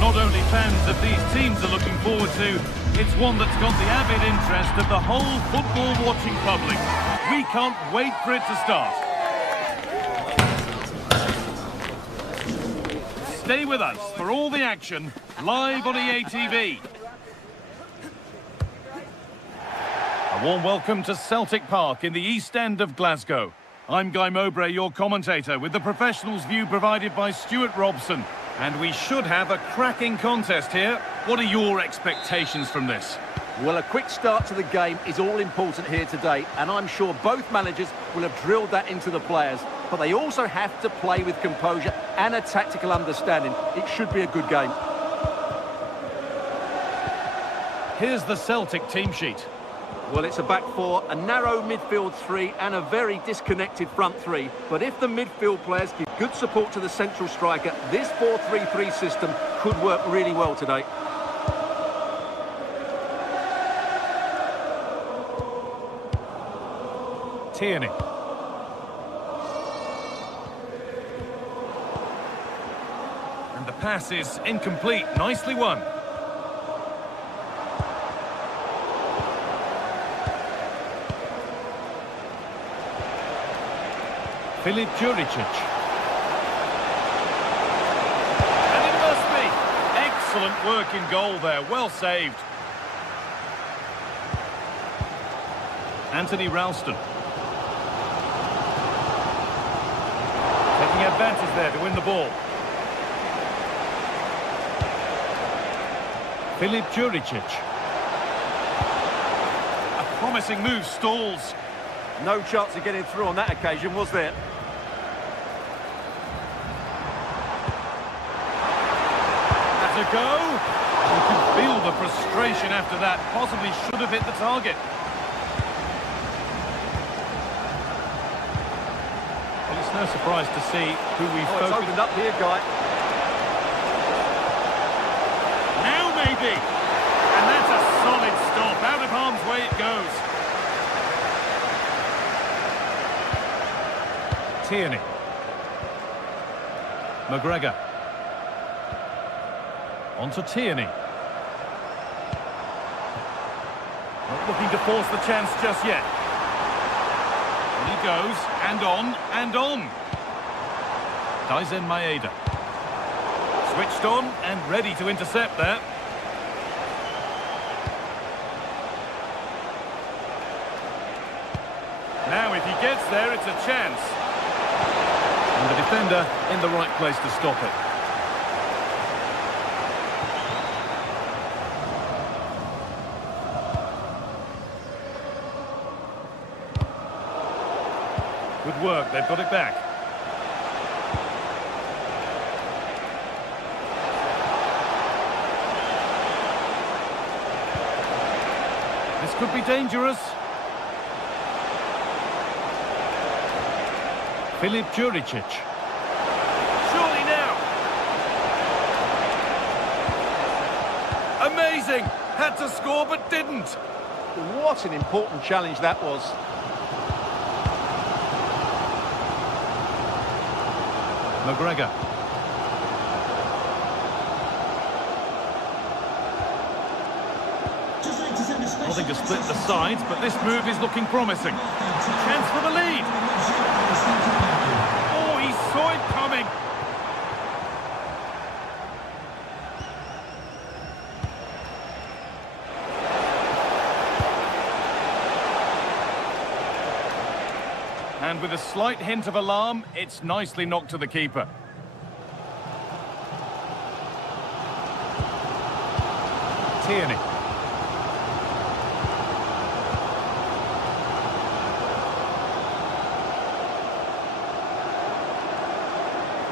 not only fans of these teams are looking forward to, it's one that's got the avid interest of the whole football-watching public. We can't wait for it to start. Stay with us for all the action, live on EA TV. A warm welcome to Celtic Park in the East End of Glasgow. I'm Guy Mowbray, your commentator, with the professionals' view provided by Stuart Robson. And we should have a cracking contest here. What are your expectations from this? Well, a quick start to the game is all important here today, and I'm sure both managers will have drilled that into the players. But they also have to play with composure and a tactical understanding. It should be a good game. Here's the Celtic team sheet. Well, it's a back four, a narrow midfield three and a very disconnected front three. But if the midfield players give good support to the central striker, this 4-3-3 system could work really well today. Tierney. And the pass is incomplete. Nicely won. Filip Juricic. And it must be. Excellent work in goal there. Well saved. Anthony Ralston. Taking advantage there to win the ball. Filip Juricic. A promising move stalls. No chance of getting through on that occasion, was there? That's a go. You can feel the frustration after that. Possibly should have hit the target. Well, it's no surprise to see who we've It's opened up here, Guy. Now maybe. And that's a solid stop. Out of harm's way it goes. Tierney. McGregor. On to Tierney. Not looking to force the chance just yet. And he goes, and on, and on. Daizen Maeda. Switched on and ready to intercept there. Now if he gets there, it's a chance. And the defender in the right place to stop it. Good work, they've got it back. This could be dangerous. Filip Juricic. Surely now. Amazing. Had to score but didn't. What an important challenge that was. McGregor. Nothing to split the sides, but this move is looking promising. Chance for the lead. Oh, he saw it coming. And with a slight hint of alarm, it's nicely knocked to the keeper. Tierney.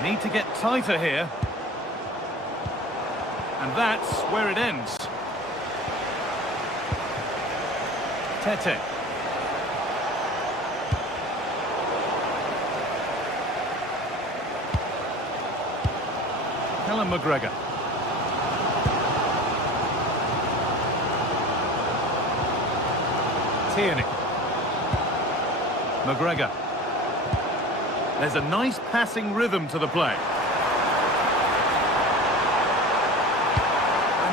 Need to get tighter here. And that's where it ends. Tete. Callum McGregor. Tierney. McGregor. There's a nice passing rhythm to the play.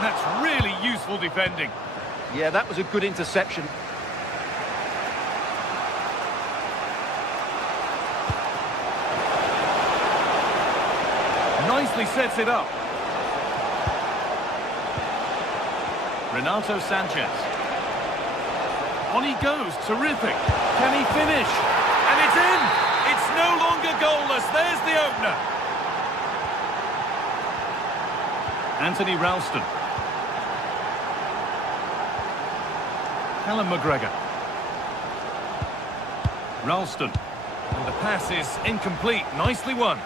And that's really useful defending. Yeah, that was a good interception. Nicely sets it up. Renato Sanchez. On he goes, terrific. Can he finish? And it's in! It's no longer goalless, there's the opener. Anthony Ralston. Callum McGregor. Ralston. And the pass is incomplete, nicely won.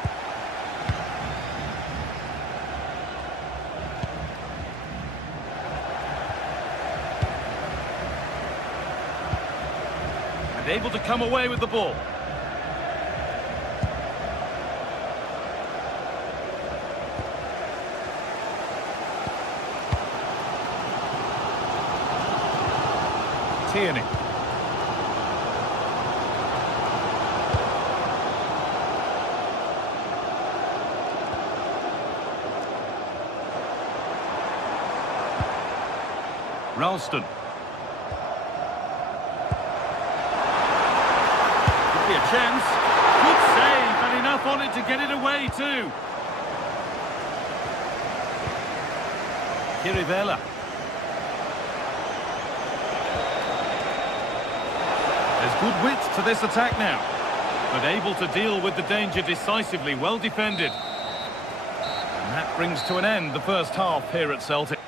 Able to come away with the ball. Tierney. Ralston. A chance. Good save, and enough on it to get it away too. Kirivella. There's good width to this attack now, but able to deal with the danger decisively, well defended. And that brings to an end the first half here at Celtic.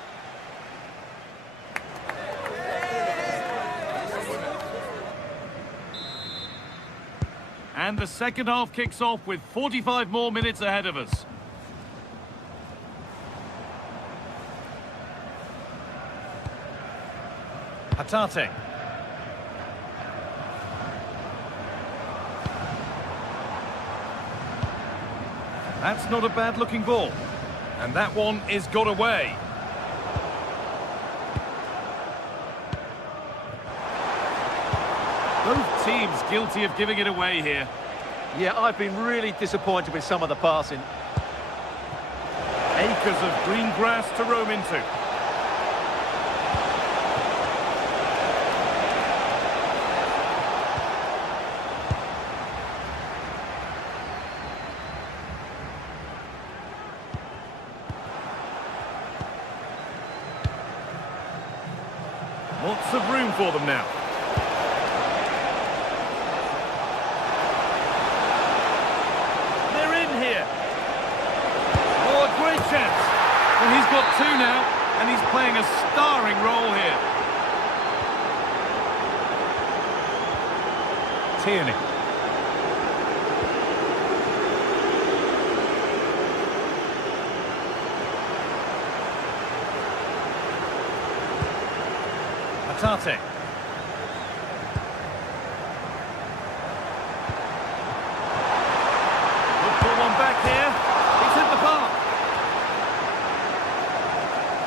And the second half kicks off with 45 more minutes ahead of us. Hatate. That's not a bad-looking ball. And that one is got away. Both teams guilty of giving it away here. Yeah, I've been really disappointed with some of the passing. Acres of green grass to roam into. Lots of room for them now. Chance. Well, he's got two now, and he's playing a starring role here. Tierney. Hatate. Good for one back here. He's hit the bar.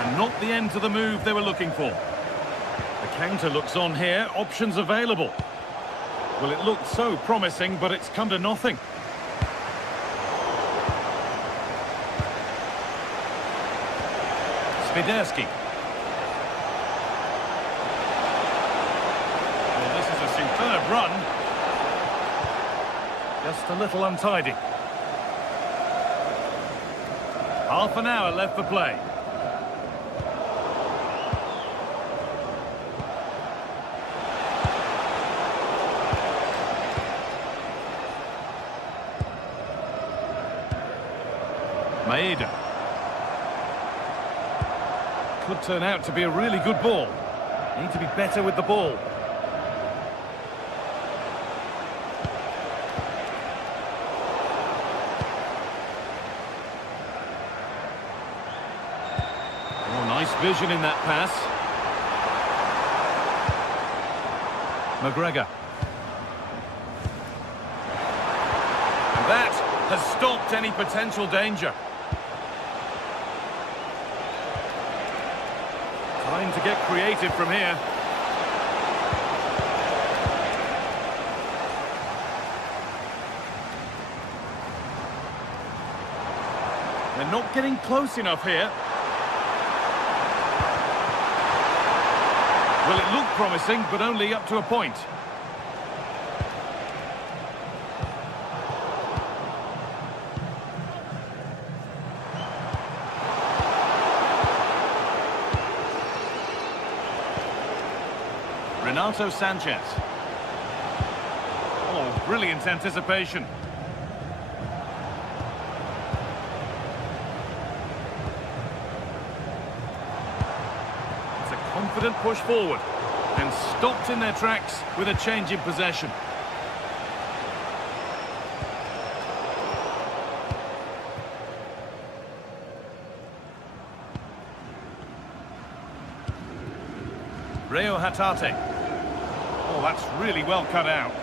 And not the end to the move they were looking for. The counter looks on here, options available. Well, it looked so promising, but it's come to nothing. Swiderski. Well, this is a superb run. Just a little untidy. Half an hour left for play. Maeda. Could turn out to be a really good ball. Need to be better with the ball. Oh, nice vision in that pass. McGregor. And that has stopped any potential danger. Time to get creative from here. They're not getting close enough here. Well, it looked promising, but only up to a point. Renato Sanchez. Oh, brilliant anticipation. It's a confident push forward and stopped in their tracks with a change in possession. Reo Hatate. Oh, that's really well cut out.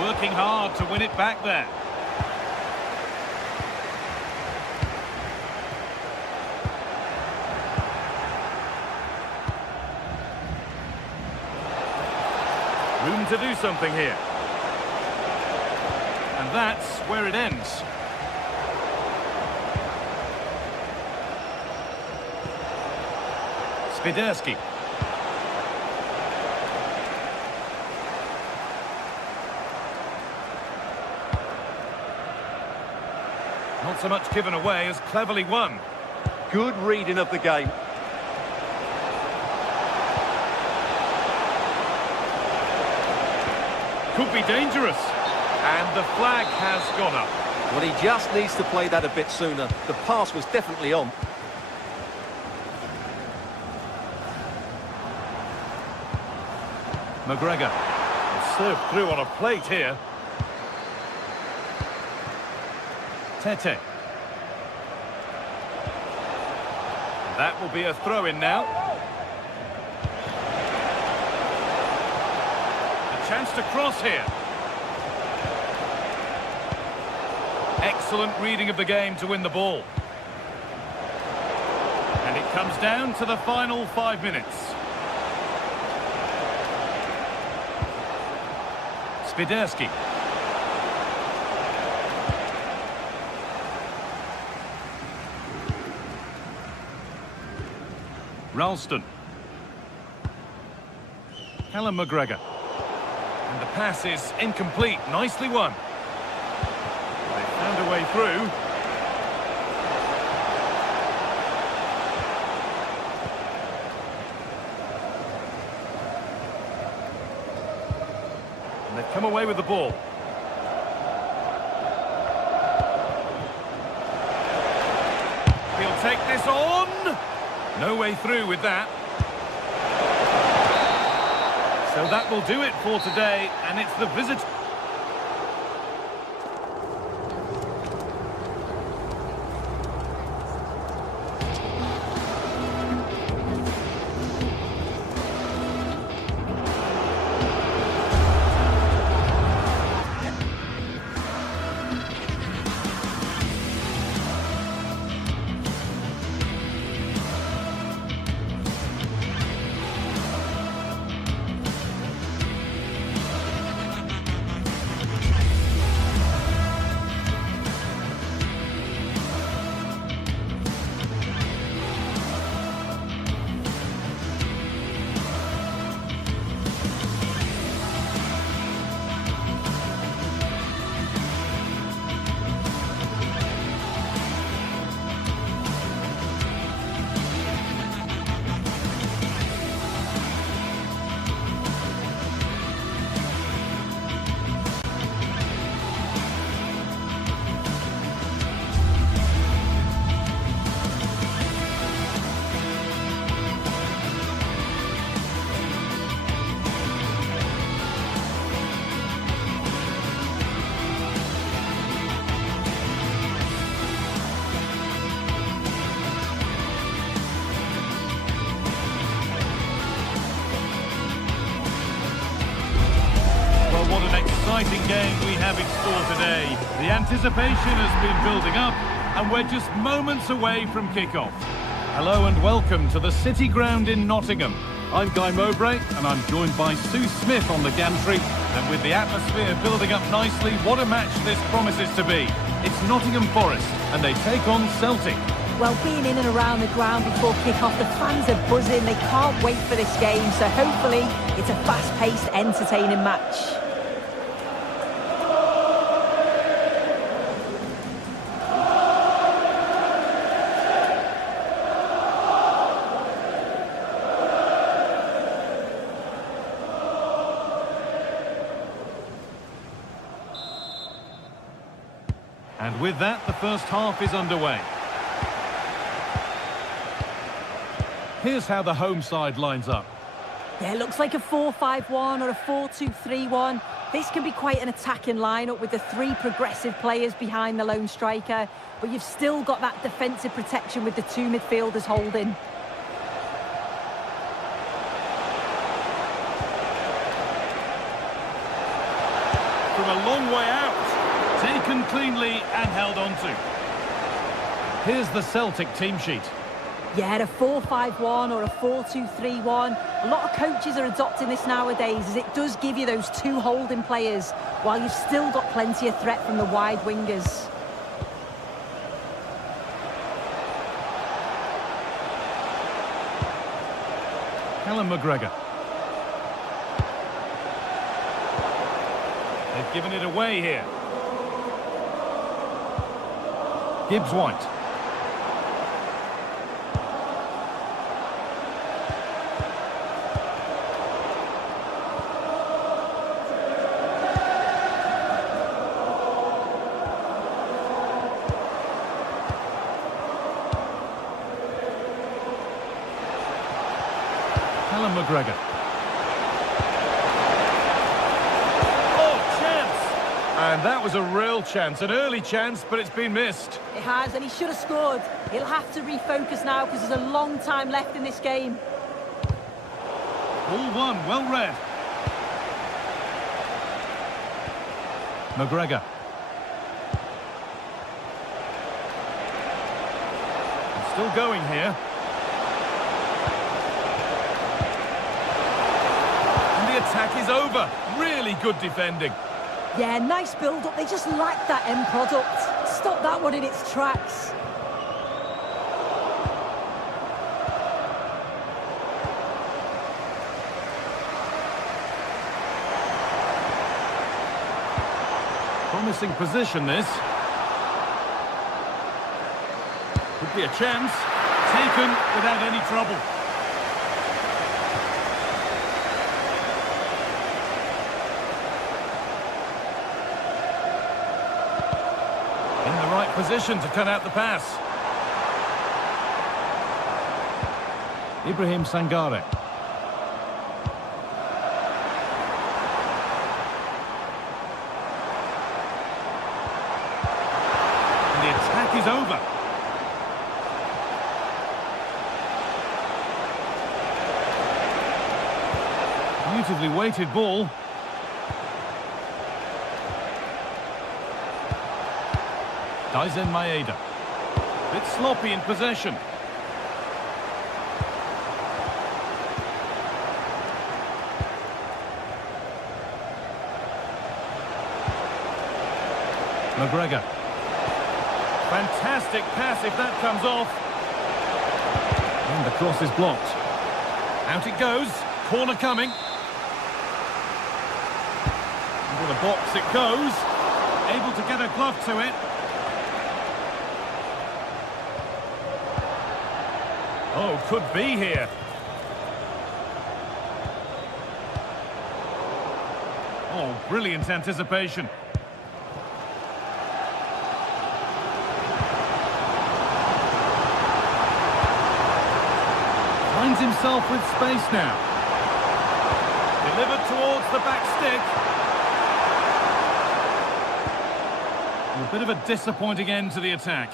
Working hard to win it back there. Room to do something here. And that's where it ends. Spiderski. Not so much given away as cleverly won. Good reading of the game. Could be dangerous. And the flag has gone up. Well, he just needs to play that a bit sooner. The pass was definitely on. McGregor. Served through on a plate here. Tete. That will be a throw-in now. A chance to cross here. Excellent reading of the game to win the ball. And it comes down to the final 5 minutes. Spiderski. Ralston. Callum McGregor. And the pass is incomplete. Nicely won. They found a way through. And they've come away with the ball. He'll take this on. No way through with that. So that will do it for today, and it's the visit. What an exciting game we have in store today. The anticipation has been building up, and we're just moments away from kickoff. Hello and welcome to the City Ground in Nottingham. I'm Guy Mowbray and I'm joined by Sue Smith on the gantry. And with the atmosphere building up nicely, what a match this promises to be. It's Nottingham Forest and they take on Celtic. Well, being in and around the ground before kick-off, the fans are buzzing. They can't wait for this game, so hopefully it's a fast-paced, entertaining match. And with that, the first half is underway. Here's how the home side lines up. Yeah, it looks like a 4-5-1 or a 4-2-3-1. This can be quite an attacking lineup with the three progressive players behind the lone striker, but you've still got that defensive protection with the two midfielders holding. From a long way out, taken cleanly and held on to. Here's the Celtic team sheet. Yeah, a 4-5-1 or a 4-2-3-1. A lot of coaches are adopting this nowadays as it does give you those two holding players while you've still got plenty of threat from the wide wingers. Callum McGregor. They've given it away here. Gibbs White. Callum McGregor. Oh, chance! And that was a real chance, an early chance, but it's been missed. It has, and he should have scored. He'll have to refocus now because there's a long time left in this game. All one, well read. McGregor. Still going here. Attack is over. Really good defending. Yeah, nice build-up. They just lacked that end product. Stop that one in its tracks. Promising position, this. Could be a chance. Taken without any trouble. In the right position to cut out the pass. Ibrahim Sangare. And the attack is over. Beautifully weighted ball. Daizen Maeda. Bit sloppy in possession. McGregor. Fantastic pass if that comes off. And the cross is blocked. Out it goes. Corner coming. Into the box it goes. Able to get a glove to it. Oh, could be here. Oh, brilliant anticipation. Finds himself with space now. Delivered towards the back stick. A bit of a disappointing end to the attack.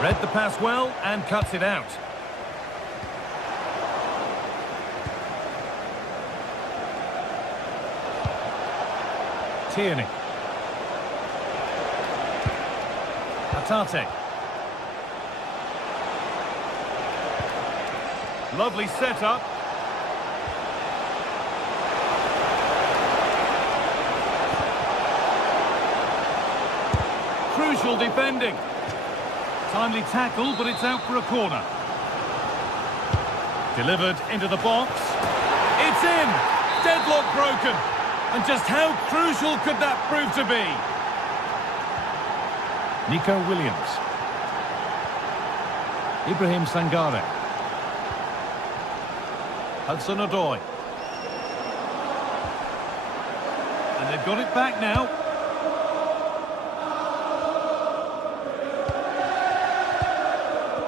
Read the pass well and cuts it out. Tierney. Hatate. Lovely setup. Crucial defending. Timely tackle, but it's out for a corner. Delivered into the box. It's in! Deadlock broken. And just how crucial could that prove to be? Nico Williams. Ibrahim Sangare. Hudson-Odoi. And they've got it back now.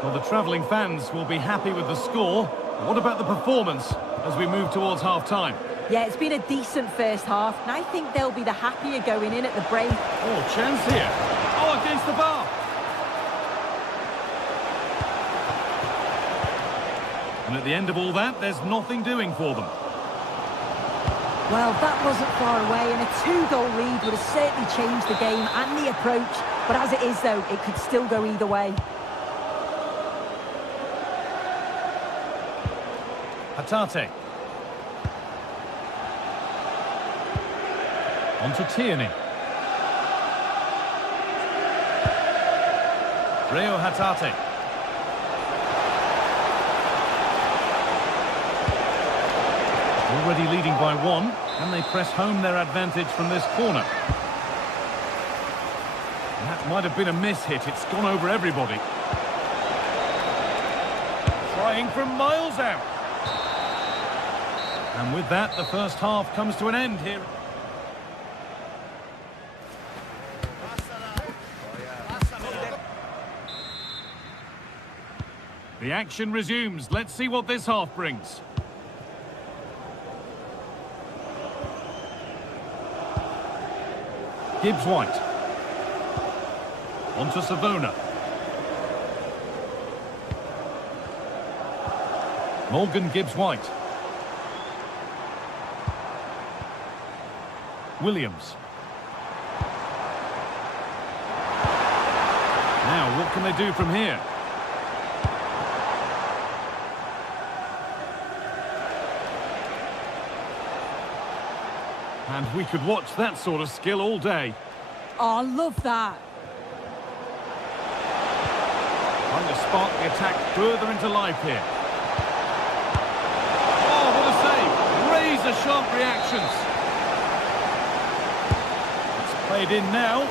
Well, the travelling fans will be happy with the score. What about the performance as we move towards half-time? Yeah, it's been a decent first half, and I think they'll be the happier going in at the break. Oh, chance here. Oh, against the bar. And at the end of all that, there's nothing doing for them. Well, that wasn't far away, and a 2-goal lead would have certainly changed the game and the approach. But as it is, though, it could still go either way. Hatate. On to Tierney. Reo Hatate. Already leading by one, and they press home their advantage from this corner. And that might have been a miss hit. It's gone over everybody. Trying from miles out. And with that, the first half comes to an end here. The action resumes. Let's see what this half brings. Gibbs-White. On to Savona. Morgan Gibbs-White. Williams. Now, what can they do from here? And we could watch that sort of skill all day. Oh, I love that. Trying to spark the attack further into life here. Oh, what a save! Razor-sharp reactions. It's played in now.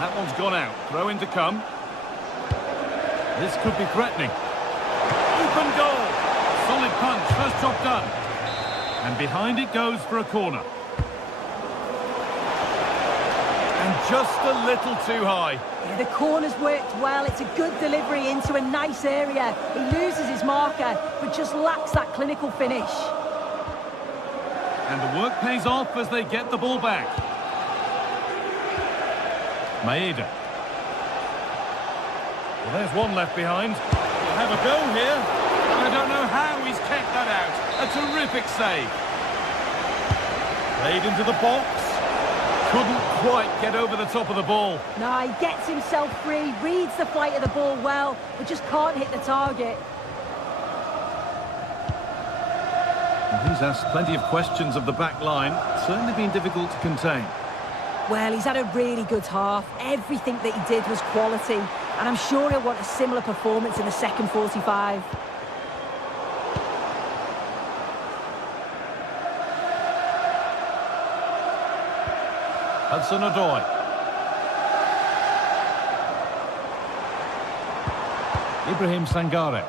That one's gone out. Throw in to come. This could be threatening. Open goal! Solid punch, first job done. And behind it goes for a corner. And just a little too high. Yeah, the corner's worked well. It's a good delivery into a nice area. He loses his marker, but just lacks that clinical finish. And the work pays off as they get the ball back. Maeda. Well, there's one left behind. We'll have a go here. I don't know how he's kept that out. A terrific save. Played into the box. Couldn't quite get over the top of the ball. No, he gets himself free, reads the flight of the ball well, but just can't hit the target. And he's asked plenty of questions of the back line. Certainly been difficult to contain. Well, he's had a really good half. Everything that he did was quality. And I'm sure he'll want a similar performance in the second 45. Hudson-Odoi. Ibrahim Sangare.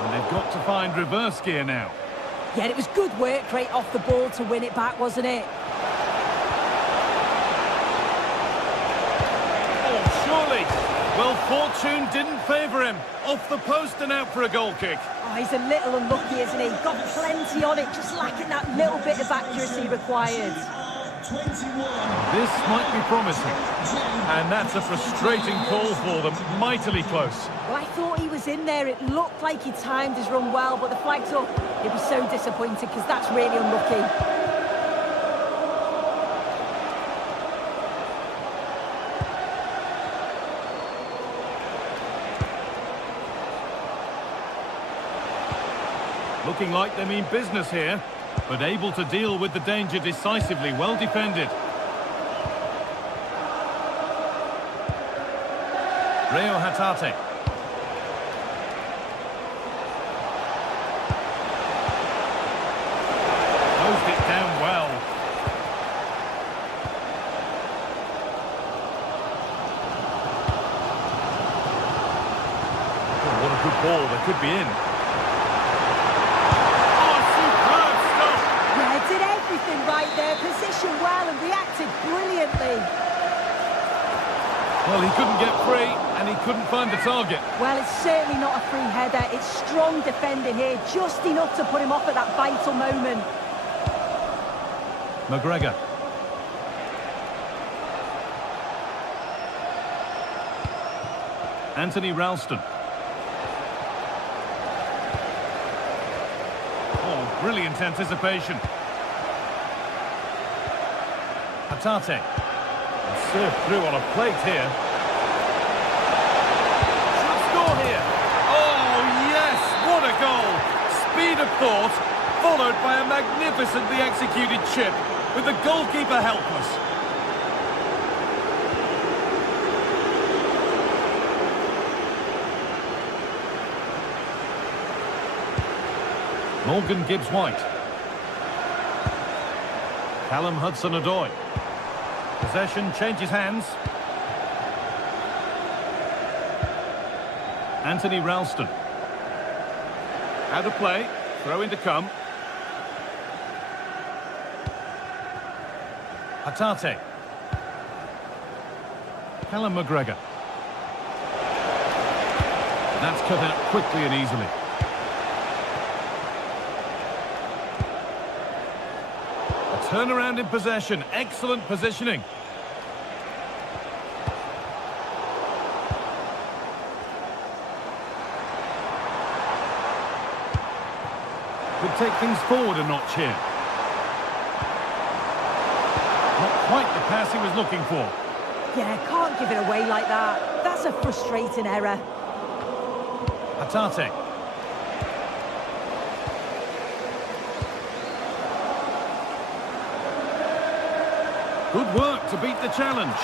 And they've got to find reverse gear now. Yeah, it was good work right off the ball to win it back, wasn't it? Oh, surely. Well, fortune didn't favour him. Off the post and out for a goal kick. Oh, he's a little unlucky, isn't he? Got plenty on it, just lacking that little bit of accuracy required. This might be promising. And that's a frustrating call for them. Mightily close. Well, I thought he was in there. It looked like he timed his run well, but the flag's up. He'd be so disappointed because that's really unlucky. Looking like they mean business here, but able to deal with the danger decisively. Well defended. Rio Hatate. Closed it down well. Oh, what a good ball. They could be in. Right there, positioned well and reacted brilliantly. Well, he couldn't get free and he couldn't find the target. Well, it's certainly not a free header. It's strong defending here, just enough to put him off at that vital moment. McGregor. Anthony Ralston. Oh, brilliant anticipation. Hatate. Served through on a plate here. Should score here. Oh, yes! What a goal! Speed of thought, followed by a magnificently executed chip, with the goalkeeper helpless. Morgan Gibbs-White. Callum Hudson-Odoi. Possession changes hands. Anthony Ralston. Out of play. Throw in to come. Hatate. Callum McGregor. That's cut out quickly and easily. Turnaround in possession. Excellent positioning. Could take things forward a notch here. Not quite the pass he was looking for. Yeah, can't give it away like that. That's a frustrating error. Hatate. Good work to beat the challenge.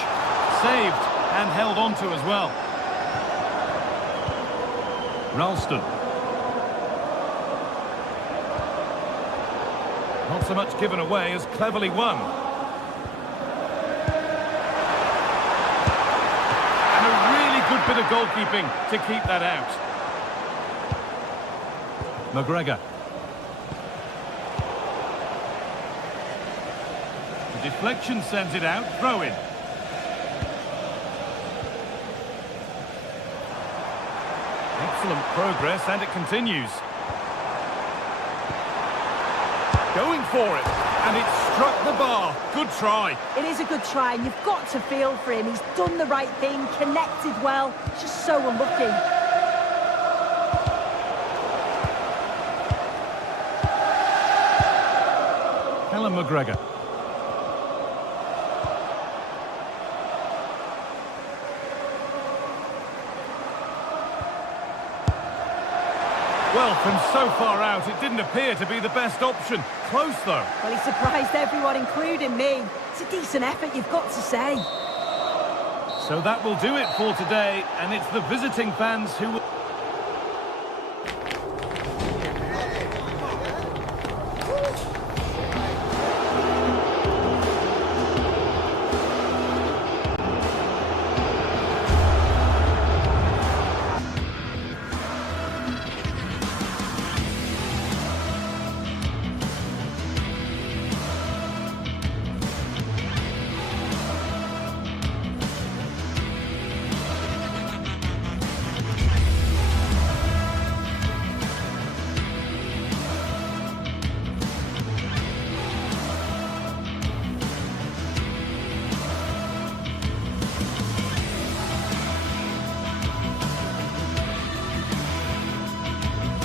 Saved and held on to as well. Ralston. Not so much given away as cleverly won. And a really good bit of goalkeeping to keep that out. McGregor. Deflection sends it out, throw in. Excellent progress and it continues. Going for it, and it struck the bar. Good try. It is a good try, and you've got to feel for him. He's done the right thing, connected well, just so unlucky. Callum McGregor. Well, from so far out, it didn't appear to be the best option. Close, though. Well, he surprised everyone, including me. It's a decent effort, you've got to say. So that will do it for today, and it's the visiting fans who will...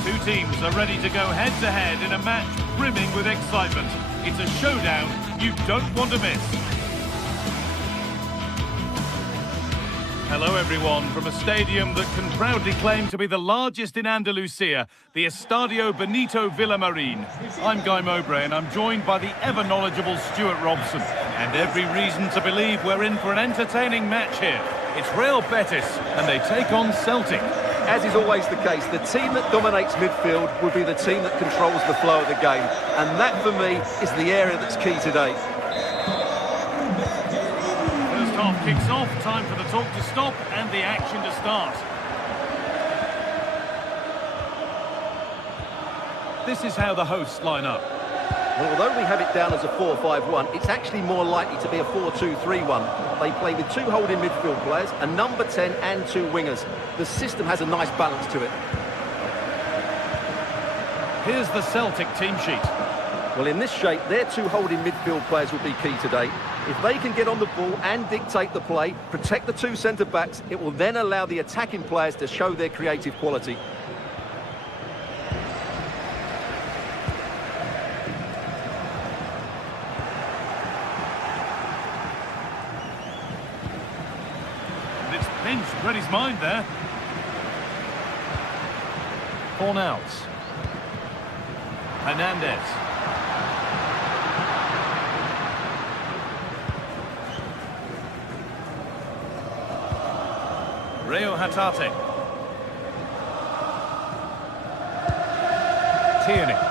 Two teams are ready to go head-to-head in a match brimming with excitement. It's a showdown you don't want to miss. Hello everyone, from a stadium that can proudly claim to be the largest in Andalusia, the Estadio Benito Villamarín. I'm Guy Mowbray and I'm joined by the ever-knowledgeable Stuart Robson. And every reason to believe we're in for an entertaining match here. It's Real Betis and they take on Celtic. As is always the case, the team that dominates midfield will be the team that controls the flow of the game. And that, for me, is the area that's key today. First half kicks off, time for the talk to stop and the action to start. This is how the hosts line up. Well, although we have it down as a 4-5-1, it's actually more likely to be a 4-2-3-1. They play with two holding midfield players, a number 10 and two wingers. The system has a nice balance to it. Here's the Celtic team sheet. Well, in this shape, their two holding midfield players will be key today. If they can get on the ball and dictate the play, protect the two centre-backs, it will then allow the attacking players to show their creative quality. Pinch read his mind there. Fornals. Hernandez. Rio Hatate. Tierney.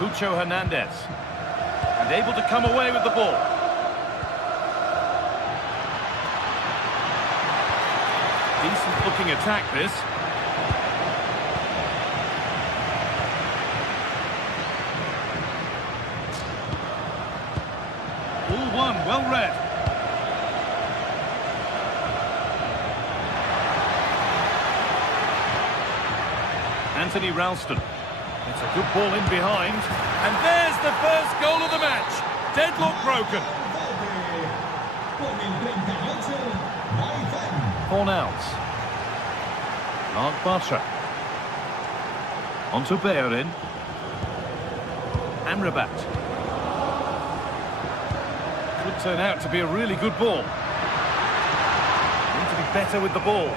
Pucho Hernandez, and able to come away with the ball. Decent looking attack this. All one, well read. Anthony Ralston. It's a good ball in behind. And there's the first goal of the match. Deadlock broken. Fornals. Mark Bartra. Onto Bellerin. Amrabat. Could turn out to be a really good ball. Need to be better with the ball.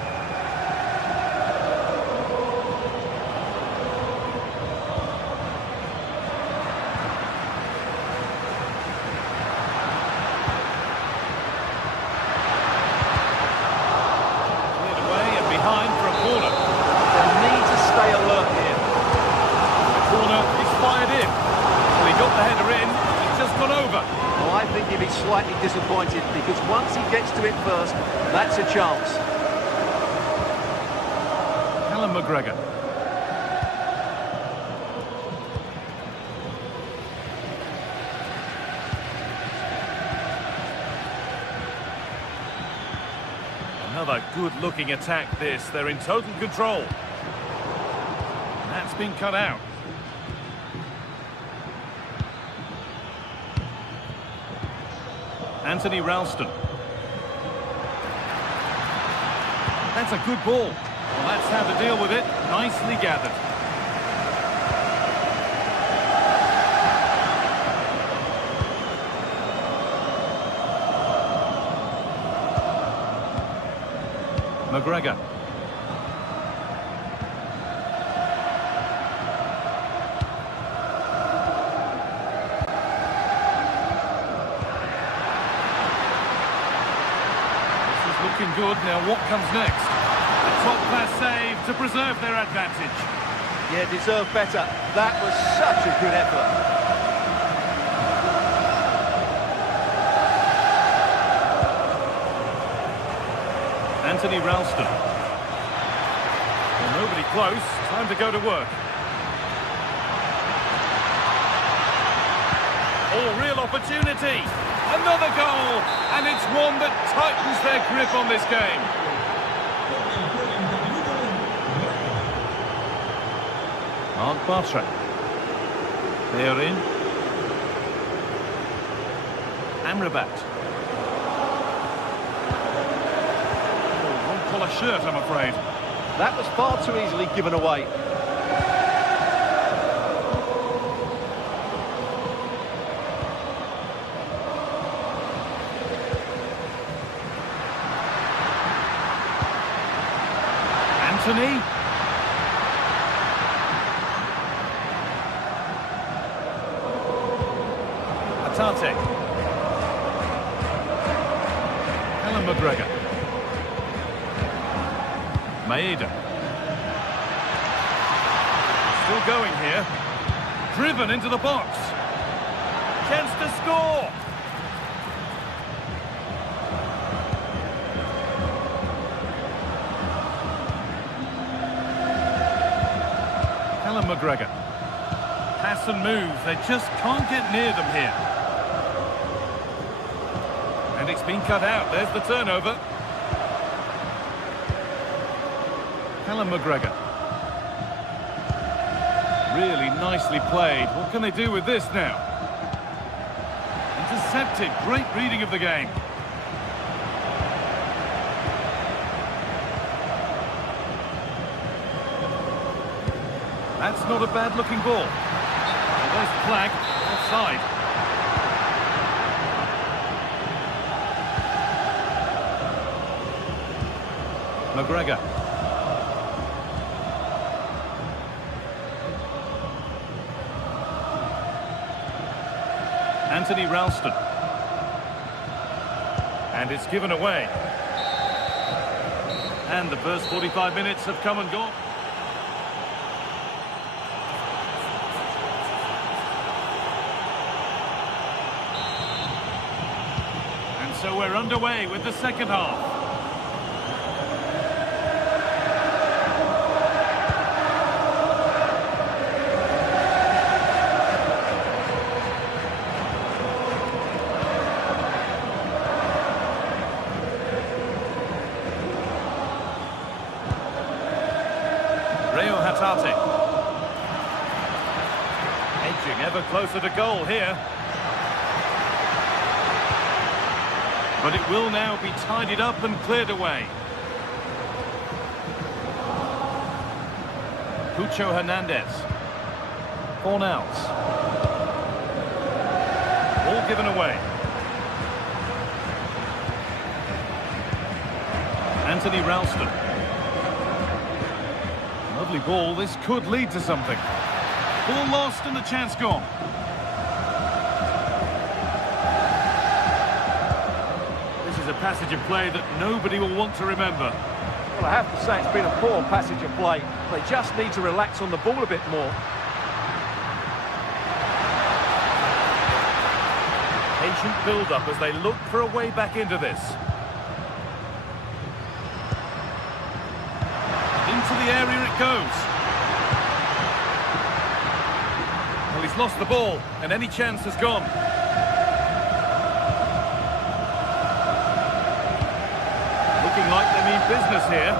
I think he'll be slightly disappointed because once he gets to it first, that's a chance. Callum McGregor. Another good-looking attack this. They're in total control. That's been cut out. Anthony Ralston. That's a good ball. Well, that's how to deal with it. Nicely gathered. McGregor. Looking good. Now what comes next? A top-class save to preserve their advantage. Yeah, deserve better. That was such a good effort. Anthony Ralston. Well, nobody close. Time to go to work. Oh, real opportunity. Another goal, and it's one that tightens their grip on this game. Mark Bartra. They're in. Amrabat. Oh, wrong collar shirt, I'm afraid. That was far too easily given away. Anthony. Atate. Alan McGregor. Maeda. Still going here. Driven into the box. Chance to score. Alan McGregor. Pass and move. They just can't get near them here. And it's been cut out. There's the turnover. Alan McGregor. Really nicely played. What can they do with this now? Intercepted. Great reading of the game. That's not a bad-looking ball. Well, there's the flag. Offside. McGregor. Anthony Ralston. And it's given away. And the first 45 minutes have come and gone. And so we're underway with the second half. Edging ever closer to goal here. But it will now be tidied up and cleared away. Pucho Hernandez. Fornals. All given away. Anthony Ralston. Lovely ball. This could lead to something. Ball lost and the chance gone. This is a passage of play that nobody will want to remember. Well, I have to say it's been a poor passage of play. They just need to relax on the ball a bit more. Patient build-up as they look for a way back into this. Into the area it goes. Well, he's lost the ball, and any chance has gone. Looking like they mean business here,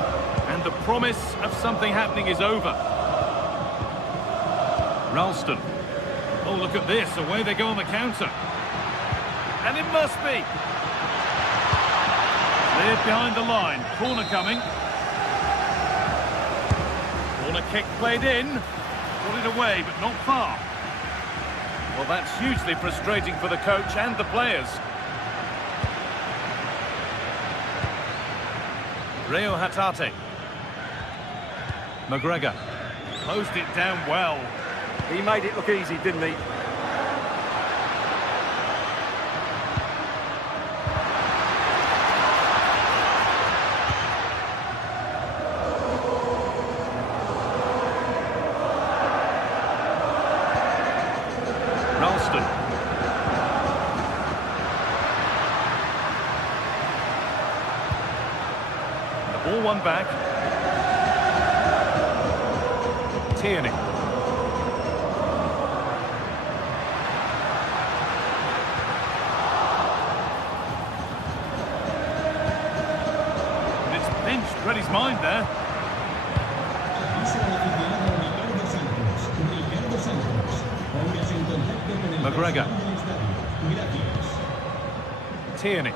and the promise of something happening is over. Ralston. Oh, look at this. Away they go on the counter. And it must be. Cleared behind the line. Corner coming. Corner kick played in. Got it away, but not far. Well, that's hugely frustrating for the coach and the players. Reo Hatate. McGregor. Closed it down well. He made it look easy, didn't he? Ralston. The ball won back. Tierney. And it's pinched, read his mind there. McGregor. Tierney.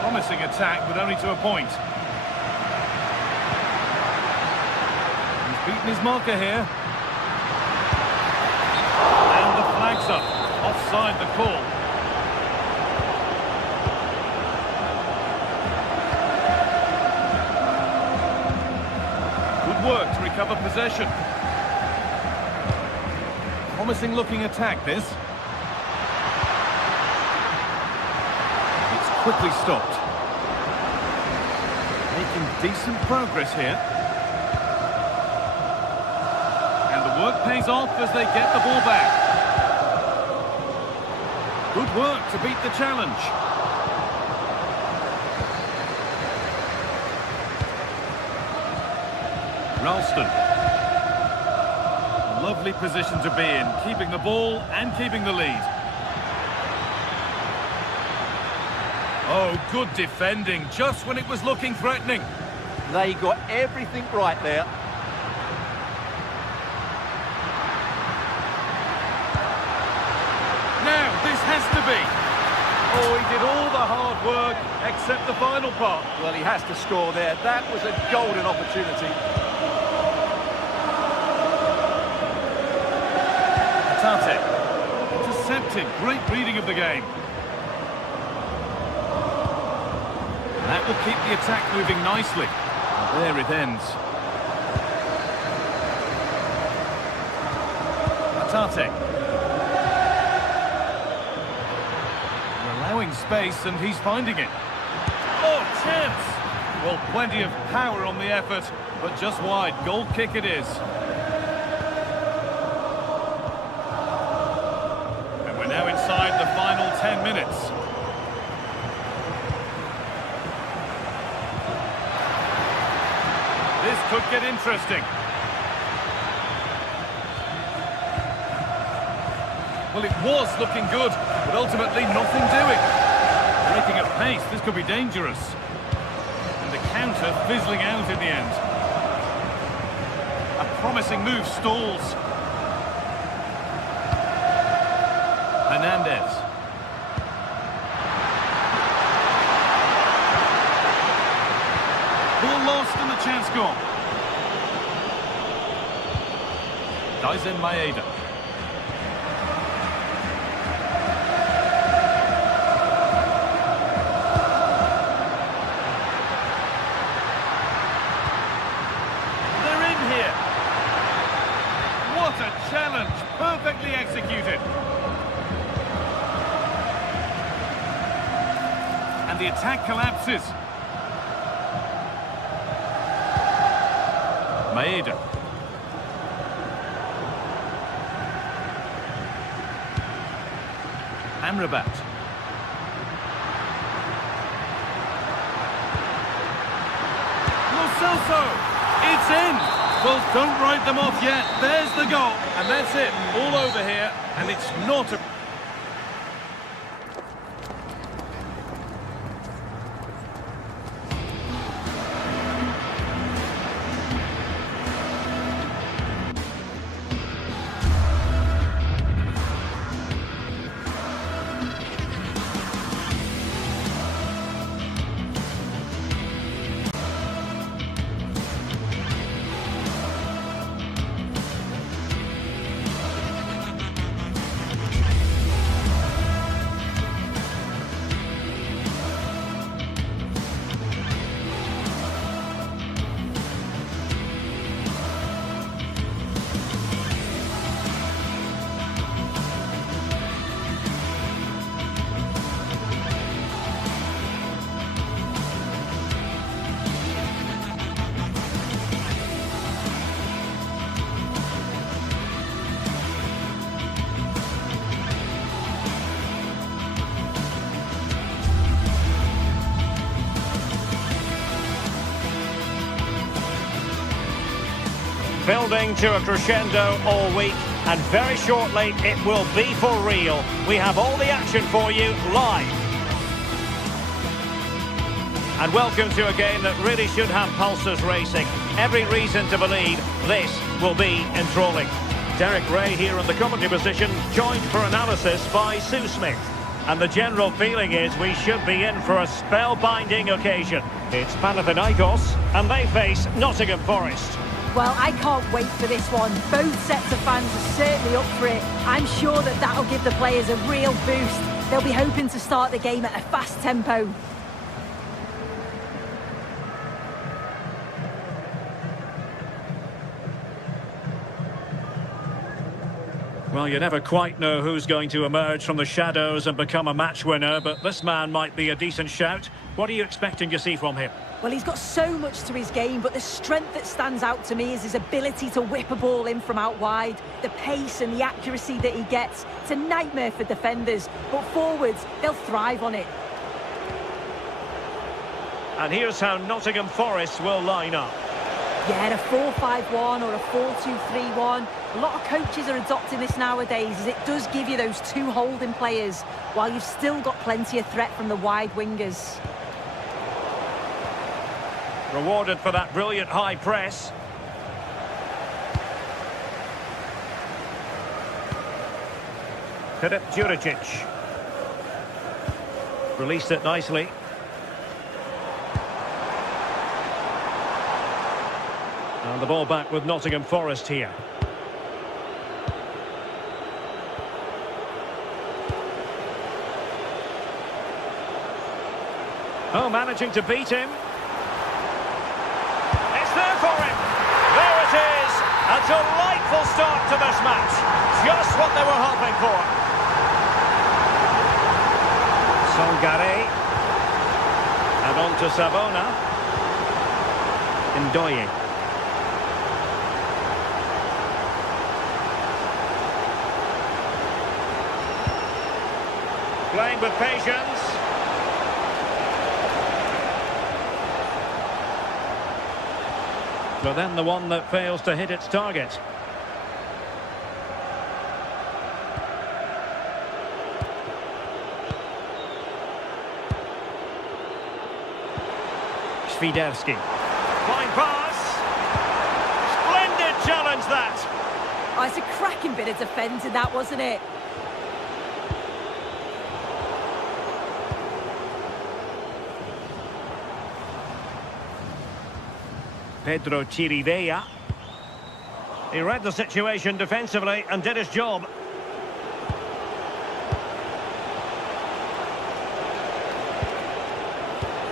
Promising attack, but only to a point. He's beaten his marker here. And the flag's up. Offside the call. Good work to recover possession. Promising looking attack, this. It's quickly stopped. Making decent progress here. And the work pays off as they get the ball back. Good work to beat the challenge. Ralston. Lovely position to be in, keeping the ball and keeping the lead. Oh, good defending, just when it was looking threatening. They got everything right there. Now, this has to be. Oh, he did all the hard work, except the final part. Well, he has to score there. That was a golden opportunity. Tate. Intercepted, great reading of the game. That will keep the attack moving nicely. And there it ends. Tate. Allowing space and he's finding it. Oh, chance! Well, plenty of power on the effort, but just wide. Goal kick it is. And we're now inside the final 10 minutes. This could get interesting. Well, it was looking good, but ultimately nothing doing. Breaking at pace, this could be dangerous. And the counter fizzling out in the end. A promising move stalls. Hernandez. Ball lost and the chance gone. Daisen Maeda. What a challenge, perfectly executed. And the attack collapses. Maeda. Amrabat. Lo Celso. It's in. Well, don't write them off yet. There's the goal. And that's it. All over here. And it's not a... Building to a crescendo all week, and very shortly it will be for real. We have all the action for you live. And welcome to a game that really should have pulses racing. Every reason to believe this will be enthralling. Derek Ray here in the commentary position, joined for analysis by Sue Smith. And the general feeling is we should be in for a spellbinding occasion. It's Panathinaikos, and they face Nottingham Forest. Well, I can't wait for this one. Both sets of fans are certainly up for it. I'm sure that that'll give the players a real boost. They'll be hoping to start the game at a fast tempo. Well, you never quite know who's going to emerge from the shadows and become a match winner, but this man might be a decent shout. What are you expecting to see from him? Well, he's got so much to his game, but the strength that stands out to me is his ability to whip a ball in from out wide. The pace and the accuracy that he gets, it's a nightmare for defenders, but forwards, they'll thrive on it. And here's how Nottingham Forest will line up. Yeah, a 4-5-1 or a 4-2-3-1. A lot of coaches are adopting this nowadays, as it does give you those two holding players, while you've still got plenty of threat from the wide wingers. Rewarded for that brilliant high press. Filip Djuricic. Released it nicely. And the ball back with Nottingham Forest here. Oh, managing to beat him. It's there for him. There it is. A delightful start to this match. Just what they were hoping for. Songare. And on to Savona. Ndoye. Playing with patience. But then the one that fails to hit its target. Świderski. Fine pass. Splendid challenge that. Oh, it's a cracking bit of defending that, wasn't it? Pedro Chirivella. He read the situation defensively and did his job.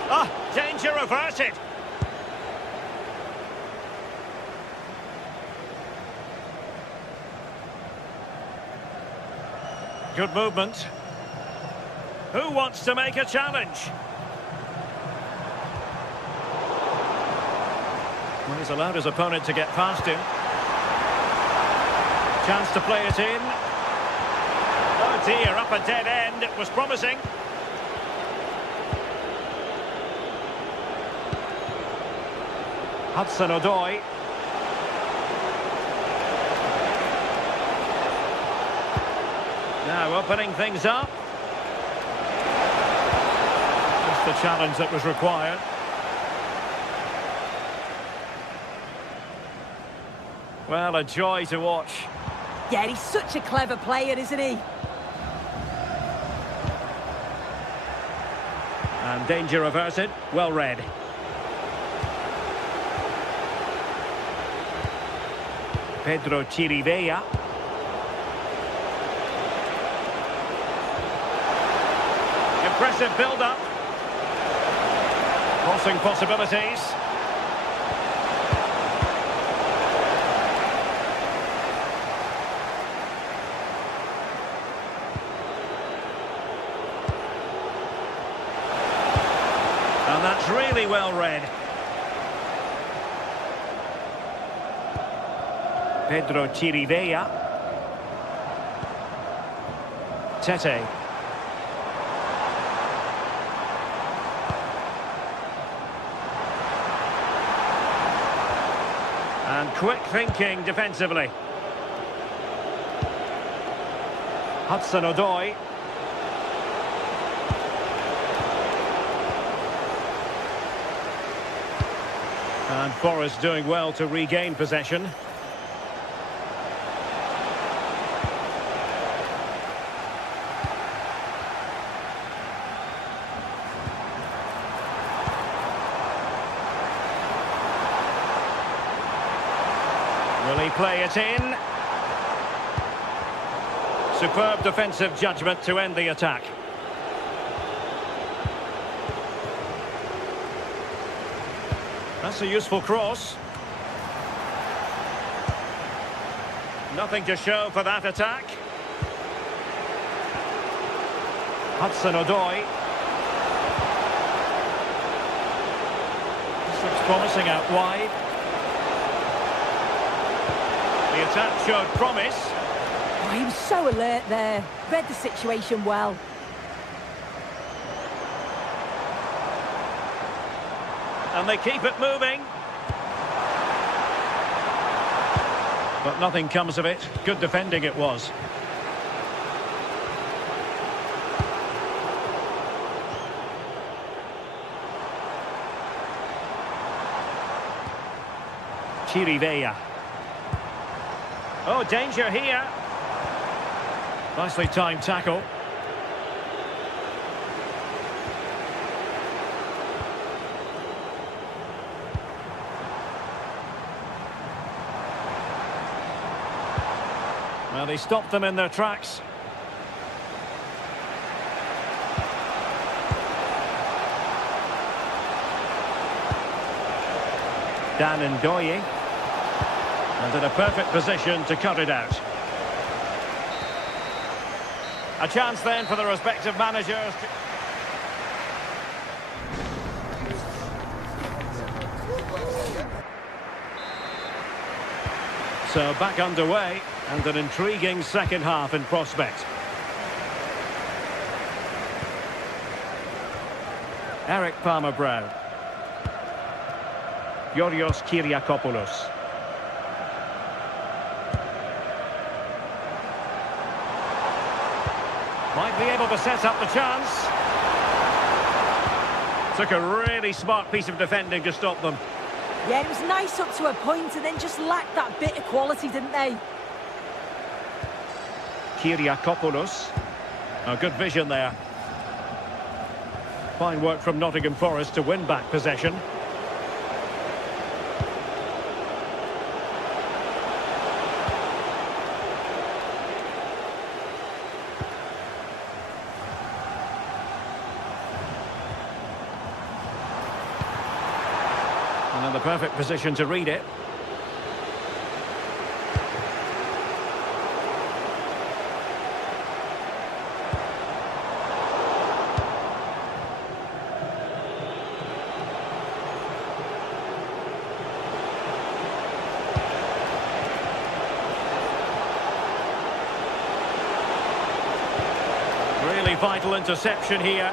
Ah, danger averted. Good movement. Who wants to make a challenge? Well, he's allowed his opponent to get past him. Chance to play it in. Oh dear, up a dead end. It was promising. Hudson-Odoi. Now opening things up. Just the challenge that was required. Well, a joy to watch. Yeah, he's such a clever player, isn't he? And danger averted. Well read. Pedro Chirivella. Impressive build-up. Crossing possibilities. And that's really well read. Pedro Chirivella. Tete. And quick thinking defensively. Hudson-Odoi. And Forest doing well to regain possession. They play it in. Superb defensive judgment to end the attack. That's a useful cross. Nothing to show for that attack. Hudson-Odoi. This looks promising out wide. The attack showed promise. Oh, he was so alert there. Read the situation well. And they keep it moving. But nothing comes of it. Good defending it was. Chirivella. Oh, danger here. Nicely timed tackle. Well, he stopped them in their tracks. Dan Ndoye. And in a perfect position to cut it out. A chance then for the respective managers to... So back underway, and an intriguing second half in prospect. Eric Palmer-Brown. Yorios Kyriakopoulos. Might be able to set up the chance. Took a really smart piece of defending to stop them. Yeah, it was nice up to a point and then just lacked that bit of quality, didn't they? Kyriakopoulos. Oh, good vision there. Fine work from Nottingham Forest to win back possession. And in the perfect position to read it. Really vital interception here.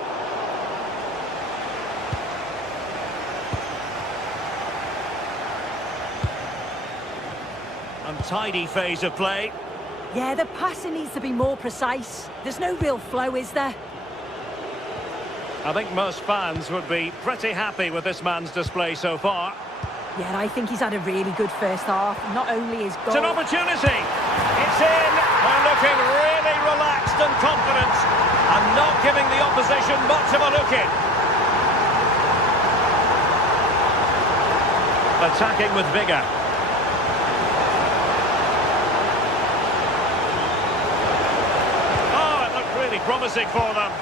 Untidy phase of play. Yeah, the passing needs to be more precise. There's no real flow, is there? I think most fans would be pretty happy with this man's display so far. Yeah, I think he's had a really good first half. Not only his goal... It's an opportunity. It's in. They're looking really relaxed and confident and not giving the opposition much of a look in. Attacking with vigour. Oh, it looked really promising for them.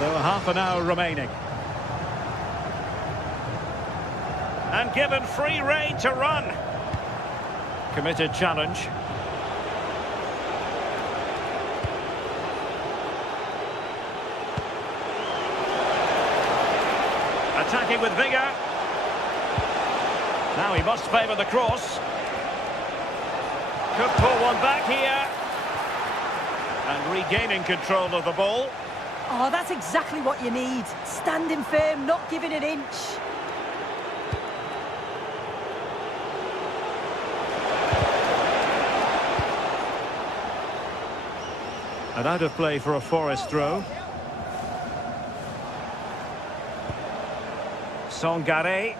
So half an hour remaining. And given free rein to run. Committed challenge. Attacking with vigour. Now he must favour the cross. Could pull one back here. And regaining control of the ball. Oh, that's exactly what you need. Standing firm, not giving an inch. And out of play for a Forest throw. Sangare.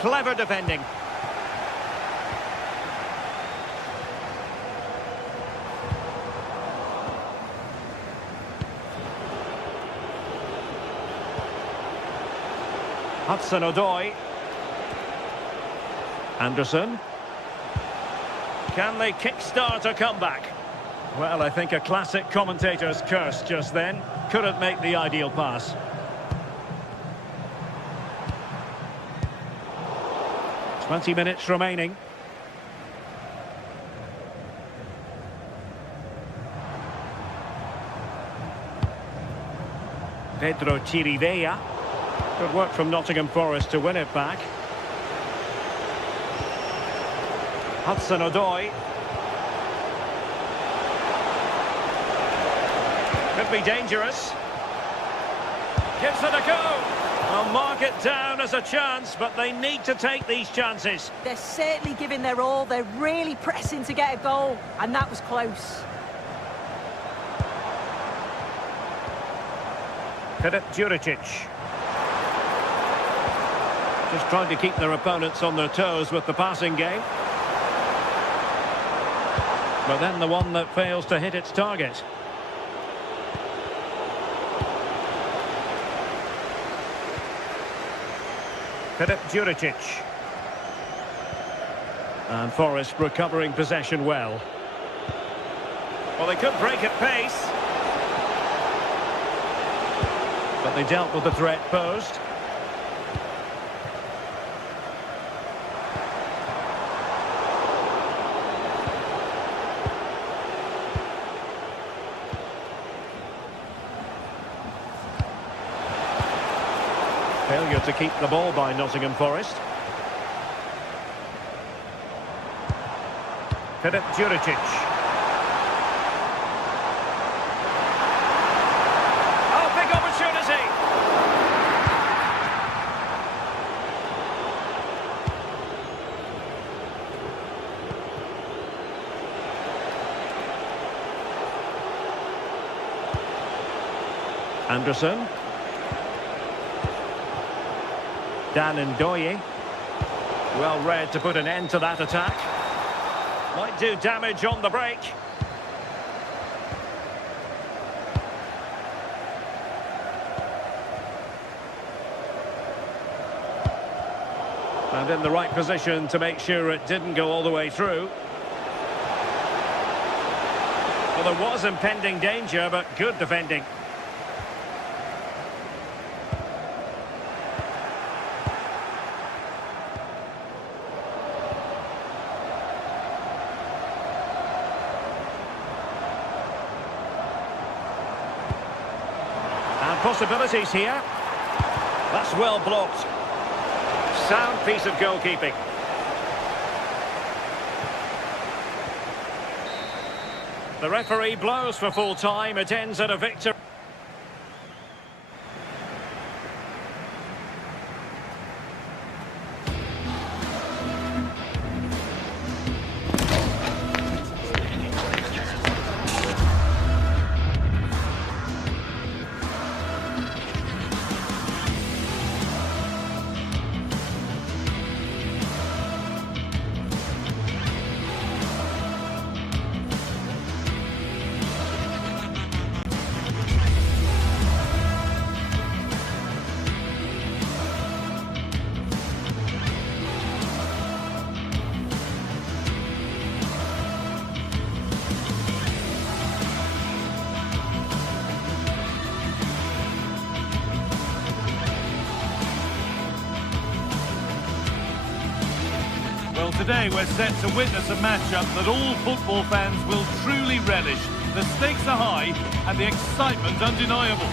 Clever defending. Hudson-Odoi. Anderson. Can they kickstart a comeback? Well, I think a classic commentator's curse just then. Couldn't make the ideal pass. "20 minutes remaining. Pedro Chirivella. Good work from Nottingham Forest to win it back. Hudson-Odoi. Could be dangerous. Gives it a go. I'll mark it down as a chance, but they need to take these chances. They're certainly giving their all. They're really pressing to get a goal, and that was close. Filip Juricic. Just trying to keep their opponents on their toes with the passing game. But then the one that fails to hit its target. Filip Juricic. And Forest recovering possession well. Well, they could break at pace. But they dealt with the threat posed. Failure to keep the ball by Nottingham Forest. Filip Juricic. Oh, big opportunity! Anderson. Dan Ndoye. Well read to put an end to that attack. Might do damage on the break. And in the right position to make sure it didn't go all the way through. Well, there was impending danger, but good defending. Possibilities here. That's well blocked. Sound piece of goalkeeping. The referee blows for full time. It ends at a victory. Well, today we're set to witness a matchup that all football fans will truly relish. The stakes are high and the excitement undeniable.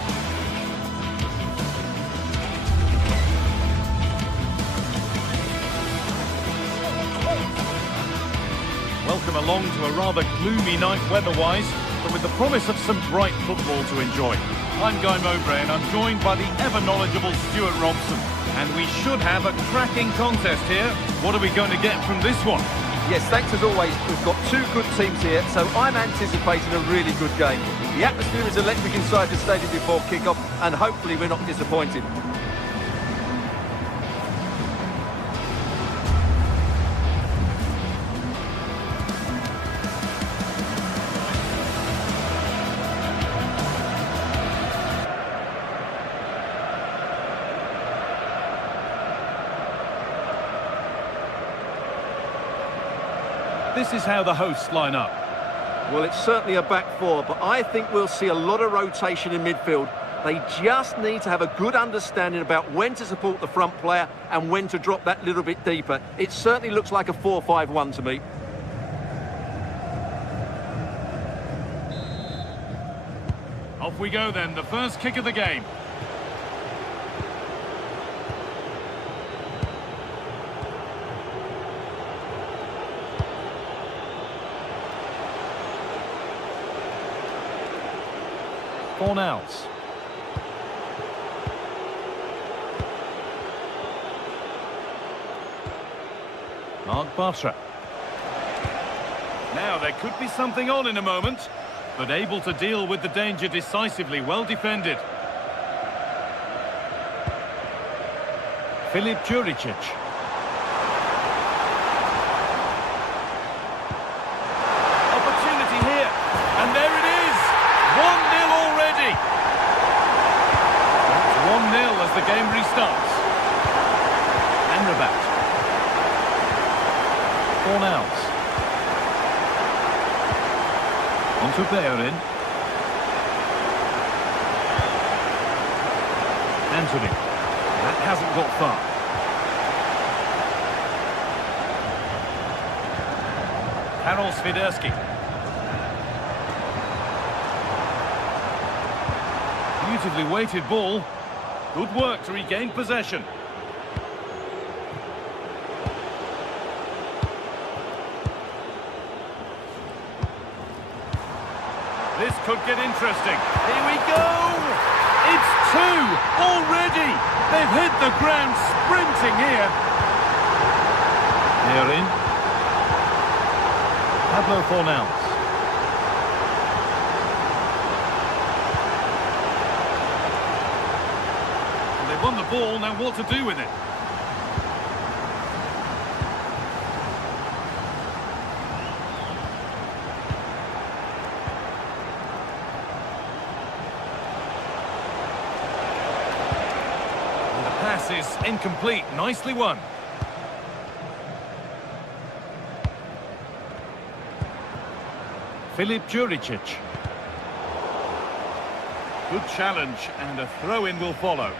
Welcome along to a rather gloomy night weather-wise, but with the promise of some bright football to enjoy. I'm Guy Mowbray and I'm joined by the ever-knowledgeable Stuart Robson. And we should have a cracking contest here. What are we going to get from this one? Yes, thanks as always. We've got two good teams here, so I'm anticipating a really good game. The atmosphere is electric inside the stadium before kick-off, and hopefully we're not disappointed. This is how the hosts line up. Well, it's certainly a back four, but I think we'll see a lot of rotation in midfield. They just need to have a good understanding about when to support the front player and when to drop that little bit deeper. It certainly looks like a 4-5-1 to me. Off we go then, the first kick of the game. Fornals. Mark Bartra. Now there could be something on in a moment, but able to deal with the danger decisively, well defended. Filip Juricic. Opportunity here, and there it is! 1-0 already! That's 1-0 as the game restarts. Amrabat. Fornals. On to Bellerin. Anthony. That hasn't got far. Karol Swiderski. Beautifully weighted ball. Good work to regain possession. This could get interesting. Here we go! It's 2 already! They've hit the ground sprinting here. They're in. Pablo Fornals. Well, they've won the ball, now what to do with it? Pass is incomplete. Nicely won. Filip Juricic. Good challenge, and a throw-in will follow.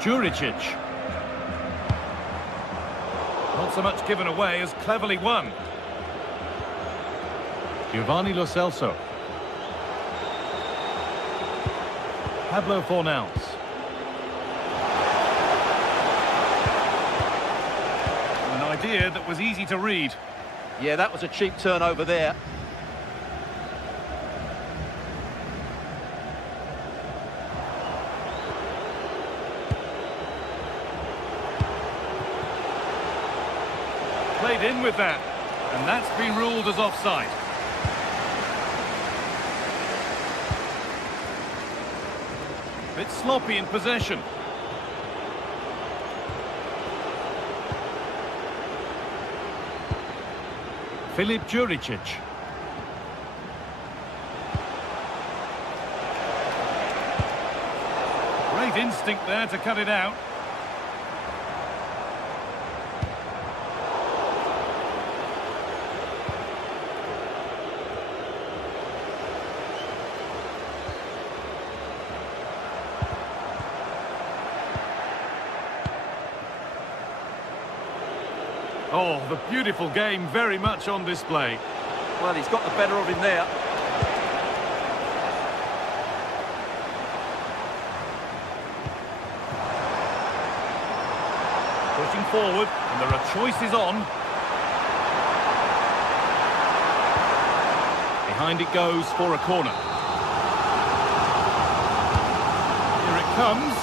Juricic. Not so much given away as cleverly won. Giovanni Lo Celso. Pablo Fornals. An idea that was easy to read. Yeah, that was a cheap turnover there. Played in with that, and that's been ruled as offside. Bit sloppy in possession. Filip Juricic. Great instinct there to cut it out. Oh, the beautiful game very much on display. Well, he's got the better of him there. Pushing forward, and there are choices on. Behind it goes for a corner. Here it comes.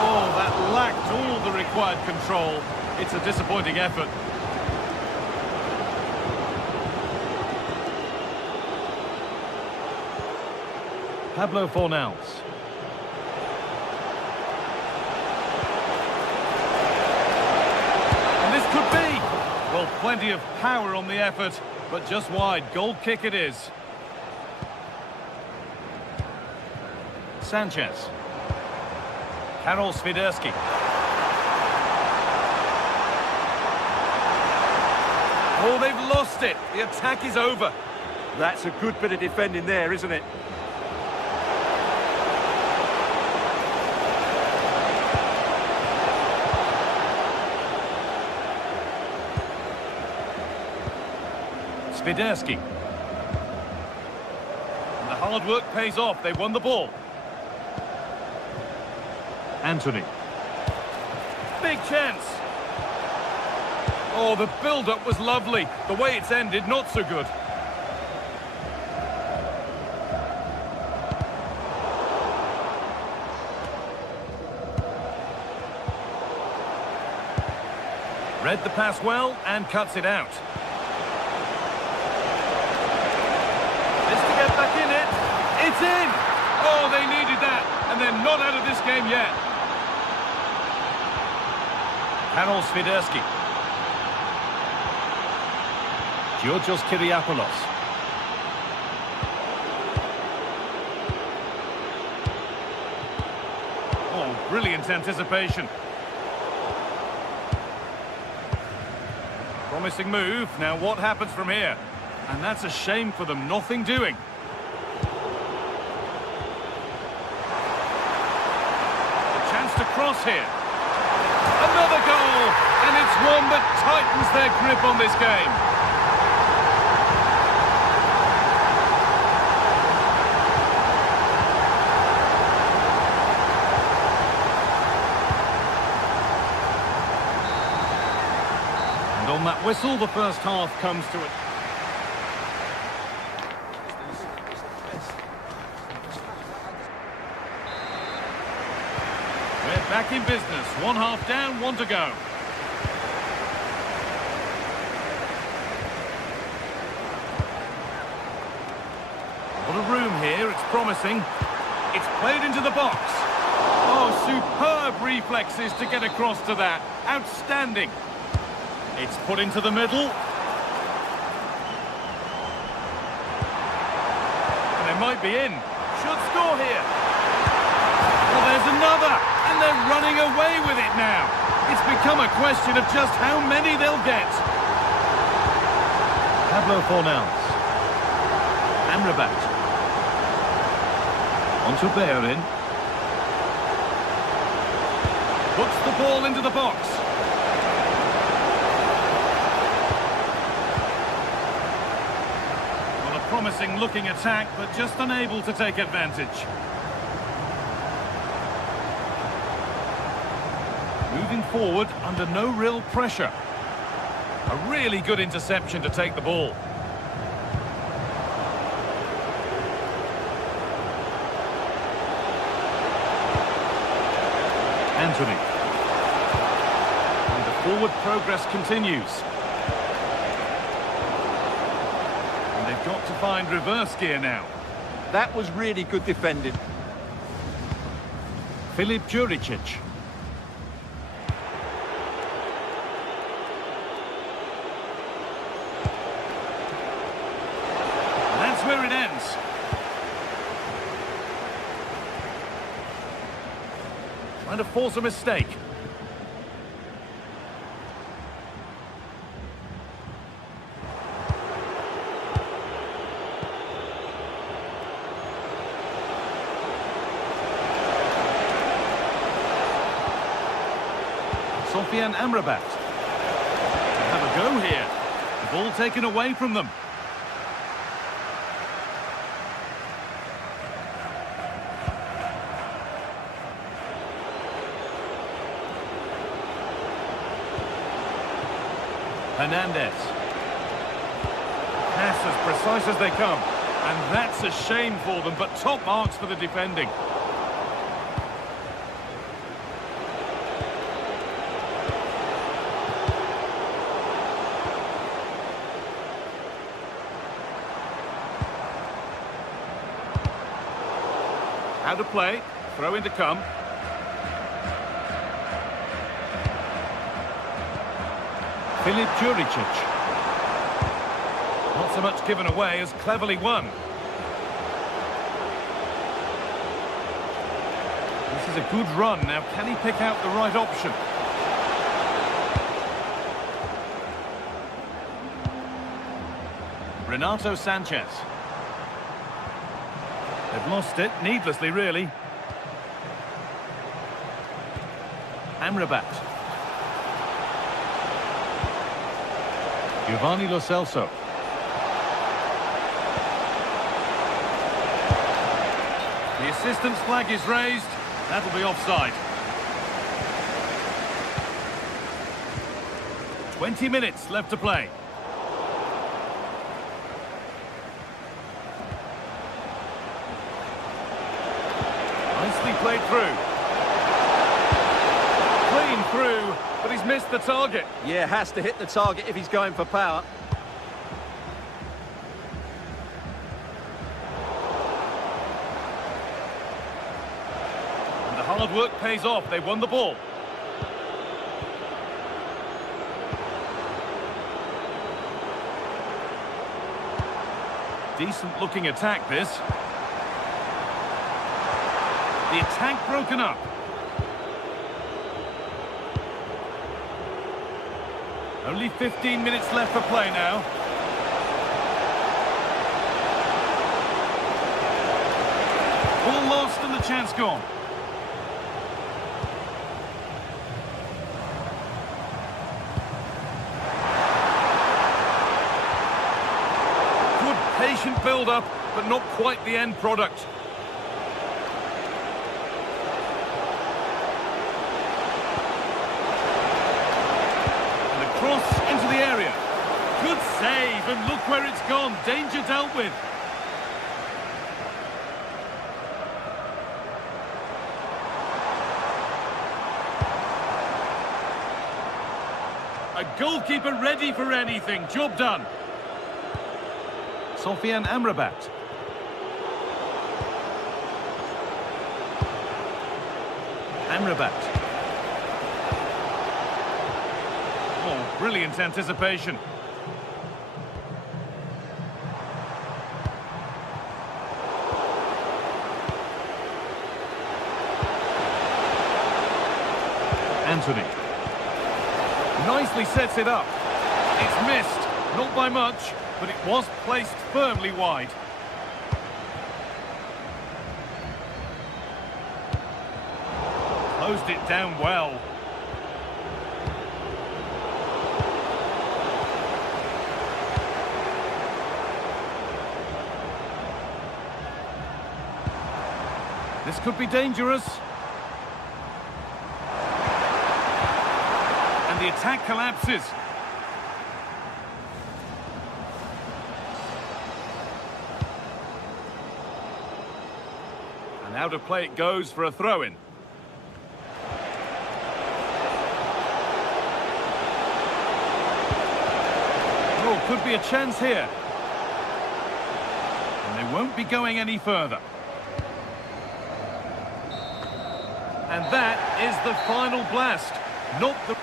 Oh, that lacked all the required control. It's a disappointing effort. Pablo Fornals. And this could be! Well, plenty of power on the effort, but just wide. Goal kick it is. Sanchez. Karol Swiderski. Oh, they've lost it. The attack is over. That's a good bit of defending there, isn't it? Swiderski. And the hard work pays off. They won the ball. Anthony. Big chance. Oh, the build-up was lovely. The way it's ended, not so good. Read the pass well and cuts it out. This to get back in it. It's in! Oh, they needed that. And they're not out of this game yet. Karol Swiderski. Georgios Kyriapoulos. Oh, brilliant anticipation. Promising move. Now what happens from here? And that's a shame for them. Nothing doing. A chance to cross here. Another goal! And it's one that tightens their grip on this game. On that whistle, the first half comes to it. We're back in business. One half down, one to go. What a room here. It's promising. It's played into the box. Oh, superb reflexes to get across to that. Outstanding. It's put into the middle. And they might be in. Should score here. Well, there's another. And they're running away with it now. It's become a question of just how many they'll get. Pablo Fornals. Amrabat. On to Bellerin. Puts the ball into the box. Promising looking attack, but just unable to take advantage. Moving forward under no real pressure. A really good interception to take the ball. Anthony. And the forward progress continues. Got to find reverse gear now. That was really good defending. Filip Juricic. That's where it ends. Trying to force a mistake. Sofian Amrabat. Have a go here. The ball taken away from them. Hernandez. Pass as precise as they come. And that's a shame for them, but top marks for the defending. How to play, throw in to come. Filip Juricic. Not so much given away as cleverly won. This is a good run. Now, can he pick out the right option? Renato Sanchez. They've lost it, needlessly really. Amrabat. Giovanni Lo Celso. The assistant's flag is raised. That'll be offside. 20 minutes left to play. Nicely played through. Clean through, but he's missed the target. Yeah, has to hit the target if he's going for power. And the hard work pays off. They won the ball. Decent looking attack, this. The attack broken up. Only 15 minutes left for play now. Ball lost and the chance gone. Patient build-up, but not quite the end product. And a cross into the area. Good save, and look where it's gone. Danger dealt with. A goalkeeper ready for anything. Job done. Sofian Amrabat. Amrabat. Oh, brilliant anticipation. Anthony. Nicely sets it up. It's missed, not by much, but it was placed firmly wide. Closed it down well. This could be dangerous. And the attack collapses. And out of play it goes for a throw-in. Oh, could be a chance here. And they won't be going any further. And that is the final blast. Not the...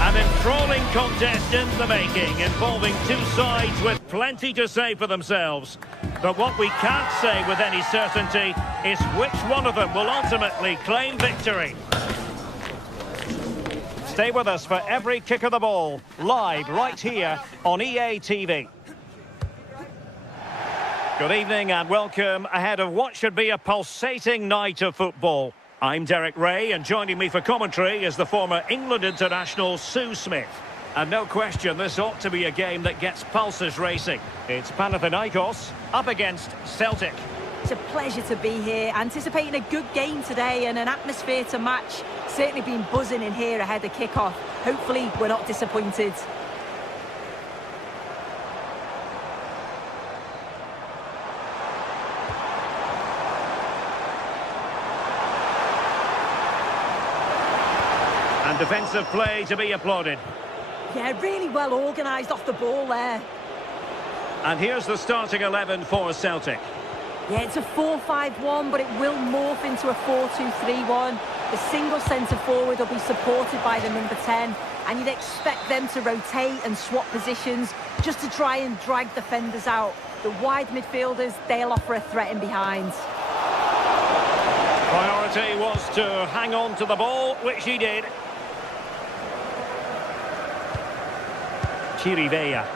An enthralling contest in the making, involving two sides with plenty to say for themselves. But what we can't say with any certainty is which one of them will ultimately claim victory. Stay with us for every kick of the ball, live right here on EA TV. Good evening and welcome ahead of what should be a pulsating night of football. I'm Derek Ray, and joining me for commentary is the former England international Sue Smith. And no question, this ought to be a game that gets pulses racing. It's Panathinaikos up against Celtic. It's a pleasure to be here, anticipating a good game today and an atmosphere to match. Certainly been buzzing in here ahead of kick-off. Hopefully we're not disappointed. And defensive play to be applauded. Yeah, really well organised off the ball there. And here's the starting 11 for Celtic. Yeah, it's a 4-5-1, but it will morph into a 4-2-3-1. The single centre-forward will be supported by the number 10, and you'd expect them to rotate and swap positions just to try and drag defenders out. The wide midfielders, they'll offer a threat in behind. Priority was to hang on to the ball, which he did. Chirivella.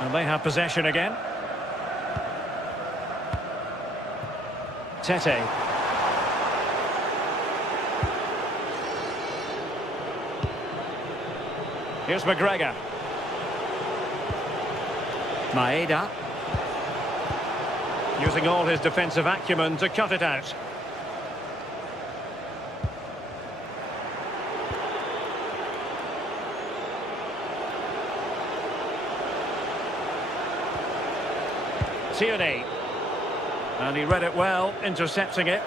And they have possession again. Tete. Here's McGregor. Maeda. Using all his defensive acumen to cut it out. Tierney. And he read it well, intercepting it.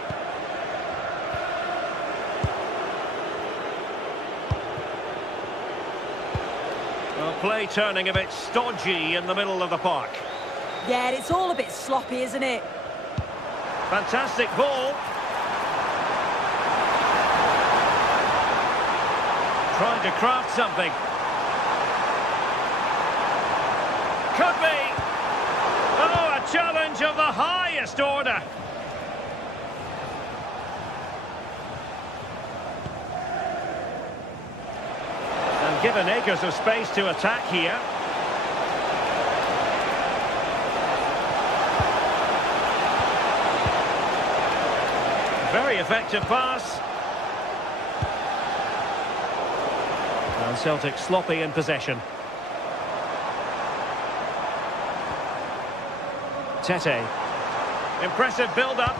Well, play turning a bit stodgy in the middle of the park. Yeah, it's all a bit sloppy, isn't it? Fantastic ball. Trying to craft something. Could be. Oh, a challenge of the highest order. And given acres of space to attack here. Very effective pass. And Celtic sloppy in possession. Tete. Impressive build-up.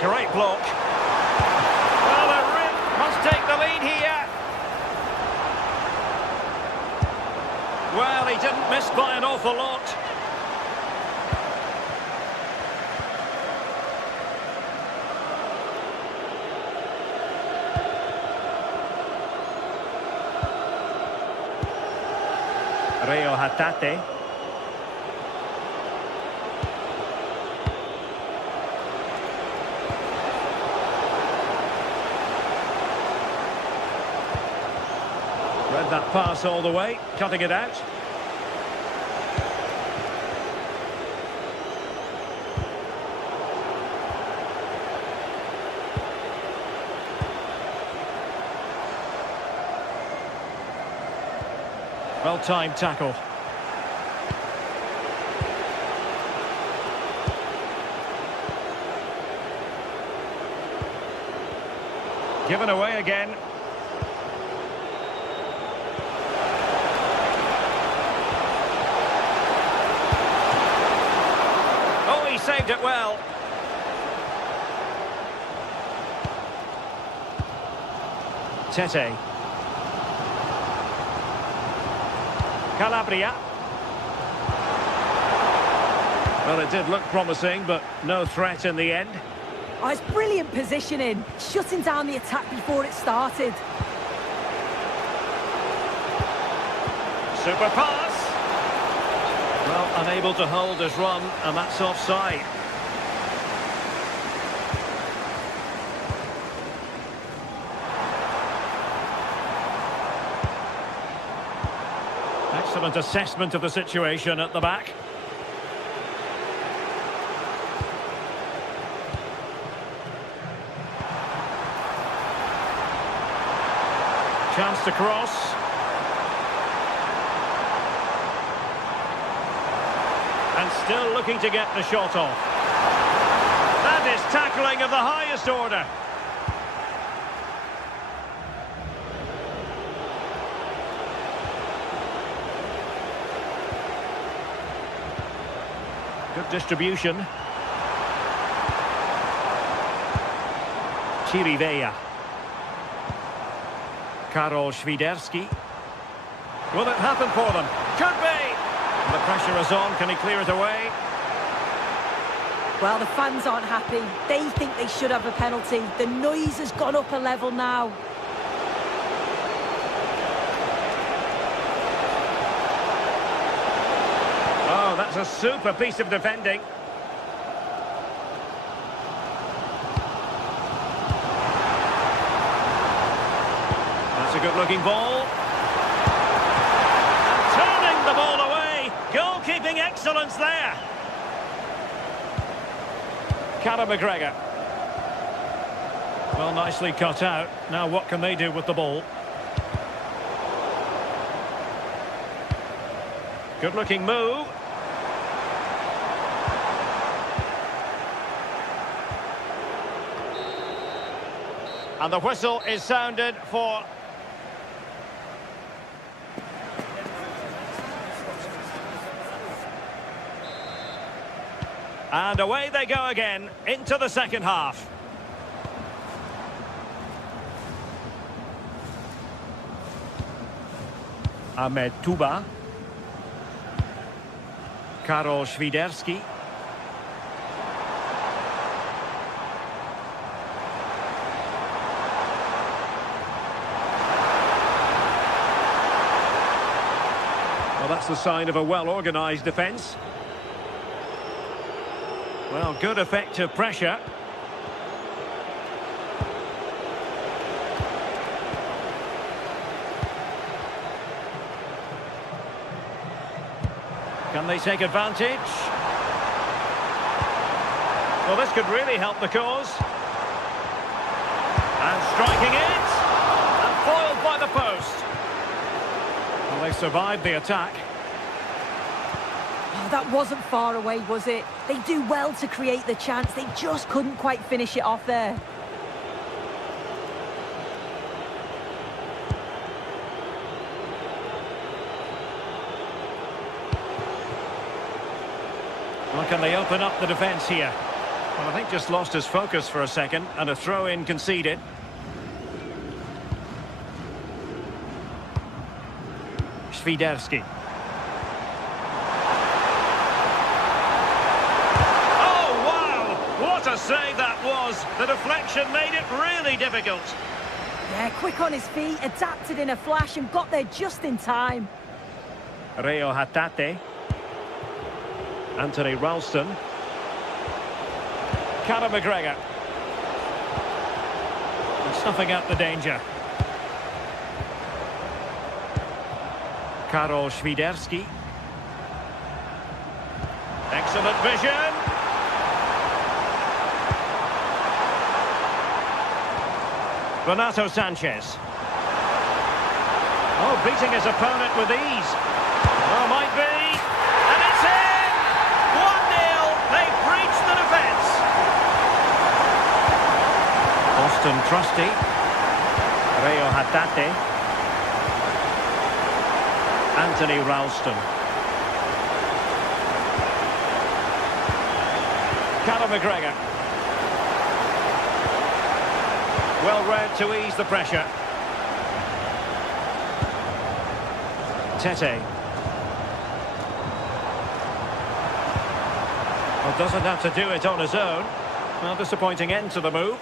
Great block. Well, the Rim must take the lead here. Well, he didn't miss by an awful lot. Reo Hatate. Read that pass all the way, cutting it out. Well-timed tackle. Given away again. Oh, he saved it well. Tete. Calabria. Well, it did look promising, but no threat in the end. Oh, it's brilliant positioning, shutting down the attack before it started. Super pass. Well, unable to hold his run, and that's offside. Excellent assessment of the situation at the back. Chance to cross. And still looking to get the shot off. That is tackling of the highest order. Good distribution. Chirivella. Karol Świderski. Will it happen for them? Could be! And the pressure is on. Can he clear it away? Well, the fans aren't happy. They think they should have a penalty. The noise has gone up a level now. Oh, that's a super piece of defending. That's a good-looking ball. And turning the ball away. Goalkeeping excellence there. Conor McGregor. Well, nicely cut out. Now what can they do with the ball? Good-looking move. And the whistle is sounded for... And away they go again, into the second half. Ahmed Touba. Karol Świderski. Well, that's the sign of a well-organised defence. Well, good effective pressure. Can they take advantage? Well, this could really help the cause. And striking it. And foiled by the post. Well, they survived the attack. Oh, that wasn't far away, was it? They do well to create the chance. They just couldn't quite finish it off there. Well, can they open up the defence here? Well, I think just lost his focus for a second, and a throw-in conceded. Świderski. Oh, wow! What a save that was! The deflection made it really difficult. Yeah, quick on his feet, adapted in a flash and got there just in time. Reo Hatate. Anthony Ralston. Conor McGregor. And snuffing out the danger. Karol Świderski. Excellent vision. Renato Sanchez. Oh, beating his opponent with ease. Oh, might be. And it's in! 1-0. They've breached the defence. Austin Trusty. Reo Hatate. Anthony Ralston. Conor McGregor. Well read to ease the pressure. Tete. Well, doesn't have to do it on his own. Well, disappointing end to the move.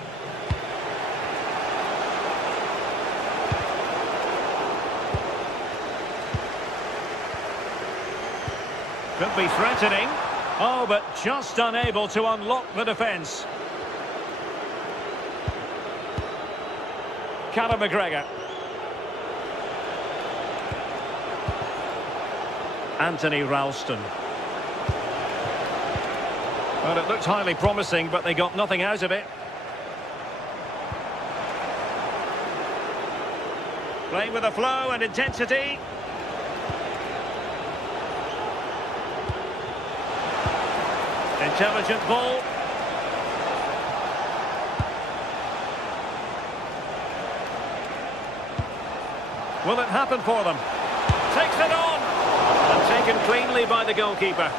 Could be threatening. Oh, but just unable to unlock the defence. Conor McGregor. Anthony Ralston. Well, it looked highly promising, but they got nothing out of it. Playing with a flow and intensity. Intelligent ball. Will it happen for them? Takes it on! And taken cleanly by the goalkeeper.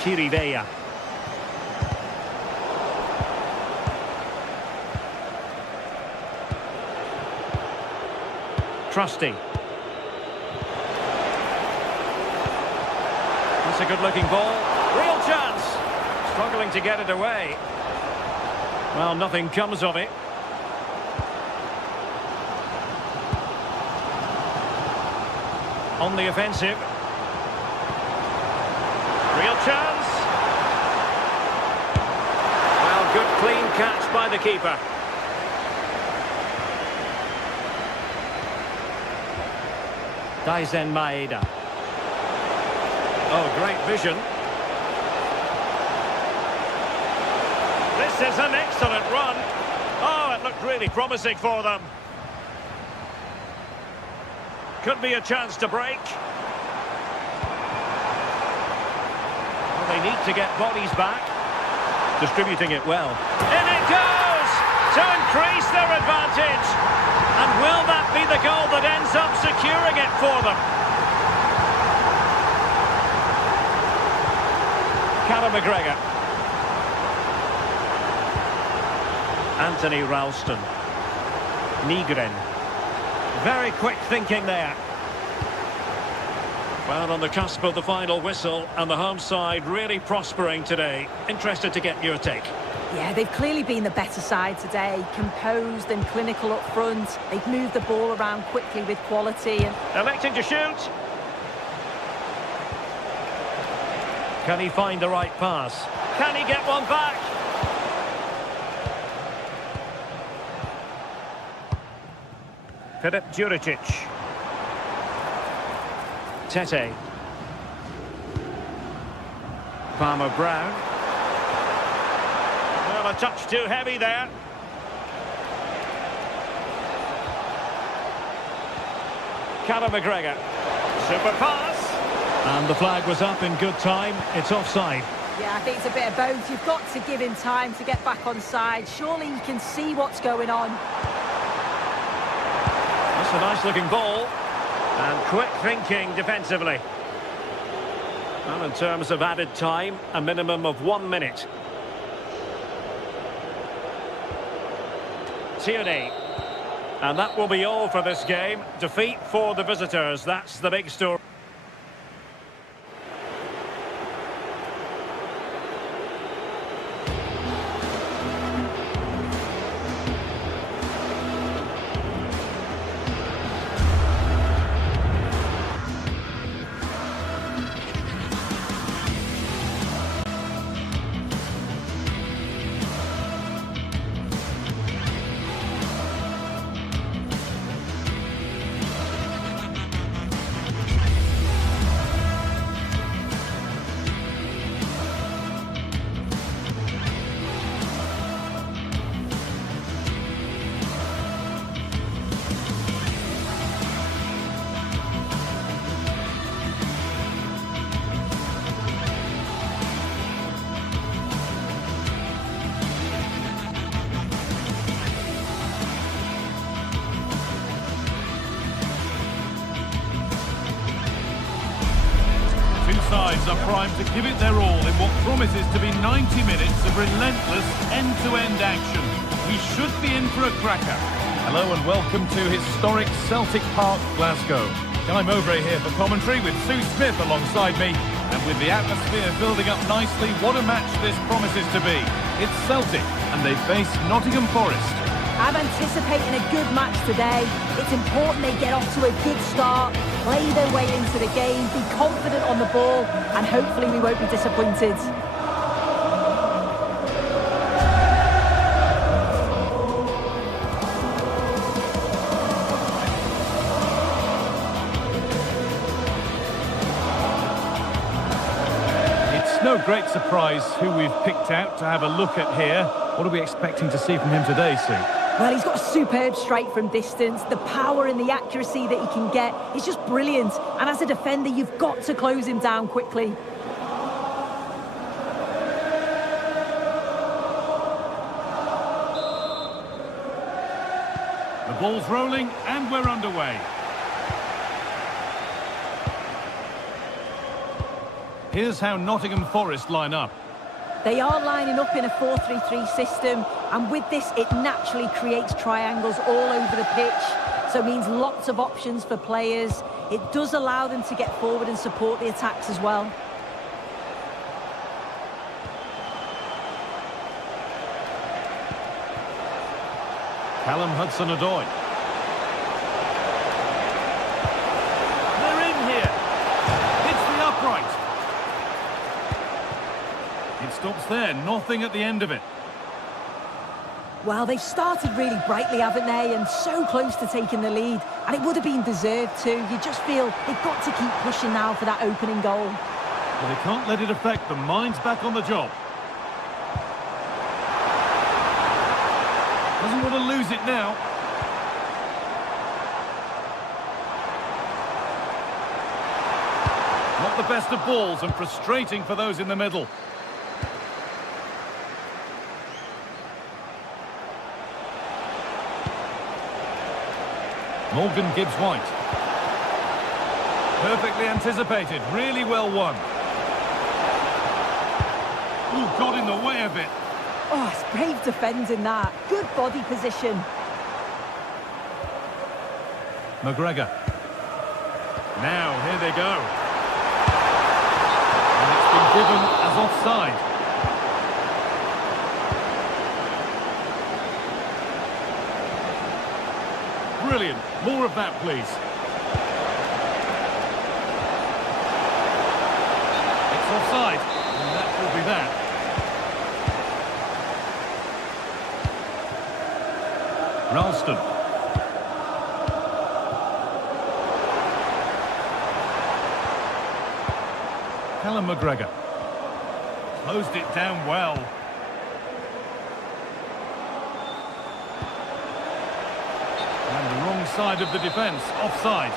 Chirivella. Trusty. That's a good-looking ball. Real chance! Struggling to get it away. Well, nothing comes of it. On the offensive. Real chance. Well, good clean catch by the keeper. Daisen Maeda. Oh, great vision. This is an excellent run. Oh, it looked really promising for them. Could be a chance to break. Well, they need to get bodies back. Distributing it well. In it goes! To increase their advantage. And will that be the goal that ends up securing it for them? Callum McGregor. Anthony Ralston. Nygren. Very quick thinking there. Well, on the cusp of the final whistle, and the home side really prospering today. Interested to get your take. Yeah, they've clearly been the better side today. Composed and clinical up front. They've moved the ball around quickly with quality. And electing to shoot. Can he find the right pass? Can he get one back? Filip Juricic. Tete. Palmer-Brown. Well, a touch too heavy there. Callum McGregor. Super pass. And the flag was up in good time. It's offside. yeah, I think it's a bit of both. You've got to give him time to get back on side. Surely he can see what's going on. That's a nice looking ball. And quick thinking defensively. Well, in terms of added time, a minimum of 1 minute. Tierney. And that will be all for this game. Defeat for the visitors. That's the big story. Sides are primed to give it their all in what promises to be 90 minutes of relentless end-to-end action. We should be in for a cracker. Hello and welcome to historic Celtic Park, Glasgow. Guy Mowbray here for commentary with Sue Smith alongside me. And with the atmosphere building up nicely, what a match this promises to be. It's Celtic and they face Nottingham Forest. I'm anticipating a good match today. It's important they get off to a good start, play their way into the game, be confident on the ball, and hopefully we won't be disappointed. It's no great surprise who we've picked out to have a look at here. What are we expecting to see from him today, Sue? Well, he's got a superb strike from distance. The power and the accuracy that he can get is just brilliant. And as a defender, you've got to close him down quickly. The ball's rolling and we're underway. Here's how Nottingham Forest line up. They are lining up in a 4-3-3 system, and with this, it naturally creates triangles all over the pitch, so it means lots of options for players. It does allow them to get forward and support the attacks as well. Callum Hudson-Odoi. They're in here. Hits the upright. It stops there, nothing at the end of it. Well, they've started really brightly, haven't they? And so close to taking the lead. And it would have been deserved too. You just feel they've got to keep pushing now for that opening goal. But they can't let it affect them. Mind's back on the job. Doesn't want to lose it now. Not the best of balls and frustrating for those in the middle. Morgan Gibbs-White. Perfectly anticipated, really well won. Ooh, got in the way of it. Oh, it's brave defending that. Good body position. McGregor. Now, here they go. And it's been given as offside. Brilliant. More of that, please. It's offside. And that will be that. Ralston. Callum McGregor. Closed it down well. And the wrong side of the defence, offside.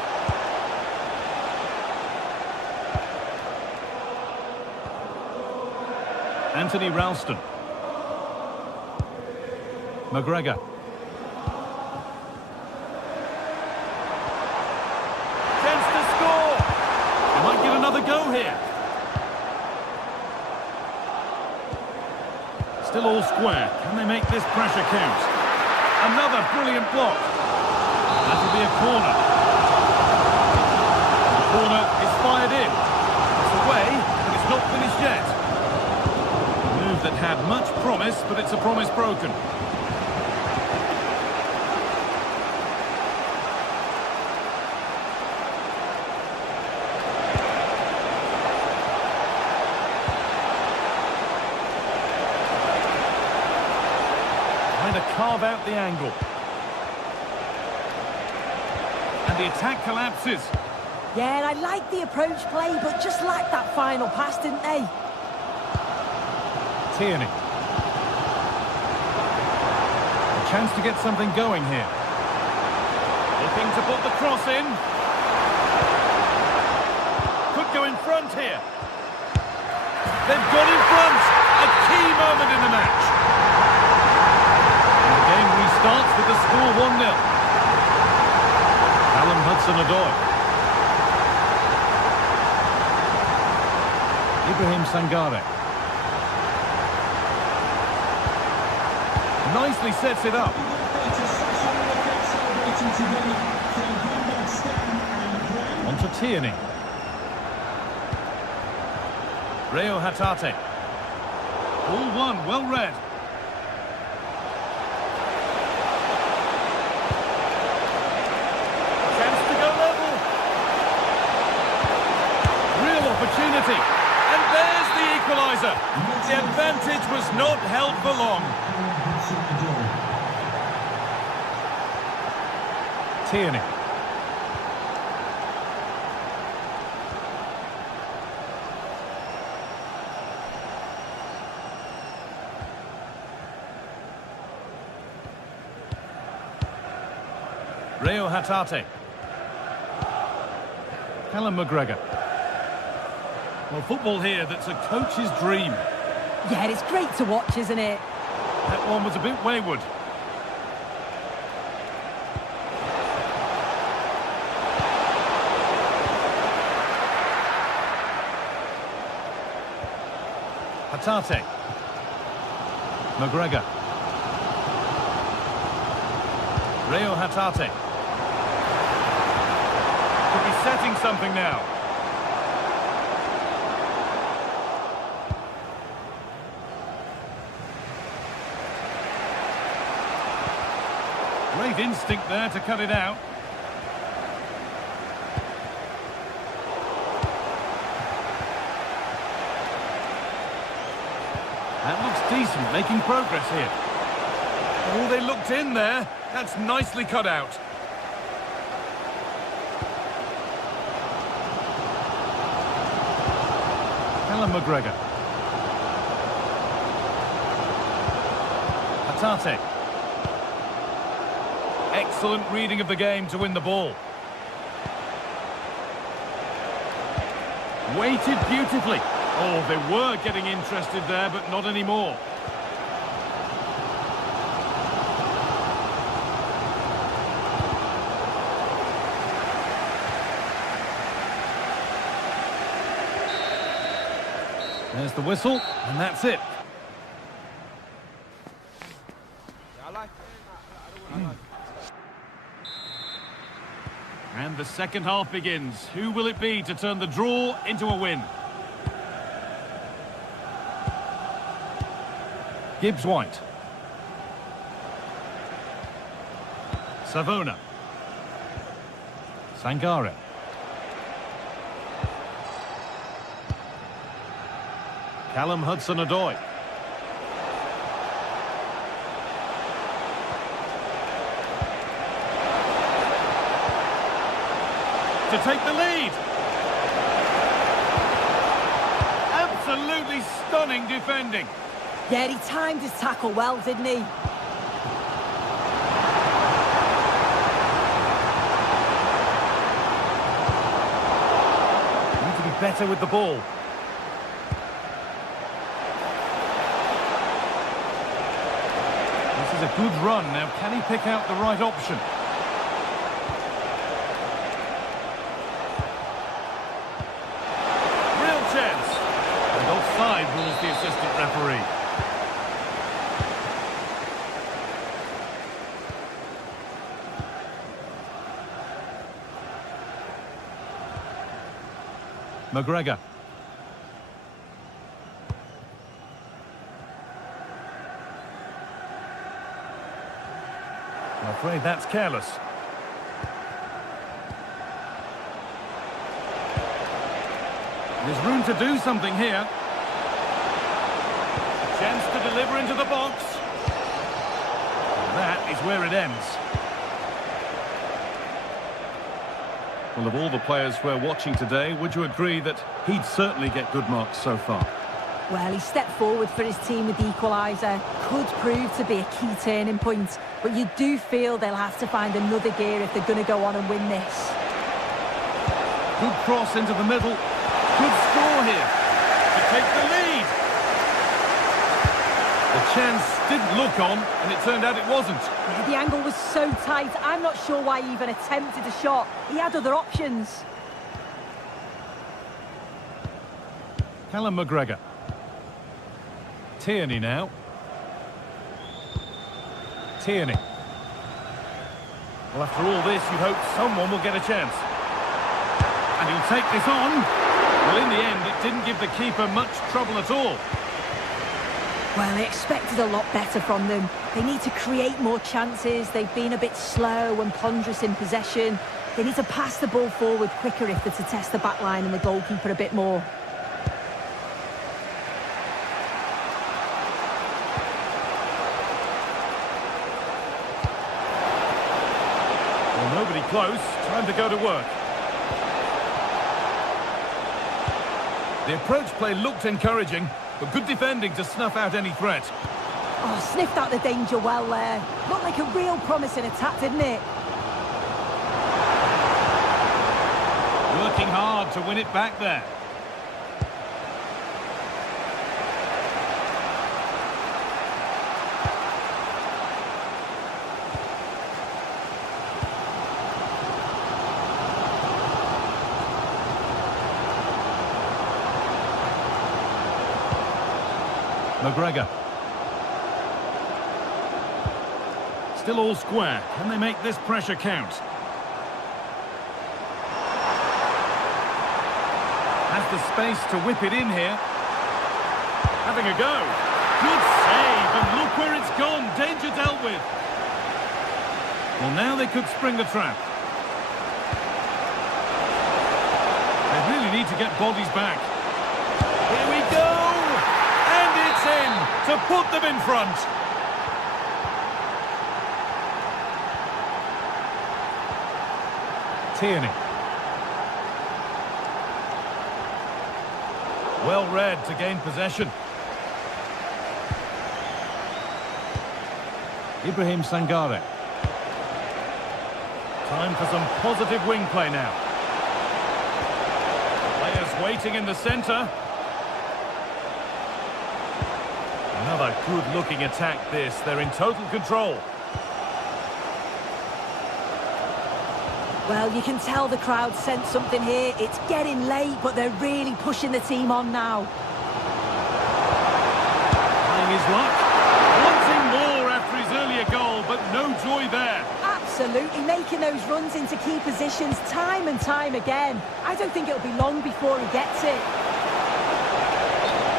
Anthony Ralston. McGregor. Chance to score! They might get another go here. Still all square. Can they make this pressure count? Another brilliant block. That'll be a corner. The corner is fired in. It's away, but it's not finished yet. A move that had much promise, but it's a promise broken. Trying to carve out the angle. And the attack collapses. Yeah, and I like the approach play, but just lacked that final pass, didn't they? Tierney. A chance to get something going here. Looking to put the cross in. Could go in front here. They've got in front. A key moment in the match. And the game restarts with the score 1-0. Callum Hudson-Odoi. Ibrahim Sangare. Nicely sets it up. On to Tierney. Reo Hatate. All one, well read. Opportunity, and there's the equaliser. The advantage was not held for long. Tierney. Rio Hatate. Callum McGregor. Well, football here that's a coach's dream. Yeah, it's great to watch, isn't it? That one was a bit wayward. Hatate. McGregor. Rio Hatate. Could be setting something now. Great instinct there to cut it out. That looks decent, making progress here. Oh, they looked in there. That's nicely cut out. Callum McGregor. Hatate. Excellent reading of the game to win the ball. Weighted beautifully. Oh, they were getting interested there, but not anymore. There's the whistle, and that's it. And the second half begins. Who will it be to turn the draw into a win? Gibbs-White. Savona. Sangare. Callum Hudson-Odoi. To take the lead. Absolutely stunning defending. Yeah, he timed his tackle well, didn't he? Need to be better with the ball. This is a good run. Now, can he pick out the right option? Real chance. And offside rules the assistant referee. McGregor. I'm afraid that's careless. There's room to do something here. Chance to deliver into the box. And that is where it ends. Well, of all the players we're watching today, would you agree that he'd certainly get good marks so far? Well, he stepped forward for his team with the equaliser. Could prove to be a key turning point. But you do feel they'll have to find another gear if they're going to go on and win this. Good cross into the middle. Good score here to take the lead. The chance didn't look on, and it turned out it wasn't. Yeah, the angle was so tight. I'm not sure why he even attempted a shot. He had other options. Callum McGregor. Tierney now. Tierney. Well, after all this, you hope someone will get a chance. And he'll take this on. Well, in the end, it didn't give the keeper much trouble at all. Well, they expected a lot better from them. They need to create more chances. They've been a bit slow and ponderous in possession. They need to pass the ball forward quicker if they're to test the back line and the goalkeeper a bit more. Well, nobody close. Time to go to work. The approach play looked encouraging, but good defending to snuff out any threat. Oh, sniffed out the danger well there. Looked like a real promising attack, didn't it? Working hard to win it back there. McGregor. Still all square. Can they make this pressure count? Has the space to whip it in here. Having a go. Good save, and look where it's gone. Danger dealt with. Well, now they could spring the trap. They really need to get bodies back. Here we go! In to put them in front. Tierney. Well read to gain possession. Ibrahim Sangare. Time for some positive wing play now. Players waiting in the centre. Another good-looking attack this. They're in total control. Well, you can tell the crowd sensed something here. It's getting late, but they're really pushing the team on now. Trying his luck. Wanting more after his earlier goal, but no joy there. Absolutely, making those runs into key positions time and time again. I don't think it'll be long before he gets it.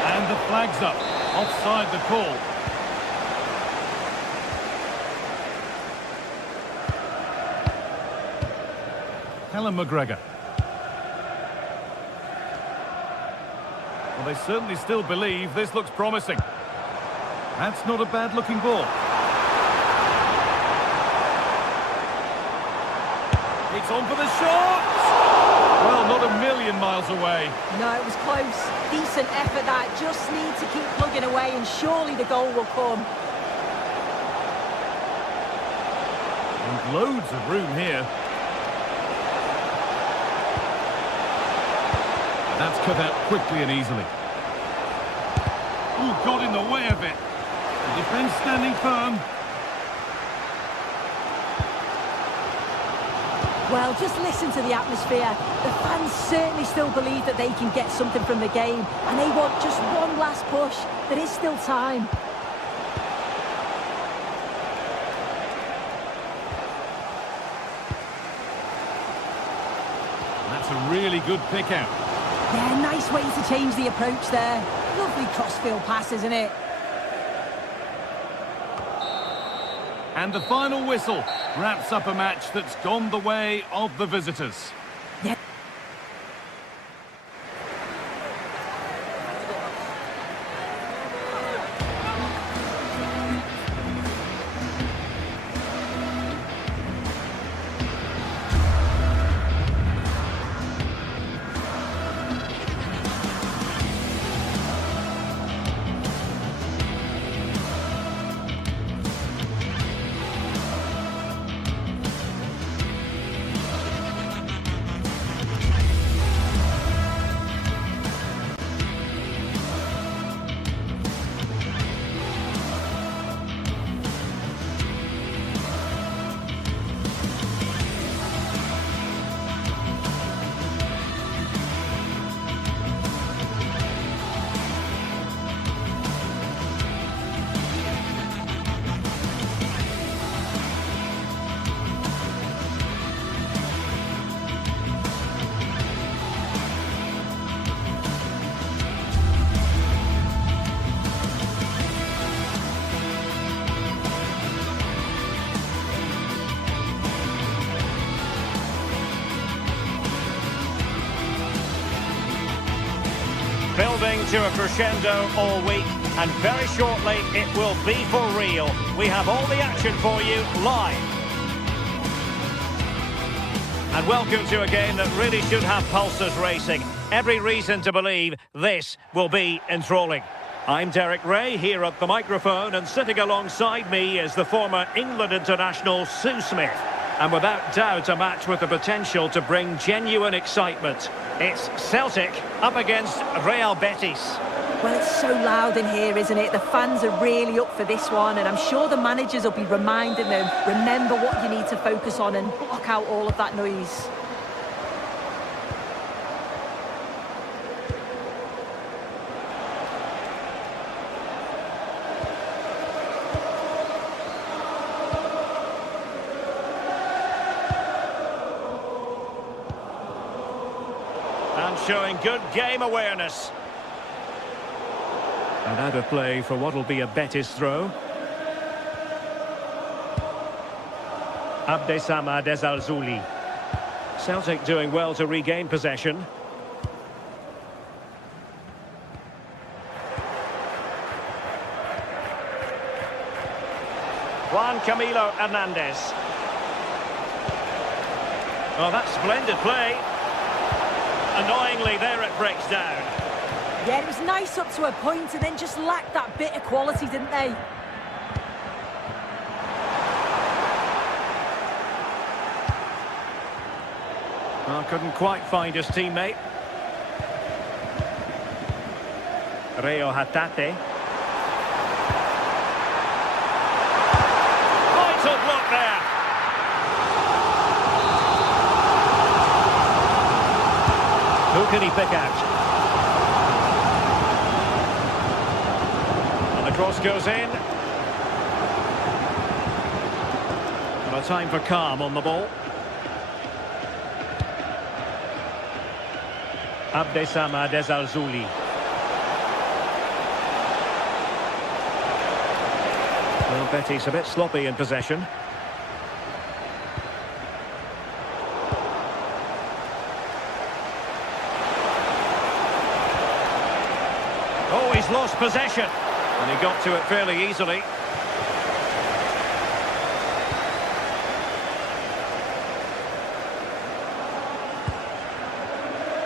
And the flag's up. Offside the call. Callum McGregor. Well, they certainly still believe this looks promising. That's not a bad-looking ball. It's on for the shot! Well, not a million miles away. No, it was close. Decent effort that. Just need to keep plugging away and surely the goal will come. And loads of room here. That's cut out quickly and easily. Ooh, got in the way of it. The defence standing firm. Well, just listen to the atmosphere. The fans certainly still believe that they can get something from the game, and they want just one last push. There is still time. That's a really good pick out. Yeah, nice way to change the approach there. Lovely crossfield pass, isn't it? And the final whistle wraps up a match that's gone the way of the visitors. Yeah. Building to a crescendo all week, and very shortly it will be for real. We have all the action for you live. And welcome to a game that really should have pulses racing. Every reason to believe this will be enthralling. I'm Derek Ray here at the microphone, and sitting alongside me is the former England international Sue Smith. And without doubt, a match with the potential to bring genuine excitement. It's Celtic up against Real Betis. Well, it's so loud in here, isn't it? The fans are really up for this one, and I'm sure the managers will be reminding them, remember what you need to focus on and block out all of that noise. And showing good game awareness. And out of play for what will be a Betis throw. Abdessamad Ezalzouli. Celtic doing well to regain possession. Juan Camilo Hernandez. Oh, that's splendid play. Annoyingly, there it breaks down. Yeah, it was nice up to a point and then just lacked that bit of quality, didn't they? Oh, couldn't quite find his teammate. Reo Hatate. Vital block there. Who can he pick out? And the cross goes in. And a time for calm on the ball. Abdessamad Ezalzouli. Well, Betis a bit sloppy in possession. Oh, he's lost possession. And he got to it fairly easily.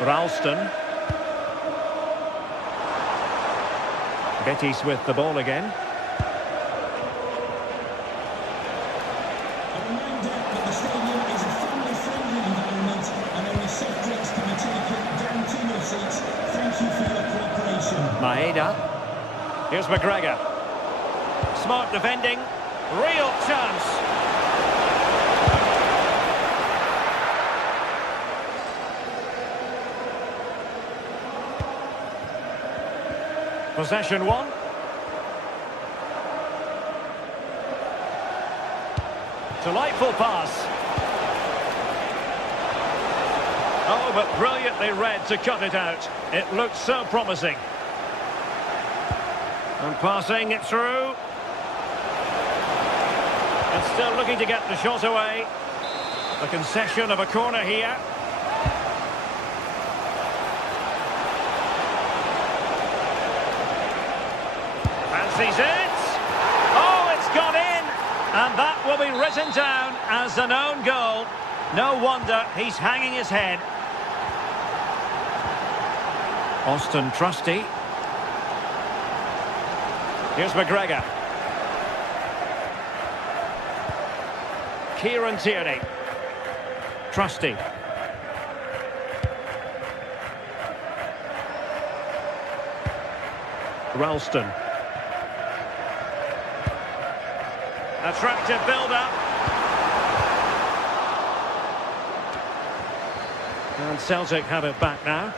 Ralston. Betis with the ball again. A reminder that the stadium is a family-friendly environment and only soft drinks can be taken down to your seats. Thank you for your cooperation. Maeda. Here's McGregor. Smart defending. Real chance. Possession one. Delightful pass. Oh, but brilliantly read to cut it out. It looked so promising. And passing it through. And still looking to get the shot away. The concession of a corner here. Fancies it. Oh, it's gone in. And that will be written down as an own goal. No wonder he's hanging his head. Austin Trusty. Here's McGregor. Kieran Tierney. Trusty. Ralston. Attractive build-up. And Celtic have it back now.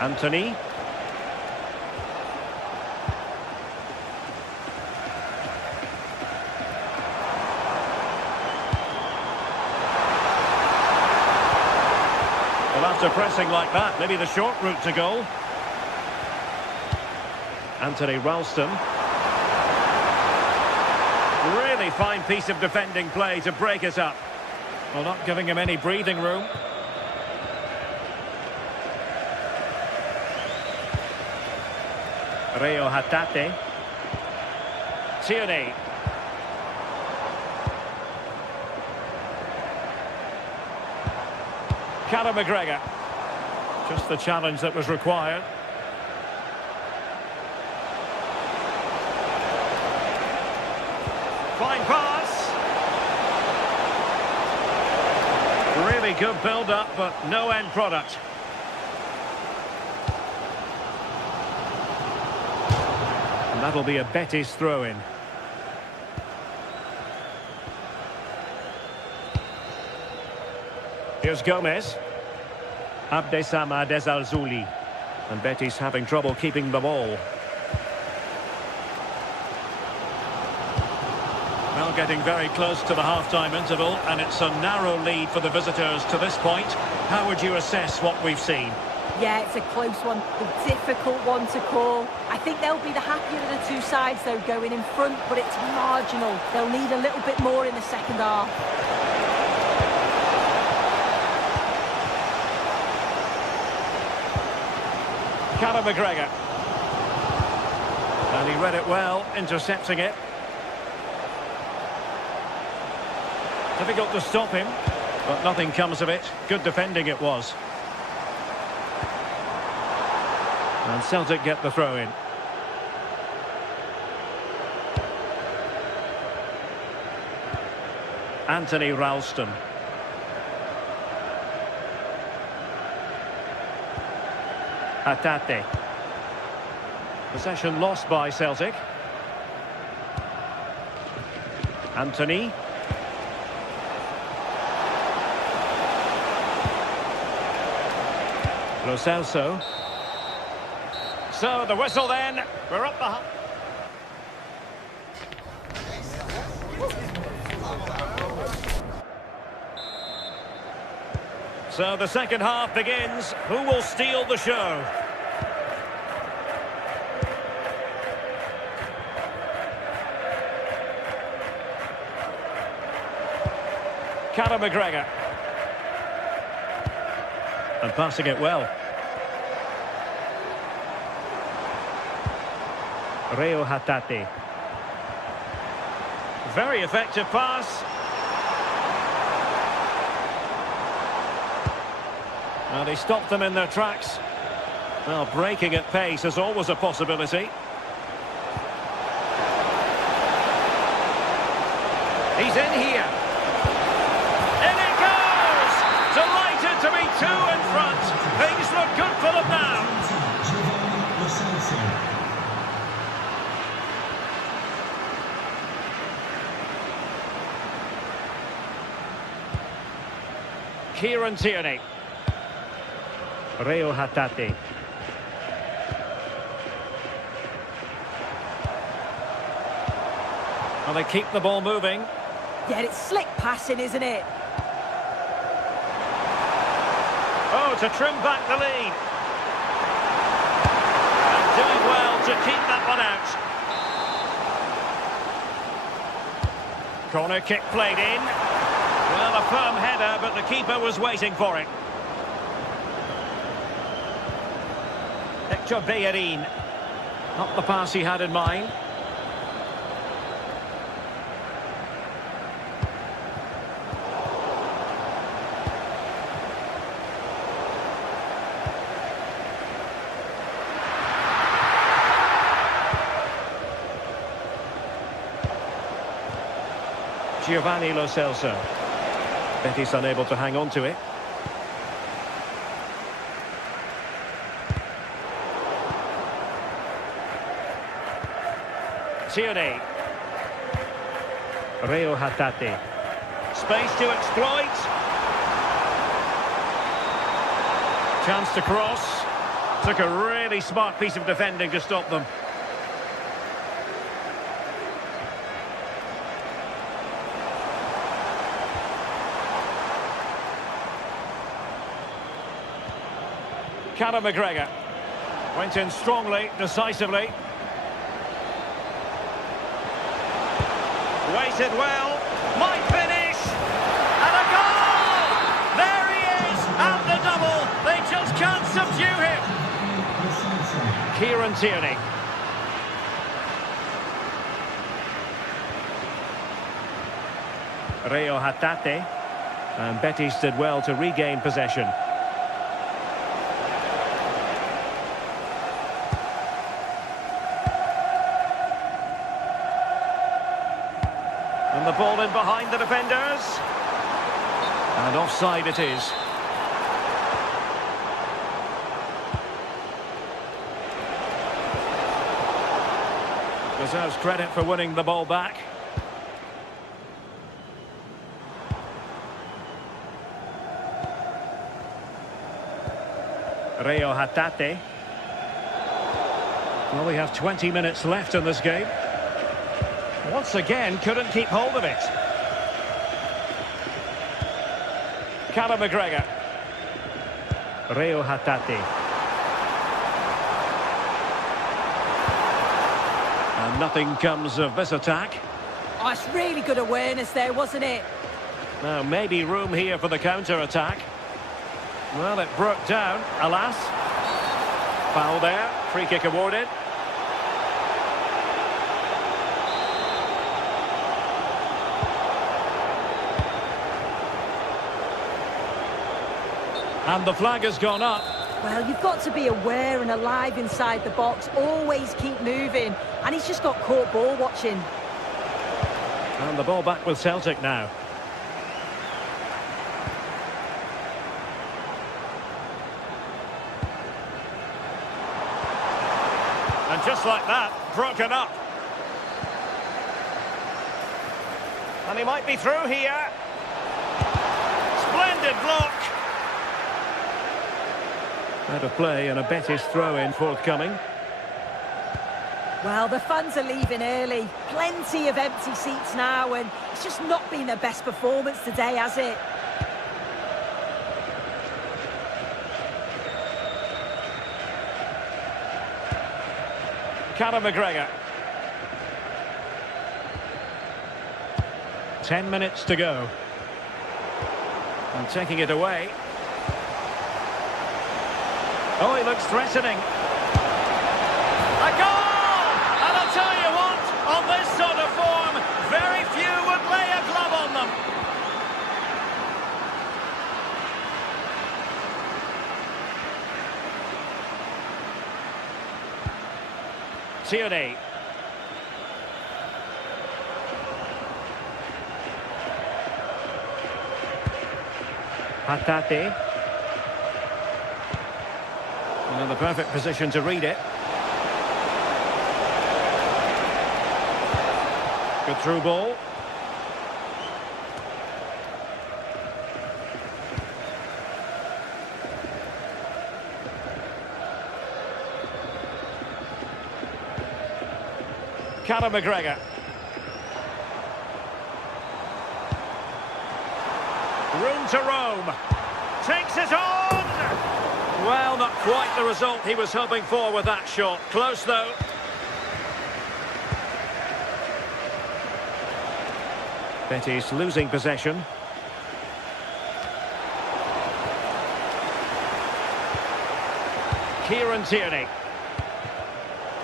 Anthony. Well, after pressing like that, maybe the short route to goal. Anthony Ralston. Really fine piece of defending play to break it up. Well, not giving him any breathing room. Reo Hatate. Tierney. Callum McGregor. Just the challenge that was required. Good build-up, but no end product. And that'll be a Betis throw-in. Here's Gomez. Abdesama Desalzuli. And Betis having trouble keeping the ball. Well, getting very close to the half-time interval, and it's a narrow lead for the visitors to this point. How would you assess what we've seen? Yeah, it's a close one, a difficult one to call. I think they'll be the happier of the two sides, though, going in front, but it's marginal. They'll need a little bit more in the second half. Callum McGregor. And he read it well, intercepting it. Difficult to stop him, but nothing comes of it. Good defending it was. And Celtic get the throw in. Anthony Ralston. Hatate. Possession lost by Celtic. Anthony. Lo Celso. So the whistle then. We're up the... So the second half begins. Who will steal the show? Callum McGregor. And passing it well. Reo Hatate. Very effective pass. And he stopped them in their tracks. Well, breaking at pace is always a possibility. He's in here. In it goes! Delighted to be two in front. Things look good for them now. Kieran Tierney. Reo Hatate. Well, they keep the ball moving. Yeah, it's slick passing, isn't it? Oh, to trim back the lead. And doing well to keep that one out. Corner kick played in. Well, a firm header, but the keeper was waiting for it. Hector Bellerin. Not the pass he had in mind. Giovanni Lo Celso. Betis unable to hang on to it. Tierney. Reo Hatate. Space to exploit. Chance to cross. Took a really smart piece of defending to stop them. Callum McGregor went in strongly, decisively. Waited well, might finish, and a goal! There he is, at the double. They just can't subdue him. Kieran Tierney. Reo Hatate. And Betis did well to regain possession. And the ball in behind the defenders. And offside it is. Deserves credit for winning the ball back. Rio Hatate. Well, we have 20 minutes left in this game. Once again, couldn't keep hold of it. Callum McGregor. Rio Hatate. And nothing comes of this attack. Oh, it's really good awareness there, wasn't it? Now, maybe room here for the counter-attack. Well, it broke down, alas. Foul there, free kick awarded. And the flag has gone up. Well, you've got to be aware and alive inside the box. Always keep moving. And he's just got caught ball watching. And the ball back with Celtic now. And just like that, broken up. And he might be through here. Splendid block. Out of play and a Betis throw-in forthcoming. Well, the fans are leaving early. Plenty of empty seats now, and it's just not been their best performance today, has it? Callum McGregor. 10 minutes to go. And taking it away. Oh, he looks threatening. A goal! And I'll tell you what, on this sort of form, very few would lay a glove on them. Tierney. Hatate. And in the perfect position to read it. Good through ball. Callum McGregor. Room to roam. Takes it on! Well, not quite the result he was hoping for with that shot. Close, though. Betis losing possession. Kieran Tierney.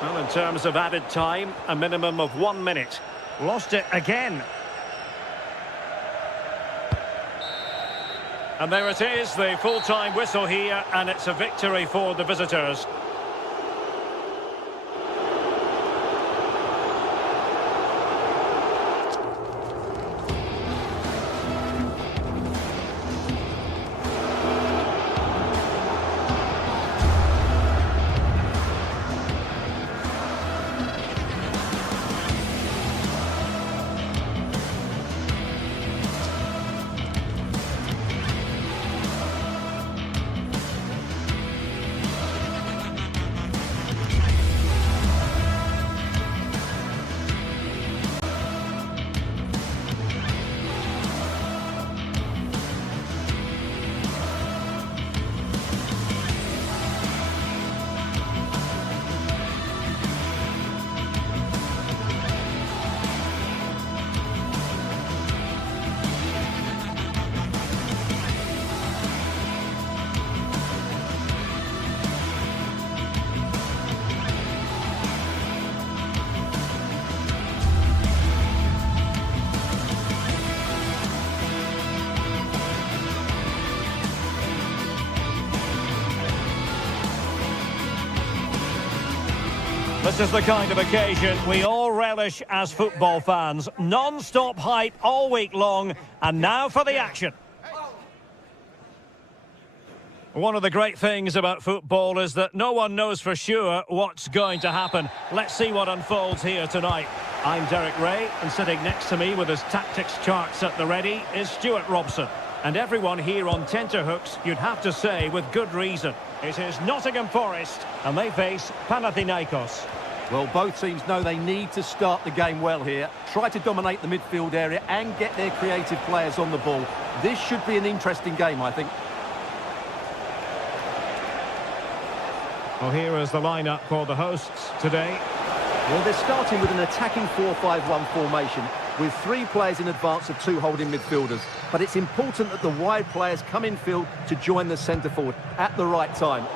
Well, in terms of added time, a minimum of 1 minute. Lost it again. And there it is, the full-time whistle here, and it's a victory for the visitors. This is the kind of occasion we all relish as football fans. Non-stop hype all week long, and now for the action. One of the great things about football is that no one knows for sure what's going to happen. Let's see what unfolds here tonight. I'm Derek Ray, and sitting next to me with his tactics charts at the ready is Stuart Robson. And everyone here on tenterhooks, you'd have to say, with good reason. It is Nottingham Forest, and they face Panathinaikos. Well, both teams know they need to start the game well here. Try to dominate the midfield area and get their creative players on the ball. This should be an interesting game, I think. Well, here is the lineup for the hosts today. Well, they're starting with an attacking 4-5-1 formation with 3 players in advance of 2 holding midfielders. But it's important that the wide players come in field to join the centre forward at the right time.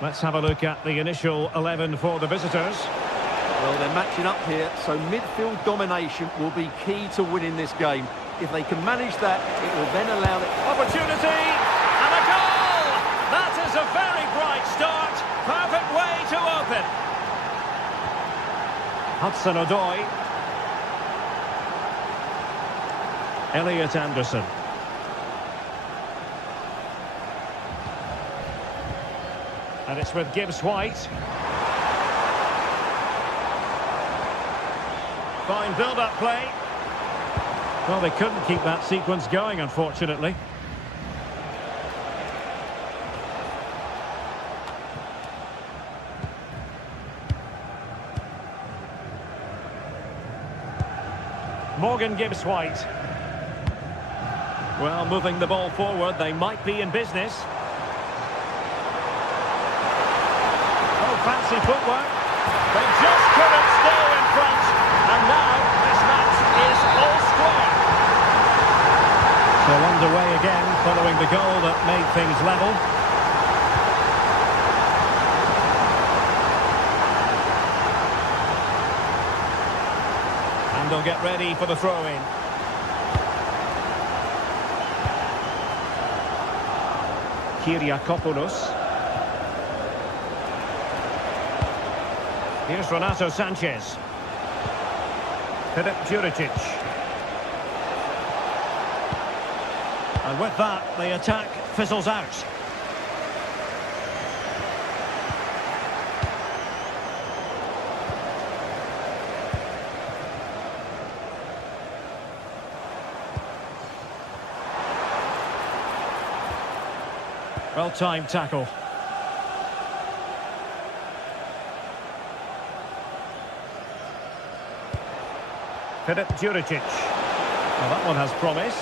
Let's have a look at the initial 11 for the visitors. Well, they're matching up here, so midfield domination will be key to winning this game. If they can manage that, it will then allow the opportunity and a goal! That is a very bright start. Perfect way to open. Hudson-Odoi. Elliot Anderson. And it's with Gibbs-White. Fine build-up play. Well, they couldn't keep that sequence going, unfortunately. Morgan Gibbs-White. Well, moving the ball forward, they might be in business. Oh, fancy footwork. They just couldn't stay in front. And now this match is all square. So underway again, following the goal that made things level. And they'll get ready for the throw-in. Kyriakopoulos. Here's Renato Sanchez. Filip Juricic. And with that, the attack fizzles out. Well-timed tackle. Filip Juricic. Well, that one has promise.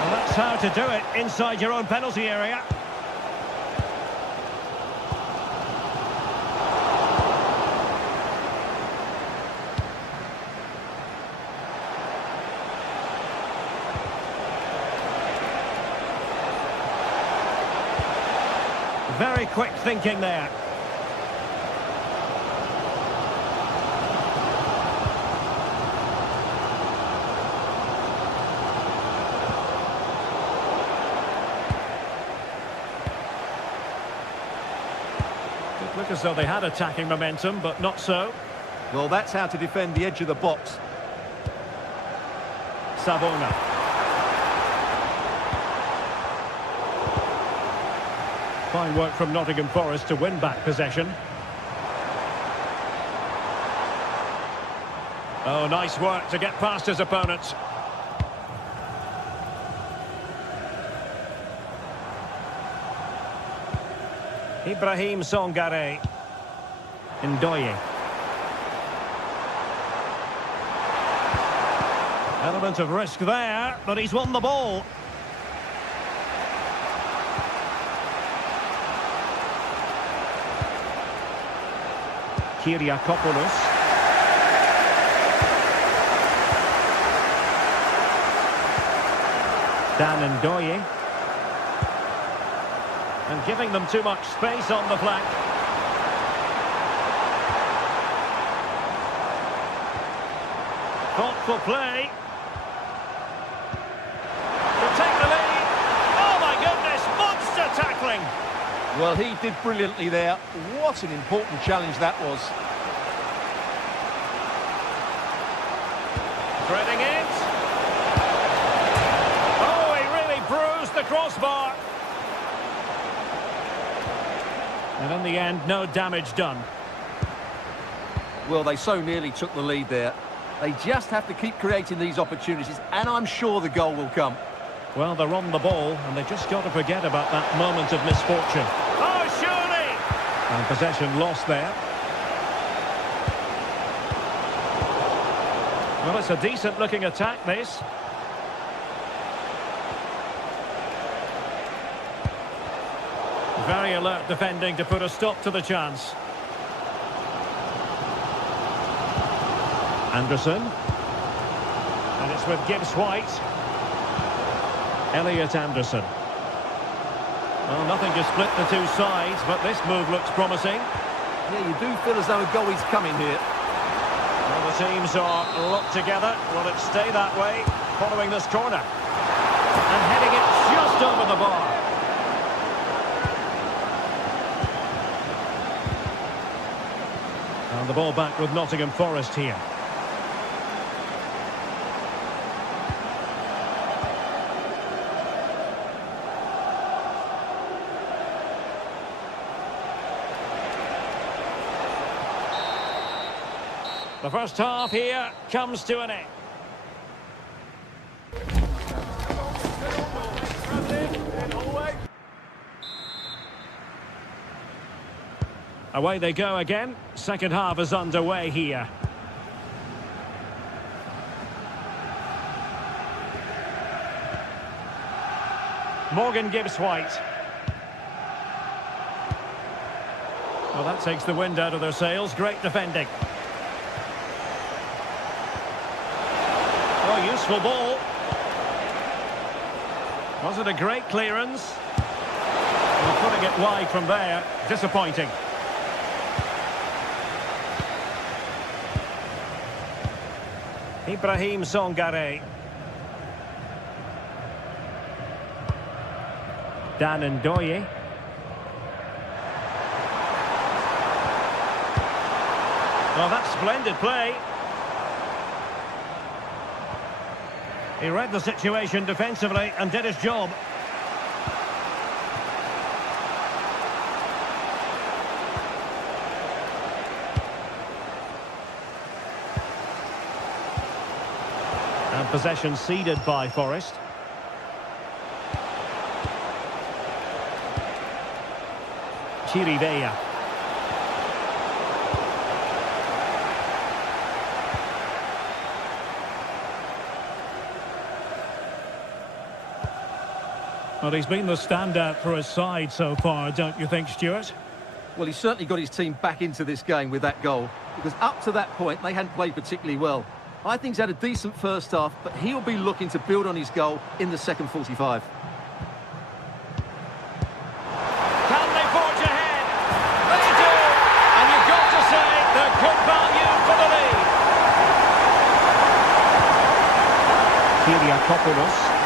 Well, that's how to do it inside your own penalty area. Very quick thinking there. It looked as though they had attacking momentum, but not so. Well, that's how to defend the edge of the box. Savona. Fine work from Nottingham Forest to win back possession. Oh, nice work to get past his opponents. Ibrahim Songare. Ndoye. Element of risk there, but he's won the ball. Kyriakopoulos. Dan Ndoye. And giving them too much space on the flank. Thoughtful play. To take the lead. Oh my goodness, monster tackling. Well, he did brilliantly there. What an important challenge that was. Threading it. Oh, he really bruised the crossbar. And in the end, no damage done. Well, they so nearly took the lead there. They just have to keep creating these opportunities, and I'm sure the goal will come. Well, they're on the ball, and they've just got to forget about that moment of misfortune. Oh, surely! And possession lost there. Well, it's a decent-looking attack, this. Very alert defending to put a stop to the chance. Anderson. And it's with Gibbs-White. Elliot Anderson. Well, nothing to split the two sides, but this move looks promising. Yeah, you do feel as though a goal is coming here. Well, the teams are locked together. Will it stay that way following this corner? And heading it just over the bar. And the ball back with Nottingham Forest here. The first half here comes to an end. Away they go again. Second half is underway here. Morgan Gibbs-White. Well, that takes the wind out of their sails. Great defending. Oh, useful ball. Was it a great clearance? Well, putting it wide from there. Disappointing. Ibrahim Songare. Dan Ndoye. Well, that's splendid play. He read the situation defensively and did his job. And possession ceded by Forest. Chirivella. Well, he's been the standout for his side so far, don't you think, Stuart? Well, he certainly got his team back into this game with that goal, because up to that point, they hadn't played particularly well. I think he's had a decent first half, but he'll be looking to build on his goal in the second 45. Can they forge ahead? They do! And you've got to say, they're good value for the lead. Kyriakopoulos.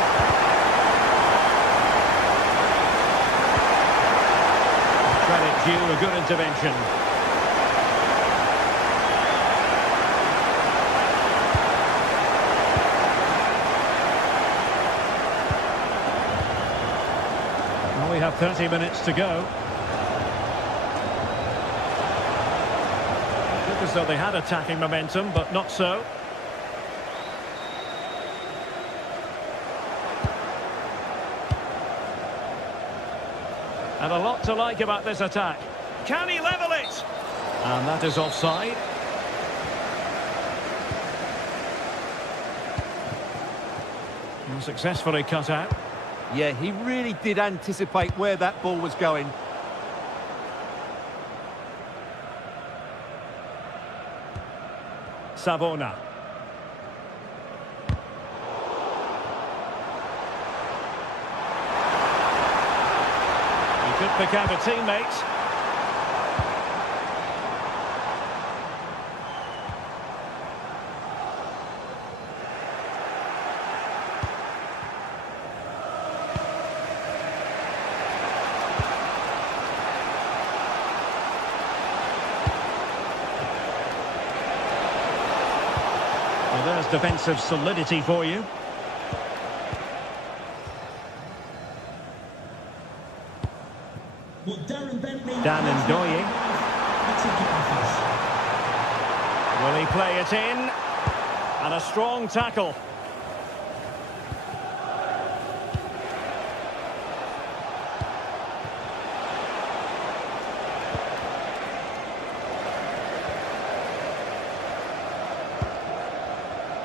Credit due, a good intervention. Well, we have 30 minutes to go. It looked as though they had attacking momentum, but not so. And a lot to like about this attack. Can he level it? And that is offside. And successfully cut out. Yeah, he really did anticipate where that ball was going. Savona. Could pick out a teammate. Well, there's defensive solidity for you. Well, Darren Bentley... Dan Ndoye. Will he play it in? And a strong tackle.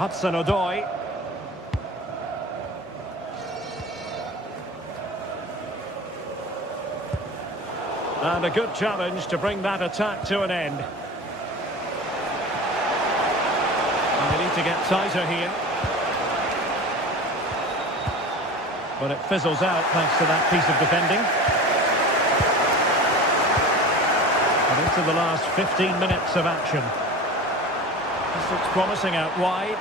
Hudson-Odoi. And a good challenge to bring that attack to an end. And they need to get tighter here. But it fizzles out thanks to that piece of defending. And into the last 15 minutes of action. This looks promising out wide.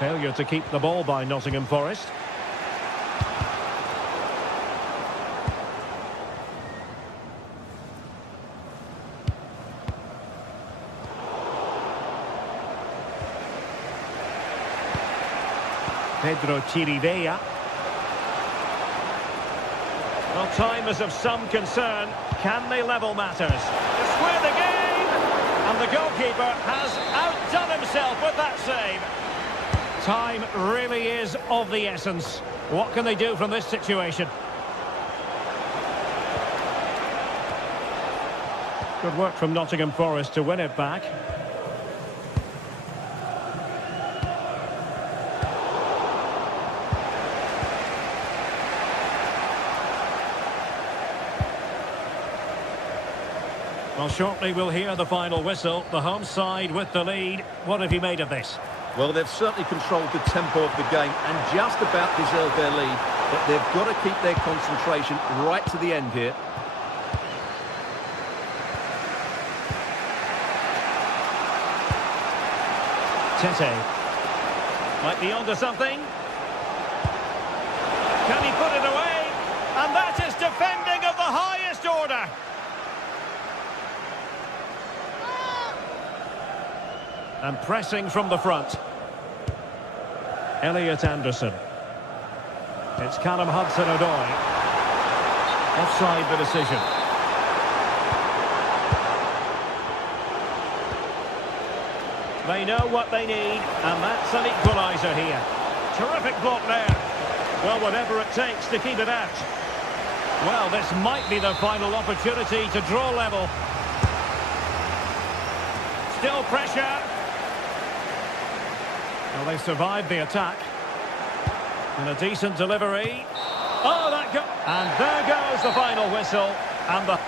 Failure to keep the ball by Nottingham Forest. Pedro Chirivella. Well, time is of some concern. Can they level matters? To square the game! And the goalkeeper has outdone himself with that save. Time really is of the essence. What can they do from this situation? Good work from Nottingham Forest to win it back. Well, shortly we'll hear the final whistle. The home side with the lead. What have you made of this? Well, they've certainly controlled the tempo of the game and just about deserved their lead. But they've got to keep their concentration right to the end here. Tete. Might be onto something. Can he put it away? And that is defending of the highest order. And pressing from the front. Elliot Anderson. It's Callum Hudson-Odoi. Offside the decision. They know what they need, and that's an equaliser here. Terrific block there. Well, whatever it takes to keep it out. Well, this might be the final opportunity to draw level. Still pressure. Well, they survived the attack. And a decent delivery. Oh, that go... And there goes the final whistle. And the...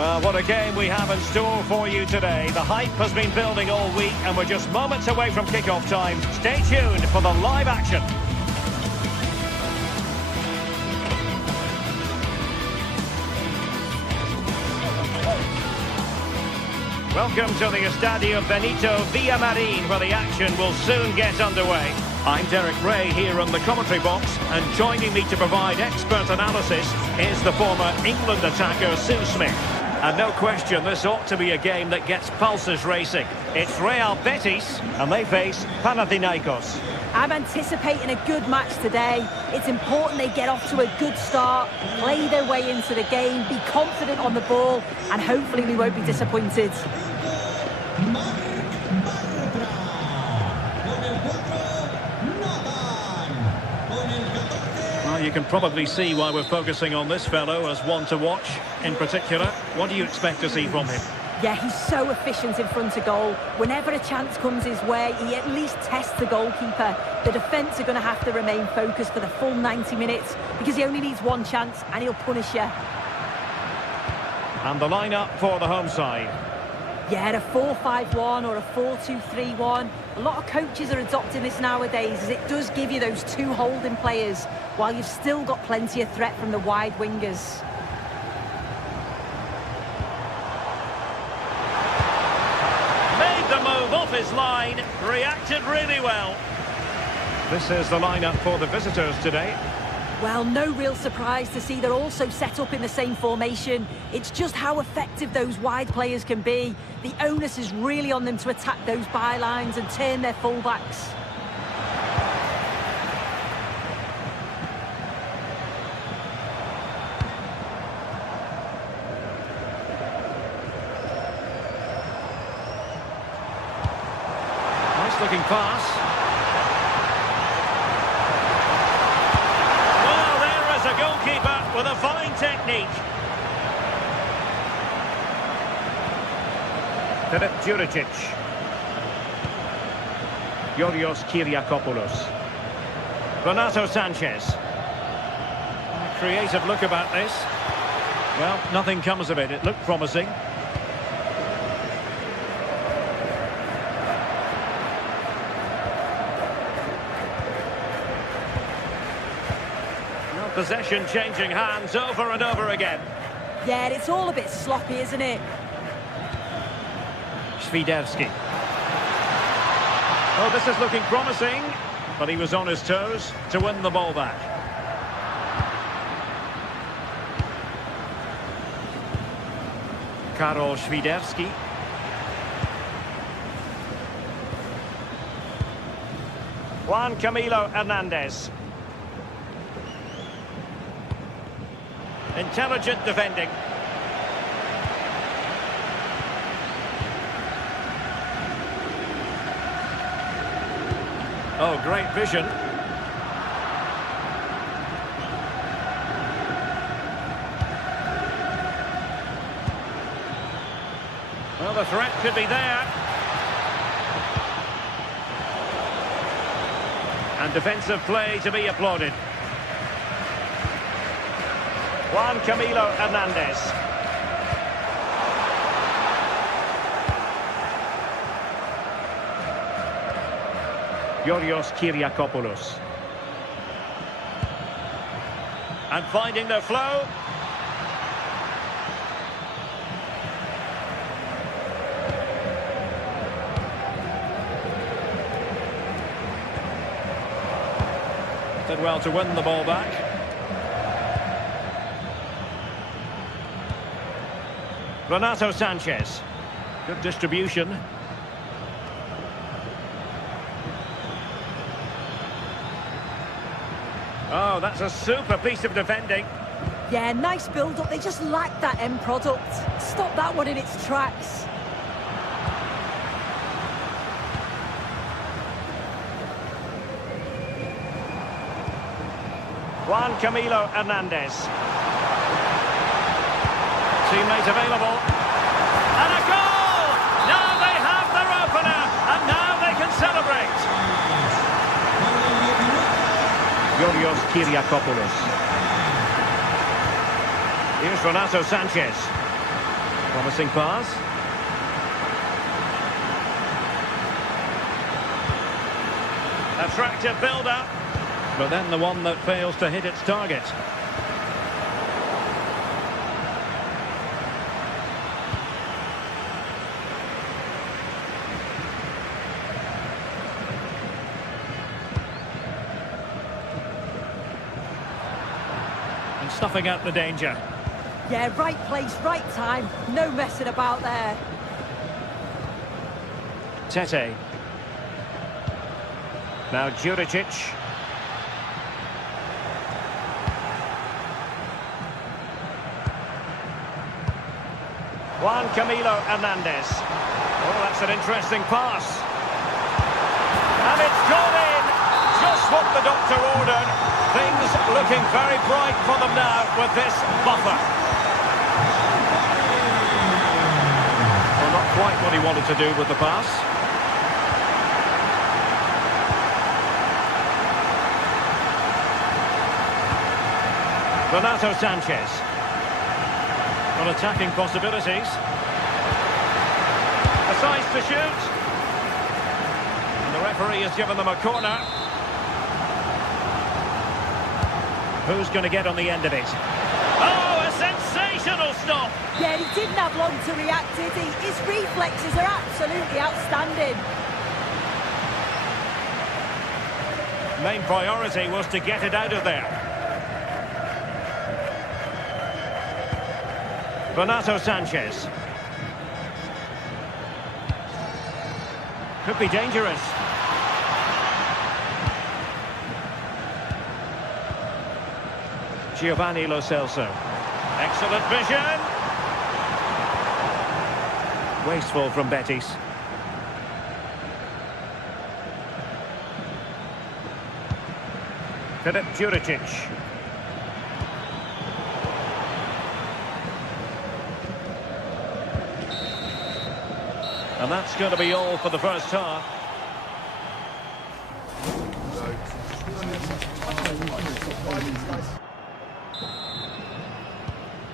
Well, what a game we have in store for you today. The hype has been building all week and we're just moments away from kick-off time. Stay tuned for the live action. Welcome to the Estadio Benito Villamarín, where the action will soon get underway. I'm Derek Ray here on the commentary box, and joining me to provide expert analysis is the former England attacker Sue Smith. And no question, this ought to be a game that gets pulses racing. It's Real Betis, and they face Panathinaikos. I'm anticipating a good match today. It's important they get off to a good start, play their way into the game, be confident on the ball, and hopefully we won't be disappointed. Marc Bartra, con el 4 you can probably see why we're focusing on this fellow as one to watch in particular. What do you expect to see from him? Yeah, he's so efficient in front of goal. Whenever a chance comes his way, he at least tests the goalkeeper. The defence are going to have to remain focused for the full 90 minutes because he only needs one chance and he'll punish you. And the lineup for the home side. Yeah, a 4-5-1 or a 4-2-3-1. A lot of coaches are adopting this nowadays as it does give you those two holding players while you've still got plenty of threat from the wide wingers. Made the move off his line, reacted really well. This is the lineup for the visitors today. Well, no real surprise to see they're also set up in the same formation. It's just how effective those wide players can be. The onus is really on them to attack those bylines and turn their fullbacks. Nice looking pass. A goalkeeper with a fine technique. Filip Juricic. Yorios Kyriakopoulos. Renato Sanchez. A creative look about this. Well, nothing comes of it. It looked promising. Possession changing hands over and over again. Yeah, it's all a bit sloppy, isn't it? Świderski. Oh, this is looking promising, but he was on his toes to win the ball back. Karol Świderski. Juan Camilo Hernandez. Intelligent defending. Oh, great vision. Well, the threat could be there. And defensive play to be applauded. Juan Camilo Hernandez. Yorios Kyriakopoulos. And finding the flow. Did well to win the ball back. Renato Sanchez. Good distribution. Oh, that's a super piece of defending. Yeah, nice build-up. They just lack that end product. Stop that one in its tracks. Juan Camilo Hernandez. Teammate available. And a goal! Now they have their opener, and now they can celebrate. Yorios Kyriakopoulos. Here's Renato Sanchez. Promising pass. Attractive build-up, but then the one that fails to hit its target. Snuffing out the danger. Yeah, right place, right time. No messing about there. Tete. Now Juricic. Juan Camilo Hernandez. Oh, that's an interesting pass. And it's gone in. Just what the doctor ordered. Things looking very bright for them now with this buffer. Well, not quite what he wanted to do with the pass. Renato Sanchez. On attacking possibilities. Decides to shoot. And the referee has given them a corner. Who's going to get on the end of it? Oh, a sensational stop! Yeah, he didn't have long to react, did he? His reflexes are absolutely outstanding. Main priority was to get it out of there. Renato Sanchez. Could be dangerous. Giovanni Lo Celso. Excellent vision. Wasteful from Betis. Filip Juricic. And that's going to be all for the first half.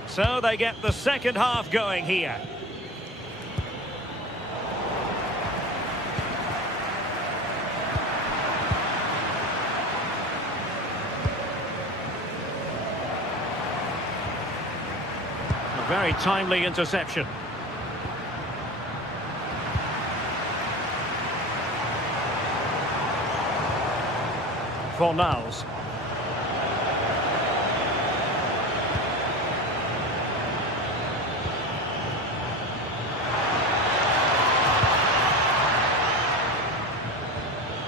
So they get the second half going here. A very timely interception. Fornals.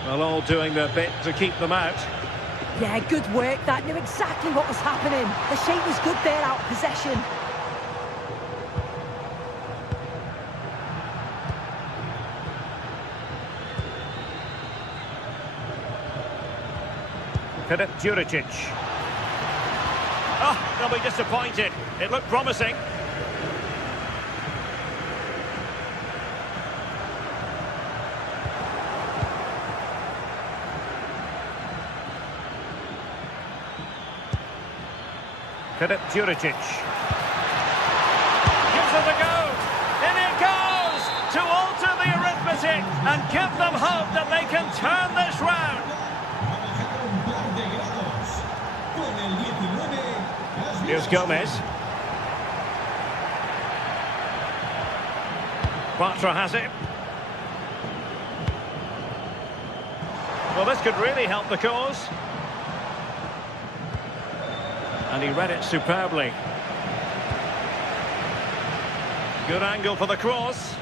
Well, all doing their bit to keep them out. Yeah, good work. That knew exactly what was happening. The shape was good there, out of possession. Filip Juricic. Oh, they'll be disappointed. It looked promising. Filip Juricic. Gives it a go. In it goes to alter the arithmetic and give them hope that they can turn this round. Here's Gomez. Bartra has it. Well, this could really help the cause. And he read it superbly. Good angle for the cross.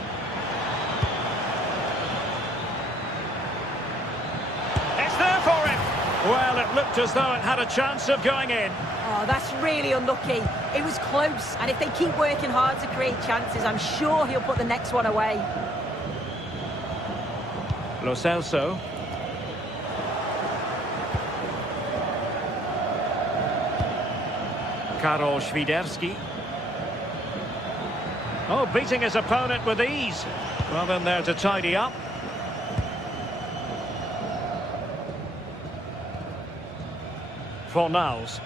It's there for him. Well, it looked as though it had a chance of going in. Oh, that's really unlucky. It was close, and if they keep working hard to create chances, I'm sure he'll put the next one away. Lo Celso. Karol Świderski. Oh, beating his opponent with ease. Well, in there to tidy up. Fornals.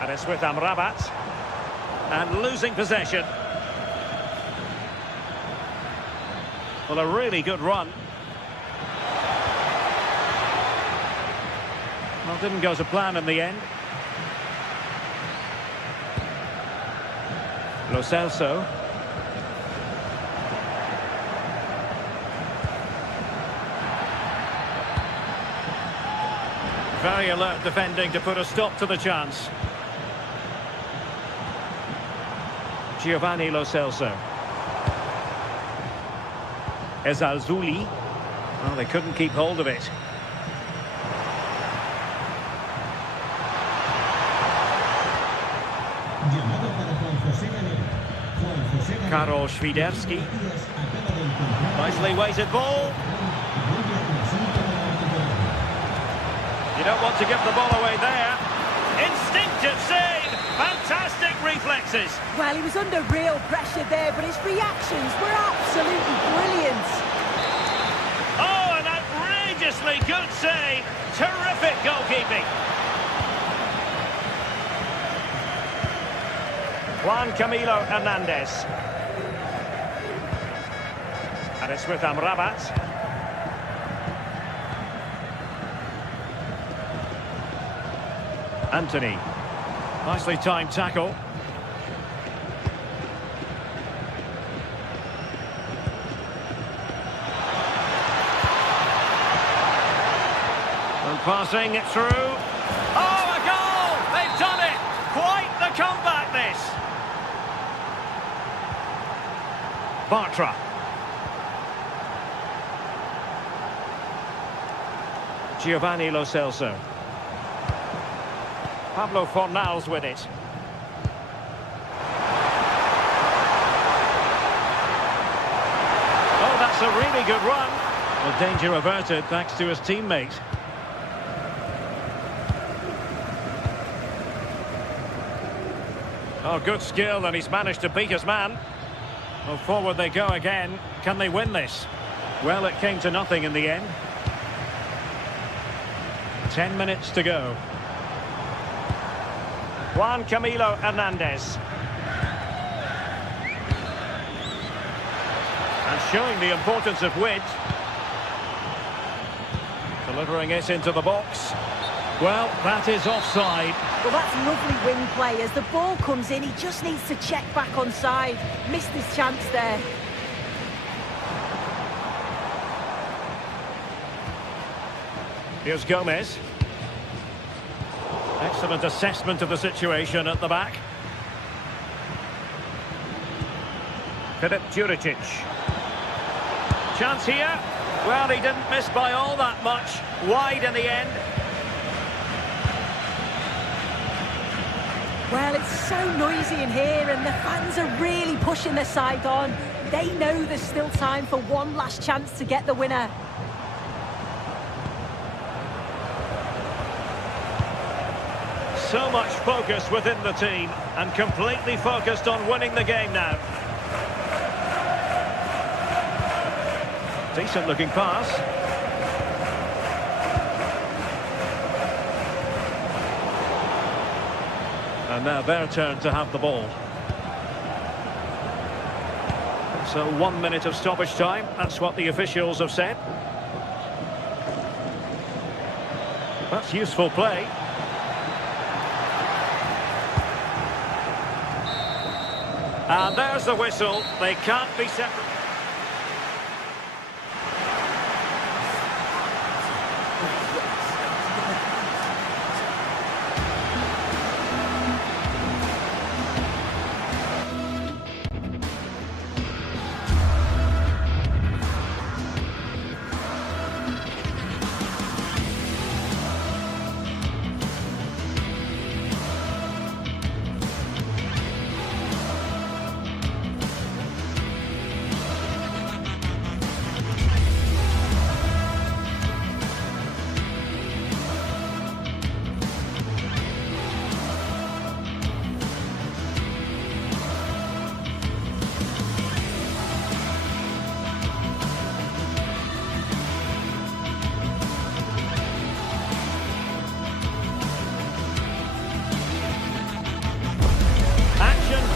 And it's with Amrabat. And losing possession. Well, a really good run. Well, didn't go to plan in the end. Lo Celso. Very alert defending to put a stop to the chance. Giovanni Lo Celso. Ezalzouli. Well, they couldn't keep hold of it. Karol Świderski. Nicely weighted ball. don't want to give the ball away there. Instinctive save. Fantastic reflexes. Well, he was under real pressure there, but his reactions were absolutely brilliant. Oh, an outrageously good save. Terrific goalkeeping. Juan Camilo Hernandez. And it's with Amrabat. Anthony. Nicely timed tackle. And passing it through. Oh, a goal! They've done it! Quite the comeback, this! Bartra. Giovanni Lo Celso. Pablo Fornals with it. Oh, that's a really good run. Well, danger averted thanks to his teammate. Oh, good skill, and he's managed to beat his man. Well, forward they go again. Can they win this? Well, it came to nothing in the end. 10 minutes to go. Juan Camilo Hernandez. And showing the importance of width. Delivering it into the box. Well, that is offside. Well, that's lovely wing play. As the ball comes in, he just needs to check back onside. Missed his chance there. Here's Gomez. Excellent assessment of the situation at the back. Filip Juricic. Chance here. Well, he didn't miss by all that much. Wide in the end. Well, it's so noisy in here, and the fans are really pushing their side on. They know there's still time for one last chance to get the winner. So much focus within the team, and completely focused on winning the game now. Decent looking pass. And now their turn to have the ball. So 1 minute of stoppage time, that's what the officials have said. That's useful play. And there's the whistle. They can't be separate.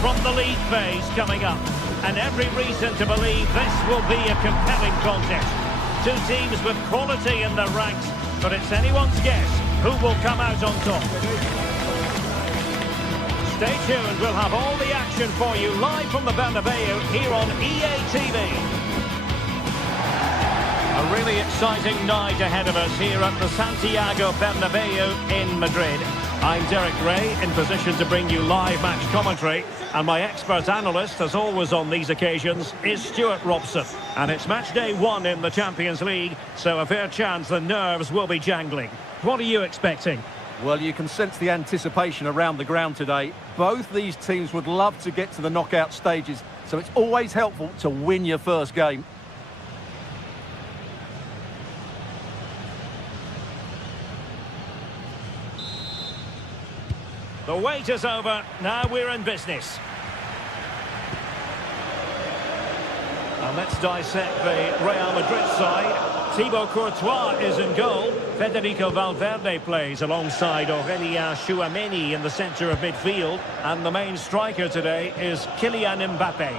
From the league phase coming up, and every reason to believe this will be a compelling contest. Two teams with quality in their ranks, but it's anyone's guess who will come out on top. Stay tuned, we'll have all the action for you live from the Bernabeu here on EA TV. A really exciting night ahead of us here at the Santiago Bernabeu in Madrid. I'm Derek Ray, in position to bring you live match commentary, and my expert analyst, as always on these occasions, is Stuart Robson. And it's match day 1 in the Champions League, so a fair chance the nerves will be jangling. What are you expecting? Well, you can sense the anticipation around the ground today. Both these teams would love to get to the knockout stages, so it's always helpful to win your first game. The wait is over. Now we're in business. And let's dissect the Real Madrid side. Thibaut Courtois is in goal. Federico Valverde plays alongside Aurélien Tchouaméni in the centre of midfield. And the main striker today is Kylian Mbappé.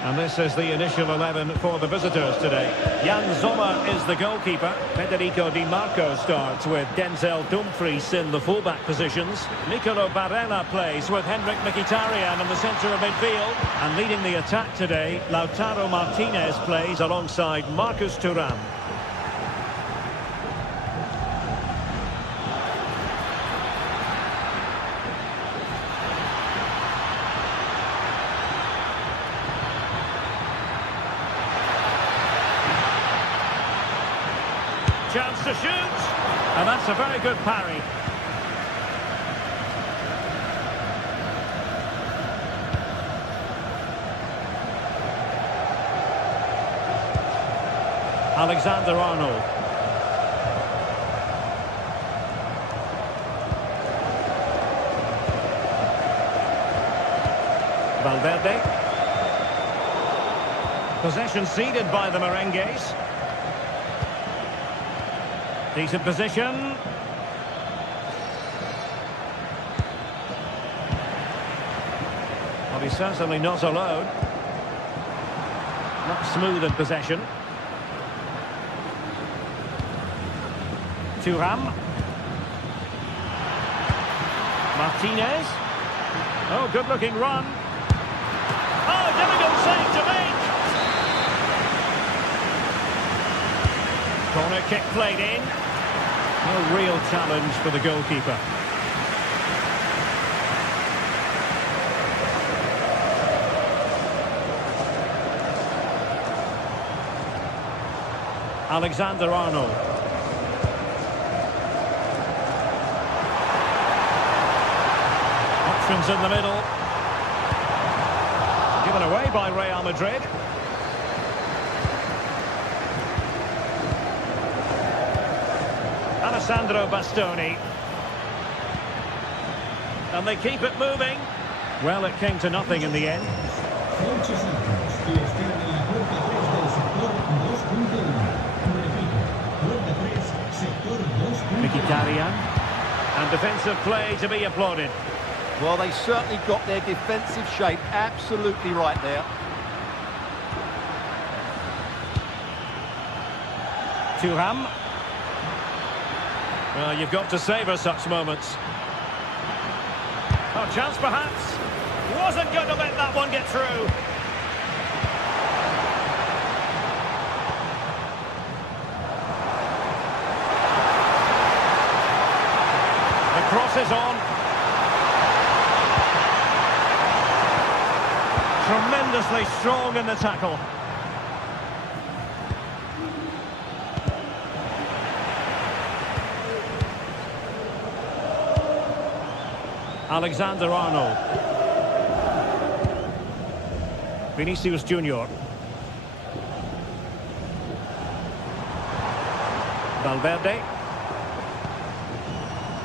And this is the initial 11 for the visitors today. Jan Sommer is the goalkeeper. Federico Di Marco starts with Denzel Dumfries in the fullback positions. Nicolo Barella plays with Henrik Mkhitaryan in the centre of midfield. And leading the attack today, Lautaro Martinez plays alongside Marcus Thuram. Chance to shoot, and that's a very good parry. Alexander-Arnold. Valverde. Possession ceded by the Merengues. Decent position. Well, he's certainly not alone. Not smooth in possession. Thuram. Martinez. Oh, good-looking run. Oh, difficult save to make. Corner kick played in. No real challenge for the goalkeeper. Alexander-Arnold. Options in the middle. Given away by Real Madrid. Alessandro Bastoni. And they keep it moving. Well, it came to nothing in the end. Mkhitaryan. And defensive play to be applauded. Well, they certainly got their defensive shape absolutely right there. Thuram. Well, you've got to savour such moments. Oh, chance perhaps. Wasn't going to let that one get through. The cross is on. Tremendously strong in the tackle. Alexander-Arnold. Vinicius Junior. Valverde.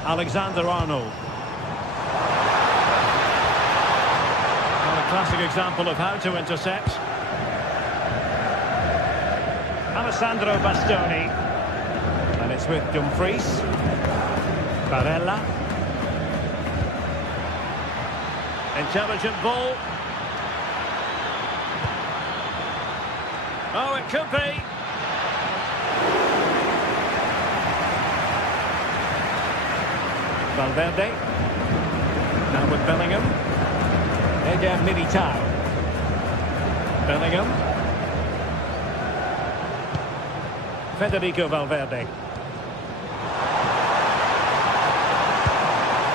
Alexander-Arnold. A classic example of how to intercept. Alessandro Bastoni. And it's with Dumfries. Barella. Intelligent ball. Oh, it could be. Valverde. Now with Bellingham. Eder Militao. Bellingham. Federico Valverde.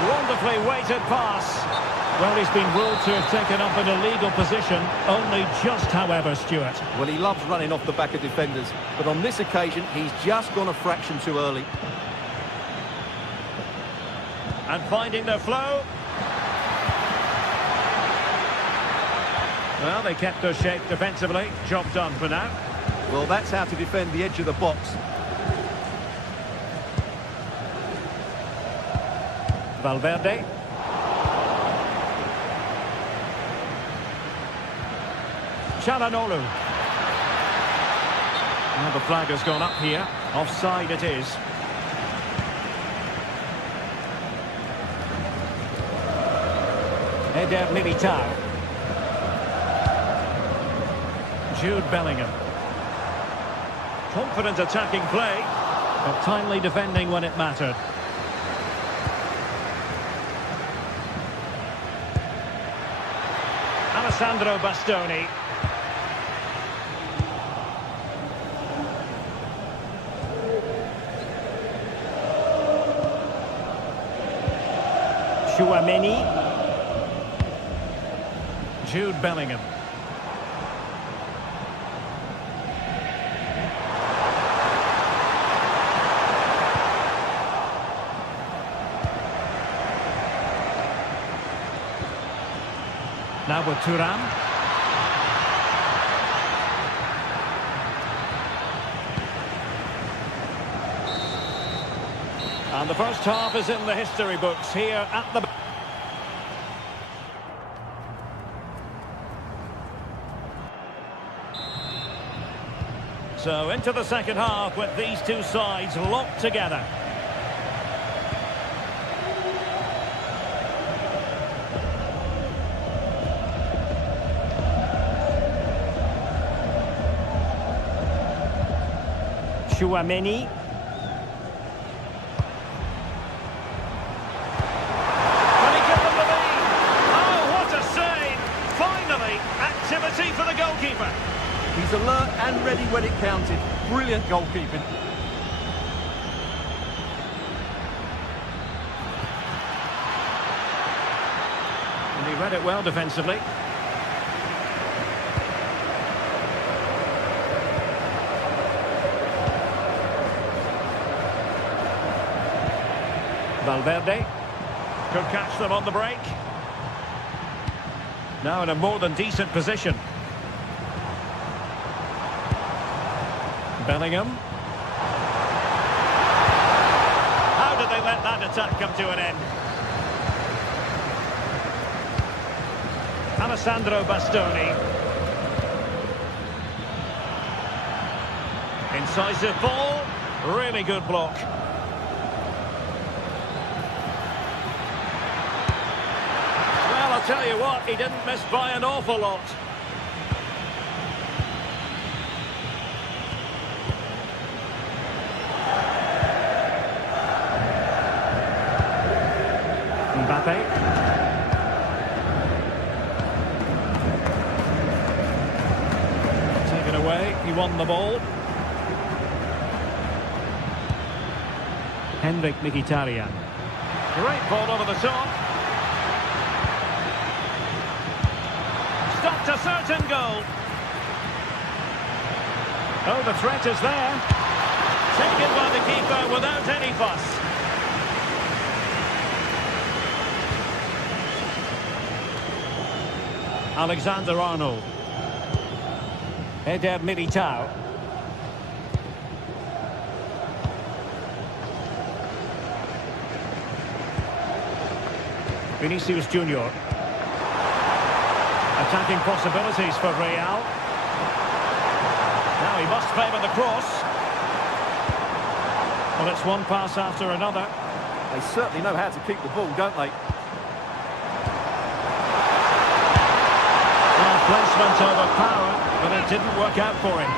Wonderfully weighted pass. Well, he's been ruled to have taken up an illegal position, only just, however, Stuart. Well, he loves running off the back of defenders, but on this occasion, he's just gone a fraction too early. And finding their flow. Well, they kept their shape defensively. Job done for now. Well, that's how to defend the edge of the box. Valverde. Çalhanoğlu. Now the flag has gone up here. Offside it is. Eder Militao. Jude Bellingham. Confident attacking play, but timely defending when it mattered. Alessandro Bastoni. Tchouaméni. Jude Bellingham. Now with Thuram. And the first half is in the history books here at the... So into the second half with these two sides locked together. Tchouaméni. Can he give them the lead? Oh, what a save! Finally, activity for the goalkeeper. He's alert and ready when it counted. Brilliant goalkeeping. And he read it well defensively. Valverde could catch them on the break. Now in a more than decent position. Bellingham. How did they let that attack come to an end? Alessandro Bastoni. Incisive ball. Really good block. Well, I'll tell you what, he didn't miss by an awful lot. Mbappe. Taken away, he won the ball. Henrik Mkhitaryan. Great ball over the top. Stopped a certain goal. Oh, the threat is there. Taken by the keeper without any fuss. Alexander-Arnold. Eder Militao. Vinicius Junior. Attacking possibilities for Real. Now he must favour the cross. Well, it's one pass after another. They certainly know how to keep the ball, don't they? Placement over power, but it didn't work out for him.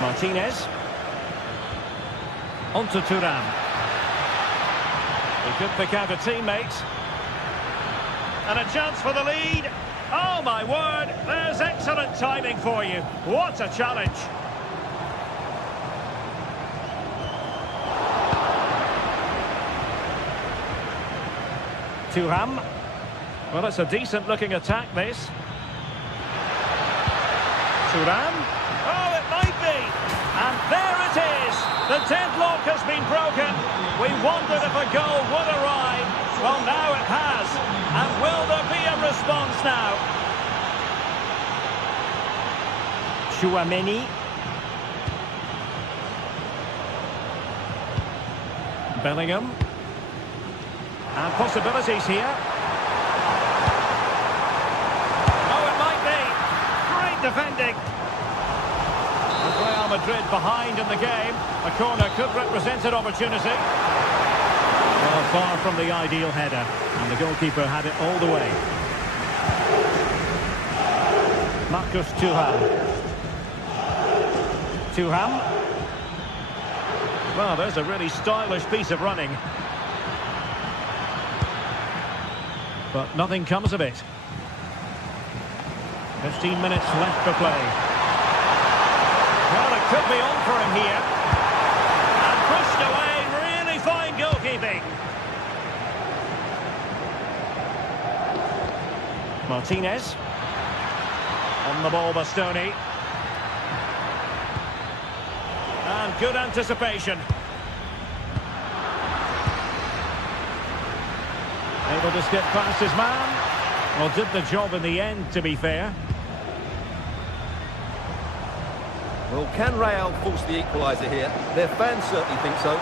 Martinez. On to Thuram. He could pick out a teammate. And a chance for the lead. Oh my word, there's excellent timing for you. What a challenge. Thuram. Well, it's a decent looking attack, this. Thuram. Oh, it might be. And there it is. The deadlock has been broken. We wondered if a goal would arrive. Well, now it has. And will there be a response now? Tchouaméni. Bellingham. And possibilities here. Oh, it might be. Great defending. With Real Madrid behind in the game, a corner could represent an opportunity. Well, far from the ideal header, and the goalkeeper had it all the way. Marcus Thuram. Well, there's a really stylish piece of running. But nothing comes of it. 15 minutes left to play. Well, it could be on for him here. And pushed away, really fine goalkeeping. Martinez. On the ball, Bastoni. And good anticipation. Able to skip past his man. Well, did the job in the end, to be fair. Well, can Real force the equaliser here? Their fans certainly think so.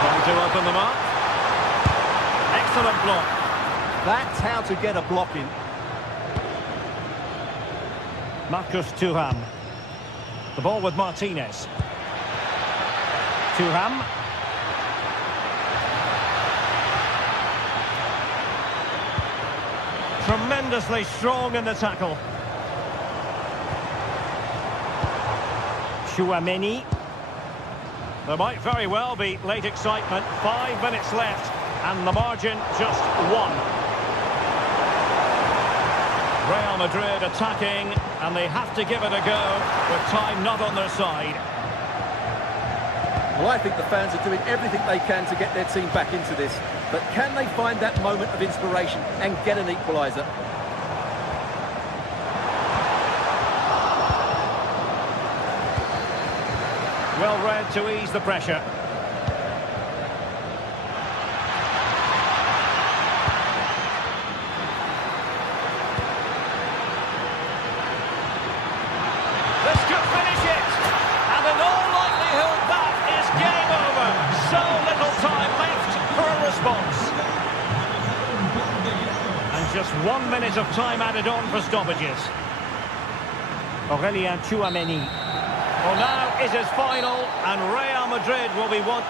Trying to open them up. Excellent block. That's how to get a block in. Marcus Thuram. The ball with Martinez. Thuram. Tremendously strong in the tackle. Chouameni. There might very well be late excitement. 5 minutes left, and the margin just 1. Real Madrid attacking, and they have to give it a go with time not on their side. Well, I think the fans are doing everything they can to get their team back into this. But can they find that moment of inspiration and get an equaliser? Well read to ease the pressure. This could finish it. And in all likelihood, that is game over. So little time left for a response. And just 1 minute of time added on for stoppages. Aurélien Chouameni. Well, now it is final, and Real Madrid will be one.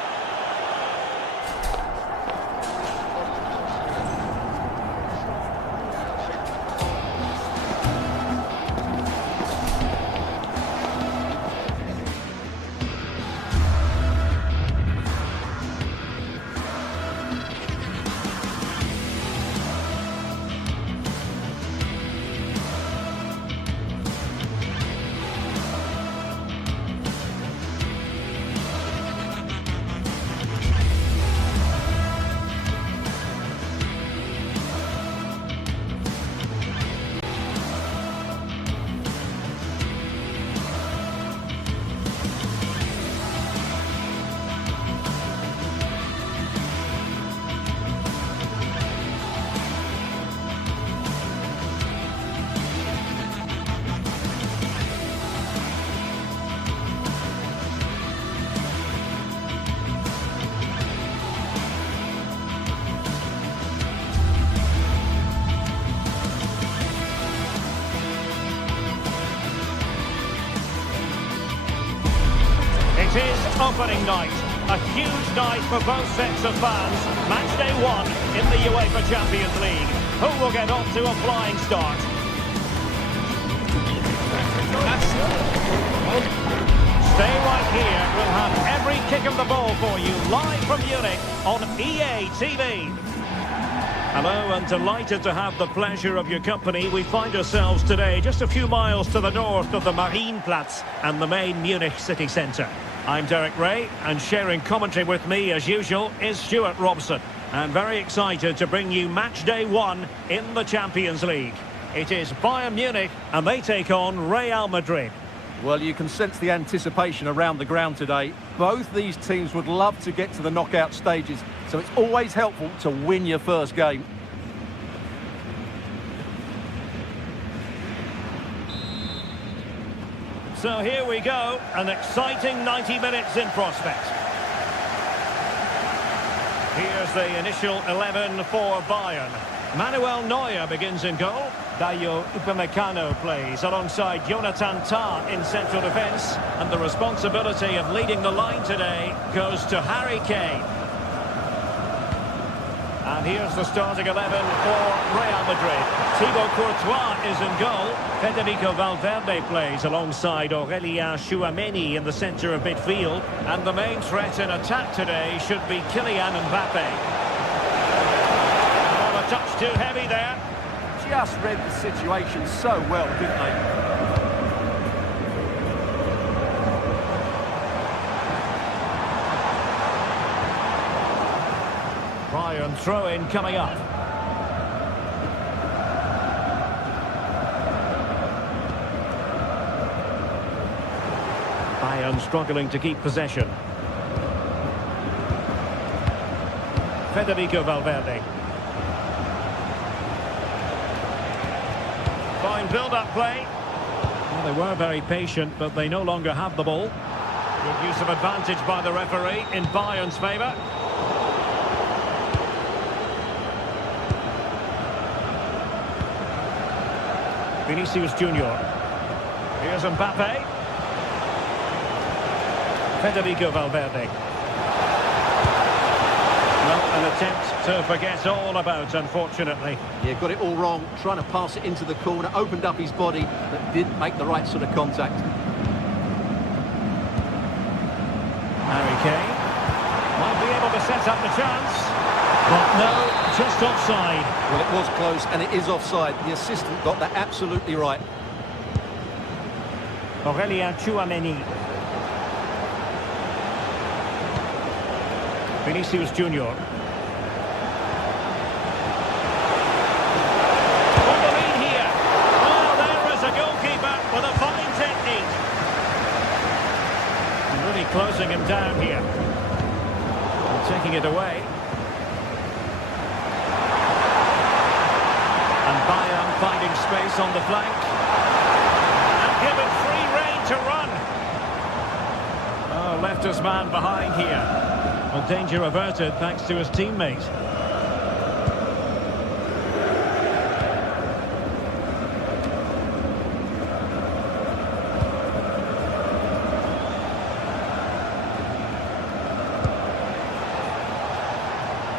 It is opening night, a huge night for both sets of fans. Match day 1 in the UEFA Champions League. Who will get off to a flying start? Stay right here. We'll have every kick of the ball for you live from Munich on EA TV. Hello, and delighted to have the pleasure of your company. We find ourselves today just a few miles to the north of the Marienplatz and the main Munich city centre. I'm Derek Ray, and sharing commentary with me, as usual, is Stuart Robson. And very excited to bring you match day 1 in the Champions League. It is Bayern Munich, and they take on Real Madrid. Well, you can sense the anticipation around the ground today. Both these teams would love to get to the knockout stages, so it's always helpful to win your first game. So here we go, an exciting 90 minutes in prospect. Here's the initial 11 for Bayern. Manuel Neuer begins in goal. Dayo Upamecano plays alongside Jonathan Tah in central defence. And the responsibility of leading the line today goes to Harry Kane. And here's the starting 11 for Real Madrid. Thibaut Courtois is in goal. Federico Valverde plays alongside Aurélien Tchouameni in the centre of midfield. And the main threat in attack today should be Kylian Mbappe. Oh, a touch too heavy there. Just read the situation so well, didn't they? Bayern throw-in coming up. Bayern struggling to keep possession. Federico Valverde. Fine build-up play. Well, they were very patient, but they no longer have the ball. Good use of advantage by the referee in Bayern's favour. Vinicius Junior. Here's Mbappe. Federico Valverde. Well, an attempt to forget all about, unfortunately. Yeah, got it all wrong. Trying to pass it into the corner, opened up his body, but didn't make the right sort of contact. Harry Kane might be able to set up the chance. But no, just offside. Well, it was close, and it is offside. The assistant got that absolutely right. Aurélien Tchouameni. Vinicius Junior. On the lead here. Well, there is a goalkeeper with a fine technique. And really closing him down here. And taking it away. And Bayern finding space on the flank. And given free rein to run. Oh, left his man behind here. Well, danger averted thanks to his teammate.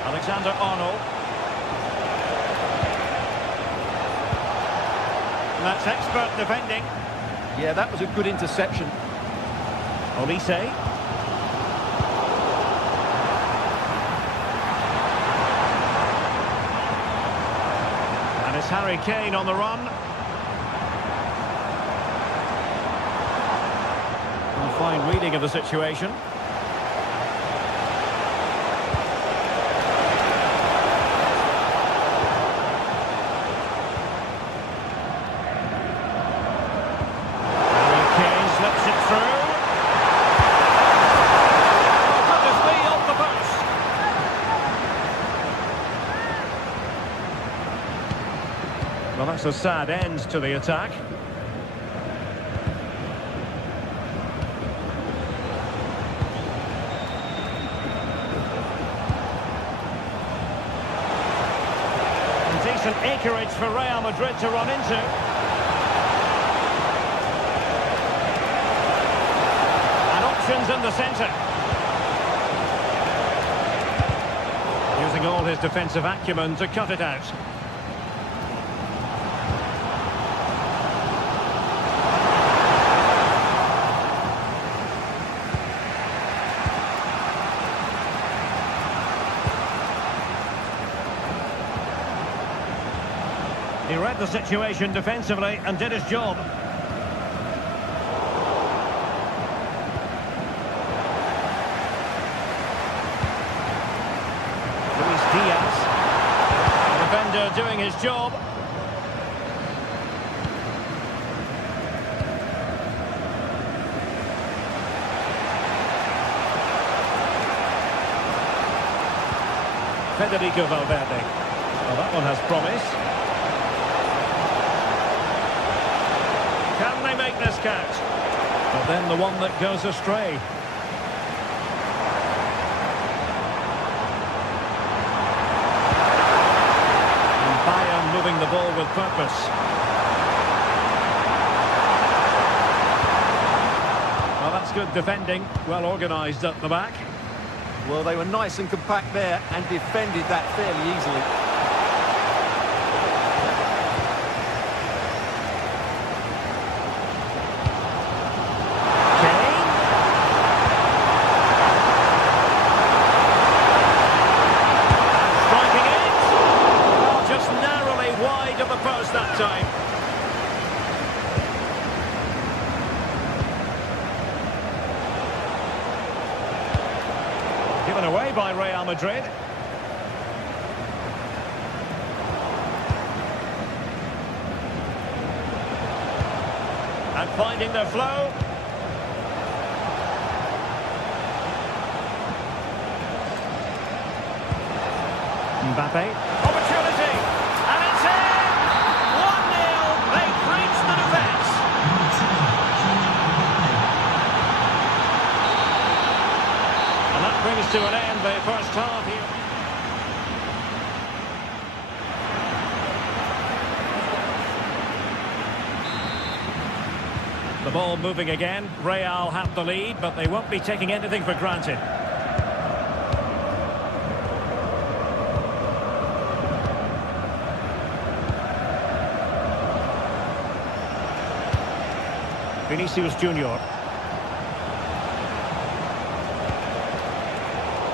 Alexander-Arnold. And that's expert defending. Yeah, that was a good interception. Olise. And it's Harry Kane on the run. A fine reading of the situation. Well, that's a sad end to the attack. And decent acreage for Real Madrid to run into. And options in the centre. Using all his defensive acumen to cut it out. He read the situation defensively and did his job. Luis Diaz. The defender doing his job. Federico Valverde. Well, that one has promise. Can they make this count? But then the one that goes astray. And Bayern moving the ball with purpose. Well, that's good defending. Well organised at the back. Well, they were nice and compact there and defended that fairly easily. That time. Given away by Real Madrid. And finding their flow. Mbappe. Opportunity. And it's in! Brings to an end the first half here. The ball moving again. Real have the lead, but they won't be taking anything for granted. Vinicius Junior.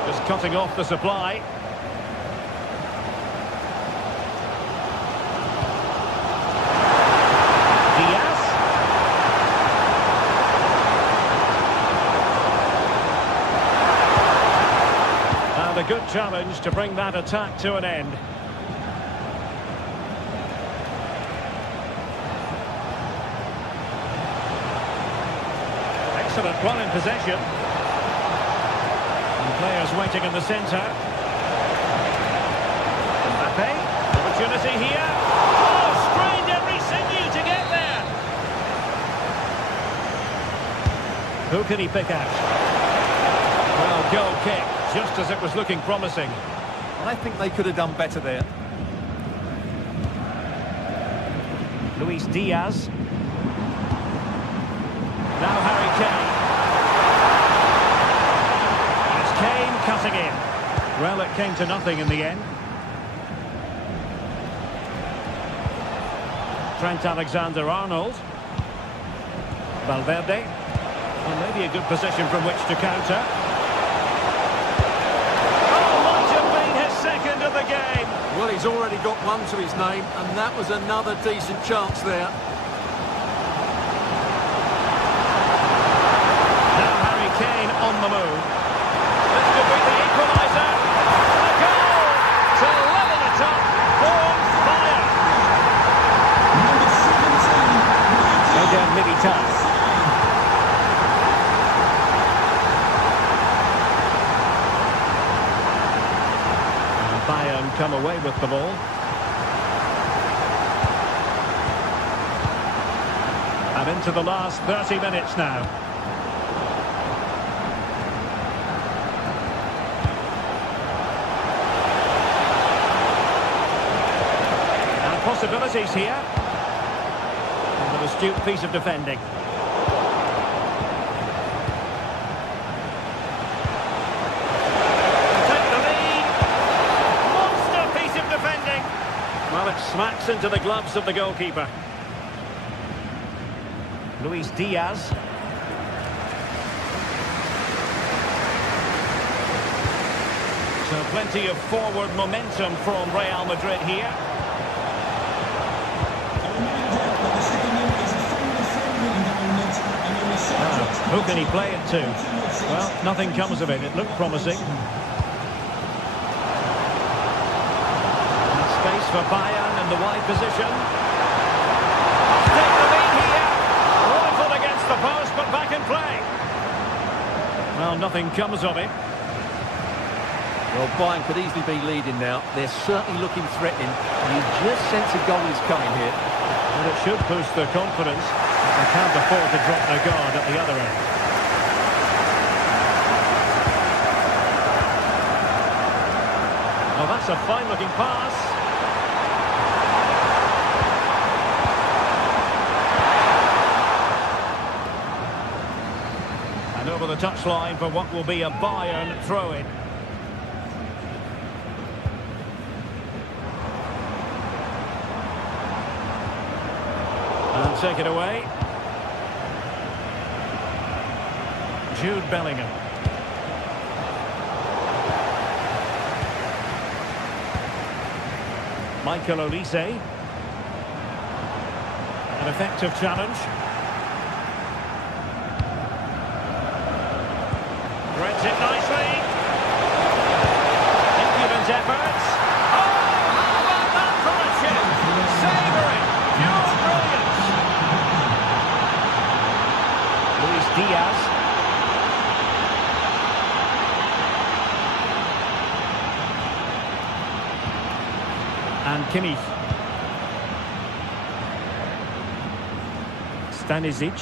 Just cutting off the supply. Diaz. And a good challenge to bring that attack to an end. Excellent one in possession. Players waiting in the centre. Mbappe, opportunity here. Oh, strained every sinew to get there. Who can he pick out? Well, goal kick, just as it was looking promising. I think they could have done better there. Luis Diaz. Now Harry Kane. Kane cutting in. Well, it came to nothing in the end. Trent Alexander-Arnold. Valverde. Well, maybe a good position from which to counter. Oh, might have been his second of the game. Well, he's already got one to his name, and that was another decent chance there. Now Harry Kane on the move. This could be the equaliser. A goal to level it up for Bayern. Number 17, Eden Militao. And Bayern come away with the ball. And into the last 30 minutes now. Possibilities here. And an astute piece of defending. Take the lead. Monster piece of defending. Well, it smacks into the gloves of the goalkeeper. Luis Diaz. So plenty of forward momentum from Real Madrid here. Who can he play it to? Well, nothing comes of it. It looked promising. And space for Bayern in the wide position. Take the lead here. Rifled against the post, but back in play. Well, nothing comes of it. Well, Bayern could easily be leading now. They're certainly looking threatening. You just sense a goal is coming here. And it should boost their confidence. They can't afford to drop their guard at the other end. Well, that's a fine-looking pass. And over the touchline for what will be a Bayern throw-in. And take it away. Jude Bellingham. Michael Olise. An effective challenge. Threads it nicely. Impudent efforts. Oh, how about that from a chip? Savouring. Pure brilliance. Luis Diaz. And Kimmich. Stanisic.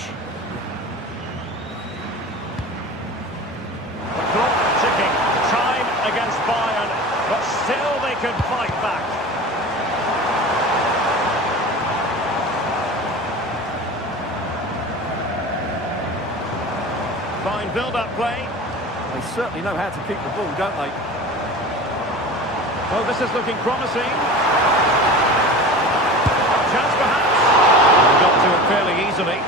The clock ticking. Time against Bayern, but still they can fight back. Fine build-up play. They certainly know how to keep the ball, don't they? Well, this is looking promising. Chance perhaps. They got to it fairly easily.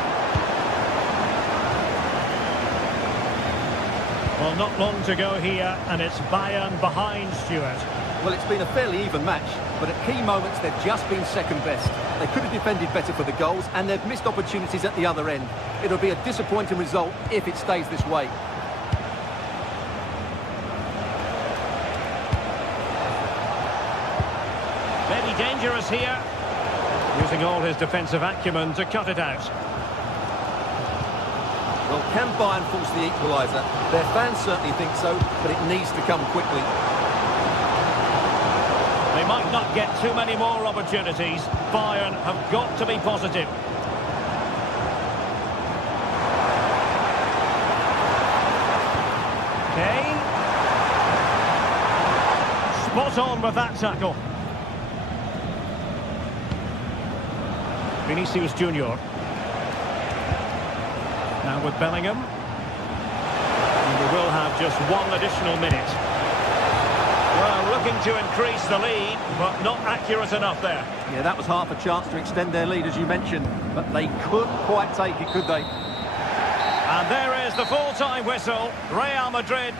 Well, not long to go here, and it's Bayern behind, Stuart. Well, it's been a fairly even match, but at key moments they've just been second best. They could have defended better for the goals, and they've missed opportunities at the other end. It'll be a disappointing result if it stays this way. Maybe dangerous here. Using all his defensive acumen to cut it out. Well, can Bayern force the equaliser? Their fans certainly think so, but it needs to come quickly. They might not get too many more opportunities. Bayern have got to be positive. Kane. Spot on with that tackle. Vinicius Junior. Now with Bellingham. And we will have just one additional minute. Well, looking to increase the lead, but not accurate enough there. Yeah, that was half a chance to extend their lead, as you mentioned, but they couldn't quite take it, could they? And there is the full-time whistle. Real Madrid.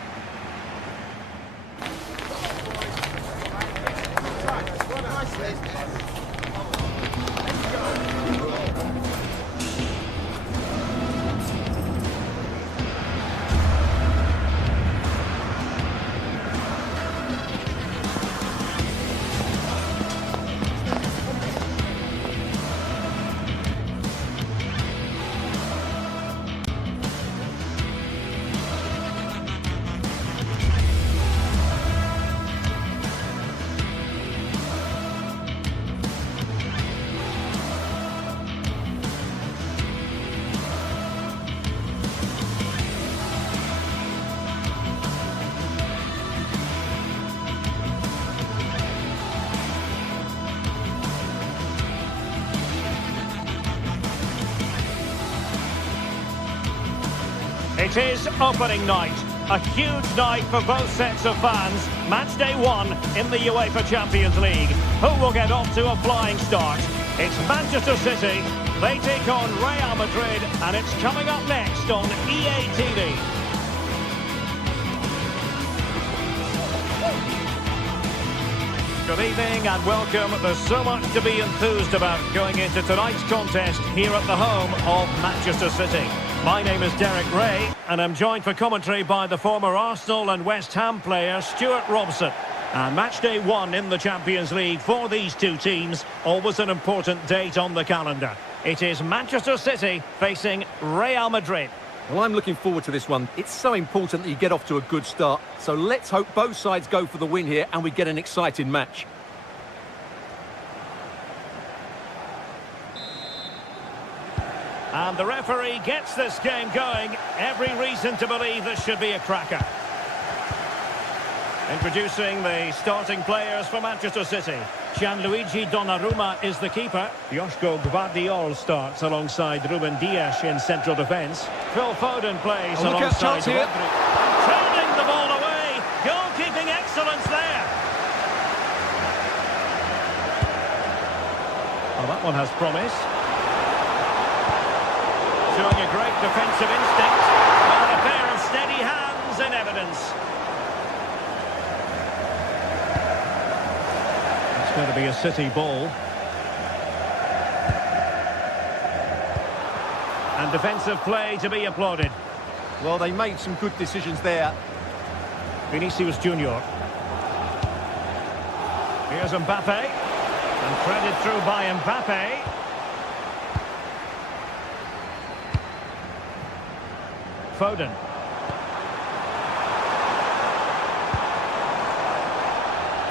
It is opening night. A huge night for both sets of fans. Match day 1 in the UEFA Champions League. Who will get off to a flying start? It's Manchester City. They take on Real Madrid, and it's coming up next on EA TV. Good evening and welcome. There's so much to be enthused about going into tonight's contest here at the home of Manchester City. My name is Derek Ray, and I'm joined for commentary by the former Arsenal and West Ham player Stuart Robson. And match day 1 in the Champions League for these two teams, always an important date on the calendar. It is Manchester City facing Real Madrid. Well, I'm looking forward to this one. It's so important that you get off to a good start. So let's hope both sides go for the win here and we get an exciting match. And the referee gets this game going. Every reason to believe this should be a cracker. Introducing the starting players for Manchester City. Gianluigi Donnarumma is the keeper. Joško Gvardiol starts alongside Ruben Dias in central defence. Phil Foden plays alongside Rodri. Turning the ball away. Goalkeeping excellence there. Well, that one has promise. Showing a great defensive instinct. And a pair of steady hands in evidence. It's going to be a City ball. And defensive play to be applauded. Well, they made some good decisions there. Vinicius Junior. Here's Mbappe. And threaded through by Mbappe. Foden.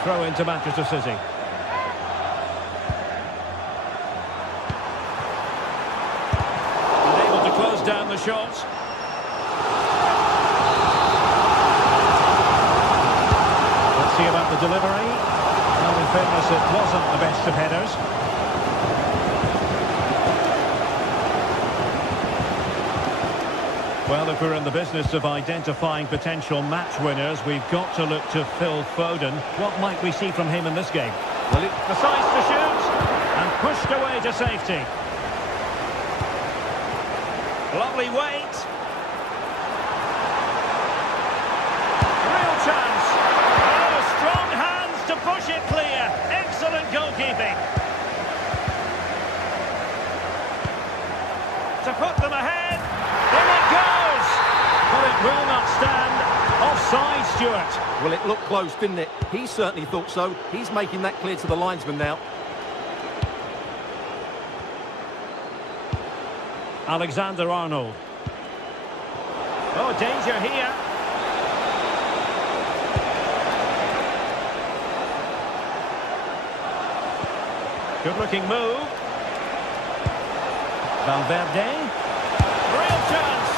Throw into Manchester City. And able to close down the shots. Let's see about the delivery. Well, in fairness, it wasn't the best of headers. Well, if we're in the business of identifying potential match winners, we've got to look to Phil Foden. What might we see from him in this game? Well, Decides to shoot and pushed away to safety. Lovely weight. Real chance. Oh, strong hands to push it clear. Excellent goalkeeping. To put them ahead. In it goes. But it will not stand. Offside, Stuart. Well, it looked close, didn't it? He certainly thought so. He's making that clear to the linesman now. Alexander-Arnold. Oh, danger here. Good-looking move. Valverde. Real chance.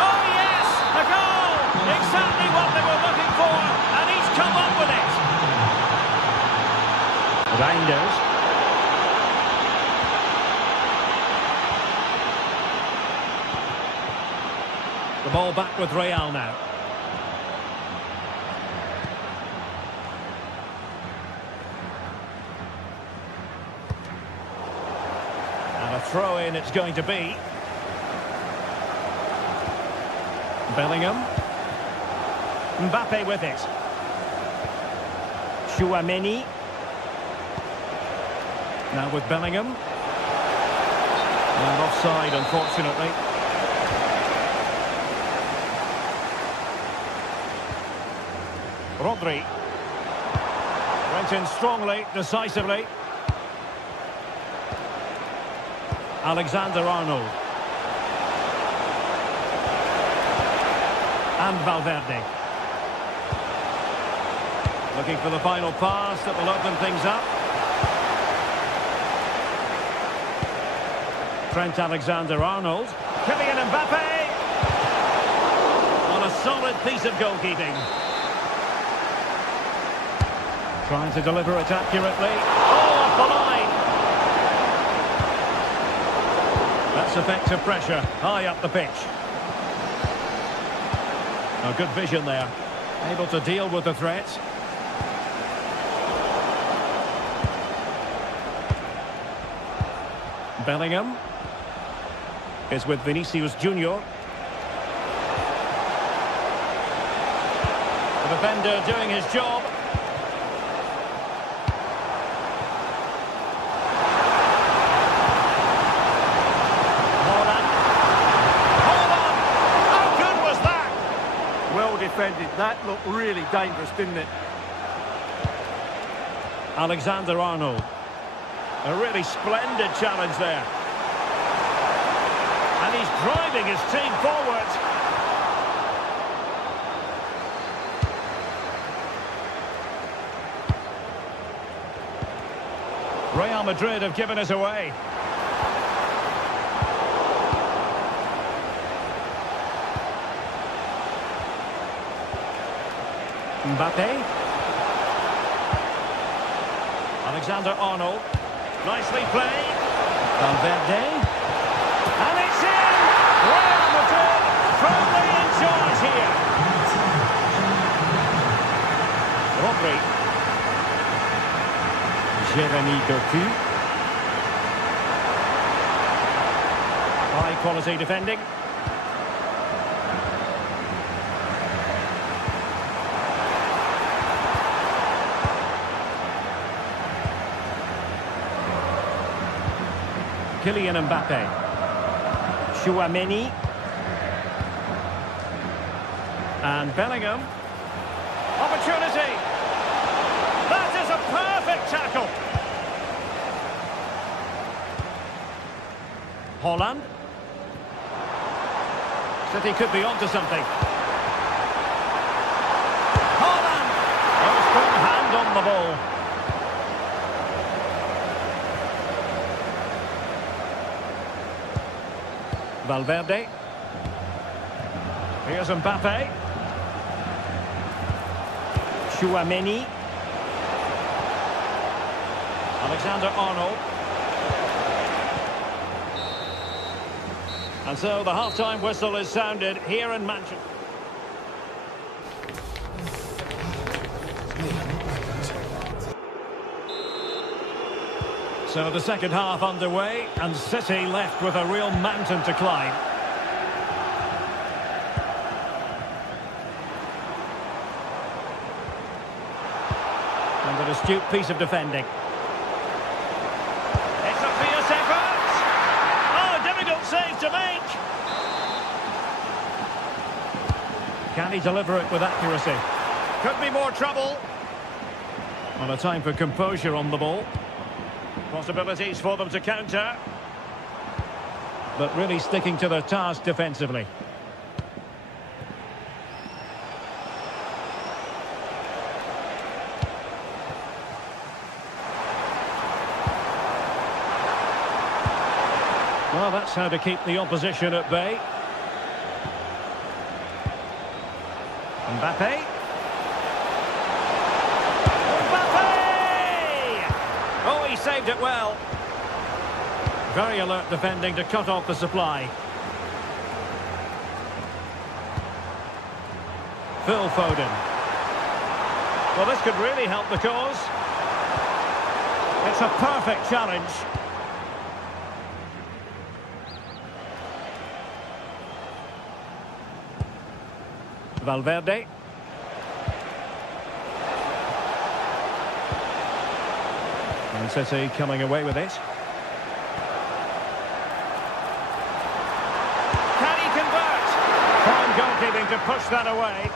Oh, yes! A goal! Exactly what they were looking for, and he's come up with it. Reinders. The ball back with Real now. And a throw-in it's going to be. Bellingham. Mbappe with it. Tchouaméni. Now with Bellingham. And offside, unfortunately. Rodri. Went in strongly, decisively. Alexander-Arnold. And Valverde. Looking for the final pass that will open things up. Trent Alexander-Arnold. Kylian Mbappe. On a solid piece of goalkeeping. Trying to deliver it accurately. Oh, off the line. That's effective pressure, high up the pitch. Oh, good vision there. Able to deal with the threat. Bellingham is with Vinicius Junior. The defender doing his job. Defended. That looked really dangerous, didn't it? Alexander-Arnold. A really splendid challenge there. And he's driving his team forward. Real Madrid have given us away. Mbappe. Alexander-Arnold. Nicely played. Valverde. And it's in! Real Madrid firmly in charge here. Rodri. Jeremy Doku. High quality defending. Kylian Mbappe. Chouameni. And Bellingham. Opportunity. That is a perfect tackle. Holland. City could be onto something. Holland. A strong hand on the ball. Valverde. Here's Mbappe. Chouameni. Alexander-Arnold. And so the half-time whistle is sounded here in Manchester. So the second half underway, and City left with a real mountain to climb. And an astute piece of defending. It's a fierce effort! Oh, difficult save to make! Can he deliver it with accuracy? Could be more trouble. Well, a time for composure on the ball. Possibilities for them to counter. But really sticking to their task defensively. Well, that's how to keep the opposition at bay. Mbappe. Oh, he saved it well. Very alert defending to cut off the supply. Phil Foden. Well, this could really help the cause. It's a perfect challenge. Valverde. And City coming away with it. Can he convert? Fine goalkeeping to push that away.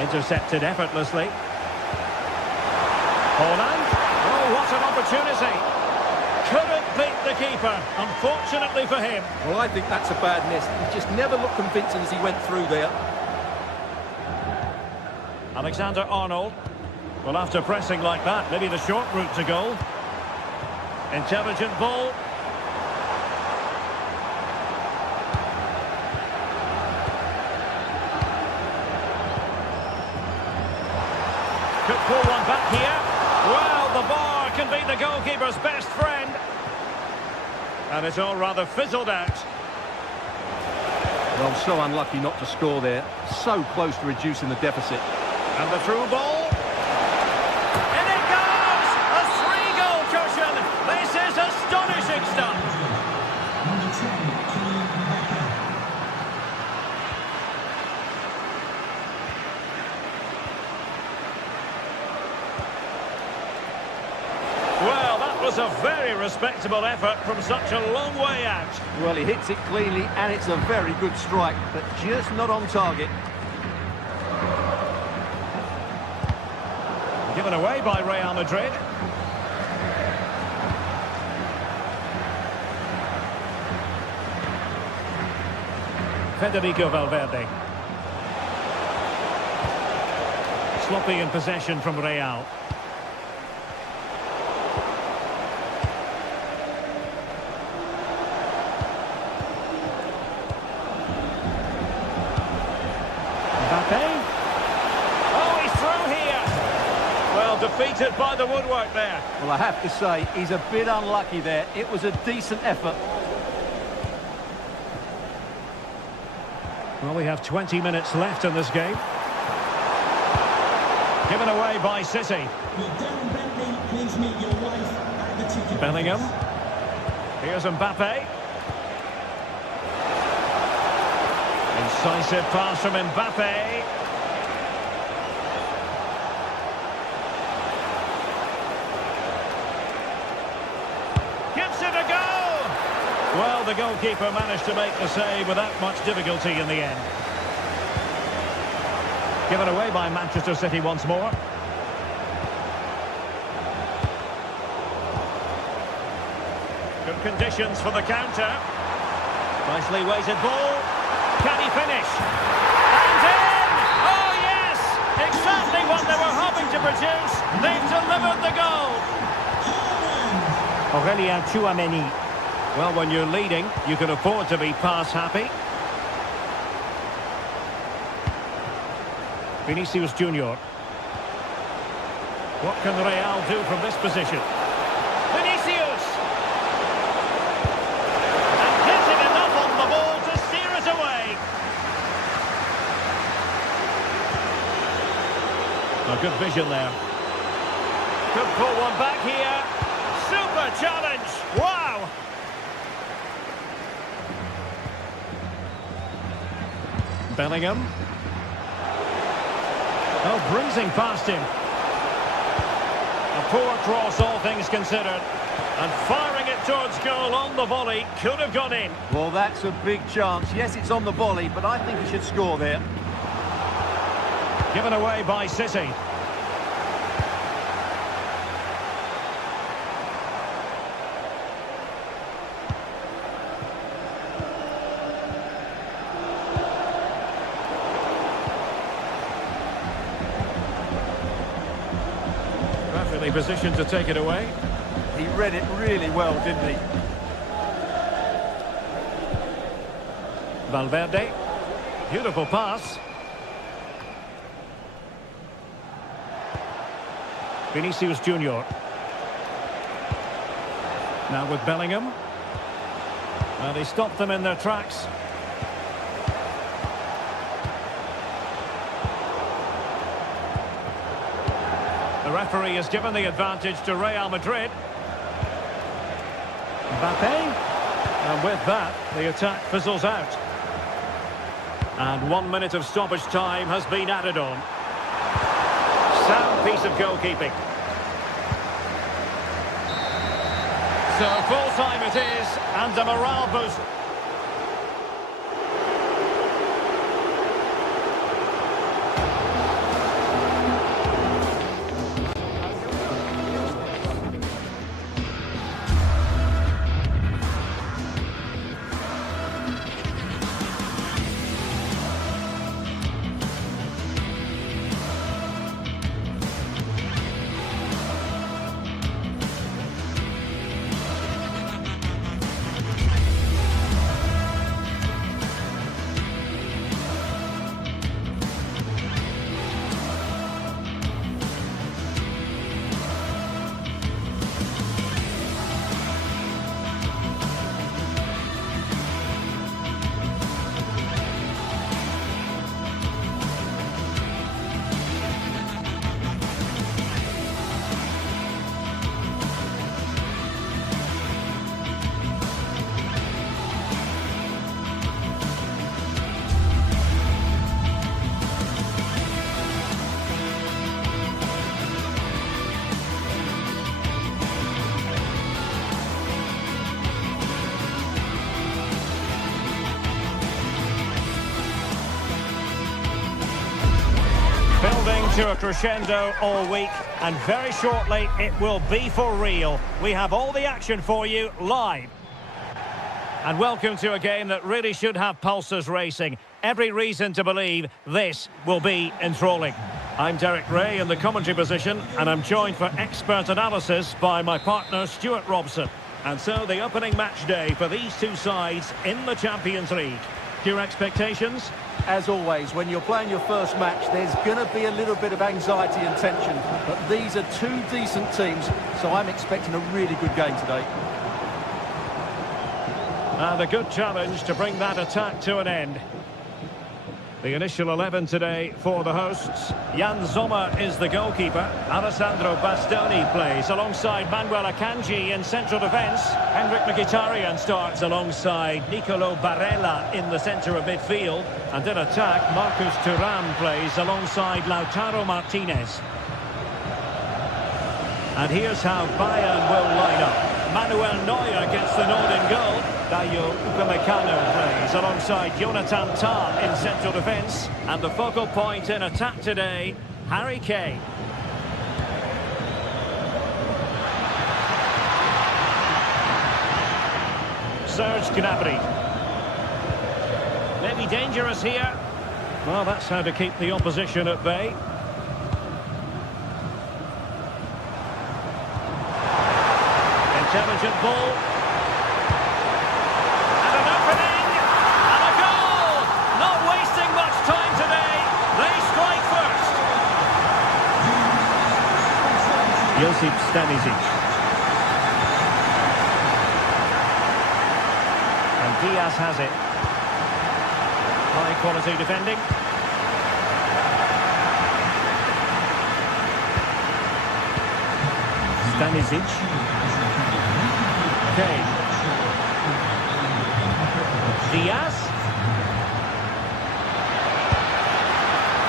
Intercepted effortlessly. Holland. Oh, what an opportunity. Couldn't beat the keeper, unfortunately for him. Well, I think that's a bad miss. He just never looked convincing as he went through there. Alexander-Arnold. Well, after pressing like that, maybe the short route to goal. Intelligent ball. Could pull one back here. Well, the bar can be the goalkeeper's best friend. And it's all rather fizzled out. Well, so unlucky not to score there. So close to reducing the deficit. And the through ball. In it goes! A 3-goal cushion! This is astonishing stuff! Number 10, Kylian Mbappe. Well, that was a very respectable effort from such a long way out. Well, he hits it cleanly, and it's a very good strike, but just not on target. Given away by Real Madrid. Federico Valverde. Sloppy in possession from Real. defeated by the woodwork there. Well, I have to say, he's a bit unlucky there. It was a decent effort. Well, we have 20 minutes left in this game. Given away by City. Will Darren Bentley please meet your wife at the ticket? Bellingham. Here's Mbappe. Incisive pass from Mbappe. Gives it a go! Well, the goalkeeper managed to make the save without much difficulty in the end. Given away by Manchester City once more. Good conditions for the counter. Nicely weighted ball. Can he finish? And in! Oh, yes! Exactly what they were hoping to produce. They've delivered the goal. Aurélien Tchouameni. Well, when you're leading, you can afford to be pass happy. Vinicius Junior. What can Real do from this position? Vinicius! And getting enough on the ball to steer it away. A good vision there. Could pull one back here. Super challenge! Wow! Bellingham. Oh, breezing past him. A poor cross, all things considered. And firing it towards goal on the volley. Could have gone in. Well, that's a big chance. Yes, it's on the volley, but I think he should score there. Given away by City. Perfectly positioned to take it away. He read it really well, didn't he? Valverde. Beautiful pass. Vinicius Junior. Now with Bellingham. And he stopped them in their tracks. The referee has given the advantage to Real Madrid. Mbappe. And with that, the attack fizzles out. And 1 minute of stoppage time has been added on. Sound piece of goalkeeping. So full time it is, and a morale boost. Building to a crescendo all week, and very shortly it will be for real. We have all the action for you live. And welcome to a game that really should have pulses racing. Every reason to believe this will be enthralling. I'm Derek Ray in the commentary position, and I'm joined for expert analysis by my partner Stuart Robson. And so the opening match day for these two sides in the Champions League. Your expectations? As always, when you're playing your first match, there's going to be a little bit of anxiety and tension. But these are two decent teams, so I'm expecting a really good game today. And a good challenge to bring that attack to an end. The initial 11 today for the hosts. Jan Sommer is the goalkeeper. Alessandro Bastoni plays alongside Manuel Akanji in central defence. Henrik Mkhitaryan starts alongside Nicolo Barella in the centre of midfield. And in attack, Marcus Thuram plays alongside Lautaro Martinez. And here's how Bayern will line up. Manuel Neuer gets the nod in goal. Dayo Upamecano plays alongside Jonathan Tah in central defence. And the focal point in attack today, Harry Kane. Serge Gnabry. Maybe dangerous here. Well, that's how to keep the opposition at bay. Intelligent ball. And an opening. And a goal. Not wasting much time today. They strike first. Josip Stanisic. And Diaz has it. High quality defending. Stanisic. Kane. Diaz.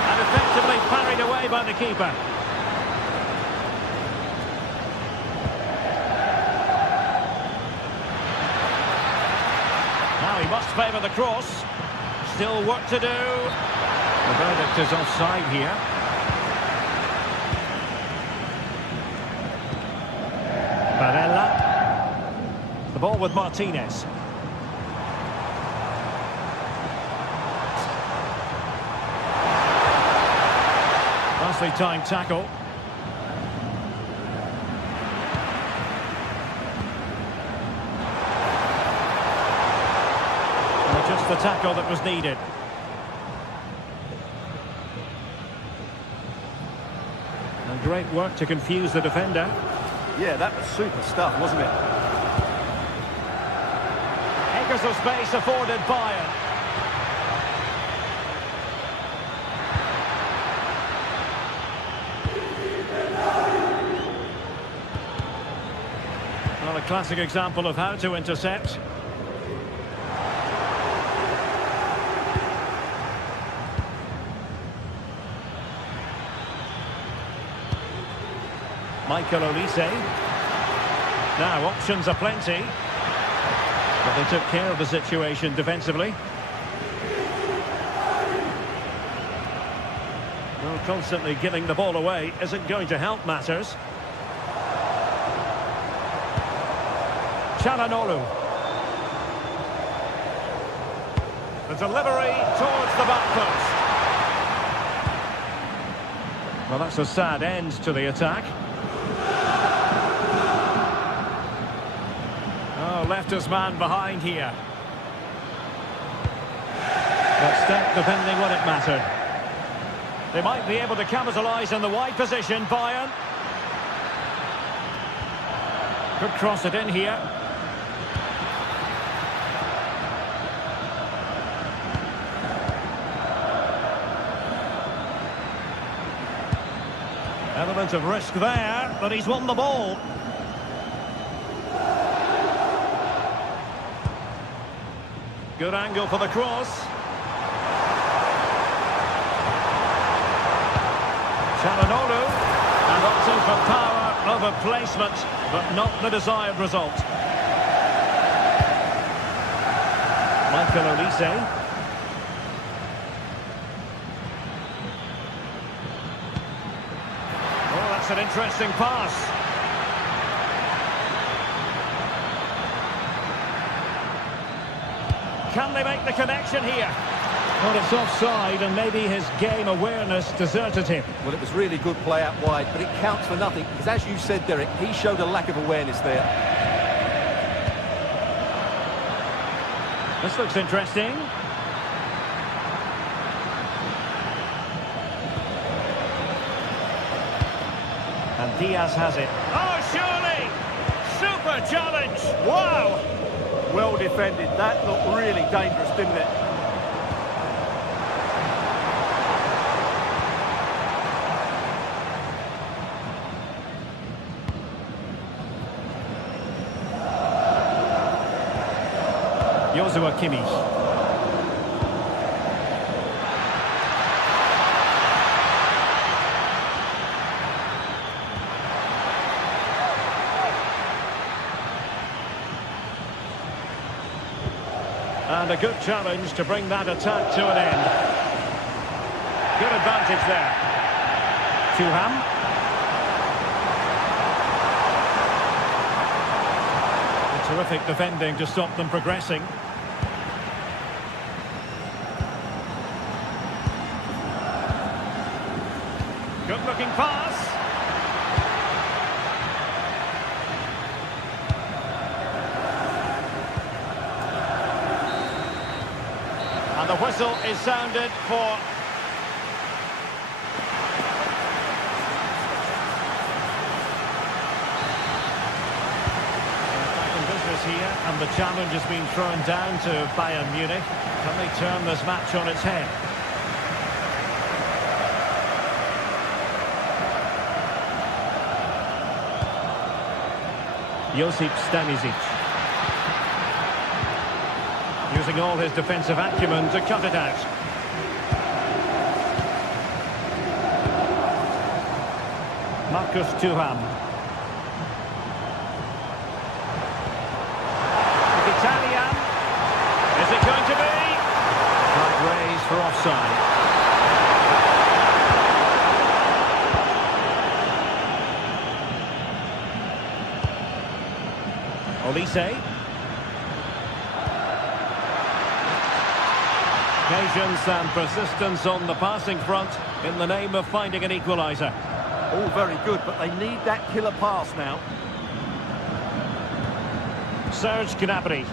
And effectively parried away by the keeper. Now he must favour the cross. Still work to do. The verdict is offside here. Barella. The ball with Martinez. Nicely timed tackle. And just the tackle that was needed. And great work to confuse the defender. Yeah, that was super stuff, wasn't it? Acres of space afforded Bayern. Well, a classic example of how to intercept. Michael Olise. Now, options are plenty. But they took care of the situation defensively. Well, constantly giving the ball away isn't going to help matters. Çalhanoğlu. The delivery towards the back post. Well, that's a sad end to the attack. Left his man behind here. But step defending when it mattered. They might be able to capitalise in the wide position, Bayern. Could cross it in here. Element of risk there, but he's won the ball. Good angle for the cross. Çalhanoğlu, and opting for power over placement, but not the desired result. Michael Olise. Oh, that's an interesting pass. Can they make the connection here? Well, it's offside, and maybe his game awareness deserted him. Well, it was really good play out wide, but it counts for nothing, because as you said, Derek, he showed a lack of awareness there. This looks interesting. And Diaz has it. Oh, surely! Super challenge! Wow! Well defended. That looked really dangerous, didn't it? Joshua Kimmich. And a good challenge to bring that attack to an end. Good advantage there. Thuram. Terrific defending to stop them progressing. Good looking pass. And the whistle is sounded for... Back in business here, and the challenge has been thrown down to Bayern Munich. Can they turn this match on its head? Josip Stanisic. Using all his defensive acumen to cut it out. Marcus Thuram. Italian. Is it going to be? Flag raised for offside. Olise. Patience and persistence on the passing front in the name of finding an equaliser. All very good, but they need that killer pass now. Serge Gnabry.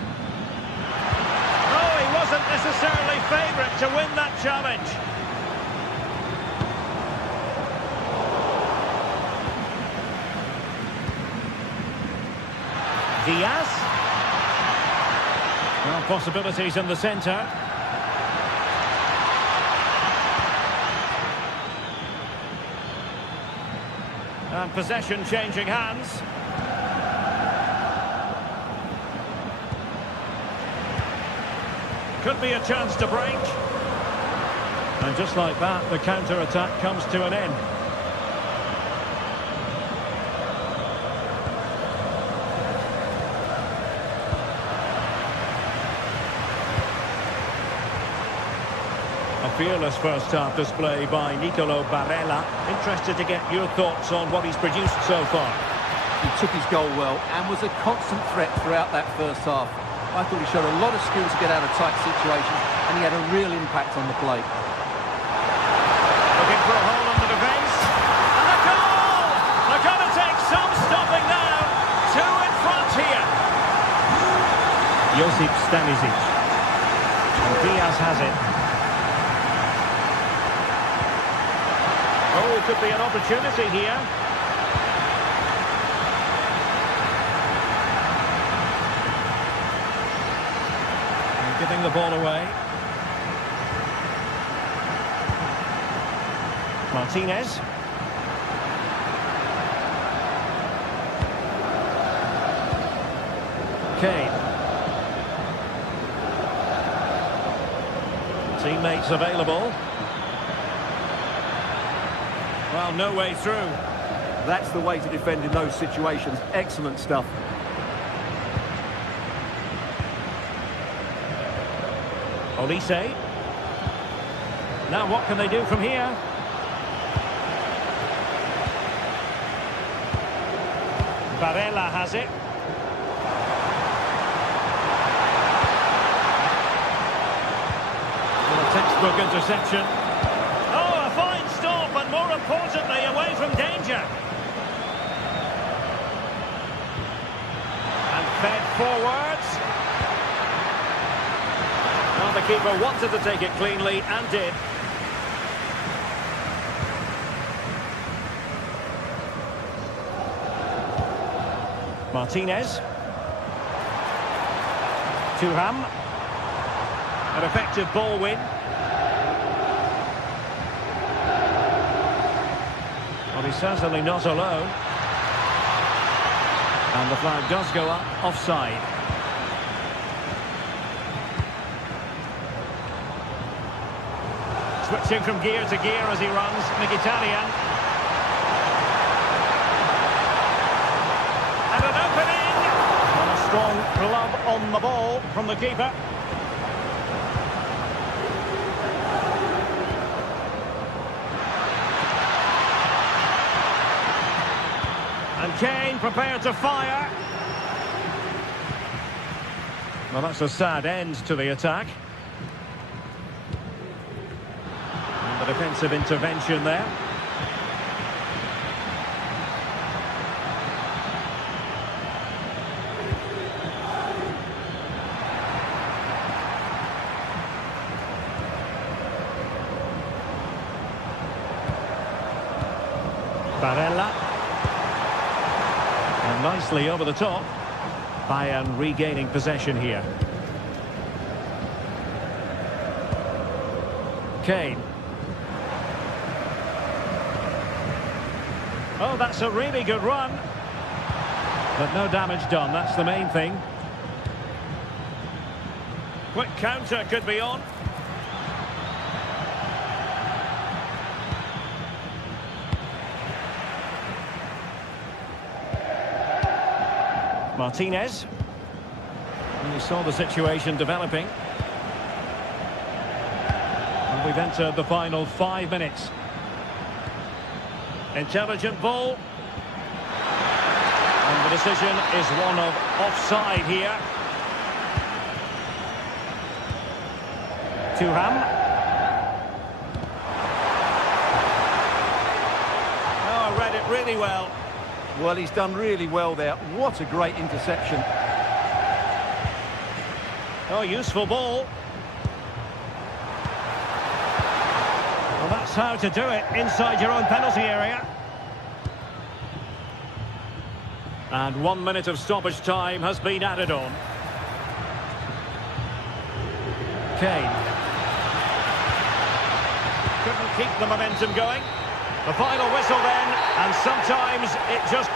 Oh, he wasn't necessarily favourite to win that challenge. Diaz. Well, possibilities in the centre. And possession changing hands. Could be a chance to break. And just like that, the counter-attack comes to an end. A fearless first-half display by Nicolo Barella. Interested to get your thoughts on what he's produced so far. He took his goal well and was a constant threat throughout that first half. I thought he showed a lot of skill to get out of tight situations, and he had a real impact on the play. Looking for a hole in the defence. And a goal! They're going to take some stopping now. Two in front here. Josip Stanisic. And Diaz has it. Oh, could be an opportunity here. And giving the ball away. Martinez. Kane. Teammates available. Well, no way through. That's the way to defend in those situations. Excellent stuff. Olise. Now what can they do from here? Barella has it. A textbook interception. Oh, a fine stop, and more importantly, away from danger. And fed forwards. Well, the keeper wanted to take it cleanly and did. Martinez. Thuram. An effective ball win. Well, he's certainly not alone. And the flag does go up, offside. Switching from gear to gear as he runs, Mkhitaryan. And an opening! And a strong glove on the ball from the keeper. And Kane prepared to fire. Well, that's a sad end to the attack. And the defensive intervention there. Barella. And nicely over the top. Bayern regaining possession here. Kane. Oh, that's a really good run. But no damage done, that's the main thing. Quick counter could be on. Martinez. And you saw the situation developing. And we've entered the final 5 minutes. Intelligent ball. And the decision is one of offside here. Thuram. Oh, read it really well. Well, he's done really well there. What a great interception. Oh, useful ball. Well, that's how to do it, inside your own penalty area. And 1 minute of stoppage time has been added on. Kane. Couldn't keep the momentum going. The final whistle then, and sometimes it just...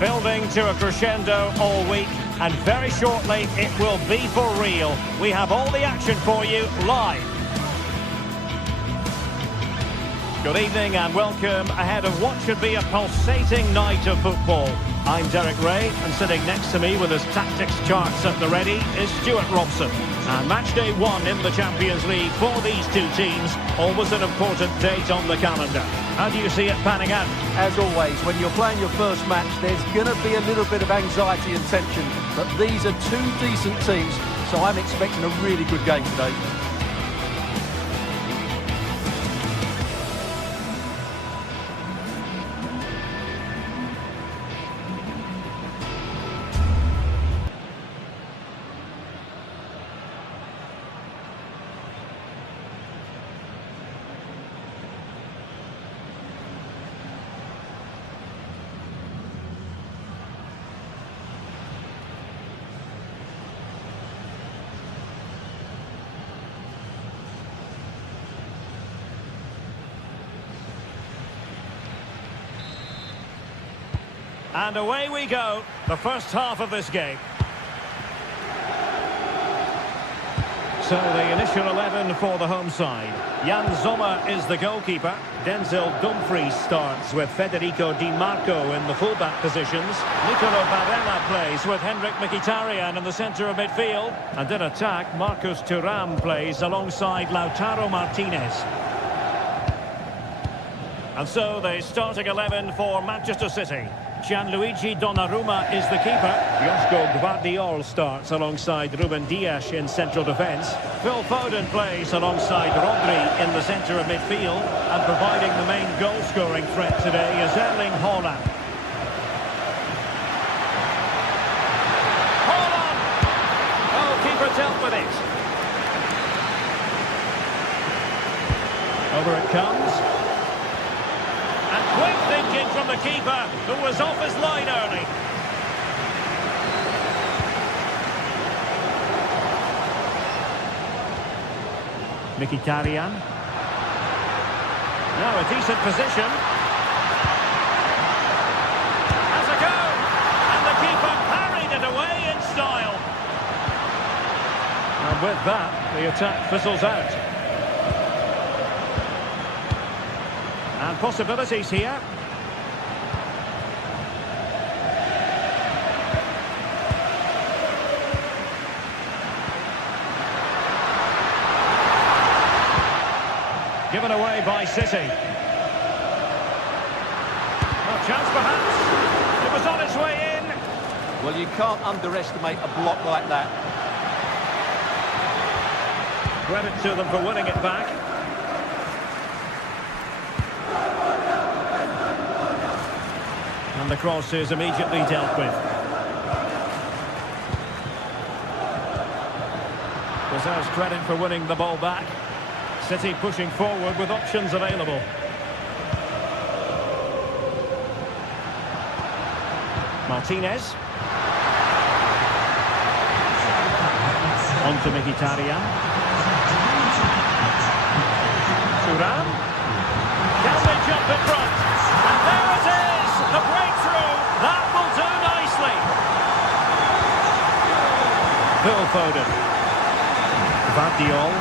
Building to a crescendo all week, and very shortly it will be for real. We have all the action for you live. Good evening and welcome ahead of what should be a pulsating night of football. I'm Derek Ray, and sitting next to me with his tactics charts at the ready is Stuart Robson. And match day 1 in the Champions League for these two teams, always an important date on the calendar. How do you see it panning out? As always, when you're playing your first match, there's going to be a little bit of anxiety and tension. But these are two decent teams, so I'm expecting a really good game today. And away we go, the first half of this game. So the initial 11 for the home side. Jan Sommer is the goalkeeper. Denzel Dumfries starts with Federico Di Marco in the fullback positions. Nicolo Barella plays with Henrik Mkhitaryan in the centre of midfield. And in attack, Marcus Thuram plays alongside Lautaro Martinez. And so the starting 11 for Manchester City. Gianluigi Donnarumma is the keeper. Josko Gvardiol starts alongside Ruben Dias in central defence. Phil Foden plays alongside Rodri in the centre of midfield. And providing the main goal-scoring threat today is Erling Haaland. Haaland! Oh, keeper dealt with it. Over it comes. And quick thinking from the keeper, who was off his line early. Mkhitaryan. Now a decent position. Has a go! And the keeper parried it away in style. And with that, the attack fizzles out. And possibilities here. Given away by City. A chance perhaps. It was on its way in. Well, you can't underestimate a block like that. Credit to them for winning it back. And the cross is immediately dealt with. Deserves credit for winning the ball back. City pushing forward with options available. Martinez. On to Mkhitaryan. Thuram. Can they jump in front? And there it is! The breakthrough! That will do nicely! Phil Foden. Gvardiol.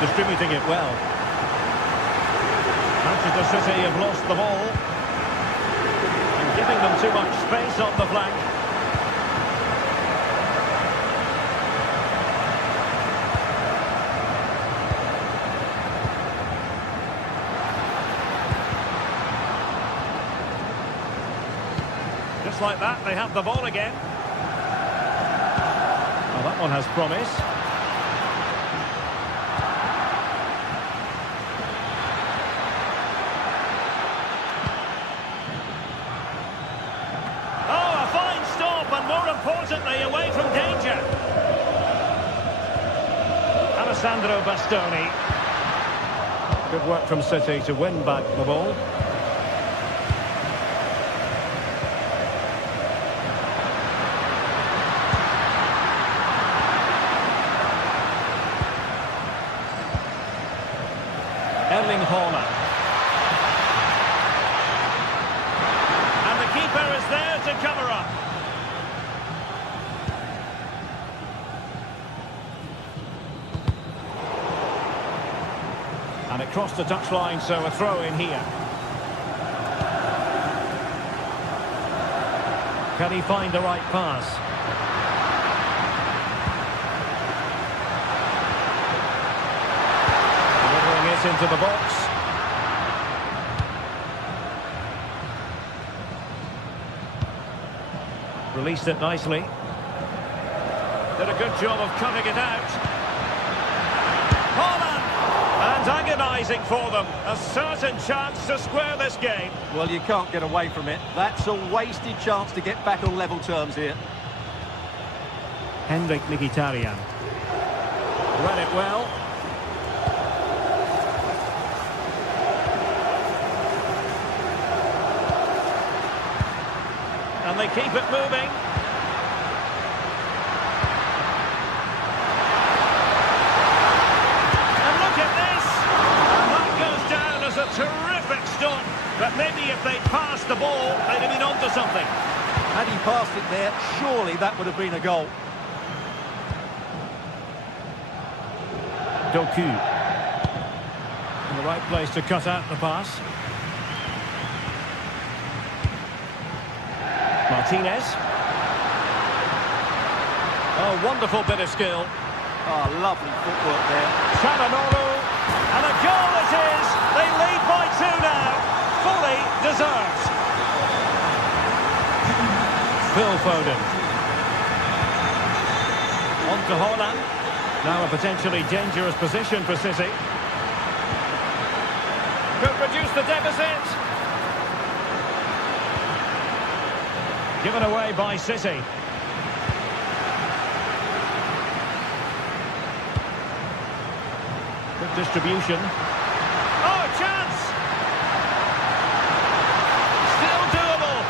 Distributing it well. Manchester City have lost the ball. And giving them too much space on the flank. Just like that, they have the ball again. Well, that one has promise. Oh, a fine stop, and more importantly, away from danger. Alessandro Bastoni. Good work from City to win back the ball. Erling Haaland. And the keeper is there to cover up. And it crossed the touchline, so a throw in here. Can he find the right pass? Into the box. Released it nicely. Did a good job of cutting it out. Haaland! And agonising for them. A certain chance to square this game. Well, you can't get away from it. That's a wasted chance to get back on level terms here. Henrik Mkhitaryan. Read it well. And they keep it moving. And look at this! And that goes down as a terrific stop. But maybe if they'd passed the ball, they'd have been onto something. Had he passed it there, surely that would have been a goal. Doku. In the right place to cut out the pass. Martinez. Oh, wonderful bit of skill. Oh, lovely footwork there. Chananolu. And a goal it is. They lead by 2 now. Fully deserved. Phil Foden. On to Haaland. Now a potentially dangerous position for City. Could reduce the deficit. Given away by City. Good distribution. Oh, chance! Still doable.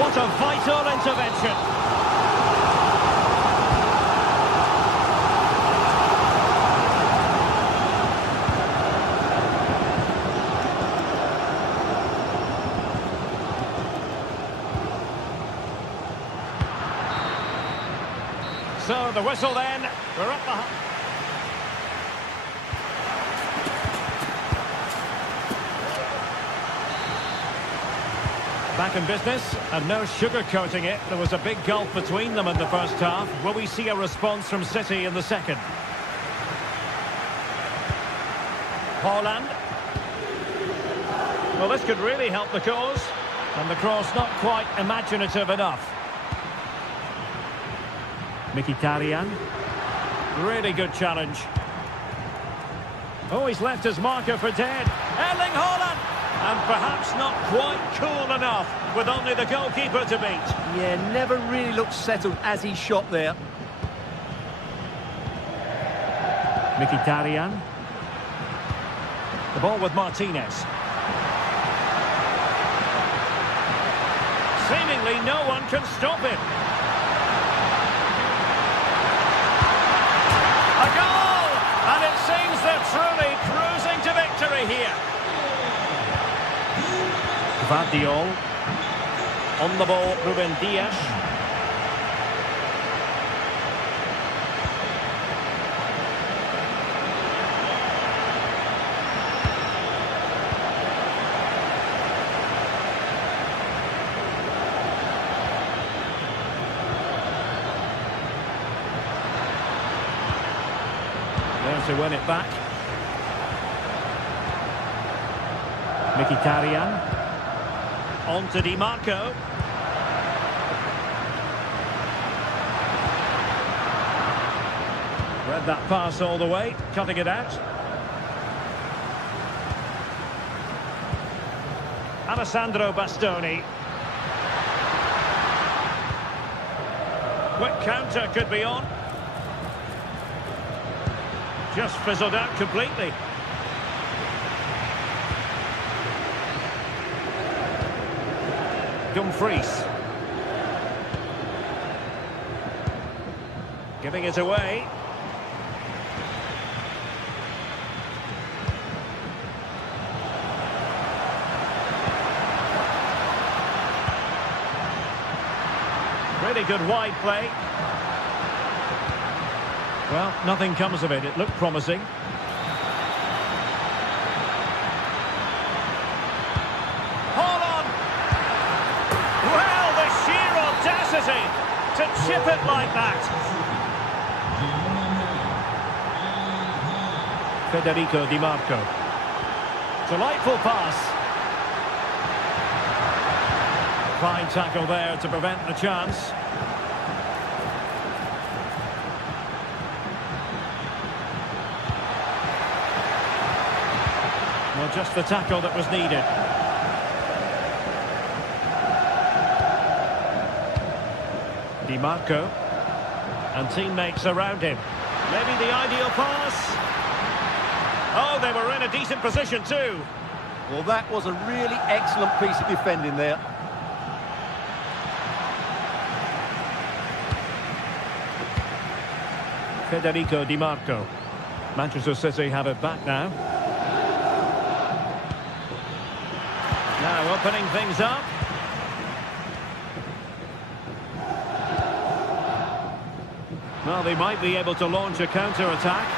What a vital intervention. So the whistle then. We're up the... Back in business, and no sugarcoating it. There was a big gulf between them in the first half. Will we see a response from City in the second? Haaland. Well, this could really help the cause. And the cross not quite imaginative enough. Mkhitaryan. Really good challenge. Oh, he's left his marker for dead. Erling Haaland! And perhaps not quite cool enough with only the goalkeeper to beat. Yeah, never really looked settled as he shot there. Mkhitaryan. The ball with Martinez. Seemingly no one can stop him. A goal! And it seems they're truly cruising to victory here. Vardiol. On the ball, Ruben Dias. There to win it back. Mkhitaryan. On to Di Marco. Read that pass all the way, cutting it out. Alessandro Bastoni. Quick counter could be on. Just fizzled out completely. Dumfries. Giving it away. Really good wide play. Well, nothing comes of it. It looked promising. To chip it like that. Federico Di Marco. Delightful pass. Fine tackle there to prevent the chance. Well, just the tackle that was needed. Di Marco, and teammates around him. Maybe the ideal pass. Oh, they were in a decent position too. Well, that was a really excellent piece of defending there. Federico Di Marco. Manchester City have it back now. Now opening things up. Well, they might be able to launch a counter-attack.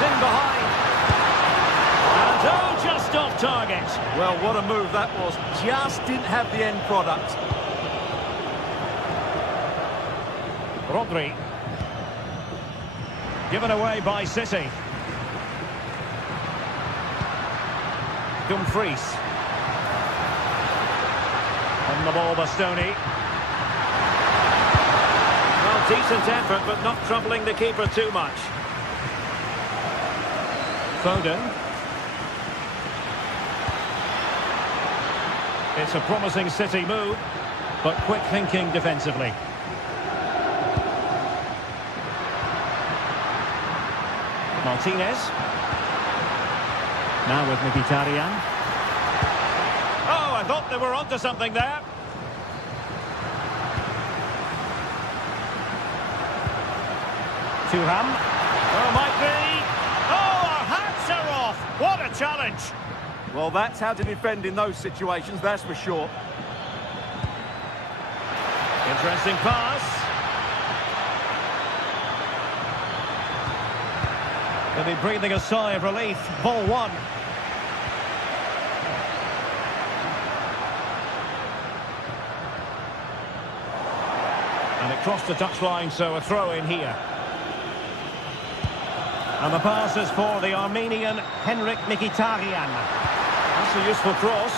He's in behind. And oh, just off target. Well, what a move that was. Just didn't have the end product. Rodri. Given away by City. Dumfries. On the ball, Bastoni. Well, decent effort, but not troubling the keeper too much. Foden. It's a promising City move, but quick thinking defensively. Martinez. Now with Mkhitaryan. Oh, I thought they were onto something there. Thuram. Oh, might be. Oh, our hats are off. What a challenge. Well, that's how to defend in those situations, that's for sure. Interesting pass. They'll be breathing a sigh of relief. Ball one. And it crossed the touchline, so a throw in here. And the pass is for the Armenian Henrik Mkhitaryan. That's a useful cross.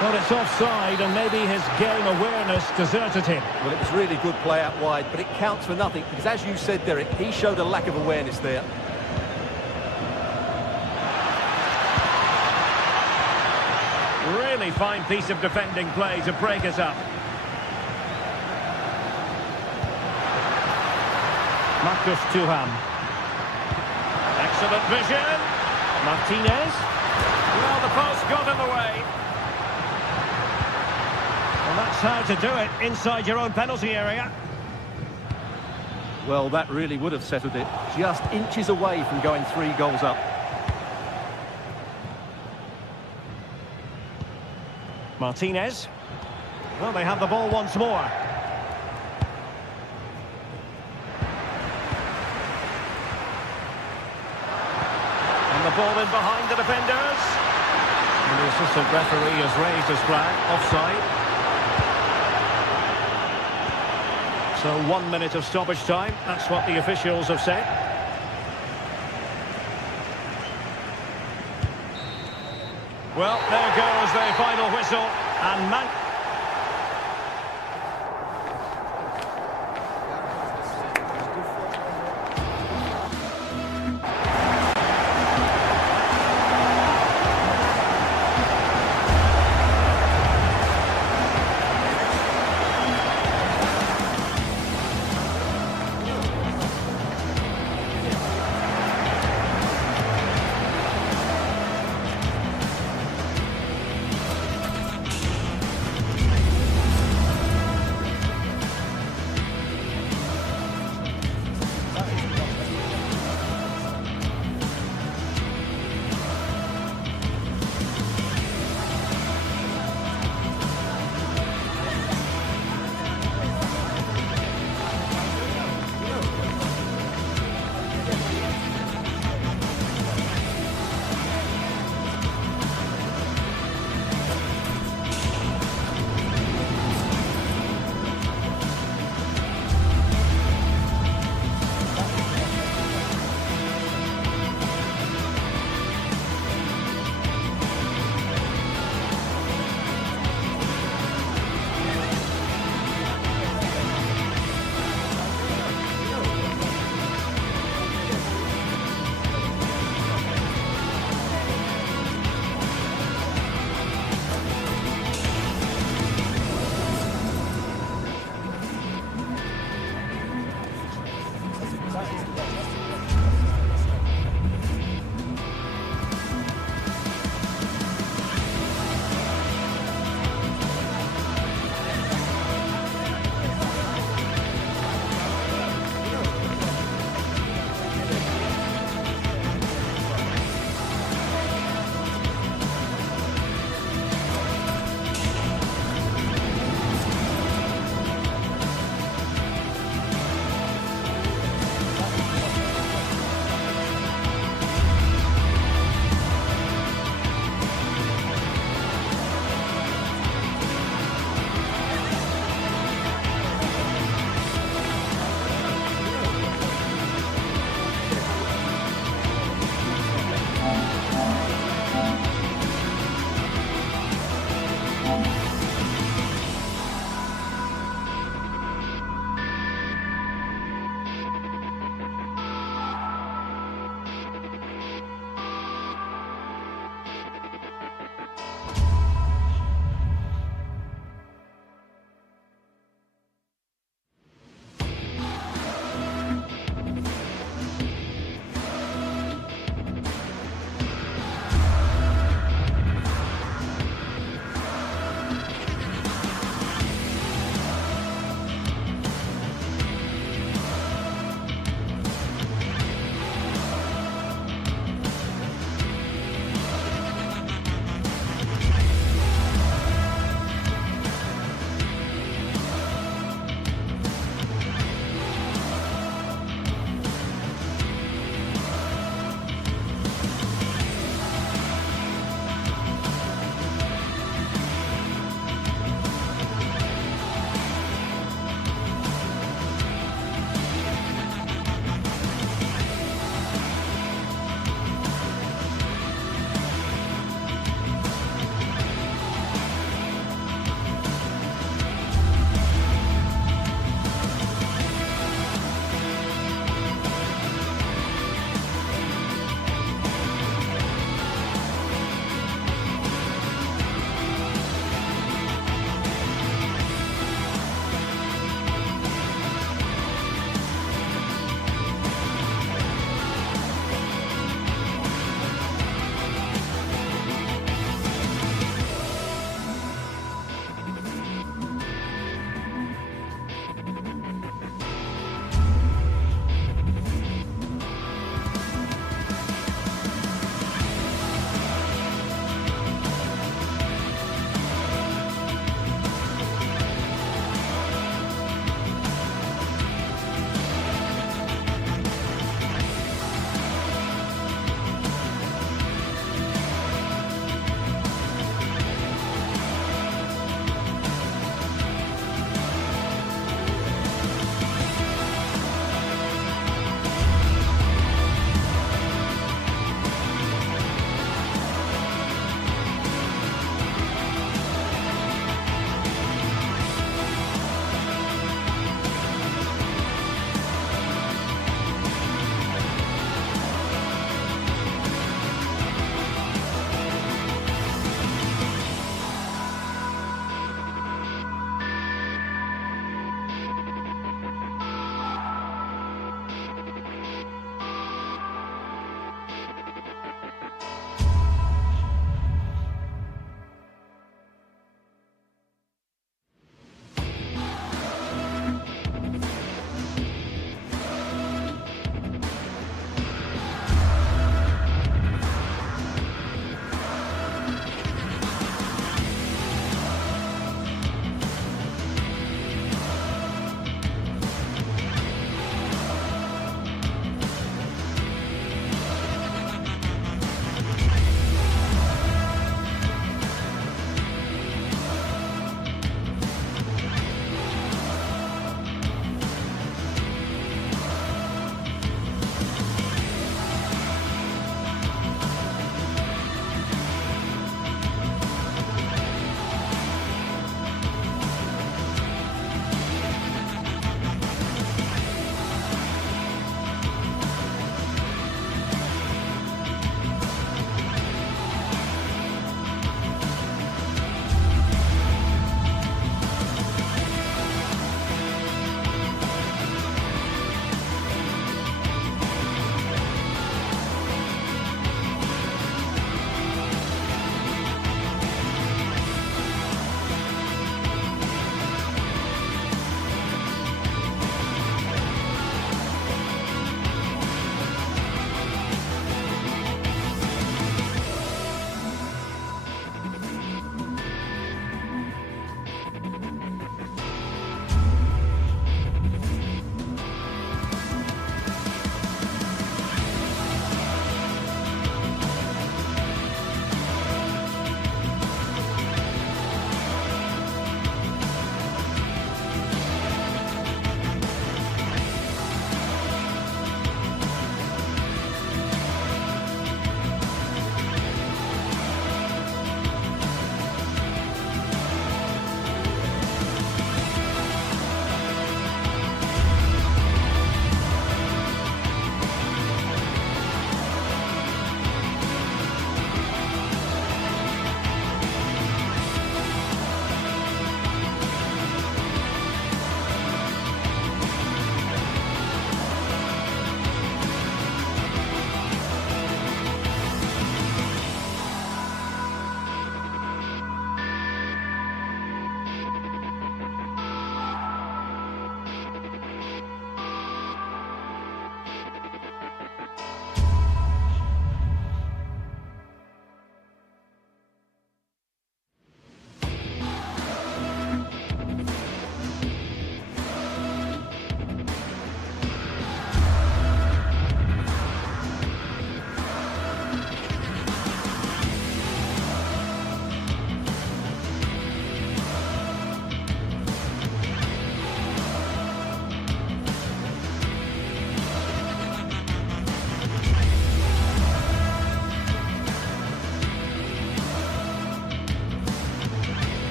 Well, it's offside, and maybe his game awareness deserted him. Well, it was really good play out wide, but it counts for nothing, because as you said, Derek, he showed a lack of awareness there. Really fine piece of defending play to break us up. Marcus Thuram. Excellent vision. Martinez. Well, the post got in the way. Well, that's how to do it, inside your own penalty area. Well, that really would have settled it. Just inches away from going 3 goals up. Martinez. Well, they have the ball once more. And the ball in behind the defenders. And the assistant referee has raised his flag. Offside. So 1 minute of stoppage time. That's what the officials have said. Well, there goes the final whistle. And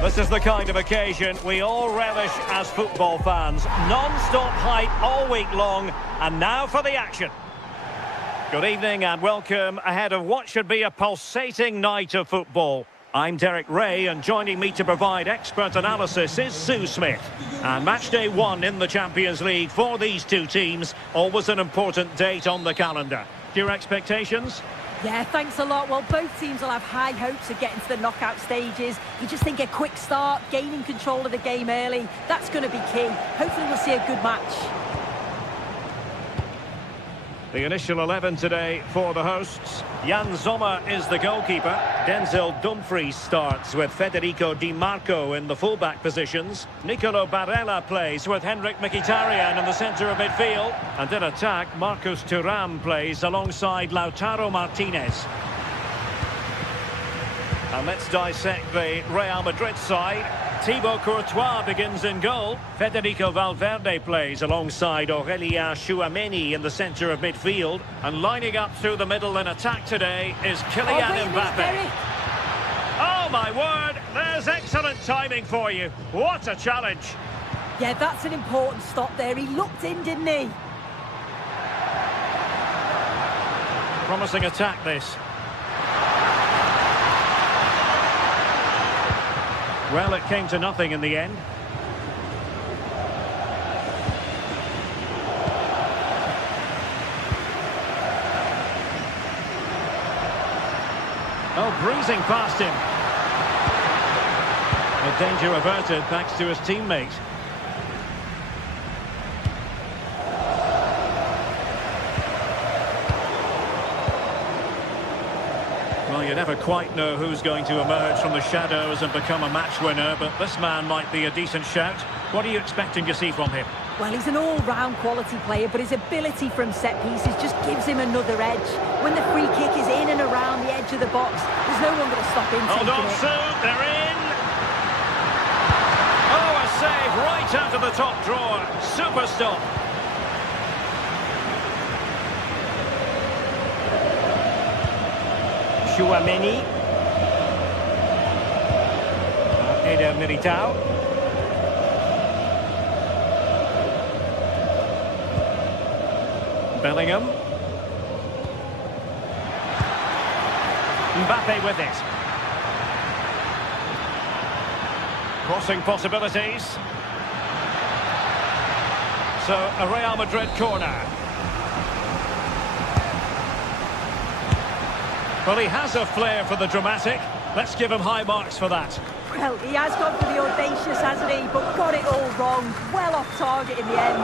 This is the kind of occasion we all relish as football fans. Non-stop hype all week long, and now for the action. Good evening and welcome ahead of what should be a pulsating night of football. I'm Derek Ray, and joining me to provide expert analysis is Sue Smith. And match day 1 in the Champions League for these two teams, always an important date on the calendar. Your expectations? Yeah, thanks a lot. Well, both teams will have high hopes of getting to the knockout stages. You just think a quick start, gaining control of the game early, that's going to be key. Hopefully we'll see a good match. The initial 11 today for the hosts. Jan Sommer is the goalkeeper. Denzel Dumfries starts with Federico Di Marco in the fullback positions. Nicolo Barella plays with Henrik Mkhitaryan in the centre of midfield. And in attack, Marcus Thuram plays alongside Lautaro Martinez. And let's dissect the Real Madrid side. Thibaut Courtois begins in goal. Federico Valverde plays alongside Aurélien Tchouameni in the centre of midfield. And lining up through the middle in attack today is Kylian Mbappe. Oh my word, there's excellent timing for you. What a challenge. Yeah, that's an important stop there. He looked in, didn't he? Promising attack this. Well, it came to nothing in the end. Oh, breezing past him. The danger averted thanks to his teammate. Well, you never quite know who's going to emerge from the shadows and become a match winner, but this man might be a decent shout. What are you expecting to see from him? Well, he's an all-round quality player, but his ability from set pieces just gives him another edge. When the free kick is in and around the edge of the box, there's no one going to stop him Hold on, Sue, they're in! Oh, a save right out of the top drawer. Super stop. Tchouameni. Eder Militao. Bellingham. Mbappe with it. Crossing possibilities. So, a Real Madrid corner. Well, he has a flair for the dramatic. Let's give him high marks for that. Well, he has gone for the audacious, hasn't he? But got it all wrong. Well off target in the end.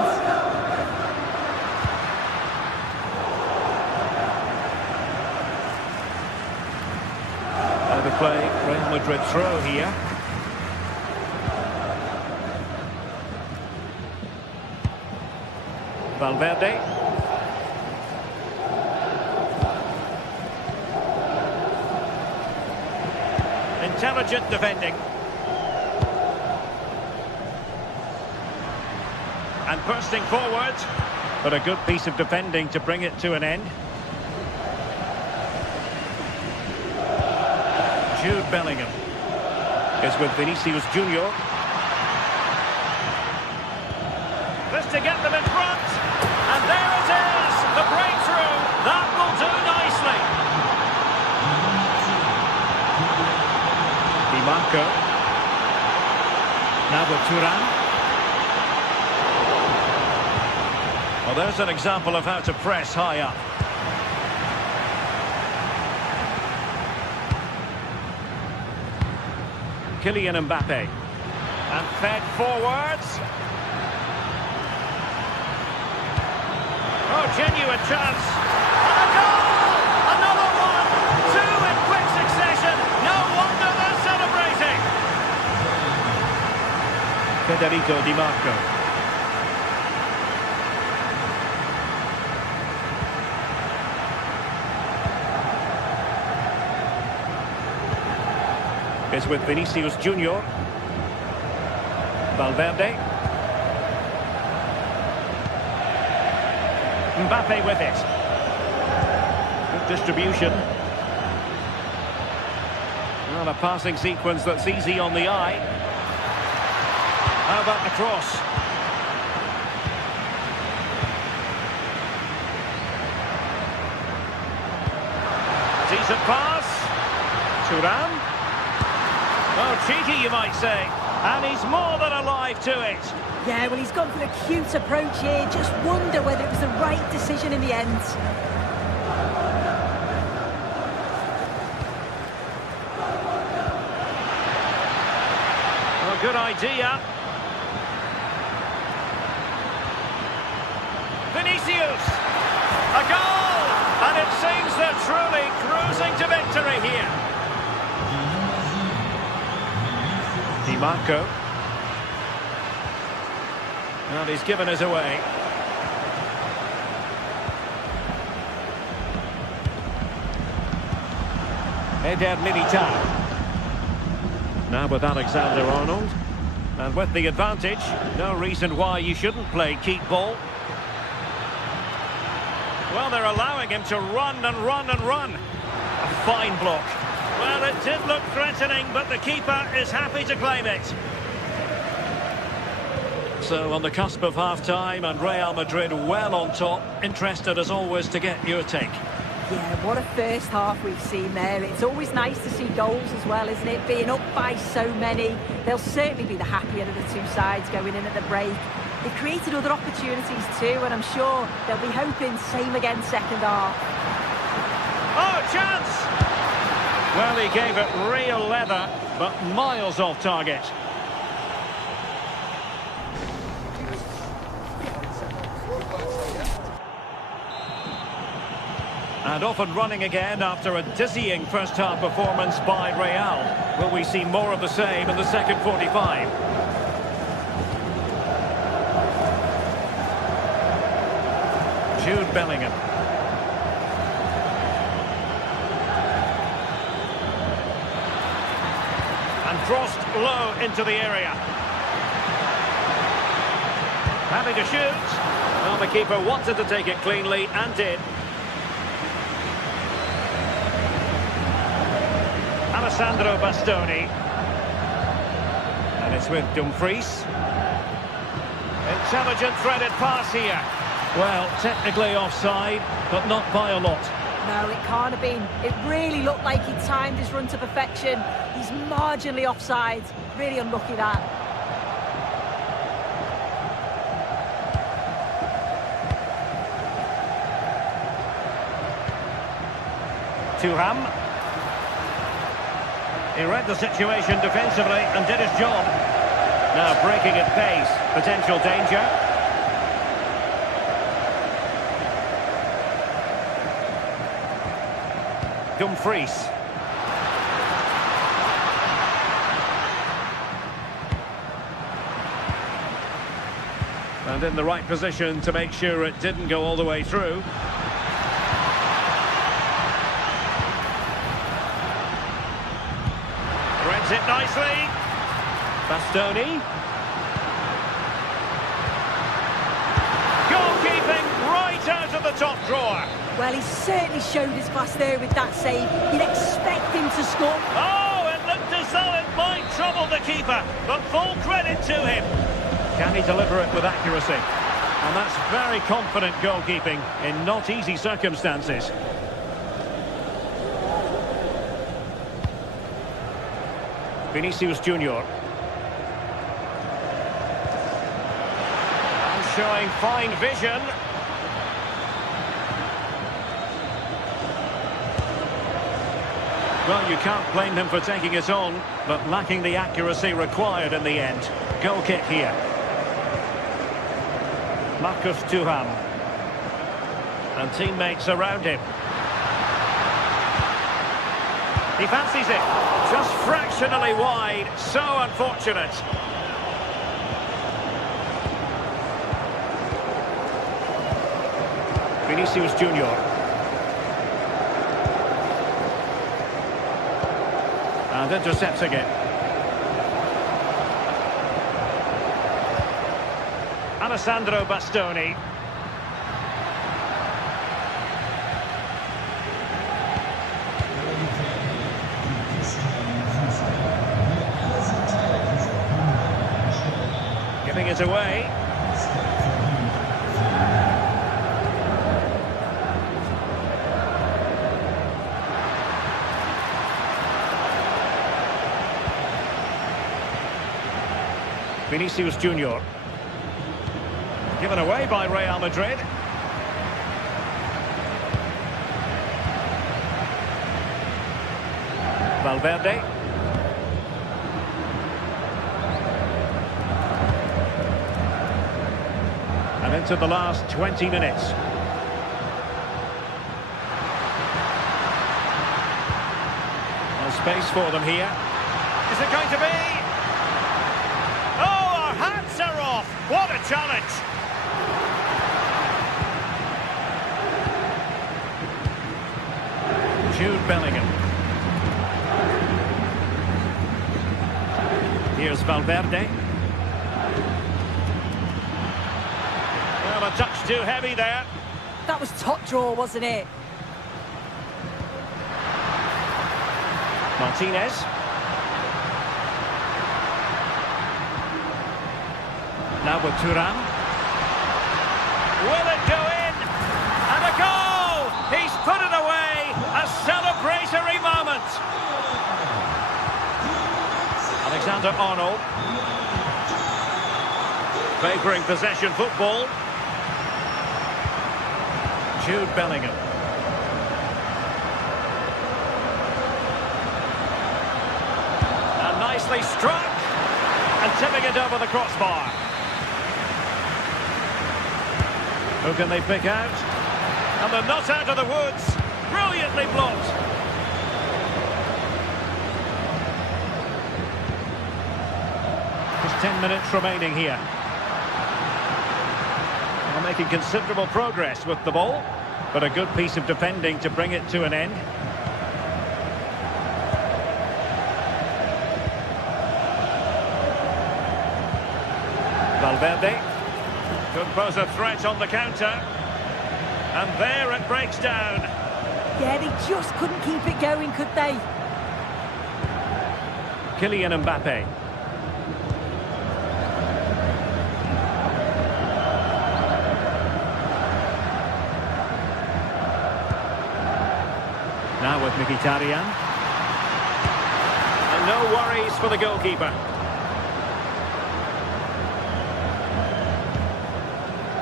Over play, Real Madrid throw here. Valverde. Intelligent defending. And bursting forward. But a good piece of defending to bring it to an end. Jude Bellingham is with Vinicius Junior. This to get them in front. And there it is. The breakthrough. That will do nicely. Di Marco. Now with Thuram. Well, there's an example of how to press high up. Kylian Mbappe. And fed forwards. Oh, genuine chance. And a goal! Another one! Two in quick succession. No wonder they're celebrating. Federico Di Marco. Is with Vinicius Junior. Valverde. Mbappe with it. Good distribution. Well, a passing sequence that's easy on the eye. How about the cross? Decent pass. Thuram. Oh, cheeky, you might say. And he's more than alive to it. Yeah, well, he's gone for the cute approach here. Just wonder whether it was the right decision in the end. Well, good idea. Vinicius. A goal! And it seems they're truly cruising to victory here. Di Marco. And he's given us away. Eder Militao. Now with Alexander-Arnold. And with the advantage, no reason why you shouldn't play keep ball. Well, they're allowing him to run and run and run. A fine block. Well, it did look threatening, but the keeper is happy to claim it. So on the cusp of half-time and Real Madrid well on top. Interested as always to get your take. Yeah, what a first half we've seen there. It's always nice to see goals as well, isn't it? Being up by so many. They'll certainly be the happier of the two sides going in at the break. They've created other opportunities too, and I'm sure they'll be hoping same again second half. Oh, chance! Well, he gave it real leather, but miles off target. And off and running again after a dizzying first-half performance by Real. Will we see more of the same in the second 45? Jude Bellingham. And crossed low into the area. Having to shoot. Well, the keeper wanted to take it cleanly and did. Alessandro Bastoni. And it's with Dumfries. Intelligent threaded pass here. Well, technically offside, but not by a lot. No, it can't have been. It really looked like he timed his run to perfection. He's marginally offside. Really unlucky that. Thuram. He read the situation defensively and did his job. Now breaking at pace. Potential danger. Dumfries. And in the right position to make sure it didn't go all the way through. Threads it nicely. Bastoni. Goalkeeping right out of the top drawer. Well, he certainly showed his class there with that save. You'd expect him to score. Oh, it looked as though it might trouble the keeper, but full credit to him. Can he deliver it with accuracy? And that's very confident goalkeeping in not easy circumstances. Vinicius Junior. And showing fine vision. Well, you can't blame him for taking it on, but lacking the accuracy required in the end. Goal kick here. Marcus Thuram. And teammates around him. He fancies it. Just fractionally wide. So unfortunate. Vinicius Junior. And intercepting it. Alessandro Bastoni. giving it away. Vinicius Junior. Given away by Real Madrid. Valverde. And into the last 20 minutes. No space for them here. Is it going to be? Oh, our hats are off. What a challenge. Jude Bellingham. Here's Valverde. Well, a touch too heavy there. That was top draw, wasn't it? Martinez. Now with Thuram. Will it go in? And a goal! He's put it away! A celebratory moment! Alexander-Arnold. Favouring possession football. Jude Bellingham. And nicely struck! And tipping it over the crossbar. Who can they pick out? And they're not out of the woods. Brilliantly blocked. Just 10 minutes remaining here. They're making considerable progress with the ball, but a good piece of defending to bring it to an end. Valverde. Could pose a threat on the counter. And there it breaks down. Yeah, they just couldn't keep it going, could they? Kylian Mbappe. Now with Mkhitaryan. And no worries for the goalkeeper.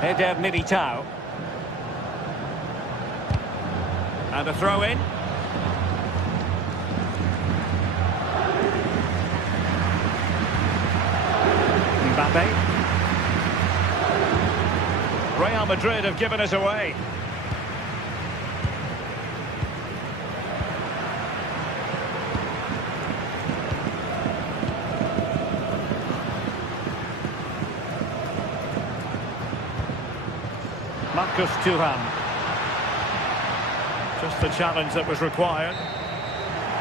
Eder Militao. And a throw in. Mbappe. Real Madrid have given us away. Marcus Thuram. Just the challenge that was required.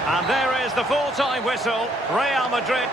And there is the full-time whistle. Real Madrid.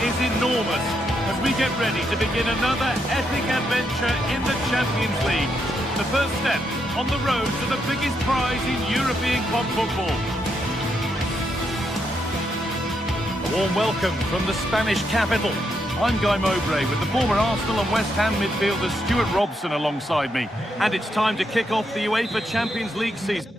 Is enormous as we get ready to begin another epic adventure in the Champions League. The first step on the road to the biggest prize in European club football. A warm welcome from the Spanish capital. I'm Guy Mowbray with the former Arsenal and West Ham midfielder Stuart Robson alongside me. And it's time to kick off the UEFA Champions League season.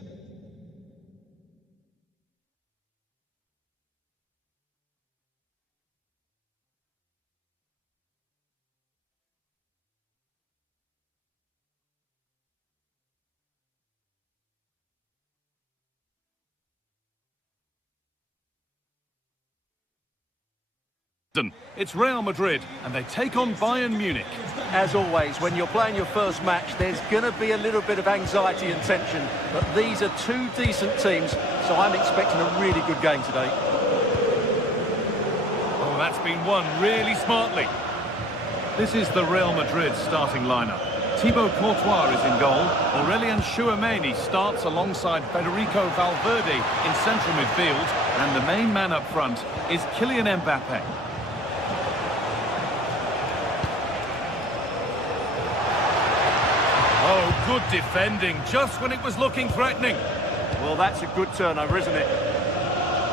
It's Real Madrid, and they take on Bayern Munich. As always, when you're playing your first match, there's going to be a little bit of anxiety and tension. But these are two decent teams, so I'm expecting a really good game today. Oh, that's been won really smartly. This is the Real Madrid starting lineup. Thibaut Courtois is in goal. Aurelien Tchouameni starts alongside Federico Valverde in central midfield. And the main man up front is Kylian Mbappe. Oh, good defending, just when it was looking threatening. Well, that's a good turnover, isn't it?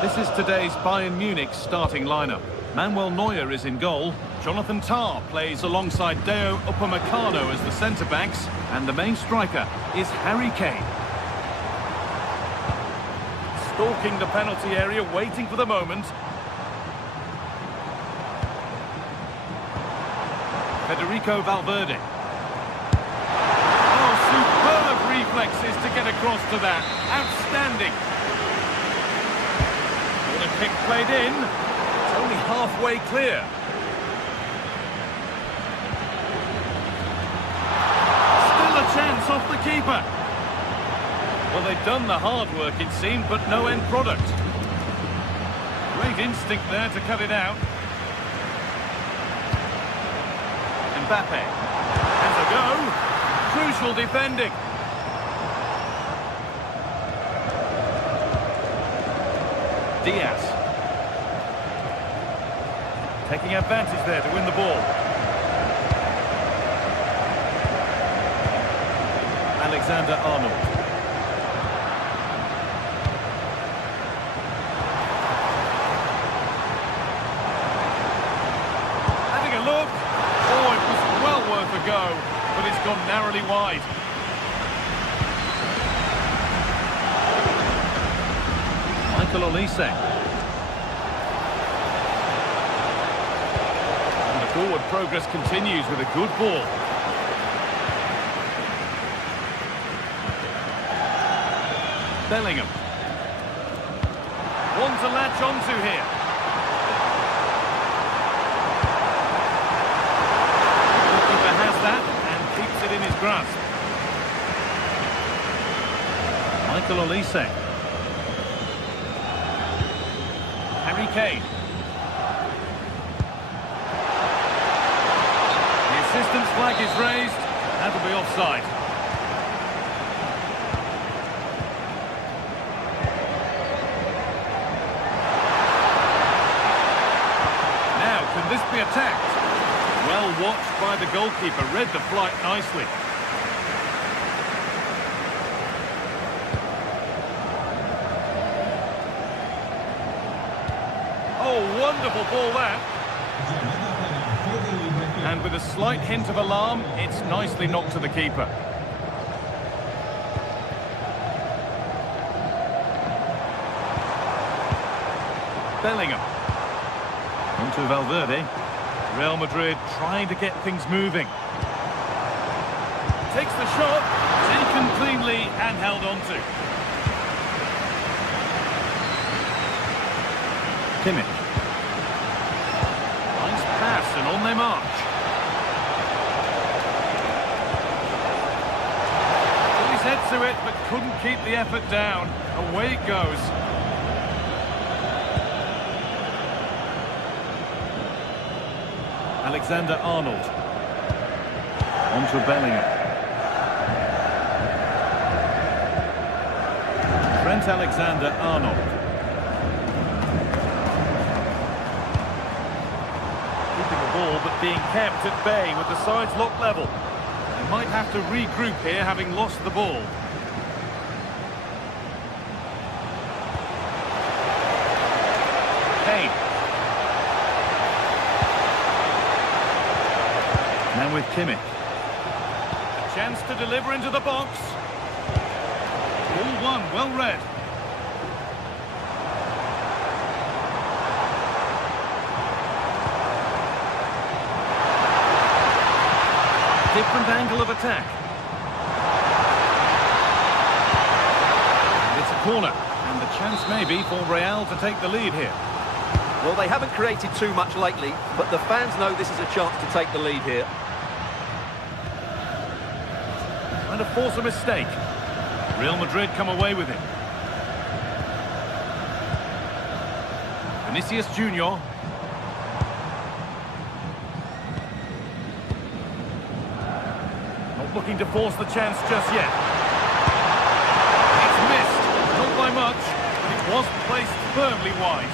This is today's Bayern Munich starting lineup. Manuel Neuer is in goal. Jonathan Tah plays alongside Deo Upamecano as the centre-backs. And the main striker is Harry Kane. Stalking the penalty area, waiting for the moment. Federico Valverde. Oh, superb reflexes to get across to that. Outstanding. The kick played in. It's only halfway clear. Still a chance off the keeper. Well, they've done the hard work, it seemed, but no end product. Great instinct there to cut it out. Mbappe has a go. Crucial defending. Diaz. Taking advantage there to win the ball. Alexander-Arnold. Having a look. Oh, it was well worth a go, but it's gone narrowly wide. Michael Olise. And the forward progress continues with a good ball. Bellingham. One to latch onto here. The keeper has that and keeps it in his grasp. Michael Olise. Harry Kane. The assistant's flag is raised. That'll be offside. Now, can this be attacked? Well watched by the goalkeeper. Read the flight nicely. Oh, wonderful ball that. And with a slight hint of alarm, it's nicely knocked to the keeper. Bellingham. Onto Valverde. Real Madrid trying to get things moving. Takes the shot, taken cleanly and held onto. Kimmich. Nice pass and on they march. Put his head to it but couldn't keep the effort down. Away it goes. Alexander-Arnold. Onto Bellingham. Trent Alexander-Arnold. Keeping the ball but being kept at bay with the sides locked level. They might have to regroup here, having lost the ball. Kane. Now with Kimmich. A chance to deliver into the box. All one, well read. Different angle of attack. And it's a corner. And the chance maybe for Real to take the lead here. Well, they haven't created too much lately, but the fans know this is a chance to take the lead here. Trying to force a mistake. Real Madrid come away with it. Vinicius Junior. Not looking to force the chance just yet. It's missed. Not by much, but it was placed firmly wide.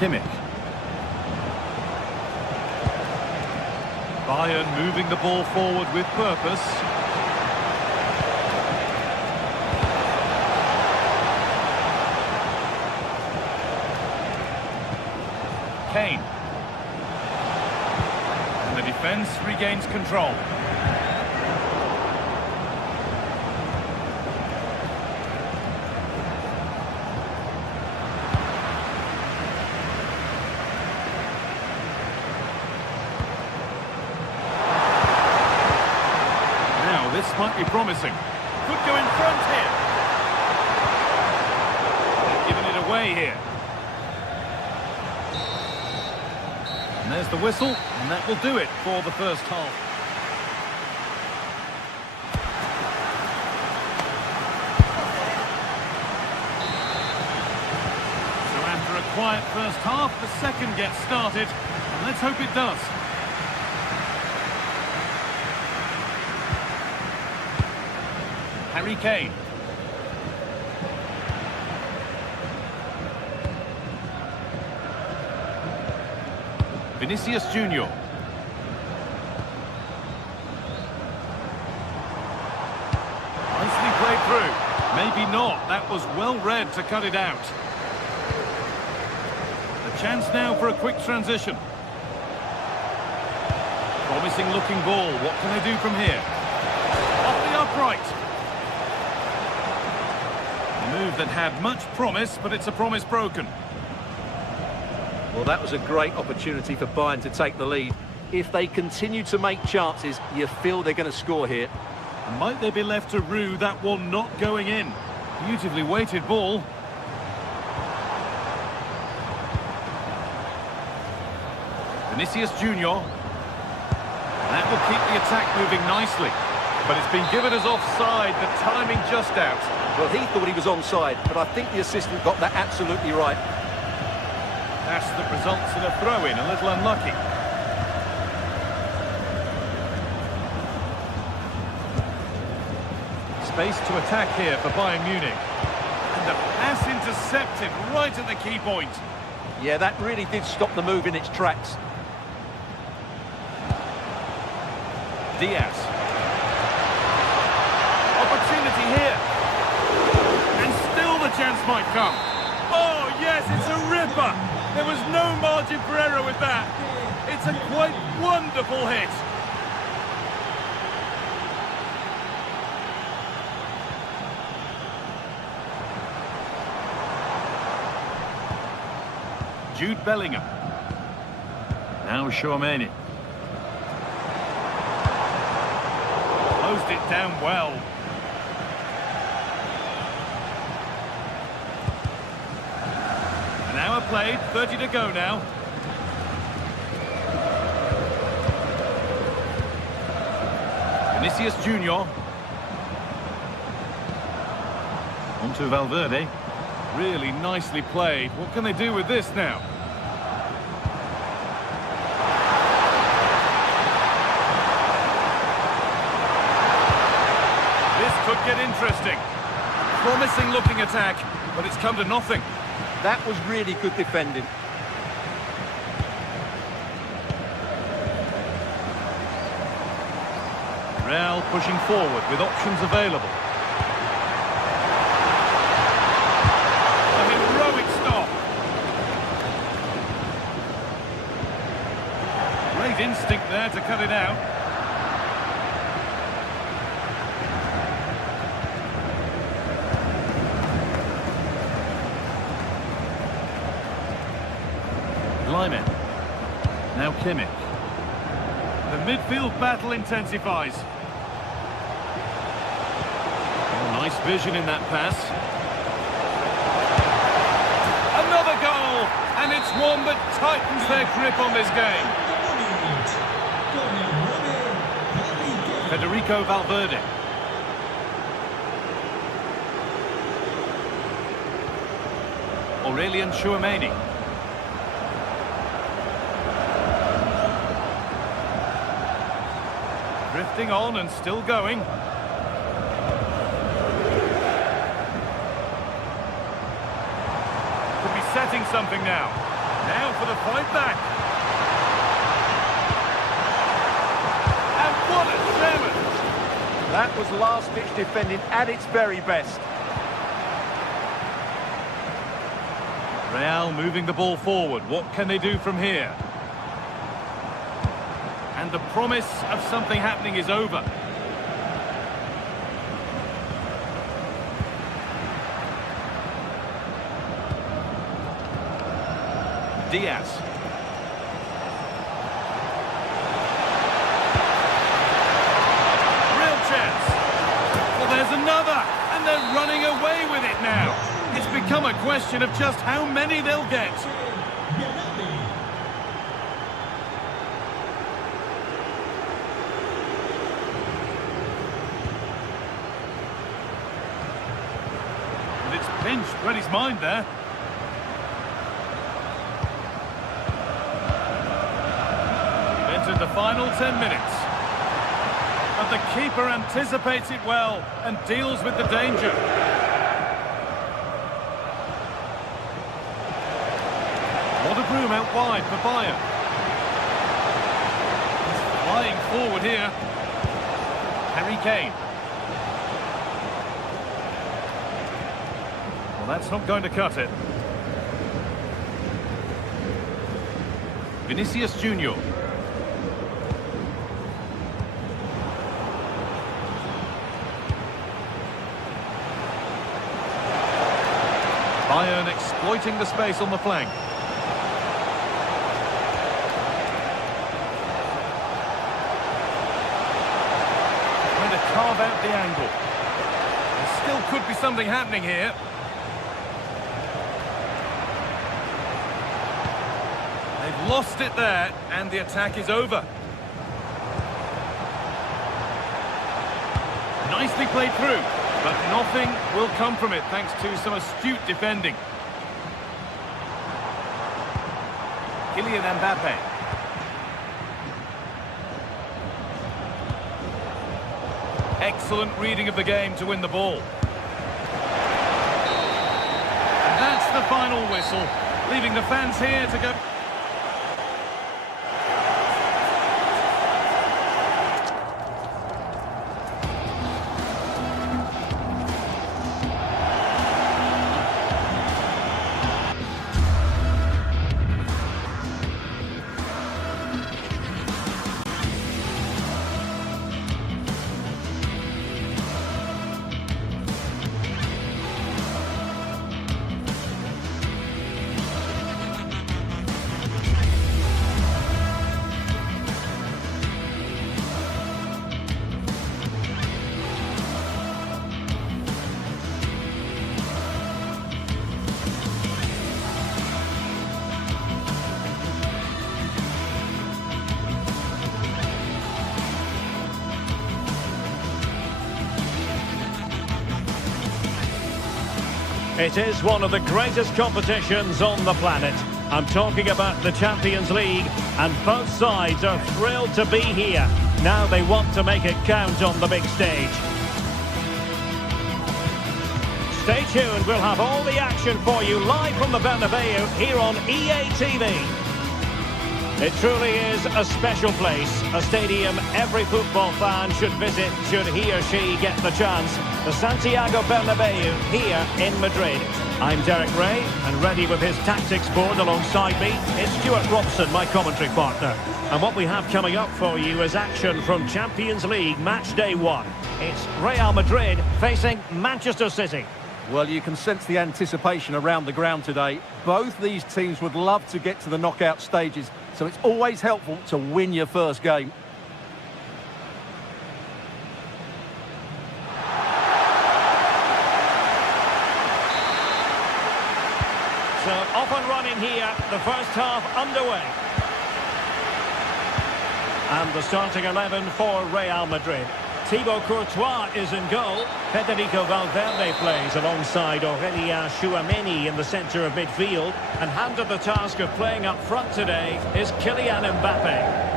Kimmich. Bayern moving the ball forward with purpose. Kane. And the defence regains control. Now this might be promising. Could go in front here. They're giving it away here. And there's the whistle, and that will do it for the first half. So after a quiet first half, the second gets started, and let's hope it does. Harry Kane. Vinicius Junior. Nicely played through. Maybe not. That was well read to cut it out. A chance now for a quick transition. Promising looking ball. What can they do from here? Off the upright. A move that had much promise, but it's a promise broken. Well, that was a great opportunity for Bayern to take the lead. If they continue to make chances, you feel they're going to score here. Might they be left to rue that one not going in? Beautifully weighted ball. Vinicius Junior. That will keep the attack moving nicely. But it's been given as offside, the timing just out. Well, he thought he was onside, but I think the assistant got that absolutely right. That's the results in a throw-in, a little unlucky. Space to attack here for Bayern Munich. And the pass intercepted right at the key point. Yeah, that really did stop the move in its tracks. Diaz. Opportunity here. And still the chance might come. Oh, yes, it's a ripper. There was no margin for error with that. It's a quite wonderful hit. Jude Bellingham. Now Tchouaméni. Closed it down well. An hour played, 30 to go now. Vinicius Junior. On to Valverde. Really nicely played. What can they do with this now? This could get interesting. Promising looking attack, but it's come to nothing. That was really good defending. Real pushing forward with options available. A heroic stop. Great instinct there to cut it out. Lyman. Now Kimmich. The midfield battle intensifies. Nice vision in that pass. Another goal! And it's one that tightens their grip on this game. Federico Valverde. Aurelian Chouameni. Drifting on and still going. Could be setting something now. Now for the fight back. And what a challenge! That was last-ditch defending at its very best. Real moving the ball forward. What can they do from here? And the promise of something happening is over. Diaz. Real chance. Well, there's another, and they're running away with it now. It's become a question of just how many they'll get. And it's pinched, read his mind there. We've entered the final 10 minutes. But the keeper anticipates it well and deals with the danger. What a room out wide for Bayern. He's flying forward here. Harry Kane. Well, that's not going to cut it. Vinicius Junior. Bayern exploiting the space on the flank. Carve out the angle. There still could be something happening here. They've lost it there, and the attack is over. Nicely played through, but nothing will come from it thanks to some astute defending. Kylian Mbappe. Excellent reading of the game to win the ball. And that's the final whistle, leaving the fans here to go. It is one of the greatest competitions on the planet. I'm talking about the Champions League, and both sides are thrilled to be here. Now they want to make it count on the big stage. Stay tuned, we'll have all the action for you live from the Bernabeu here on EA TV. It truly is a special place, a stadium every football fan should visit should he or she get the chance. The Santiago Bernabeu here in Madrid. I'm Derek Ray, and ready with his tactics board alongside me is Stuart Robson, my commentary partner. And what we have coming up for you is action from Champions League Match Day 1. It's Real Madrid facing Manchester City. Well, you can sense the anticipation around the ground today. Both these teams would love to get to the knockout stages, so it's always helpful to win your first game. So off and running here, the first half underway. And the starting 11 for Real Madrid. Thibaut Courtois is in goal. Federico Valverde plays alongside Aurélien Tchouaméni in the centre of midfield. And handed the task of playing up front today is Kylian Mbappe.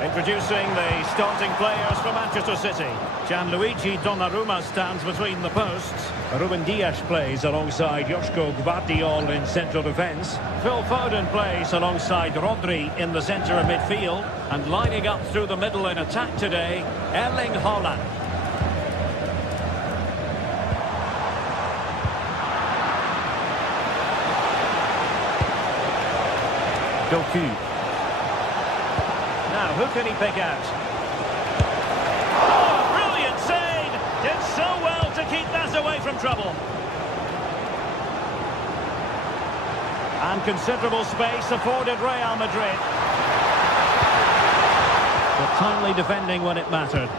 Introducing the starting players for Manchester City. Gianluigi Donnarumma stands between the posts. Ruben Dias plays alongside Joško Gvardiol in central defence. Phil Foden plays alongside Rodri in the centre of midfield. And lining up through the middle in attack today, Erling Haaland. Doku. Now, who can he pick out? Oh, brilliant save! Did so well to keep that away from trouble. And considerable space afforded Real Madrid. But timely defending when it mattered.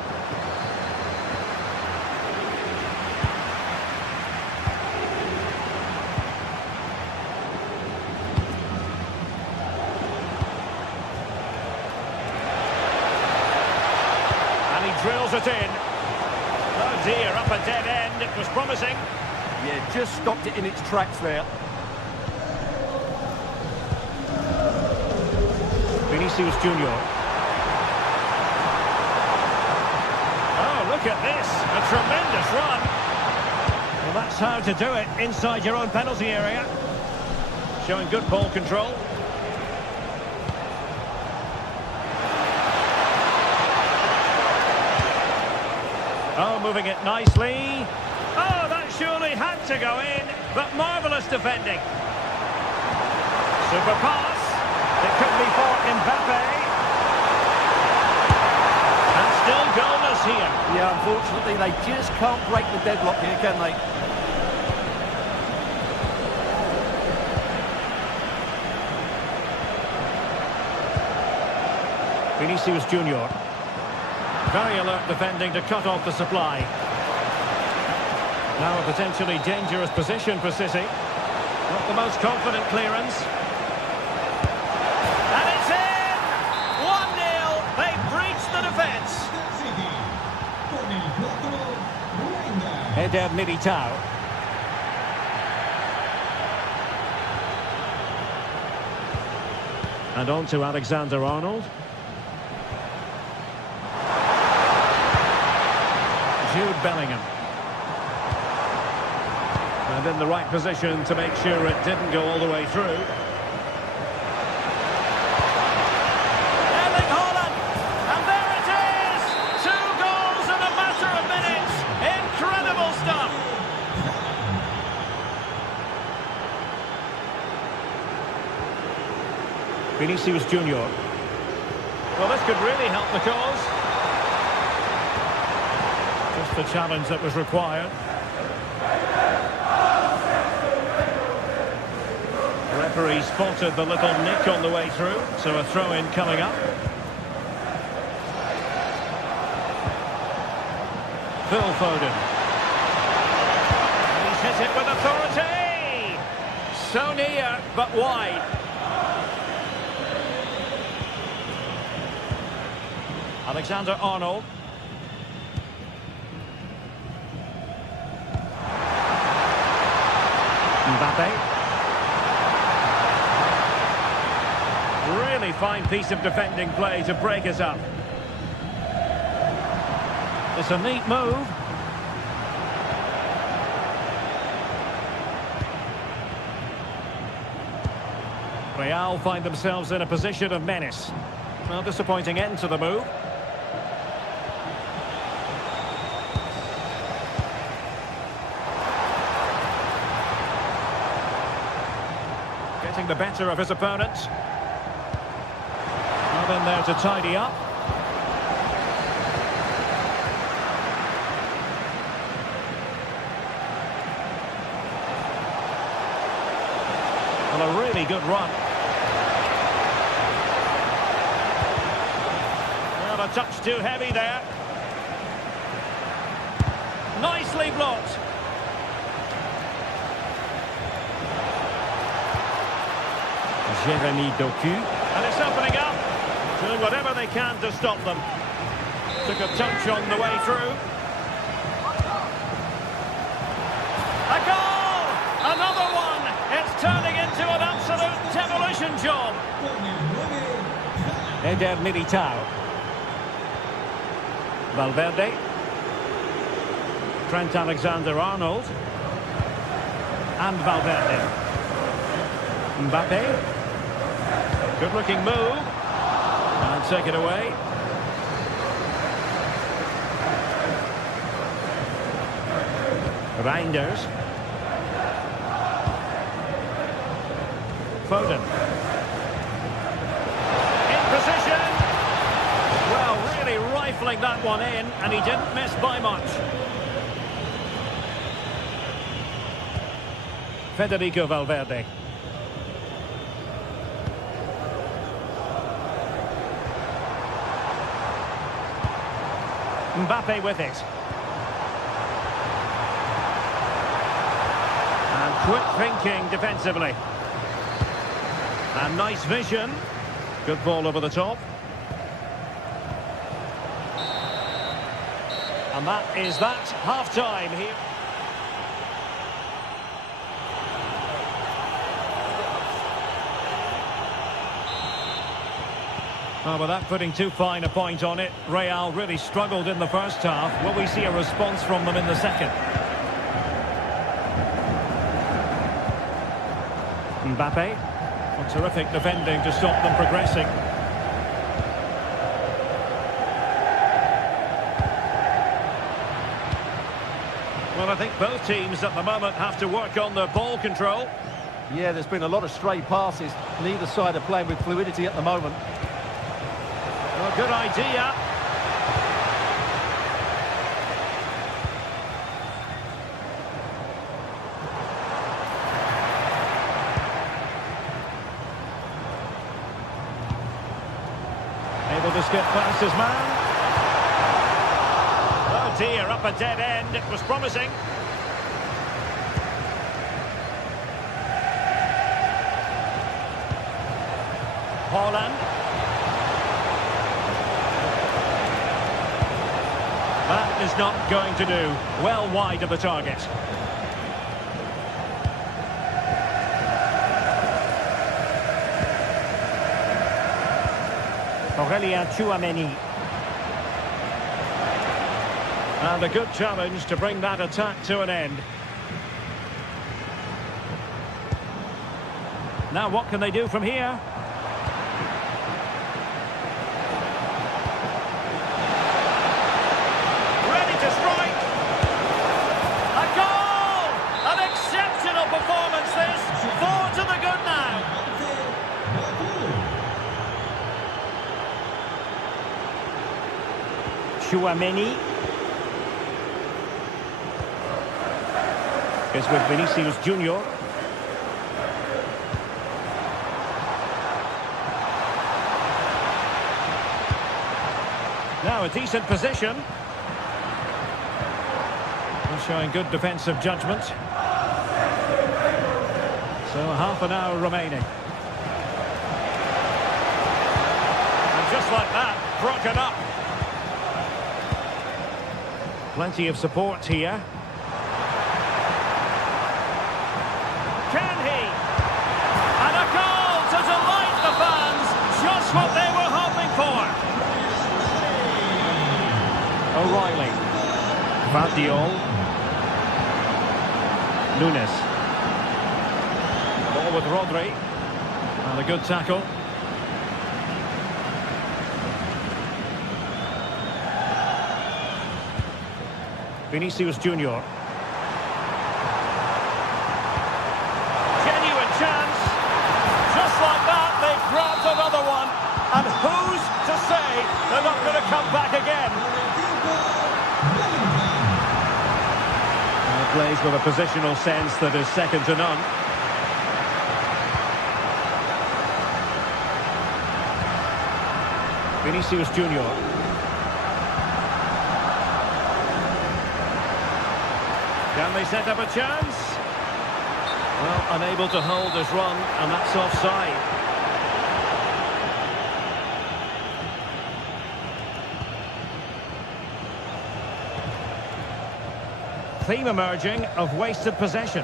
Drills it in. Oh dear, up a dead end. It was promising. Yeah, just stopped it in its tracks there. Vinicius Junior. Oh, look at this. A tremendous run. Well, that's how to do it inside your own penalty area. Showing good ball control. Oh, moving it nicely. Oh, that surely had to go in, but marvellous defending. Super pass. It could be for Mbappe. And still goalless here. Yeah, unfortunately, they just can't break the deadlock here, can they? Vinicius Junior. Very alert defending to cut off the supply. Now a potentially dangerous position for City. Not the most confident clearance. And it's in! 1-0. They breached the defence. Eder Militao. And on to Alexander-Arnold. Jude Bellingham. And in the right position to make sure it didn't go all the way through. Erling Haaland! And there it is! 2 goals in a matter of minutes! Incredible stuff! Vinicius Junior. Well, this could really help the cause. Just the challenge that was required. The referee spotted the little nick on the way through, so a throw-in coming up. Phil Foden. And he's hit it with authority! So near, but wide. Alexander-Arnold. Mbappe. Really fine piece of defending play to break us up. It's a neat move. Real find themselves in a position of menace. Well, disappointing end to the move. Getting the better of his opponent. Well, then there to tidy up. Well, a really good run. Well, a touch too heavy there. Nicely blocked. Jeremy Doku. And it's opening up. Doing whatever they can to stop them. Took a touch on the way through. A goal! Another one! It's turning into an absolute demolition job. Eder Militao. Valverde. Trent Alexander-Arnold. And Valverde. Mbappe. Good-looking move. And take it away. Reinders. Foden. In position. Well, really rifling that one in, and he didn't miss by much. Federico Valverde. Mbappe with it. And quick thinking defensively. And nice vision. Good ball over the top. And that is that. Half-time here. Oh, without putting too fine a point on it, Real really struggled in the first half. Will we see a response from them in the second? Mbappe. Well, terrific defending to stop them progressing. Well, I think both teams at the moment have to work on their ball control. Yeah, there's been a lot of stray passes. Neither side are playing with fluidity at the moment. Well, good idea. Able to skip past his man. Oh dear, up a dead end. It was promising. Haaland. That is not going to do. Well wide of the target. Aurelien Tchouameni. And a good challenge to bring that attack to an end. Now what can they do from here? Tchouameni is with Vinicius Junior. Now a decent position. They're showing good defensive judgment. So half an hour remaining. And just like that, broken up. Plenty of support here. Can he? And a goal to delight the fans. Just what they were hoping for. O'Reilly. Vardiol. Nunes. Ball with Rodri. And a good tackle. Vinicius Junior. Genuine chance. Just like that, they've grabbed another one. And who's to say they're not going to come back again? And plays with a positional sense that is second to none. Vinicius Junior. Can they set up a chance? Well, unable to hold his run, and that's offside. theme emerging of wasted possession.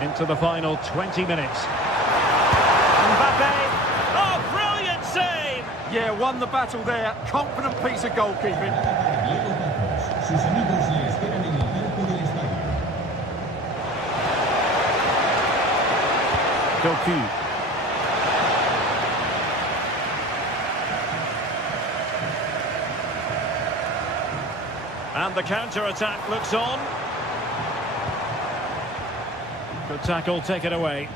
Into the final 20 minutes. Mbappe. Oh, brilliant save! Yeah, won the battle there. Confident piece of goalkeeping. Sus amigos le esperan en el palco del estadio. Cocu. And the counter-attack looks on. Good tackle, take it away.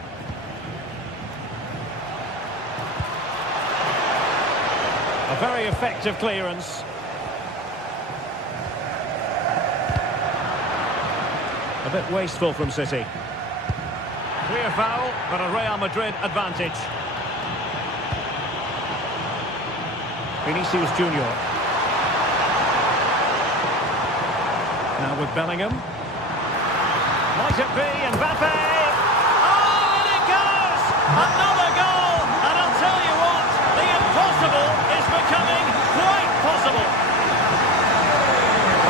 A very effective clearance. A bit wasteful from City. Clear foul, but a Real Madrid advantage. Vinicius Junior. Now with Bellingham. Might it be Mbappe? Oh, and it goes! Another goal! And I'll tell you what, the impossible is becoming quite possible.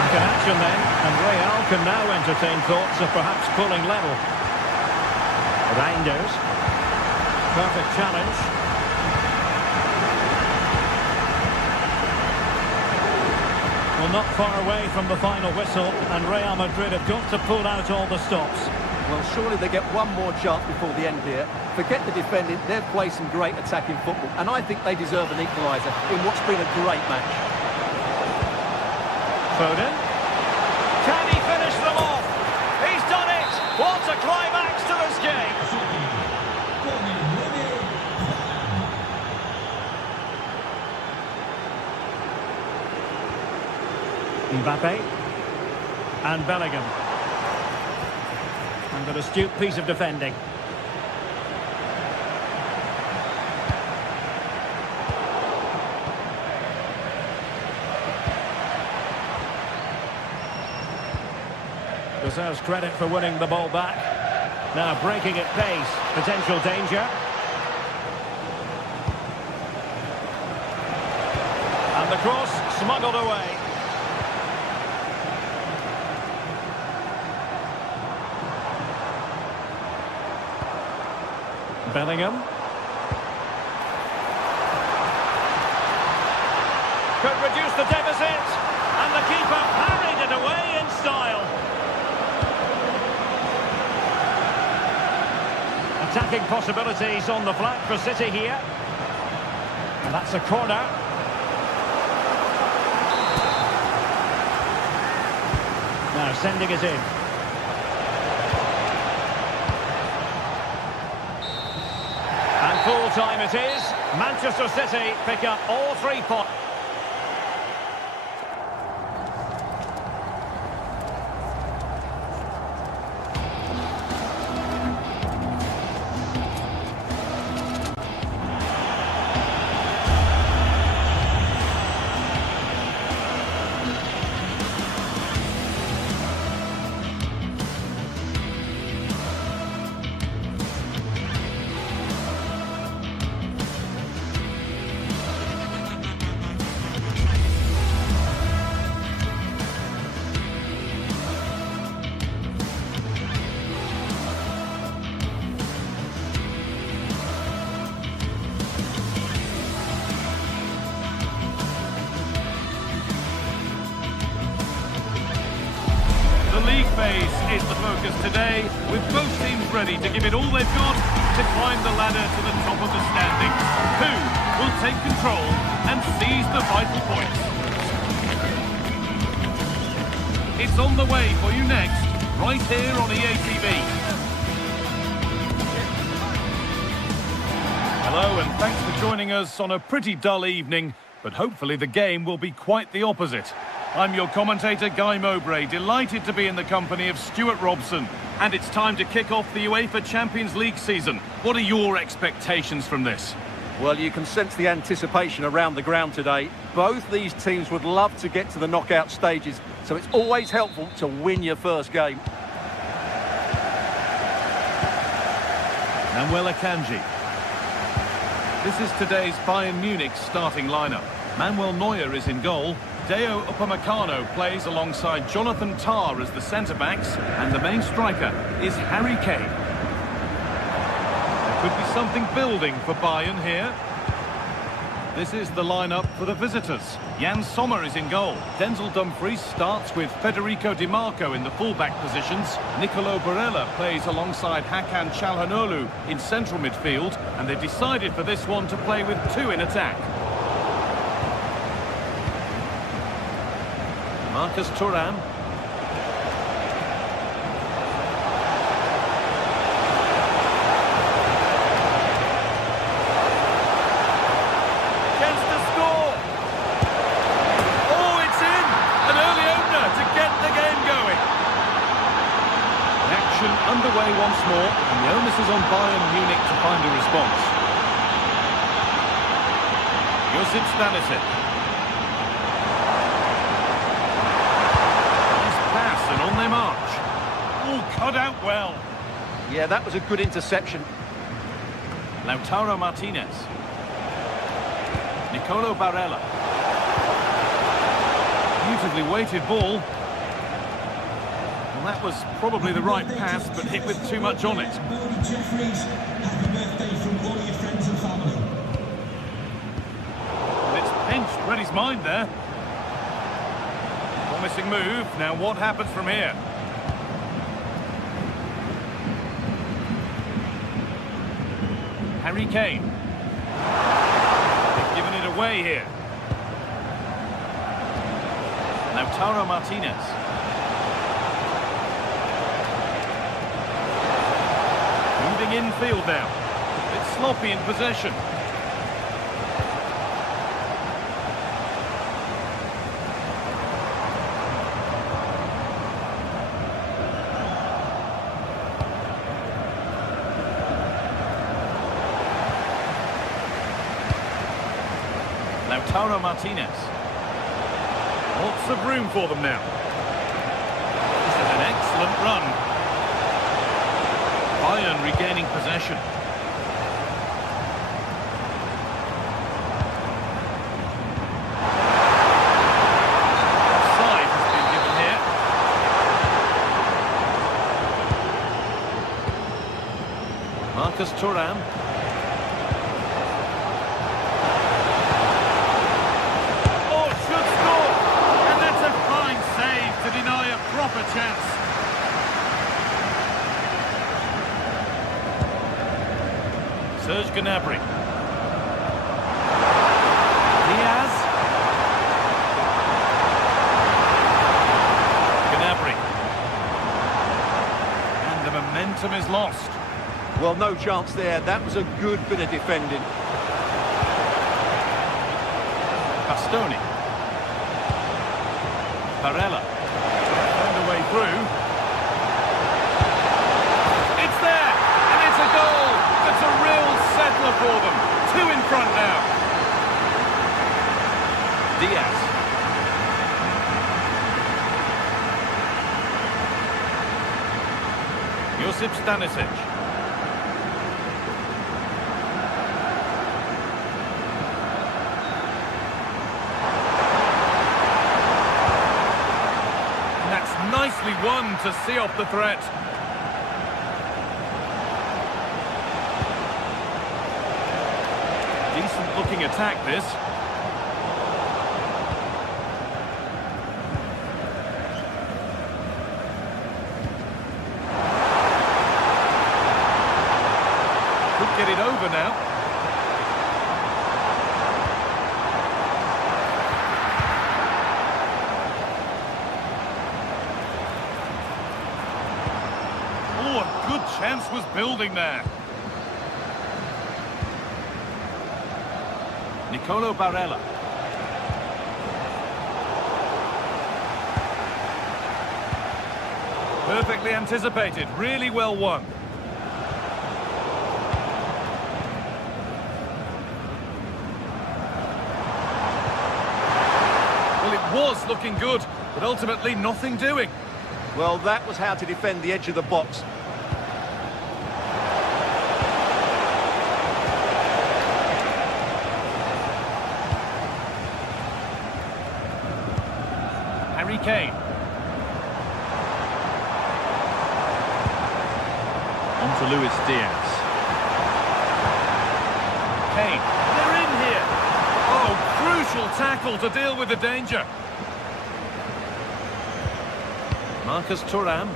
Back in action then, and Real can now entertain thoughts of perhaps pulling level. Reinders. Perfect challenge. Well, not far away from the final whistle, and Real Madrid have got to pull out all the stops. Well, surely they get one more chance before the end here. Forget the defending, they've played some great attacking football, and I think they deserve an equaliser in what's been a great match. Foden. Can he finish them off? He's done it! What a climax to this game! Mbappe. And Bellingham. And an astute piece of defending. Deserves credit for winning the ball back. Now breaking at pace. Potential danger. And the cross smuggled away. Bellingham. Could reduce the deficit. And the keeper parried it away in style. Attacking possibilities on the flank for City here. And that's a corner. Now sending it in. And full time it is. Manchester City pick up all 3 points. The league phase is the focus today, with both teams ready to give it all they've got to climb the ladder to the top of the standings. Who will take control and seize the vital points? It's on the way for you next, right here on EA TV. Hello and thanks for joining us on a pretty dull evening, but hopefully the game will be quite the opposite. I'm your commentator, Guy Mowbray, delighted to be in the company of Stuart Robson. And it's time to kick off the UEFA Champions League season. What are your expectations from this? Well, you can sense the anticipation around the ground today. Both these teams would love to get to the knockout stages, so it's always helpful to win your first game. Manuel Akanji. This is today's Bayern Munich starting lineup. Manuel Neuer is in goal. Hideo Upamecano plays alongside Jonathan Tah as the centre-backs, and the main striker is Harry Kane. There could be something building for Bayern here. This is the lineup for the visitors. Jan Sommer is in goal. Denzel Dumfries starts with Federico Di Marco in the full-back positions. Nicolo Barella plays alongside Hakan Çalhanoğlu in central midfield, and they've decided for this one to play with two in attack. Marcus Thuram. Chance to score. Oh, it's in! An early opener to get the game going. Action underway once more, and the onus is on Bayern Munich to find a response. Josip Stanisic. And on they march. Oh, cut out well. Yeah, that was a good interception. Lautaro Martinez. Nicolo Barella. Beautifully weighted ball. Well, that was probably the right pass, but hit with too much on it. Jeffries, happy birthday from all your friends and family. And it's pinched Reddy's mind there. Promising move. Now what happens from here? Harry Kane. They've given it away here. Lautaro Martinez. Moving infield now. A bit sloppy in possession. Lautaro Martinez. Lots of room for them now. This is an excellent run. Bayern regaining possession. Offside has been given here. Marcus Thuram. To deny a proper chance. Serge Gnabry. Diaz. Gnabry. And the momentum is lost. Well, no chance there. That was a good bit of defending. Bastoni. Barella. Way through. It's there, and it's a goal. That's a real settler for them. Two in front now. Diaz. Josip Stanisic. Nicely won to see off the threat. Decent looking attack this. Could get it over now. Oh, a good chance was building there. Nicolo Barella. Perfectly anticipated, really well won. Well, it was looking good, but ultimately nothing doing. Well, that was how to defend the edge of the box. Harry Kane. On to Luis Diaz. Kane, they're in here. Oh, crucial tackle to deal with the danger. Marcus Thuram.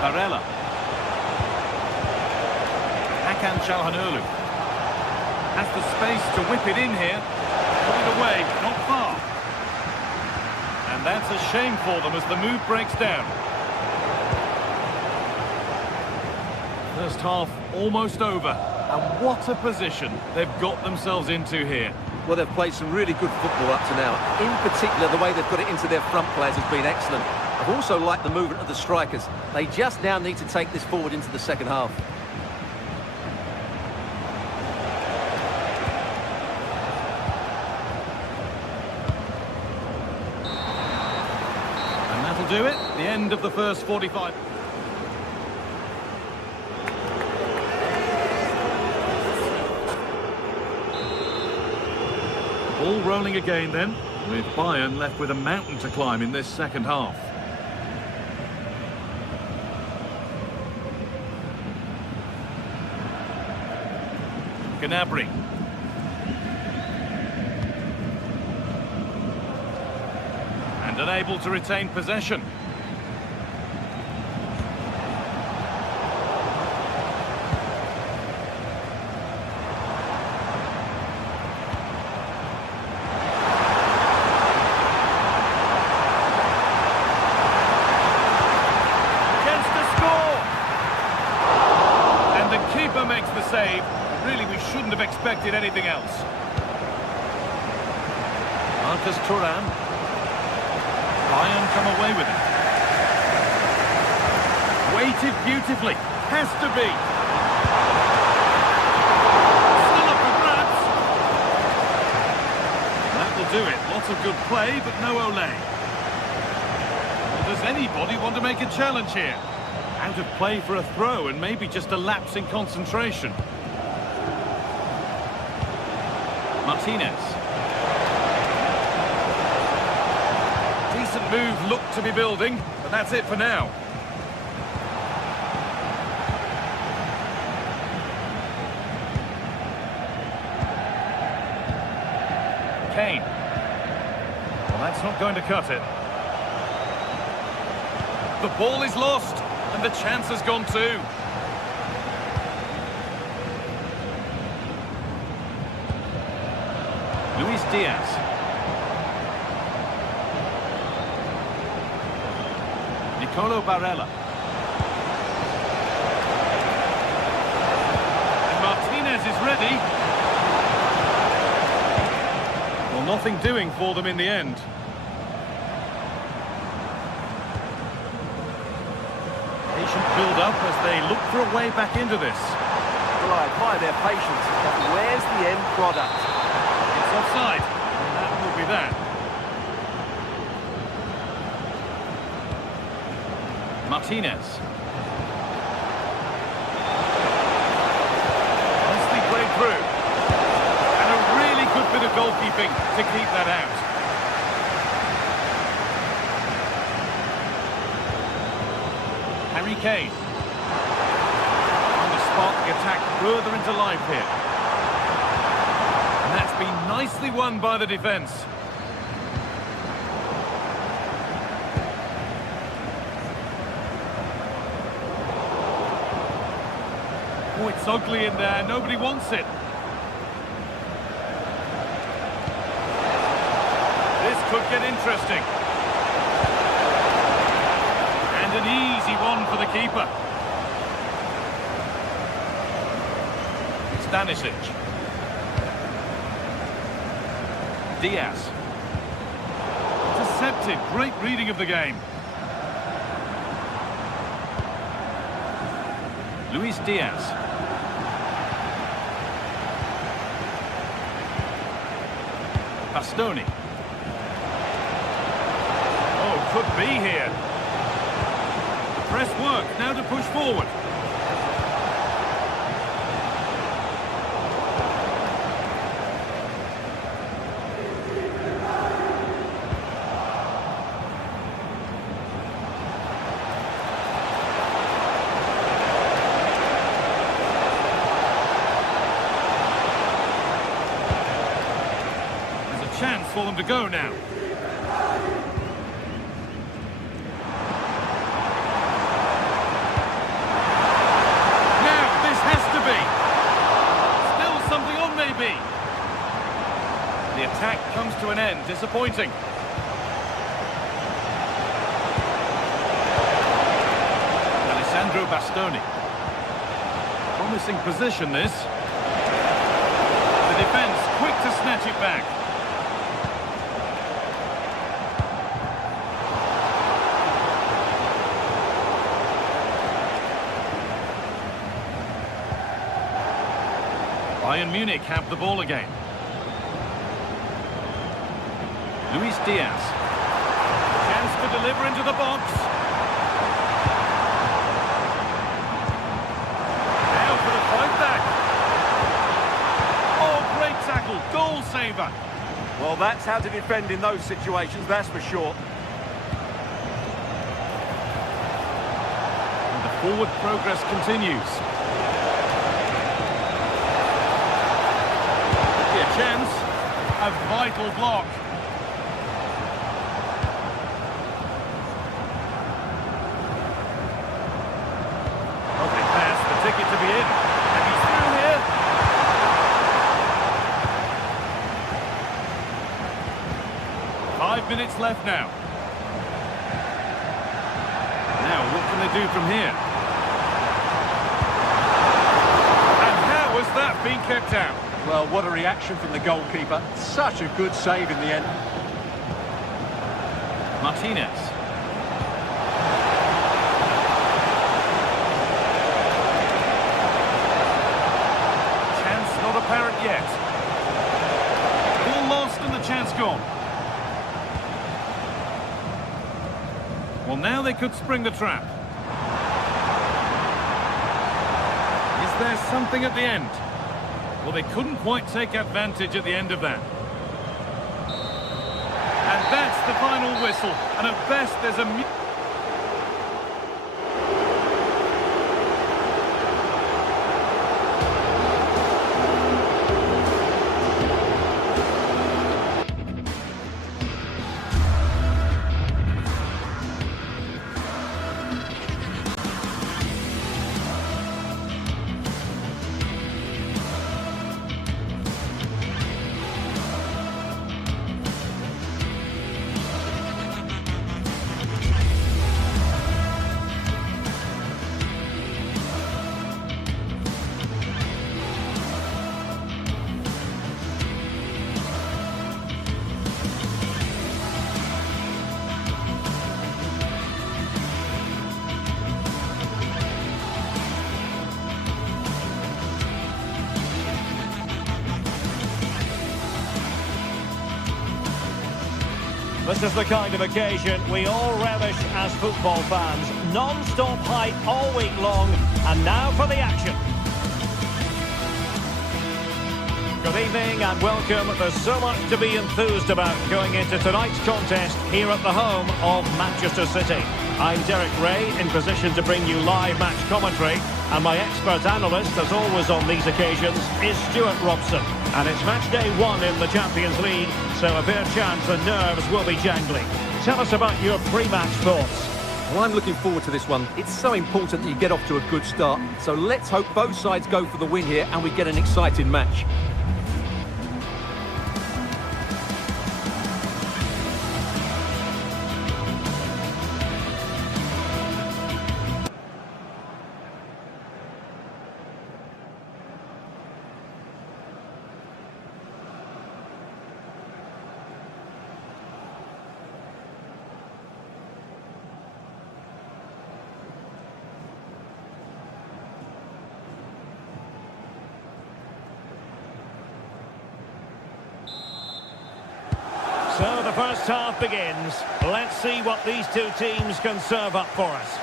Barella. Hakan Çalhanoğlu. Has the space to whip it in here. Put it away, not far. And that's a shame for them as the move breaks down. First half almost over. And what a position they've got themselves into here. Well, they've played some really good football up to now. In particular, the way they've got it into their front players has been excellent. I've also liked the movement of the strikers. They just now need to take this forward into the second half. And that'll do it. The end of the first 45. All rolling again then, with Bayern left with a mountain to climb in this second half. Gnabry. And unable to retain possession. Makes the save. Really, we shouldn't have expected anything else. Marcus Thuram. Bayern come away with it. Weighted beautifully. Has to be. Still up for grabs. That will do it. Lots of good play, but no Olé. Well, does anybody want to make a challenge here? Out of play for a throw and maybe just a lapse in concentration. Martinez. Decent move looked to be building, but that's it for now. Kane. Well, that's not going to cut it. The ball is lost. And the chance has gone too. Luis Diaz. Nicolo Barella. And Martinez is ready. Well, nothing doing for them in the end. Build up as they look for a way back into this. Well, I admire their patience, but where's the end product? It's offside, and that will be that. Martinez. Nicely played through. And a really good bit of goalkeeping to keep that out. Harry Kane. Trying to spark the attack further into life here. And that's been nicely won by the defence. Oh, it's ugly in there. Nobody wants it. This could get interesting. An easy one for the keeper. Stanisic. Diaz. Intercepted. Great reading of the game. Luis Diaz. Bastoni. Oh, could be here. Press work, now to push forward. chance for them to go now. Now, this has to be. Still something on, maybe. The attack comes to an end. Disappointing. Alessandro Bastoni. Promising position, this. The defence quick to snatch it back. Bayern Munich have the ball again. Luis Diaz. Chance to deliver into the box. Now for the fight back. Oh, great tackle. Goal saver. Well, that's how to defend in those situations, that's for sure. And the forward progress continues. A chance. A vital block. Okay, pass. The ticket to be in. And he's through here. Five minutes left now. Now, what can they do from here? And how has that been kept out? Well, what a reaction from the goalkeeper. Such a good save in the end. Martinez. Chance not apparent yet. Ball lost and the chance gone. Well, now they could spring the trap. Is there something at the end? Well, they couldn't quite take advantage at the end of that. And that's the final whistle. And at best, there's a... This is the kind of occasion we all relish as football fans. Non-stop hype all week long, and now for the action. Good evening and welcome. There's so much to be enthused about going into tonight's contest here at the home of Manchester City. I'm Derek Ray, in position to bring you live match commentary, and my expert analyst, as always on these occasions, is Stuart Robson. And it's match day 1 in the Champions League, so a fair chance the nerves will be jangling. Tell us about your pre-match thoughts. Well, I'm looking forward to this one. It's so important that you get off to a good start. So let's hope both sides go for the win here and we get an exciting match. So the first half begins. Let's see what these two teams can serve up for us.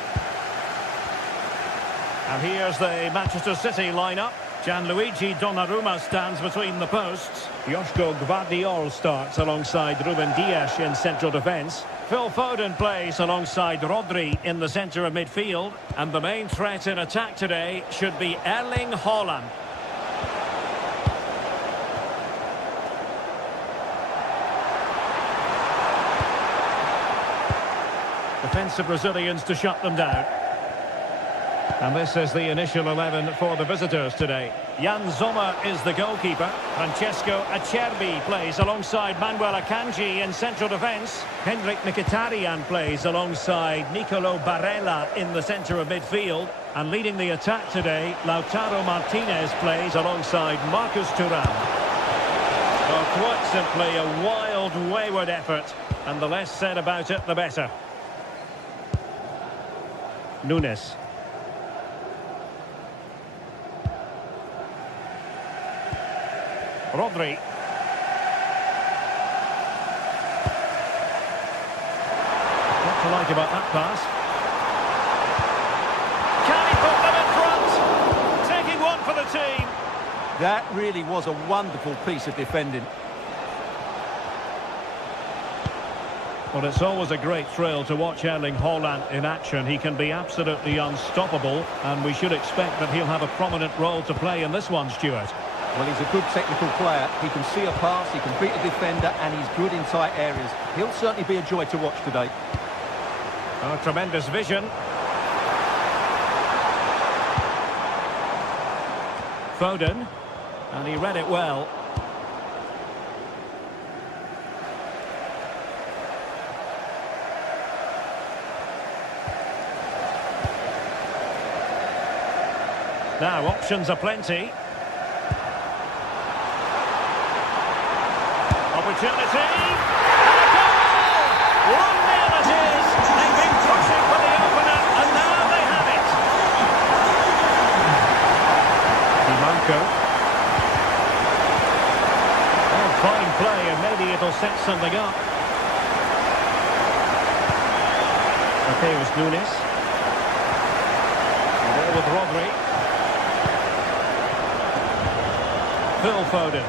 And here's the Manchester City lineup. Gianluigi Donnarumma stands between the posts. Joško Gvardiol starts alongside Ruben Dias in central defence. Phil Foden plays alongside Rodri in the centre of midfield. And the main threat in attack today should be Erling Haaland. Defensive Brazilians to shut them down. And this is the initial 11 for the visitors today. Jan Sommer is the goalkeeper. Francesco Acerbi plays alongside Manuel Akanji in central defence. Henrik Mkhitaryan plays alongside Nicolo Barella in the centre of midfield. And leading the attack today, Lautaro Martinez plays alongside Marcus Thuram. Well, quite simply a wild, wayward effort. And the less said about it, the better. Nunes. Rodri. What to like about that pass? Can he put them in front? Taking one for the team. That really was a wonderful piece of defending. Well, it's always a great thrill to watch Erling Haaland in action. He can be absolutely unstoppable, and we should expect that he'll have a prominent role to play in this one, Stuart. Well, he's a good technical player. He can see a pass, he can beat a defender, and he's good in tight areas. He'll certainly be a joy to watch today. Oh, tremendous vision. Foden, and he read it well. Now, options are plenty. Opportunity. And a goal! 1-0 it is. They've been pushing for the opener, and now they have it. Dimanco. Oh, fine play, and maybe it'll set something up. Mateus Nunes. And there with Rodri. Phil Foden.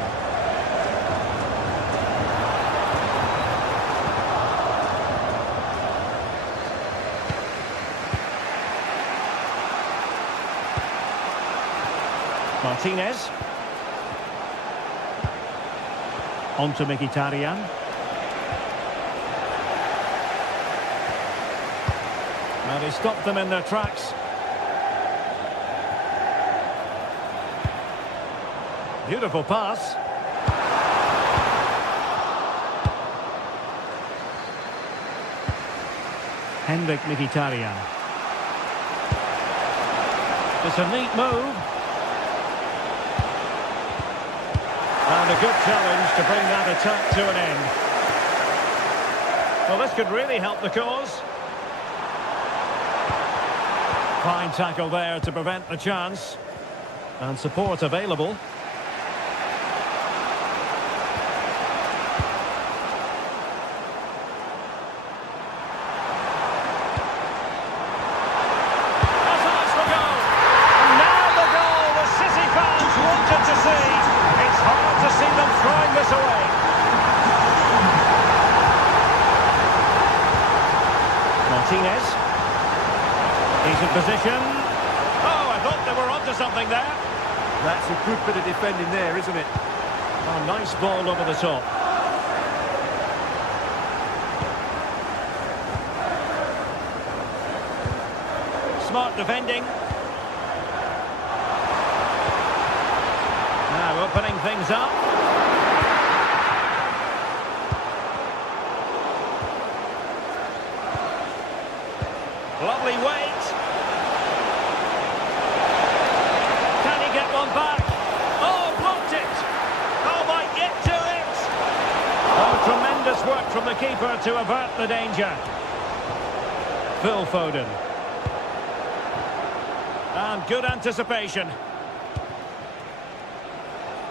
Martinez. On to Mkhitaryan. And he stopped them in their tracks. Beautiful pass. Henrik Mkhitaryan. It's a neat move. And a good challenge to bring that attack to an end. Well, this could really help the cause. Fine tackle there to prevent the chance. And support available. Martinez. Decent position. Oh, I thought they were onto something there. That's a good bit of defending there, isn't it? Oh, nice ball over the top. Smart defending. Now opening things up. Lovely weight. Can he get one back? Oh, blocked it. Oh, might get to it. Oh, tremendous work from the keeper to avert the danger. Phil Foden. And good anticipation.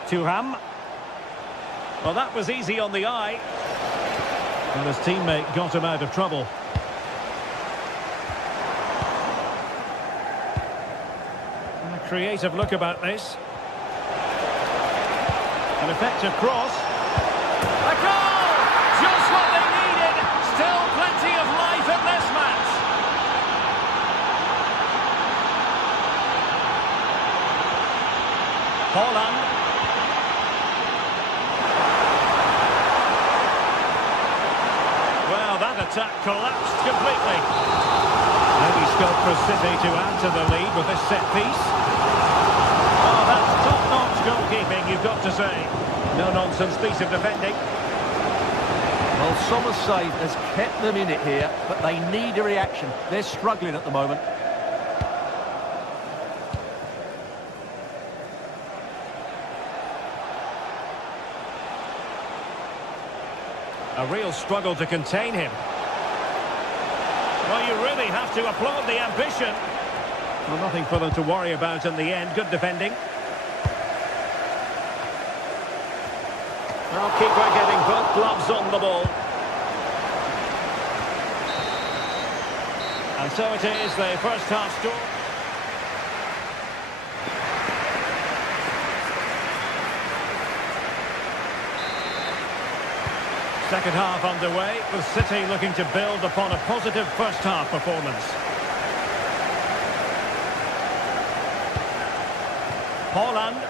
Thuram. Well, that was easy on the eye. And his teammate got him out of trouble. Creative look about this. An effective cross. A goal! Just what they needed. Still plenty of life in this match. Haaland. Well, that attack collapsed completely. Maybe scope for City to add to the lead with this set piece. Oh, that's top-notch goalkeeping, you've got to say. No-nonsense piece of defending. Well, Sommer's save has kept them in it here, but they need a reaction. They're struggling at the moment. A real struggle to contain him. Well, you really have to applaud the ambition. Well, nothing for them to worry about in the end. Good defending. Well, keeper getting both gloves on the ball. And so it is, the first half score. Second half underway, with City looking to build upon a positive first half performance. Haaland.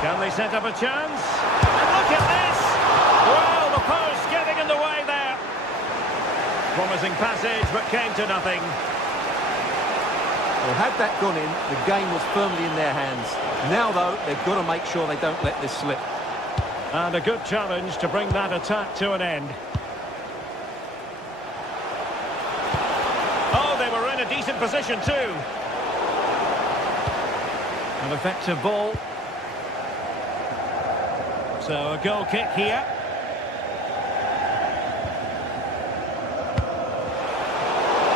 Can they set up a chance? And look at this! Well, the post getting in the way there. Promising passage, but came to nothing. Well, had that gone in, the game was firmly in their hands. Now, though, they've got to make sure they don't let this slip. And a good challenge to bring that attack to an end. Oh, they were in a decent position too. An effective ball. So a goal kick here.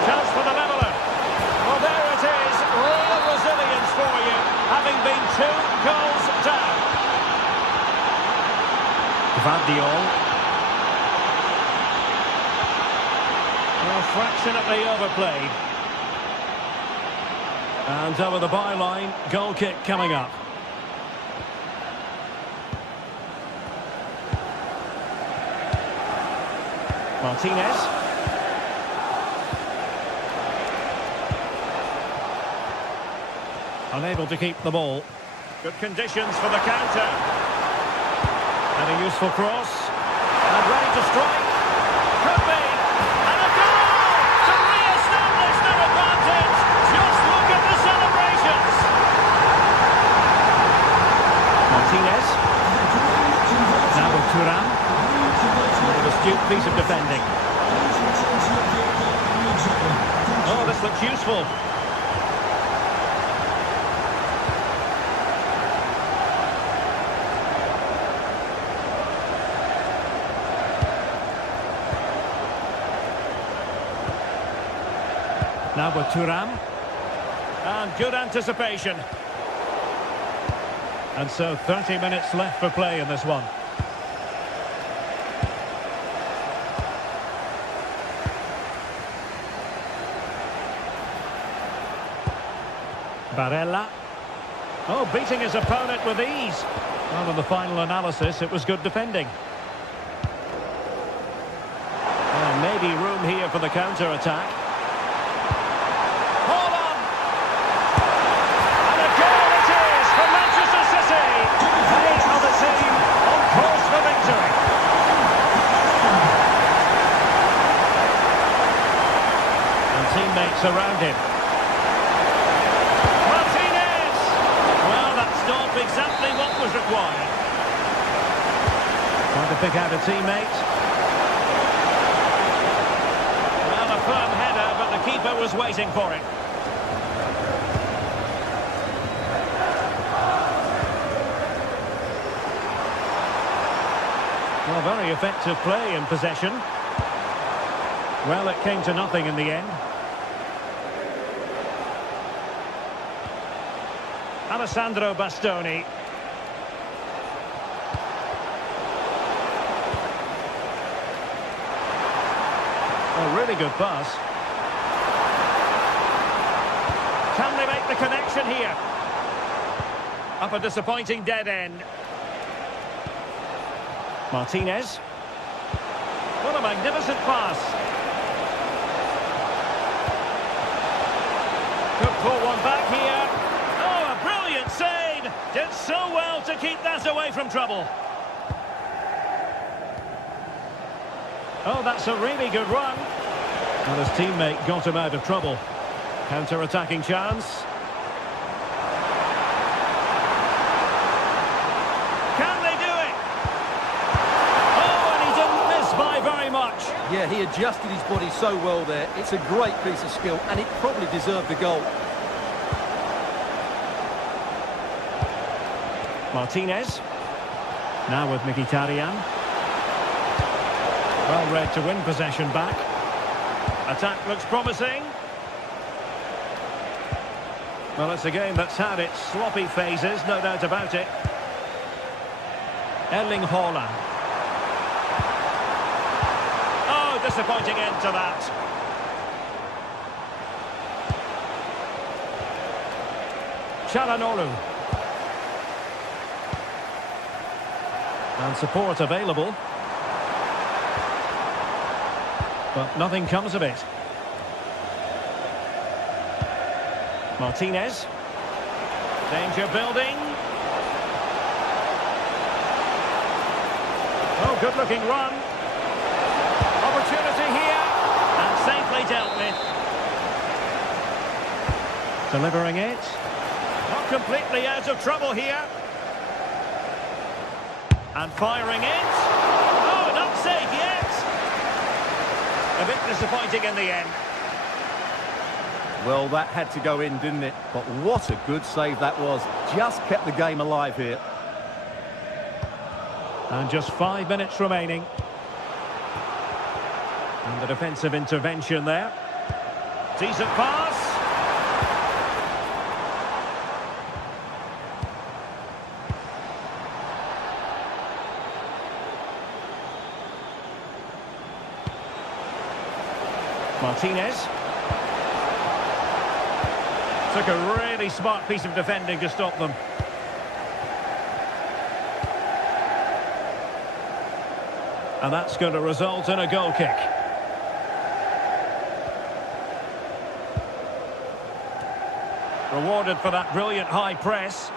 Chance for the leveller. Well, there it is. Real resilience for you, having been 2 goals down. Guardiola. Well, fractionately overplayed. And over the byline, goal kick coming up. Martinez. Unable to keep the ball. Good conditions for the counter. And a useful cross. And ready to strike. Could be. And a goal to re-establish their advantage. Just look at the celebrations. Martinez. Now with Thuram. An astute piece of defending. Oh, this looks useful. Now with Thuram. And good anticipation. And so 30 minutes left for play in this one. Barella. Oh, beating his opponent with ease. Well, in the final analysis, it was good defending. And maybe room here for the counter-attack. Haaland! And a goal it is for Manchester City! They are the team on course for victory. And teammates around him. Exactly what was required. Trying to pick out a teammate. Well, a firm header, but the keeper was waiting for it. Well, very effective play in possession. Well, it came to nothing in the end. Alessandro Bastoni. A really good pass. Can they make the connection here? Up a disappointing dead end. Martinez. What a magnificent pass. Could pull one back here. Save! Did so well to keep that away from trouble. Oh, that's a really good run. And his teammate got him out of trouble. Counter-attacking chance. Can they do it? Oh, and he didn't miss by very much. Yeah, he adjusted his body so well there. It's a great piece of skill, and it probably deserved the goal. Martinez. Now with Mkhitaryan. Well read to win possession back. Attack looks promising. Well, it's a game that's had its sloppy phases, no doubt about it. Erling Haaland. Oh, disappointing end to that. Çalhanoğlu. And support available. But nothing comes of it. Martinez. Danger building. Oh, good-looking run. Opportunity here. And safely dealt with. Delivering it. Not completely out of trouble here. And firing it. Oh, not safe yet. A bit disappointing in the end. Well, that had to go in, didn't it? But what a good save that was. Just kept the game alive here. And just 5 minutes remaining. And the defensive intervention there. Decent pass. Martinez. Took a really smart piece of defending to stop them. And that's going to result in a goal kick. Rewarded for that brilliant high press.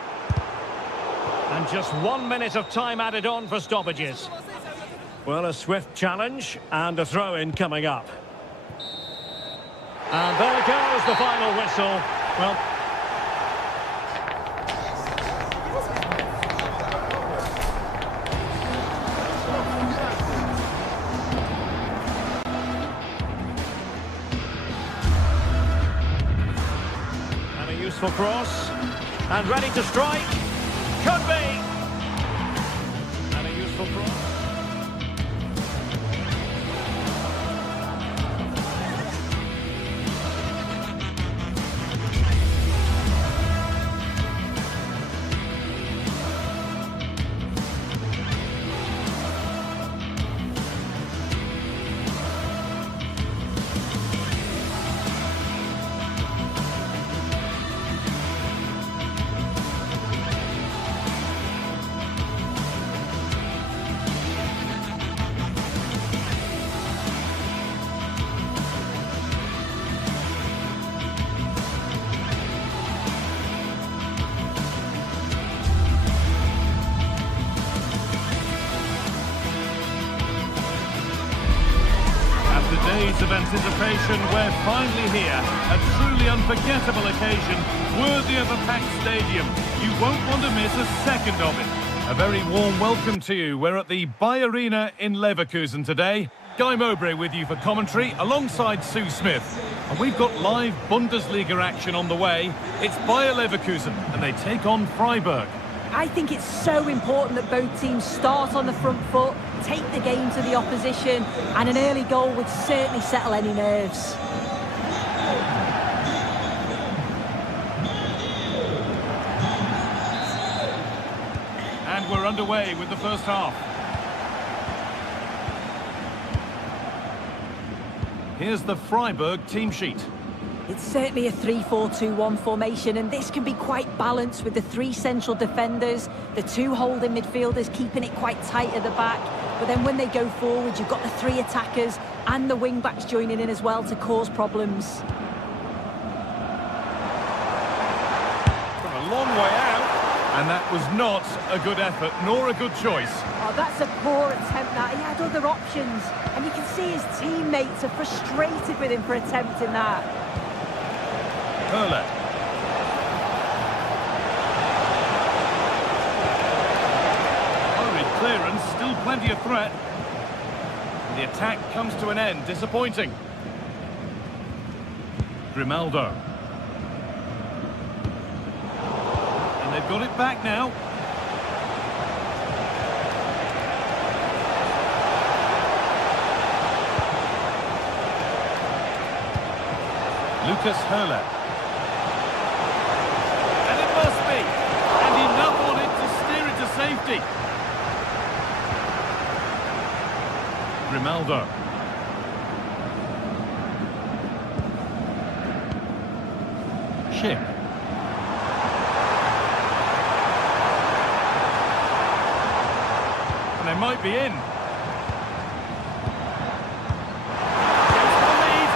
And just 1 minute of time added on for stoppages. Well, a swift challenge and a throw-in coming up. And there goes the final whistle. Well, and a useful cross. And ready to strike. Could be. And a useful cross. Days of anticipation, we're finally here. A truly unforgettable occasion, worthy of a packed stadium. You won't want to miss a second of it. A very warm welcome to you. We're at the Bay Arena in Leverkusen today. Guy Mowbray with you for commentary, alongside Sue Smith. And we've got live Bundesliga action on the way. It's Bayer Leverkusen, and they take on Freiburg. I think it's so important that both teams start on the front foot, take the game to the opposition, and an early goal would certainly settle any nerves. And we're underway with the first half. Here's the Freiburg team sheet. It's certainly a 3-4-2-1 formation, and this can be quite balanced with the three central defenders, the two holding midfielders keeping it quite tight at the back. But then when they go forward, you've got the three attackers and the wing-backs joining in as well to cause problems. From a long way out, And that was not a good effort, nor a good choice. Oh, that's a poor attempt, that. He had other options. And you can see his teammates are frustrated with him for attempting that. Hurler. Hurried clearance, still plenty of threat. The attack comes to an end, disappointing. Grimaldo. And they've got it back now. Lucas Hurler. And it must be. And enough on it to steer it to safety. Grimaldo. Schick. And they might be in. Takes the lead.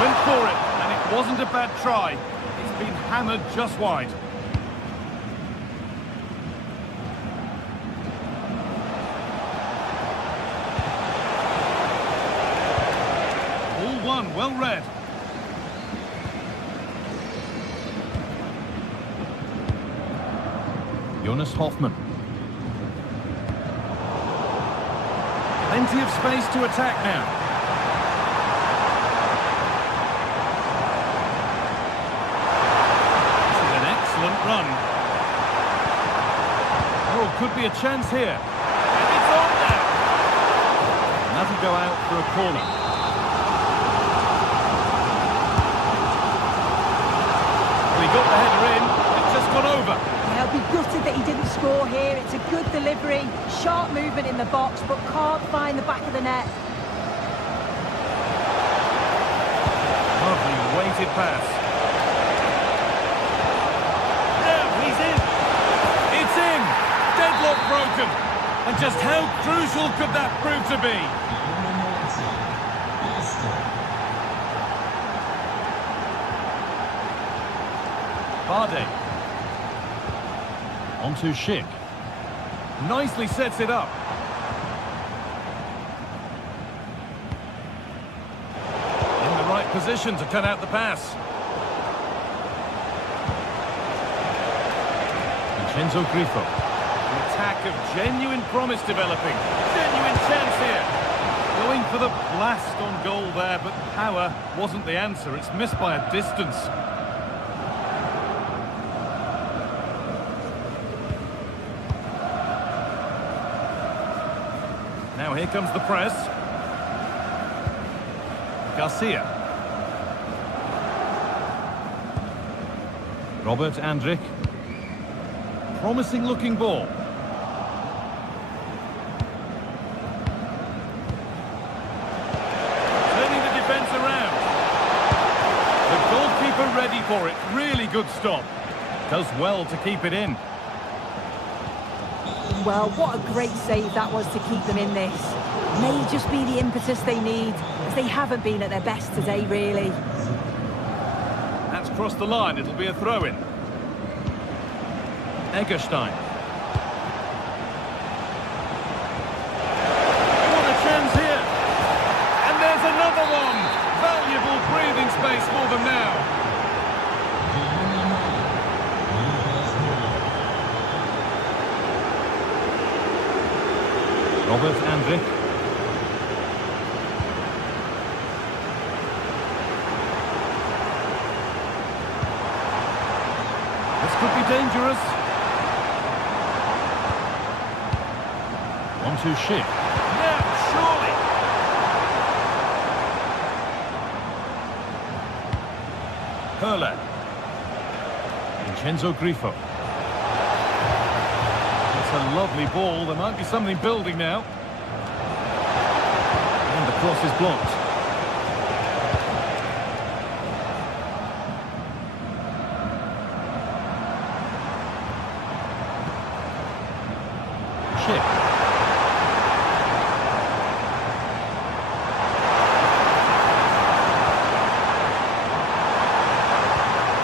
Went for it. And it wasn't a bad try. It's been hammered just wide. All one, well read. Jonas Hoffmann. Plenty of space to attack now. This is an excellent run. Oh, could be a chance here. And it's on now. And that'll go out for a corner. Well, he got the header in. It's just gone over. I'll be gutted that he didn't score here. It's a good delivery, sharp movement in the box, but can't find the back of the net. Lovely weighted pass. Now he's in. It's in. Deadlock broken. And just how crucial could that prove to be? Bardet. Onto Schick. Nicely sets it up. In the right position to cut out the pass. Vincenzo Grifo. An attack of genuine promise developing. Genuine chance here. Going for the blast on goal there, but power wasn't the answer. It's missed by a distance. Now here comes the press. Garcia. Robert Andrich. Promising looking ball. Turning the defence around. The goalkeeper ready for it. Really good stop. Does well to keep it in. Well, what a great save that was to keep them in this. May just be the impetus they need, as they haven't been at their best today, really. That's crossed the line. It'll be a throw-in. Egerstein. What a chance here. And there's another one. Valuable breathing space for them now. Robert Andrich. This could be dangerous. On to Schick. Now, surely. Hurler. Vincenzo Grifo. It's a lovely ball. There might be something building now. And the cross is blocked. Schick.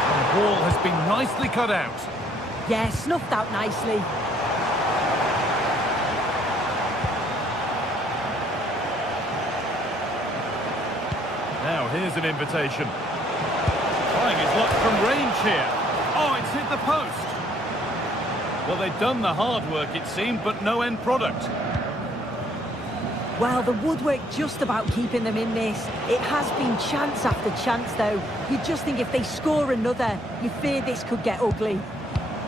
And the ball has been nicely cut out. Yeah, snuffed out nicely. Now here's an invitation. Trying his luck from range here. Oh, it's hit the post. Well, they'd done the hard work, it seemed, but no end product. Well, the woodwork just about keeping them in this. It has been chance after chance, though. You just think if they score another, you fear this could get ugly.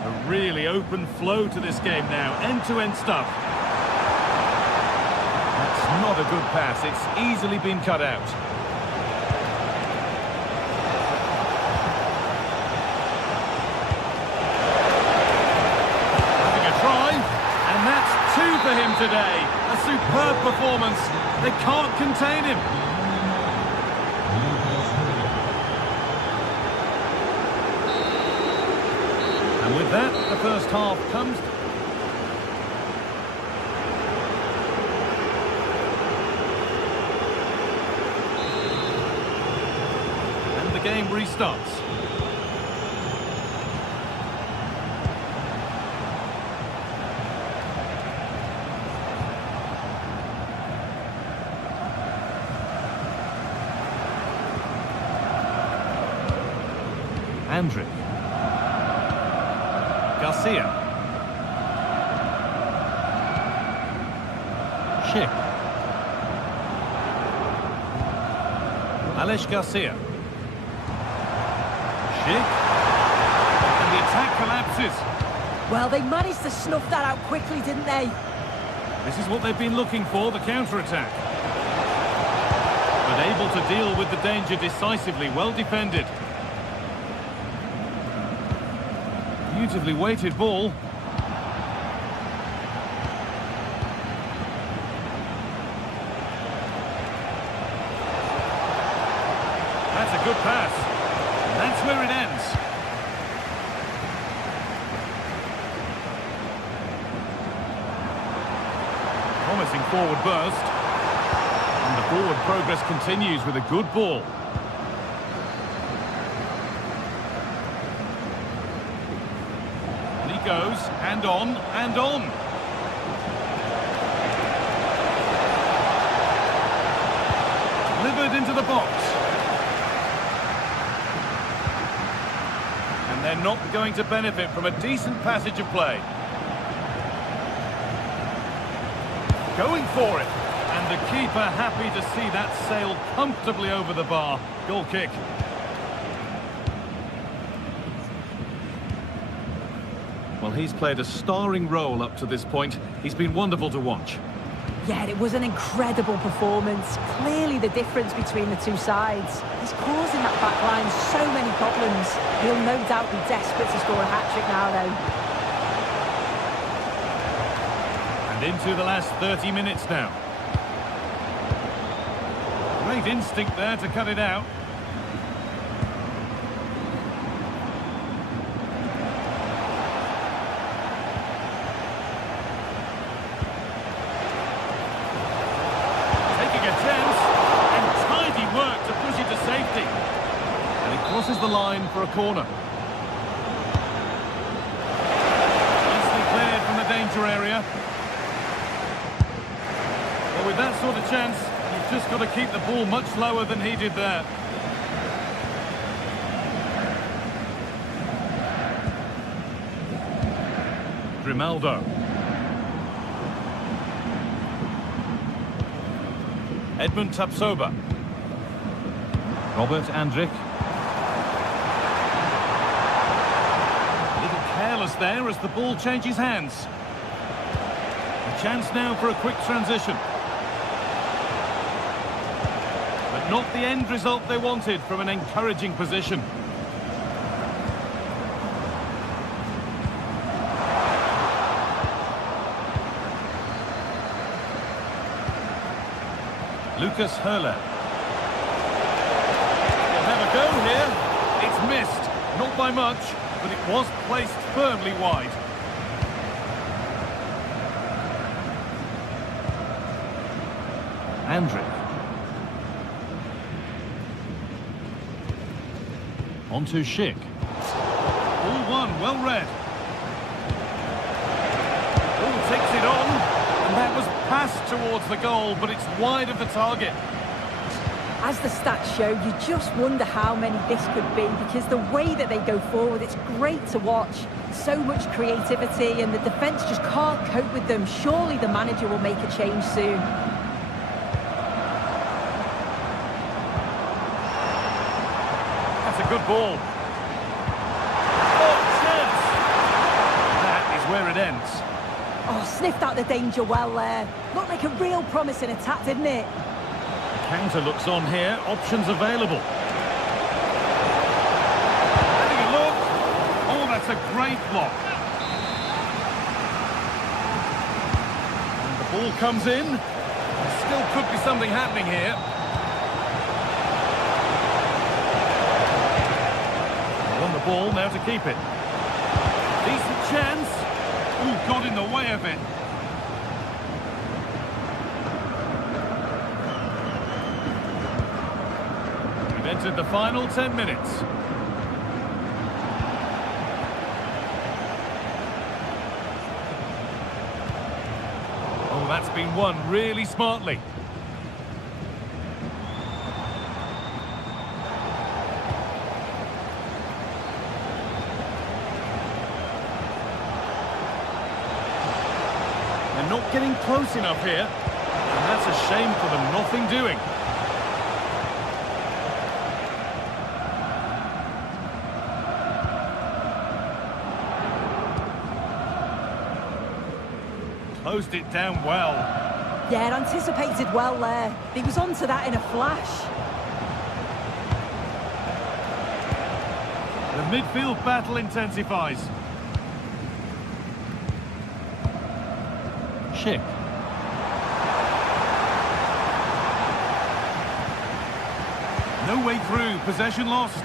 A really open flow to this game now. End-to-end stuff. That's not a good pass. It's easily been cut out. And that's 2 for him today. A superb performance. They can't contain him. And with that, the first half comes. And the game restarts. Andrick. Garcia. Schick. Alex Garcia. Schick. And the attack collapses. Well, they managed to snuff that out quickly, didn't they? This is what they've been looking for, the counter-attack. But able to deal with the danger decisively, well defended. Beautifully weighted ball. That's a good pass. And that's where it ends. Promising forward burst. And the forward progress continues with a good ball. Goes, and on, and on. Delivered into the box. And they're not going to benefit from a decent passage of play. Going for it. And the keeper happy to see that sail comfortably over the bar. Goal kick. Well, he's played a starring role up to this point. He's been wonderful to watch. Yeah, it was an incredible performance. Clearly the difference between the two sides. He's causing that back line so many problems. He'll no doubt be desperate to score a hat-trick now, though. And into the last 30 minutes now. Great instinct there to cut it out. Crosses the line for a corner. Nicely cleared from the danger area. Well, with that sort of chance, you've just got to keep the ball much lower than he did there. Grimaldo. Edmund Tapsoba. Robert Andrick. Careless there as the ball changes hands. A chance now for a quick transition. But not the end result they wanted from an encouraging position. Lucas Hurler. They'll have a go here. It's missed. Not by much, but it was placed firmly wide. Andrick. On to Schick. All one, well read. Takes it on. And that was passed towards the goal, but it's wide of the target. As the stats show, you just wonder how many this could be, because the way that they go forward, it's great to watch. So much creativity, and the defence just can't cope with them. Surely the manager will make a change soon. That's a good ball. Oh, chance! That is where it ends. Oh, sniffed out the danger well there. Looked like a real promising attack, didn't it? Counter looks on here, options available. Having a look. Oh, that's a great block. And the ball comes in. Still could be something happening here. On the ball, now to keep it. Decent chance. Oh, got in the way of it. Entered the final 10 minutes. Oh, that's been won really smartly. They're not getting close enough here. And that's a shame for them, nothing doing. Closed it down well. Yeah, anticipated well there. He was onto that in a flash. The midfield battle intensifies. Schick. No way through, possession lost.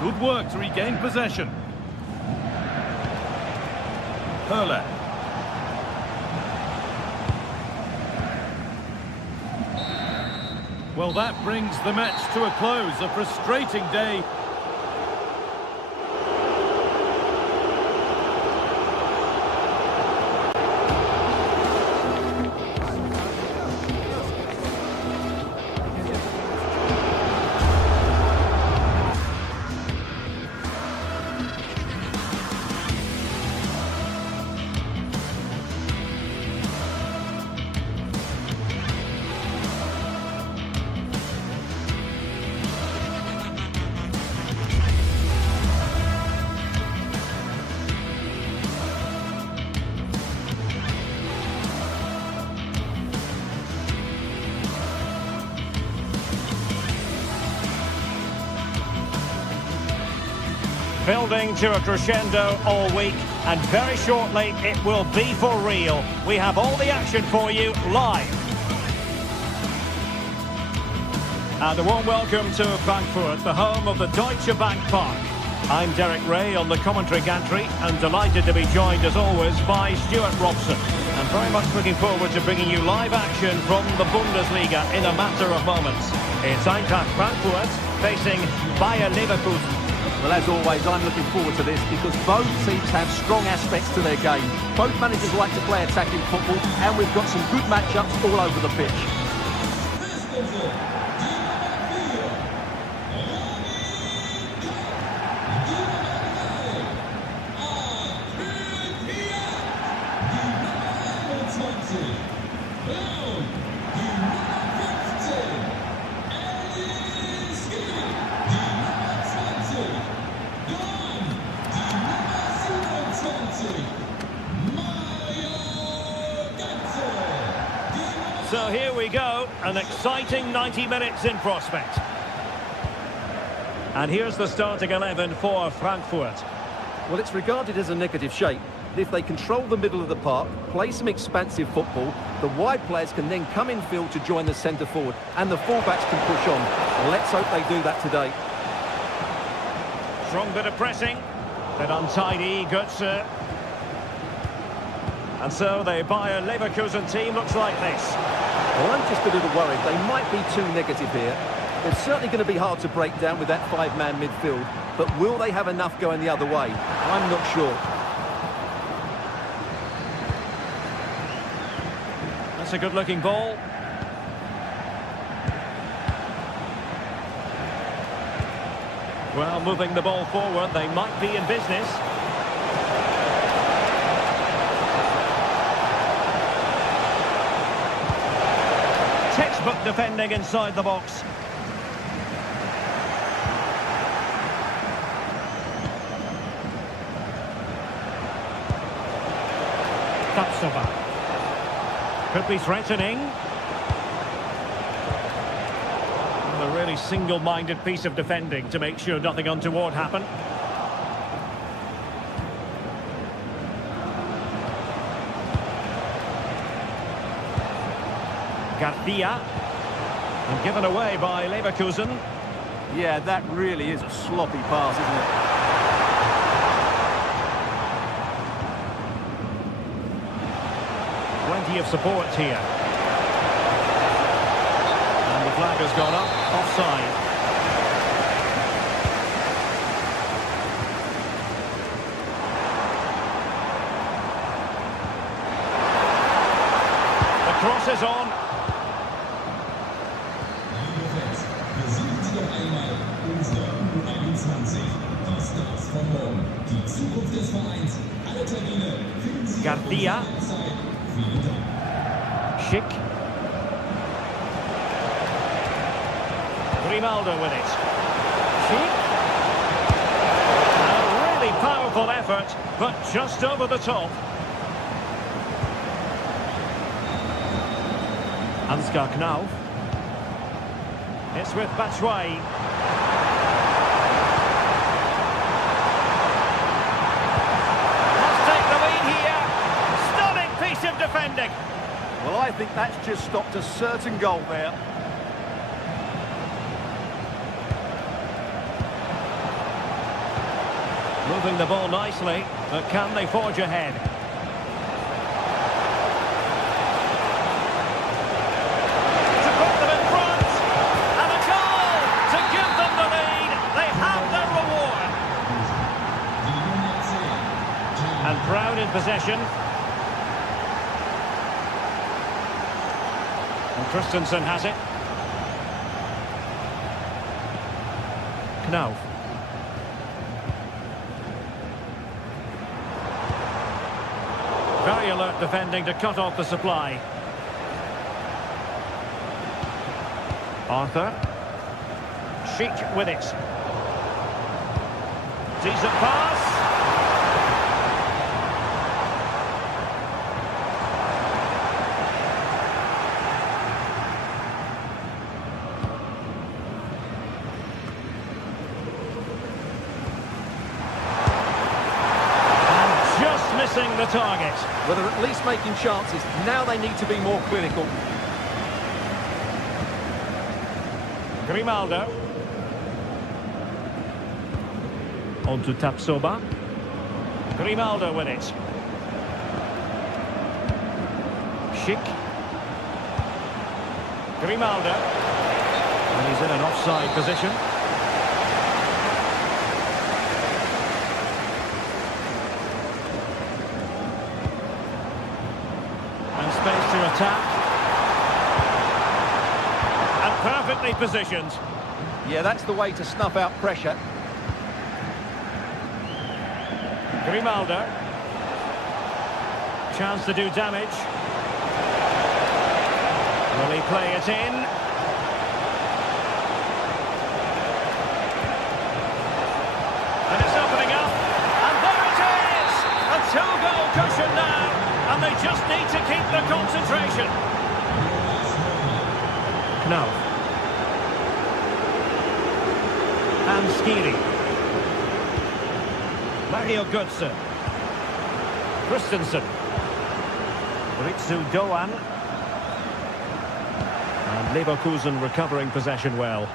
Good work to regain possession. Hurler. Well, that brings the match to a close. A frustrating day. Building to a crescendo all week, and very shortly it will be for real. We have all the action for you live. And a warm welcome to Frankfurt, the home of the Deutsche Bank Park. I'm Derek Ray on the commentary gantry, and delighted to be joined as always by Stuart Robson. And very much looking forward to bringing you live action from the Bundesliga in a matter of moments. It's Eintracht Frankfurt facing Bayer Leverkusen. Well, as always, I'm looking forward to this because both teams have strong aspects to their game. Both managers like to play attacking football, and we've got some good matchups all over the pitch. So here we go, an exciting 90 minutes in prospect. And here's the starting 11 for Frankfurt. Well, it's regarded as a negative shape. If they control the middle of the park, play some expansive football, the wide players can then come in field to join the centre forward, and the fullbacks can push on. Let's hope they do that today. Strong bit of pressing, but untidy, Götze. And so the Bayer Leverkusen team looks like this. Well, I'm just a little worried. They might be too negative here. It's certainly going to be hard to break down with that five-man midfield. But will they have enough going the other way? I'm not sure. That's a good-looking ball. Well, moving the ball forward, they might be in business. Textbook defending inside the box. Tapsova. Could be threatening. A really single-minded piece of defending to make sure nothing untoward happened. Garcia. And given away by Leverkusen. Yeah, that really is a sloppy pass, isn't it? Plenty of support here. And the flag has gone up. Offside. The cross is on. Wir suchen Sie doch einmal unsere U21. Das Stars von morgen. Die Zukunft des Vereins. Alle Termine finden Sie auf Garcia. unserer Website. Vielen Dank. Schick. Grimaldo with it. Schick. A really powerful effort, but just over the top. Ansgar Knauf. It's with Batshuayi. Must take the lead here. Stunning piece of defending. Well, I think that's just stopped a certain goal there. Moving the ball nicely, but can they forge ahead? To put them in front, and a goal to give them the lead. They have their reward. And Brown in possession. And Christensen has it. Knauf. Very alert defending to cut off the supply. Arthur. Schick with it. Decent pass. And just missing the target. Well, they're at least making chances. Now they need to be more clinical. Grimaldo. On to Tapsoba. Grimaldo with it. Schick. Grimaldo. And he's in an offside position. And space to attack. And perfectly positioned. Yeah, that's the way to snuff out pressure. Grimaldo. Chance to do damage. Will he play it in? And it's opening up. And there it is! A two-goal cushion now. And they just need to keep the concentration. Knauf. And Skiri. Mario Götze. Christensen. Ritsu Doan. And Leverkusen recovering possession well.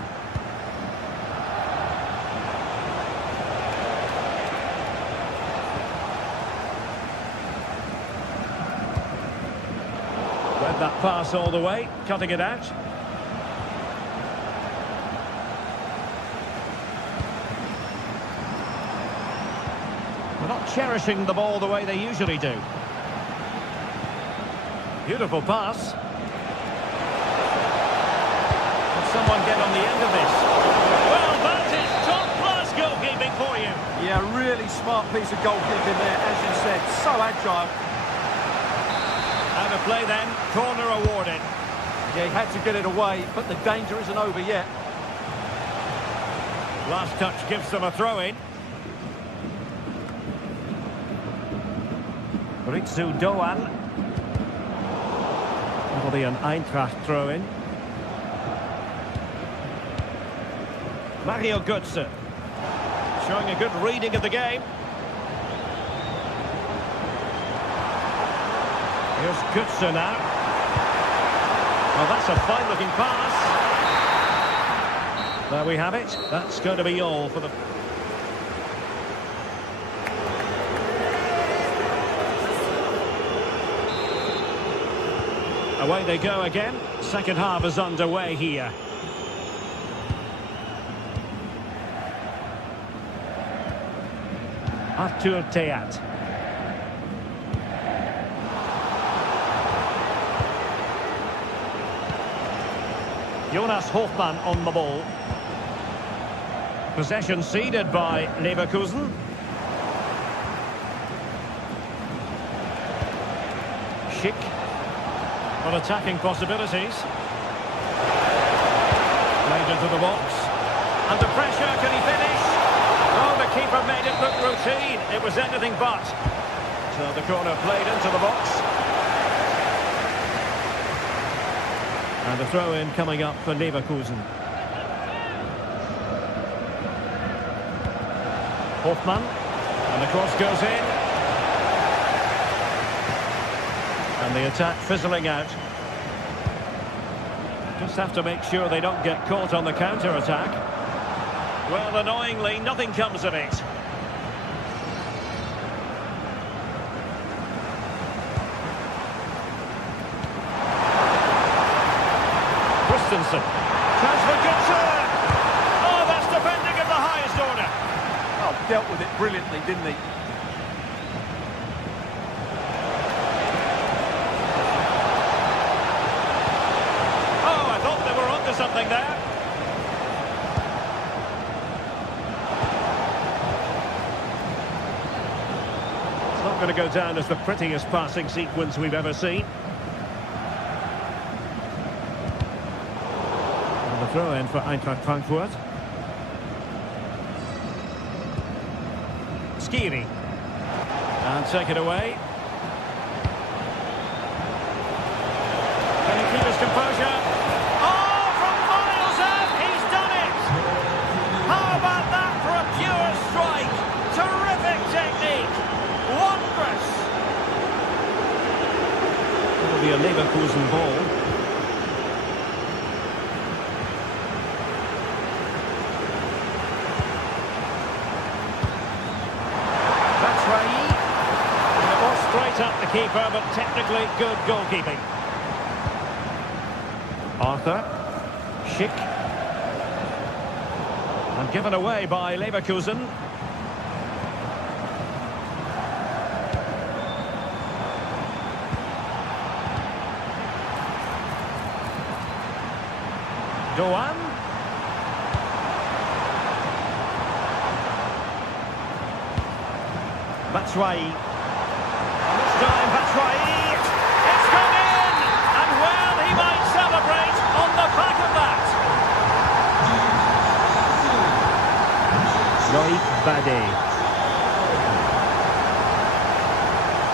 that pass all the way, cutting it out. They're not cherishing the ball the way they usually do. Beautiful pass. Can someone get on the end of this? Well, that is top-class goalkeeping for you. Yeah, really smart piece of goalkeeping there, as you said. So agile. Out of play then, corner awarded. Yeah, he had to get it away, but the danger isn't over yet. Last touch gives them a throw-in. Ritsu Doan. It'll be an Eintracht throw-in. Mario Götze. Showing a good reading of the game. Here's Götze now. Well, that's a fine-looking pass. There we have it. That's going to be all for the... Away they go again. Second half is underway here. Arthur Theat. Jonas Hofmann on the ball. Possession ceded by Leverkusen. Schick. On attacking possibilities. Played into the box. Under pressure, can he finish? Oh, the keeper made it look routine. It was anything but. So the corner played into the box. And a throw-in coming up for Leverkusen. Hofmann. And the cross goes in. And the attack fizzling out. Just have to make sure they don't get caught on the counter-attack. Well, annoyingly, nothing comes of it. Christensen. Chance for Götze. Oh, that's defending of the highest order. Oh, dealt with it brilliantly, didn't he? Something there. It's not going to go down as the prettiest passing sequence we've ever seen. And the throw-in for Eintracht Frankfurt. Skiri. And take it away. Can he keep his composure? It'll be a Leverkusen ball. Batshuayi. And it was straight up the keeper, but technically good goalkeeping. Arthur. Schick. And given away by Leverkusen. Doan. Batshuayi. This time Batshuayi. It's gone in! And well, he might celebrate on the back of that. Loïc Badé.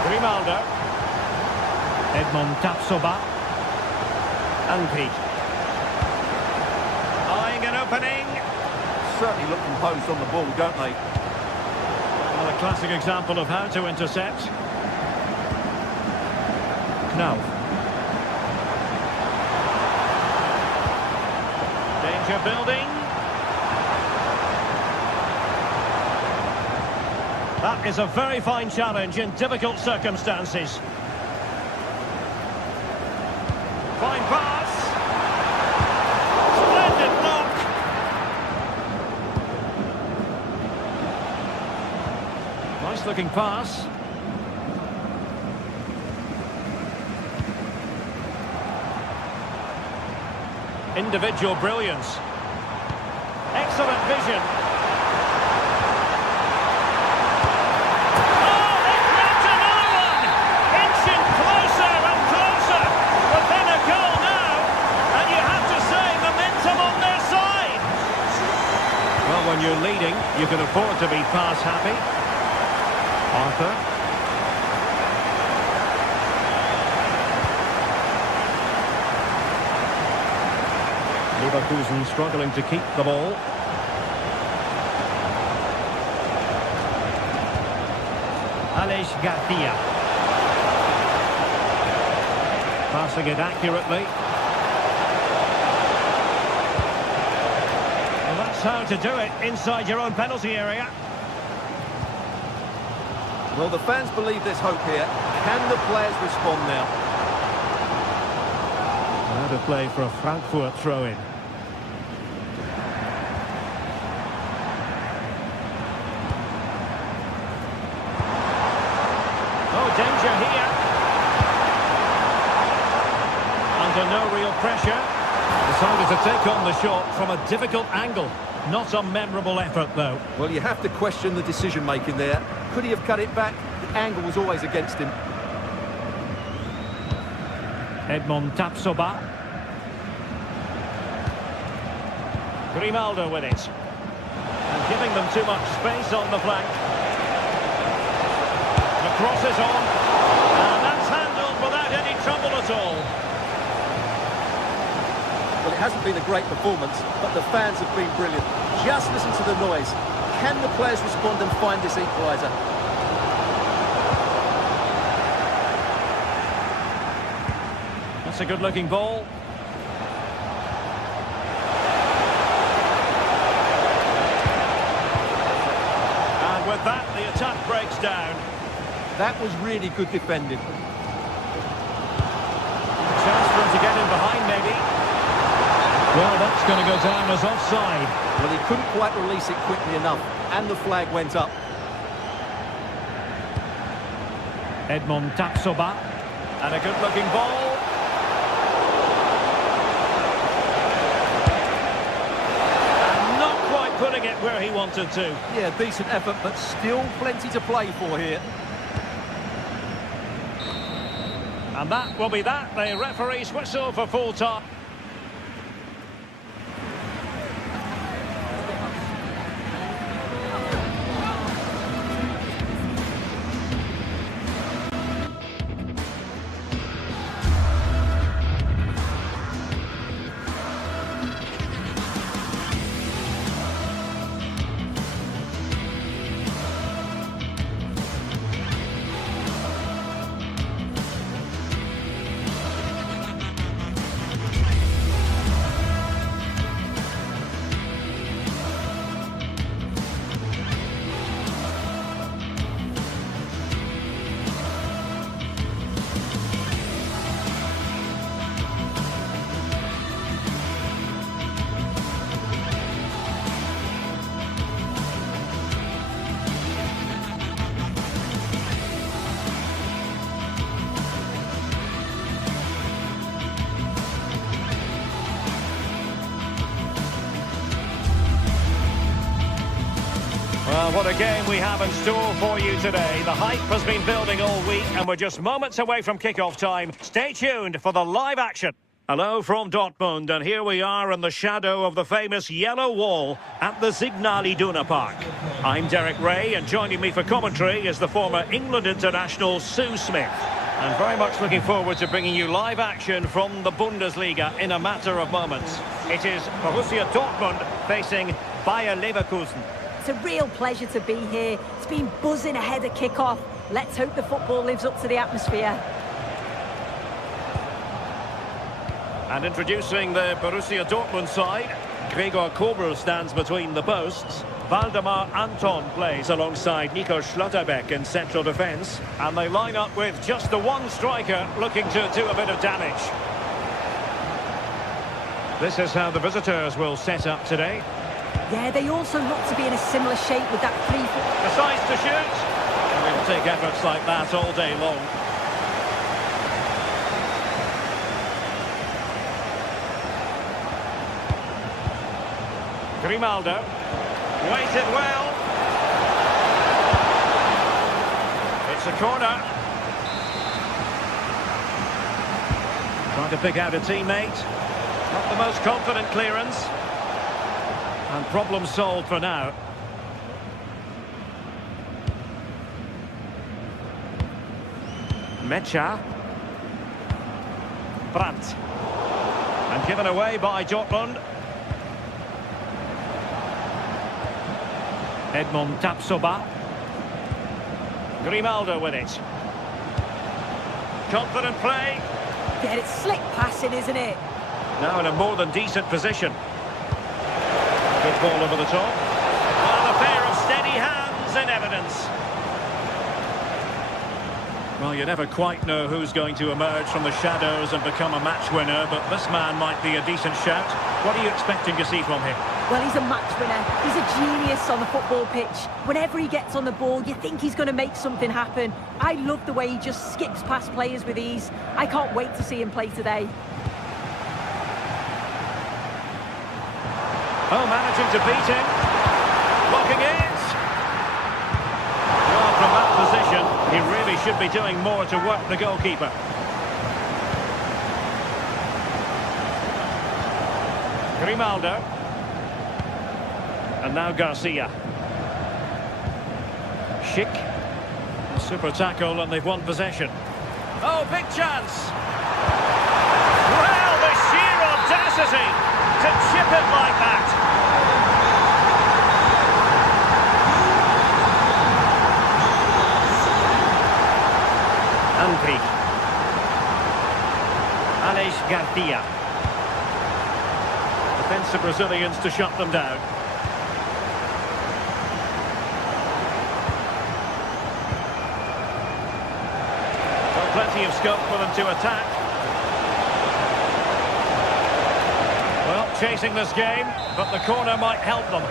Grimaldo. Edmond Tapsoba. Angri. Opening. Certainly look composed on the ball, don't they? Well, a classic example of how to intercept. Knauf. Danger building. That is a very fine challenge in difficult circumstances. Nice looking pass. Individual brilliance. Excellent vision. Oh, they create another one! Inching closer and closer. Within a goal now. And you have to say, momentum on their side. Well, when you're leading, you can afford to be pass happy. Arthur. Leverkusen struggling to keep the ball. Aleix Garcia. Passing it accurately. Well, that's how to do it inside your own penalty area. Well, the fans believe there's hope here. Can the players respond now? Now to play for a Frankfurt throw-in. Danger here. Under no real pressure. Decided to take on the shot from a difficult angle. Not a memorable effort, though. Well, you have to question the decision-making there. Could he have cut it back? The angle was always against him. Edmond Tapsoba. Grimaldo with it. And giving them too much space on the flank. The cross is on. And that's handled without any trouble at all. Well, it hasn't been a great performance, but the fans have been brilliant. Just listen to the noise. Can the players respond and find this equaliser? That's a good-looking ball. And with that, the attack breaks down. That was really good defending. Chance for him to get in behind, maybe. Well, that's going to go down as offside. Well, he couldn't quite release it quickly enough, and the flag went up. Edmond Tapsoba. And a good-looking ball. And not quite putting it where he wanted to. Yeah, decent effort, but still plenty to play for here. And that will be that. The referee's whistle for full time. Well, what a game we have in store for you today. The hype has been building all week and we're just moments away from kick-off time. Stay tuned for the live action. Hello from Dortmund, and here we are in the shadow of the famous yellow wall at the Signal Iduna Park. I'm Derek Ray, and joining me for commentary is the former England international Sue Smith. And very much looking forward to bringing you live action from the Bundesliga in a matter of moments. It is Borussia Dortmund facing Bayer Leverkusen. It's a real pleasure to be here. It's been buzzing ahead of kick-off. Let's hope the football lives up to the atmosphere. And introducing the Borussia Dortmund side, Gregor Kobel stands between the posts. Waldemar Anton plays alongside Nico Schlotterbeck in central defence. And they line up with just the one striker looking to do a bit of damage. This is how the visitors will set up today. Yeah, they also look to be in a similar shape with that 3-4. Decides to shoot. take efforts like that all day long. Grimaldo. Waited well. It's a corner. Trying to pick out a teammate. Not the most confident clearance. And problem solved for now. Mecha. Brandt. And given away by Dortmund. Edmond Tapsoba. Grimaldo with it. Confident play. Yeah, it's slick passing, isn't it? Now in a more than decent position. Good ball over the top. And a pair of steady hands in evidence. Well, you never quite know who's going to emerge from the shadows and become a match winner, but this man might be a decent shout. What are you expecting to see from him? Well, he's a match winner. He's a genius on the football pitch. Whenever he gets on the ball, you think he's going to make something happen. I love the way he just skips past players with ease. I can't wait to see him play today. Oh, managing to beat him. Blocking it. Well, from that position, he really should be doing more to work the goalkeeper. Grimaldo. And now Garcia. Schick. A super tackle and they've won possession. Oh, big chance. Well, the sheer audacity to chip it like that. Andri. Alex Garcia. Defensive Brazilians to shut them down. Well, plenty of scope for them to attack. Well, chasing this game, but the corner might help them.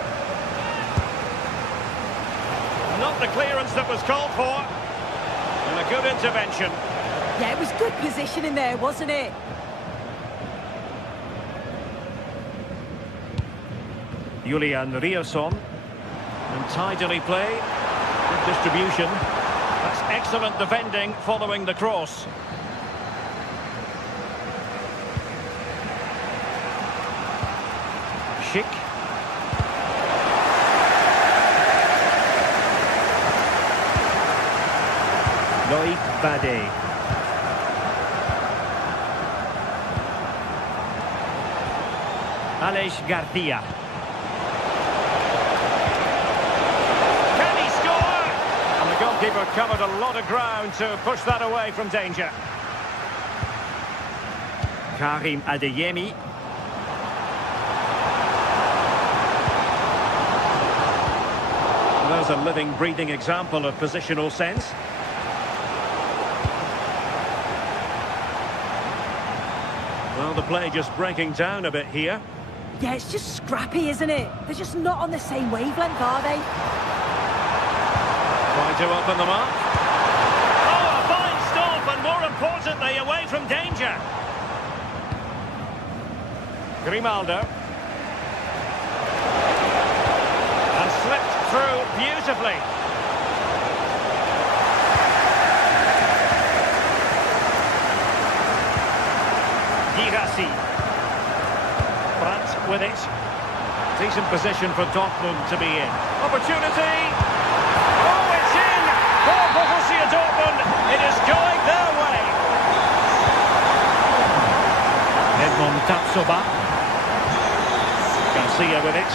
Not the clearance that was called for. And a good intervention. Yeah, it was good positioning there, wasn't it? Julian Riosson. And tidily play. Good distribution. That's excellent defending following the cross. Schick. Loïc Badé. Alex Garcia. Can he score? And the goalkeeper covered a lot of ground to push that away from danger. Karim Adeyemi. There's a living, breathing example of positional sense. Well, the play just breaking down a bit here. Yeah, it's just scrappy, isn't it? They're just not on the same wavelength, are they? Trying to open them up. Oh, a fine stop, and more importantly, away from danger. Grimaldo. And slipped through beautifully. Girassi. Brandt with it. Decent position for Dortmund to be in. Opportunity. Oh, it's in for Borussia Dortmund. It is going their way. Edmond Tapsoba. Garcia with it.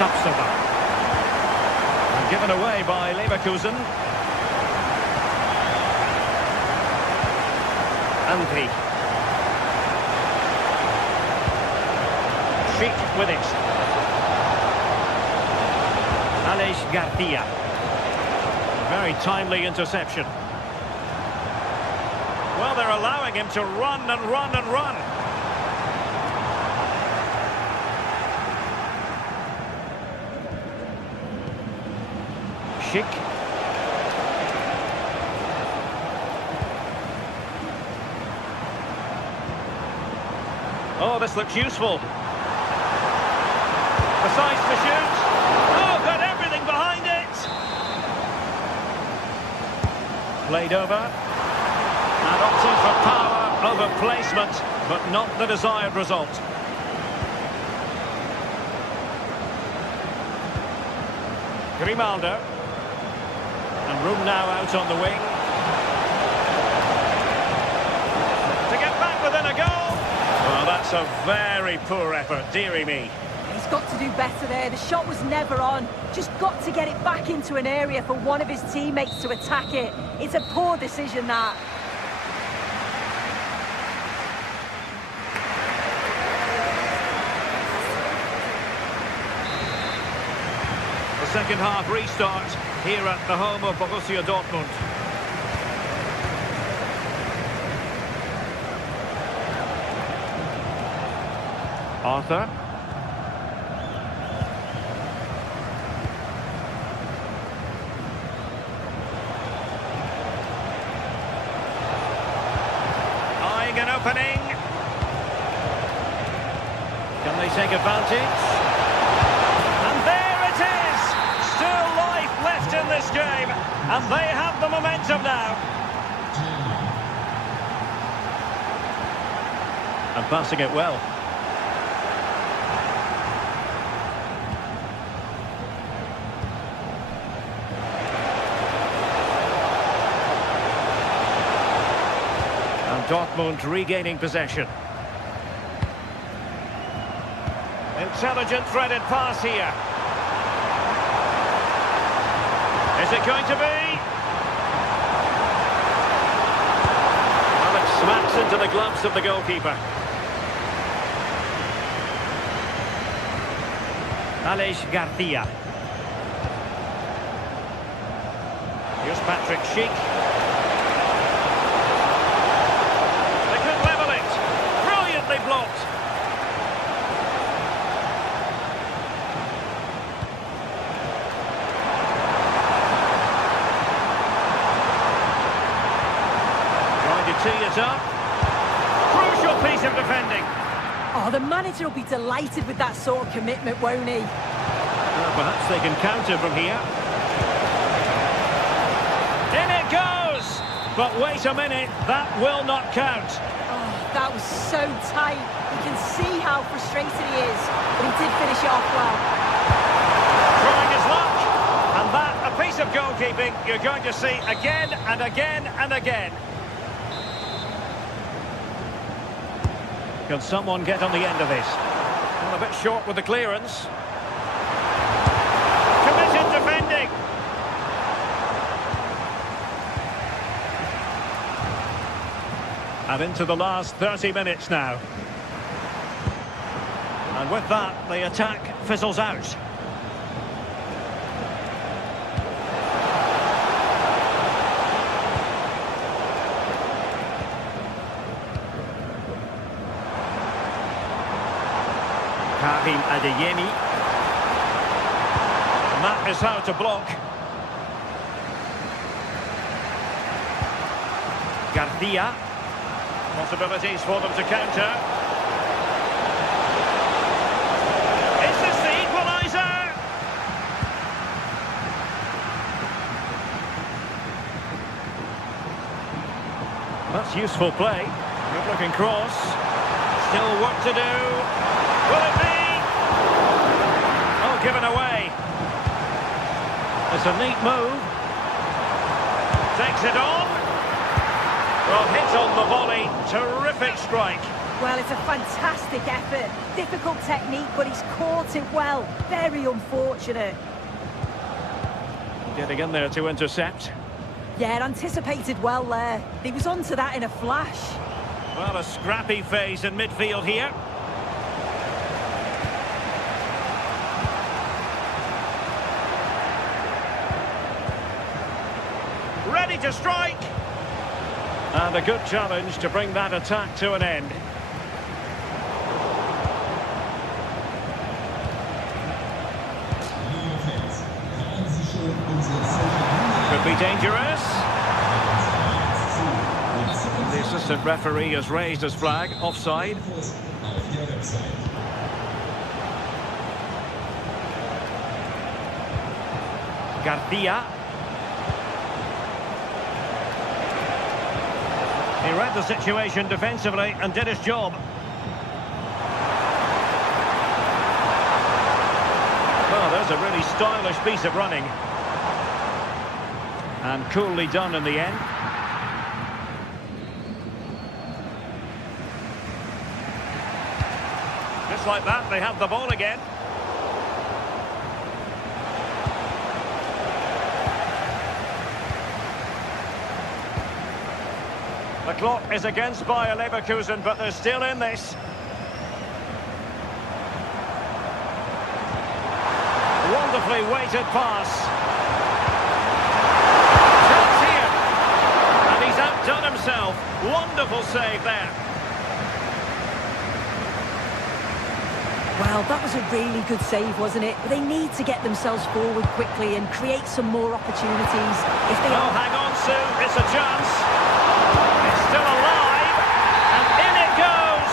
Tapsoba. And given away by Leverkusen. Andri. Schick with it. Alex Garcia. Very timely interception. Well, they're allowing him to run and run and run. Schick. Oh, this looks useful. Decides to shoot. Oh, got everything behind it. Played over. And opting for power over placement, but not the desired result. Grimaldo. And room now out on the wing. To get back within a goal. Well, that's a very poor effort, dearie me. He's got to do better there. The shot was never on. Just got to get it back into an area for one of his teammates to attack it. It's a poor decision, that. The second half restart here at the home of Borussia Dortmund. Arthur. Eyeing an opening. Can they take advantage? And there it is! Still life left in this game, and they have the momentum now. And passing it well. Dortmund regaining possession. Intelligent threaded pass here. Is it going to be? Well, it smacks into the gloves of the goalkeeper. Aleix Garcia. Here's Patrick Schick. Blocked. Trying to tee it up. Crucial piece of defending. Oh, the manager will be delighted with that sort of commitment, won't he? Well, perhaps they can counter from here. In it goes! But wait a minute, that will not count. That was so tight. You can see how frustrated he is, but he did finish it off well. Trying his luck, and that, a piece of goalkeeping you're going to see again and again and again. Can someone get on the end of this? Well, a bit short with the clearance. Committed defending. And into the last 30 minutes now. And with that, the attack fizzles out. Karim Adeyemi. And that is how to block. Garcia. Possibilities for them to counter. Is this the equaliser? That's useful play. Good looking cross. Still work to do. Will it be? Oh, given away. It's a neat move. Takes it on. Well, hit on the volley, terrific strike. Well, it's a fantastic effort. Difficult technique, but he's caught it well. Very unfortunate. Getting in there to intercept. Yeah, anticipated well there. He was onto that in a flash. Well, a scrappy phase in midfield here. Ready to strike. And a good challenge to bring that attack to an end. Could be dangerous. The assistant referee has raised his flag, offside. Halbzeit. Garcia. He read the situation defensively and did his job. Well, there's a really stylish piece of running. And coolly done in the end. Just like that, they have the ball again. The clock is against Bayer Leverkusen, but they're still in this. Wonderfully weighted pass. Chance here. And he's outdone himself. Wonderful save there. Well, that was a really good save, wasn't it? But they need to get themselves forward quickly and create some more opportunities. If they hang on, Sue. It's a chance. It's still alive. And in it goes.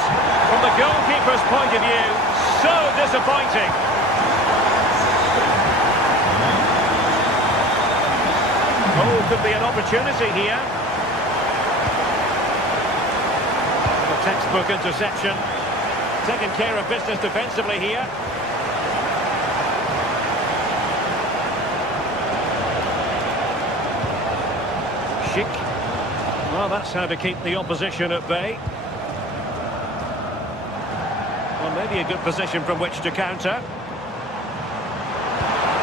From the goalkeeper's point of view, so disappointing. Oh, could be an opportunity here. A textbook interception. Taking care of business defensively here. Schick. Well, that's how to keep the opposition at bay. Well, maybe a good position from which to counter.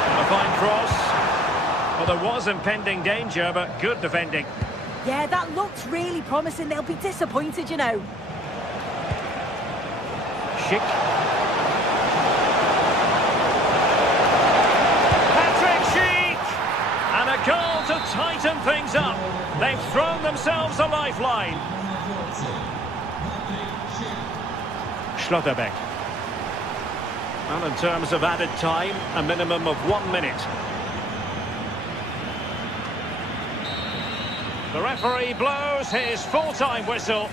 And a fine cross. Well, there was impending danger, but good defending. Yeah, that looked really promising. They'll be disappointed, you know. Schick. Patrick Schick! And a goal to tighten things up. They've thrown themselves a lifeline. Schlotterbeck. Well, in terms of added time, a minimum of 1 minute. The referee blows his full-time whistle.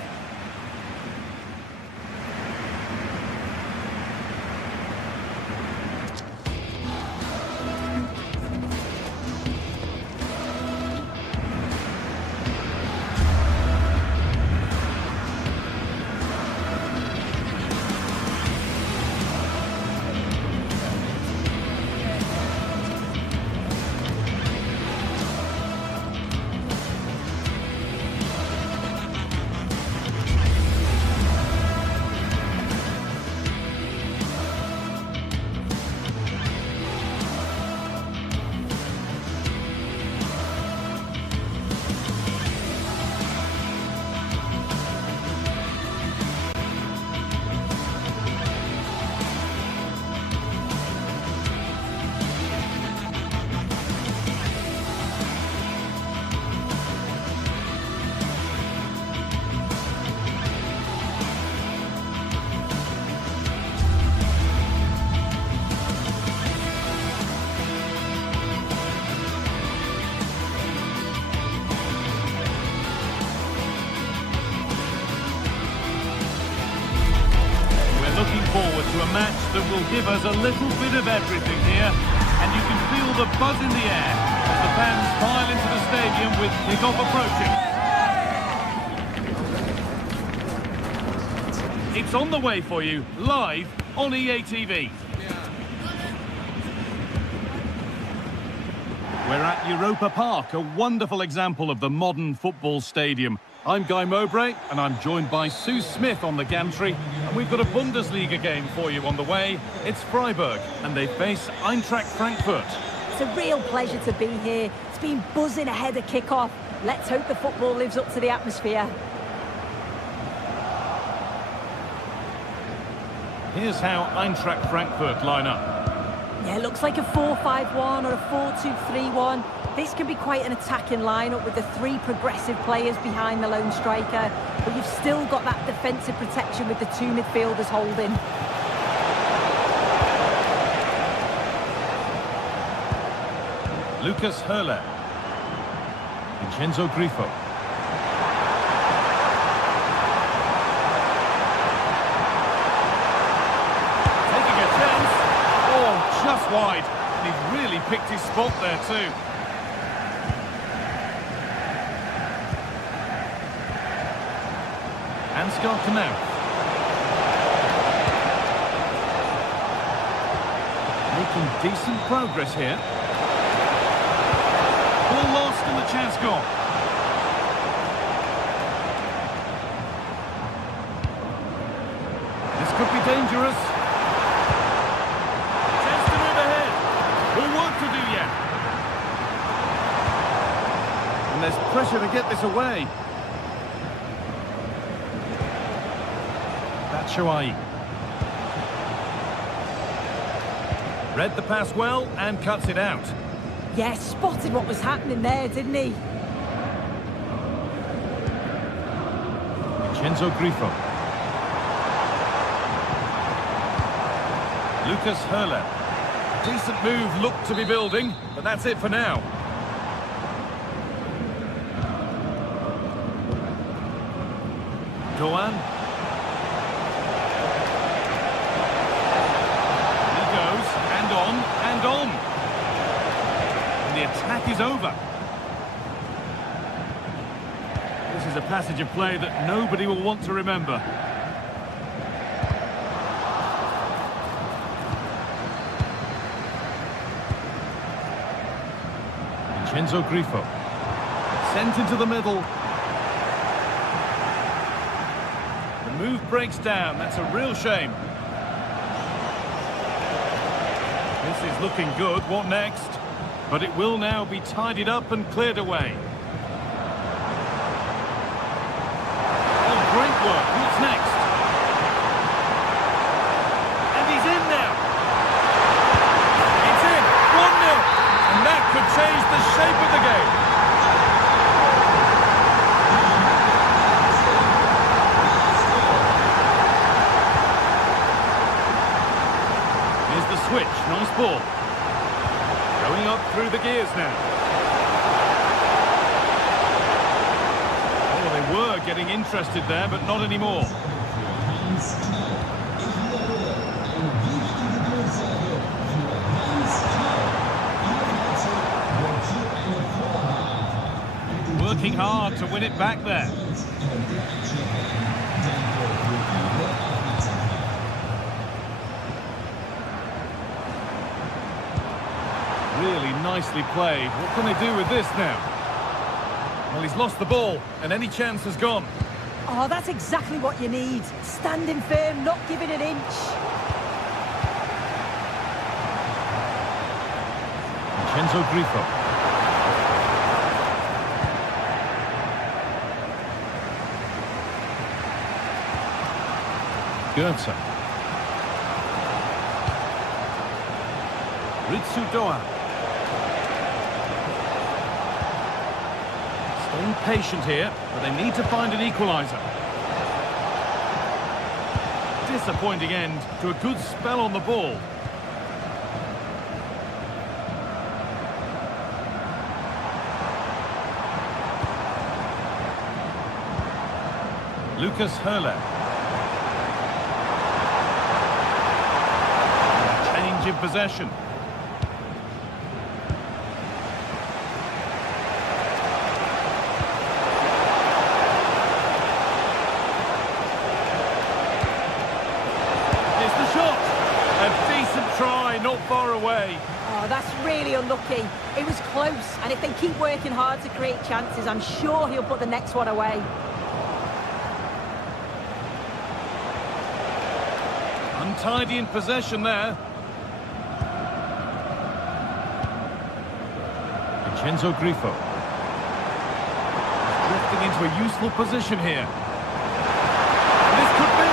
Forward to a match that will give us a little bit of everything here, and you can feel the buzz in the air as the fans pile into the stadium with kickoff approaching. It's on the way for you, live on EA TV. We're at Europa Park, a wonderful example of the modern football stadium. I'm Guy Mowbray, and I'm joined by Sue Smith on the gantry. And we've got a Bundesliga game for you on the way. It's Freiburg, and they face Eintracht Frankfurt. It's a real pleasure to be here. It's been buzzing ahead of kick-off. Let's hope the football lives up to the atmosphere. Here's how Eintracht Frankfurt line up. Yeah, it looks like a 4-5-1 or a 4-2-3-1. This can be quite an attacking lineup with the three progressive players behind the lone striker, but you've still got that defensive protection with the two midfielders holding. Lucas Höhler. Vincenzo Grifo. picked his spot there too. Ansgar Knauth. Making decent progress here. Ball lost and the chance gone. This could be dangerous. Chance to move ahead. More work to do yet. And there's pressure to get this away. Batshuayi. Read the pass well and cuts it out. Yeah, spotted what was happening there, didn't he? Vincenzo Grifo. Lucas Hurler. Decent move looked to be building, but that's it for now. Doan. He goes, and on, and on. And the attack is over. This is a passage of play that nobody will want to remember. Vincenzo Grifo. Sent into the middle. The move breaks down. That's a real shame. This is looking good. What next? But it will now be tidied up and cleared away. Oh, great work. What's next? And he's in now. It's in. 1-0. And that could change the shape of the game. Here's the switch. Nice ball. Going up through the gears now. Oh, they were getting interested there, but not anymore. Working hard to win it back there. Really nicely played. What can they do with this now? Well, he's lost the ball, and any chance has gone. Oh, that's exactly what you need. Standing firm, not giving an inch. Vincenzo Grifo. Goetze. Ritsu Doan. Staying patient here, but they need to find an equaliser. Disappointing end to a good spell on the ball. Lucas Hurler. Change in possession. Try, not far away. Oh, that's really unlucky. It was close, and if they keep working hard to create chances, I'm sure he'll put the next one away. Untidy in possession there. Vincenzo Grifo. Drifting into a useful position here. This could be.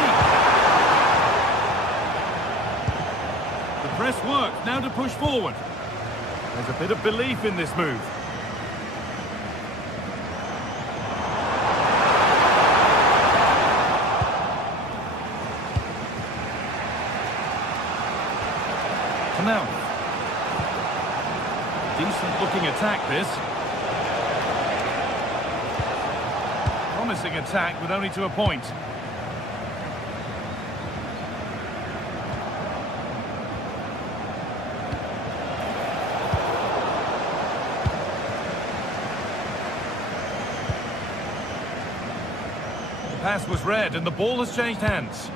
Press work, now to push forward. There's a bit of belief in this move. Now, decent looking attack this. Promising attack with only to a point. pass was read and the ball has changed hands.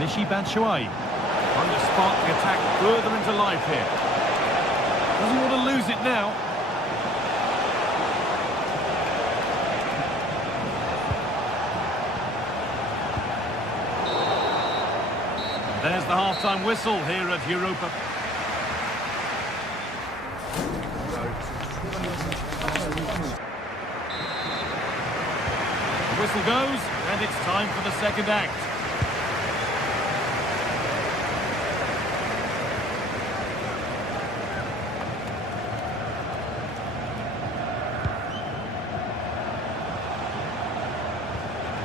Michy Batshuayi trying to spark the attack further into life here. Doesn't want to lose it now. There's the half-time whistle here at Europa. The whistle goes, and it's time for the second act.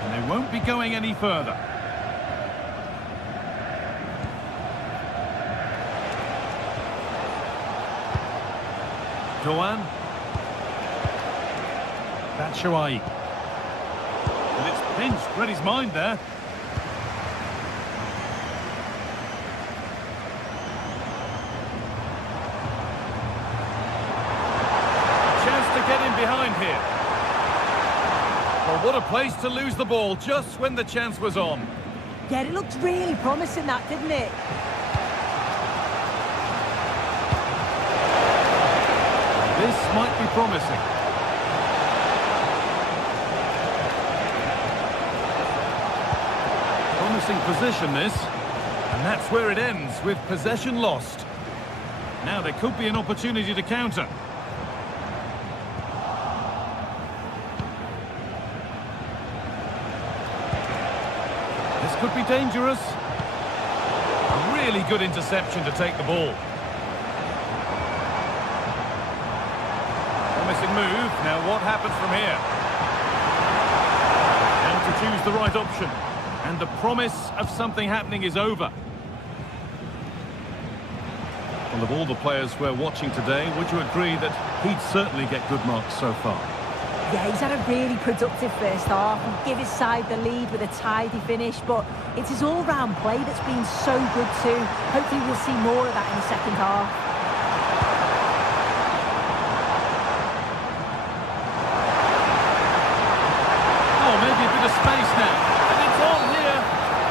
And they won't be going any further. Doan. Batshuayi. And it's pinched, read his mind there. A chance to get in behind here. Well, what a place to lose the ball just when the chance was on. Yeah, it looked really promising, that, didn't it? This might be promising. Promising position, this. And that's where it ends, with possession lost. Now there could be an opportunity to counter. This could be dangerous. A really good interception to take the ball. Promising move. Now what happens from here? And to choose the right option. And the promise of something happening is over. Well, of all the players we're watching today, would you agree that he'd certainly get good marks so far? Yeah, he's had a really productive first half and give his side the lead with a tidy finish, but it's his all-round play that's been so good too. Hopefully we'll see more of that in the second half. Space now, and it's on here,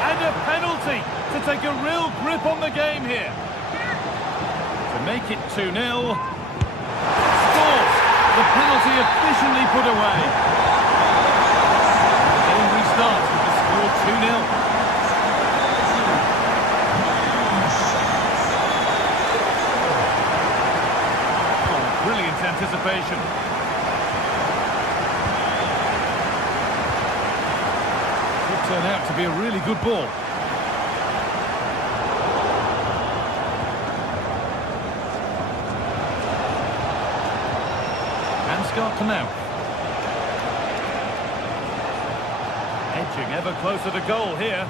and a penalty to take a real grip on the game here. To make it 2-0, scores, the penalty efficiently put away. The game restarts with the score 2-0. Oh, brilliant anticipation. Turn out to be a really good ball. And start to now. Edging ever closer to goal here.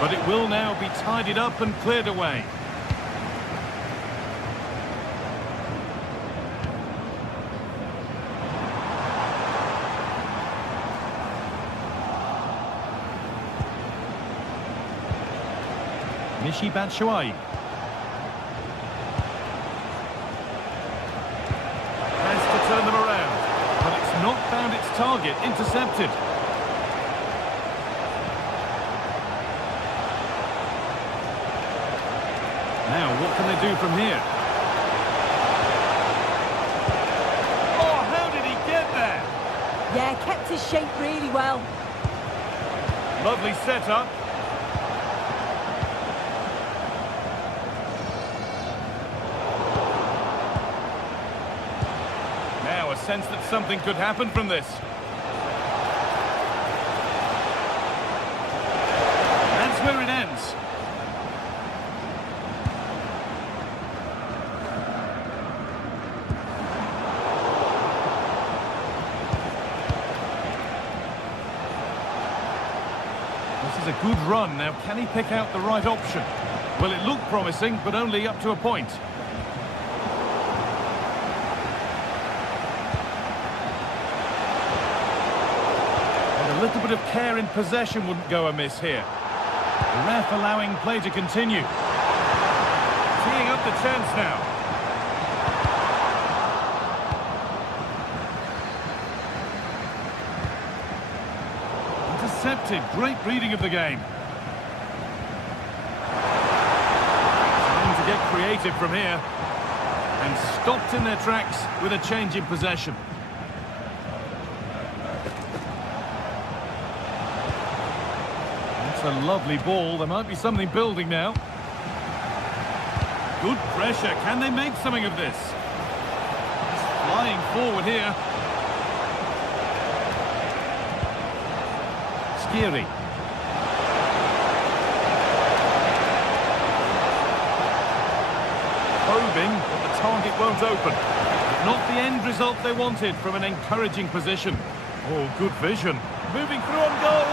But it will now be tidied up and cleared away. Michy Batshuayi. Has to turn them around, but it's not found its target, intercepted. Now, what can they do from here? Oh, how did he get there? Yeah, kept his shape really well. Lovely setup. Now a sense that something could happen from this. That's where it ends. This is a good run. Now, can he pick out the right option? Well, it looked promising, but only up to a point. And a little bit of care in possession wouldn't go amiss here. The ref allowing play to continue. Teeing up the chance now. intercepted. Great reading of the game. Trying to get creative from here. And stopped in their tracks with a change in possession. That's a lovely ball. There might be something building now. Good pressure. Can they make something of this? He's flying forward here. Skiri. Probing, but the target won't open. Not the end result they wanted from an encouraging position. Oh, good vision. Moving through on goal.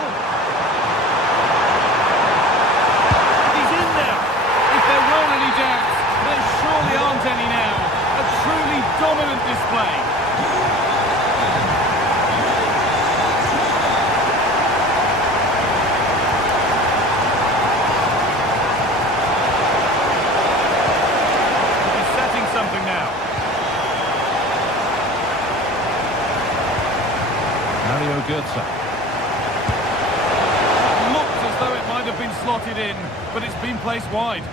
He's in there. If there were any doubts, there surely aren't any now. A truly dominant display. Goetze. Looks as though it might have been slotted in, but it's been placed wide.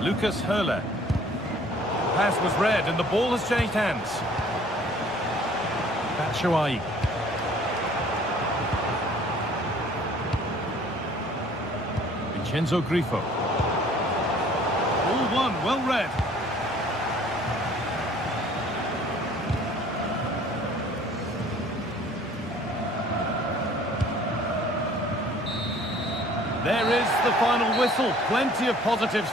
Lucas Höhle. Pass was read and the ball has changed hands. Batshuayi. Vincenzo Grifo. Ball one, well read. There is the final whistle. Plenty of positives.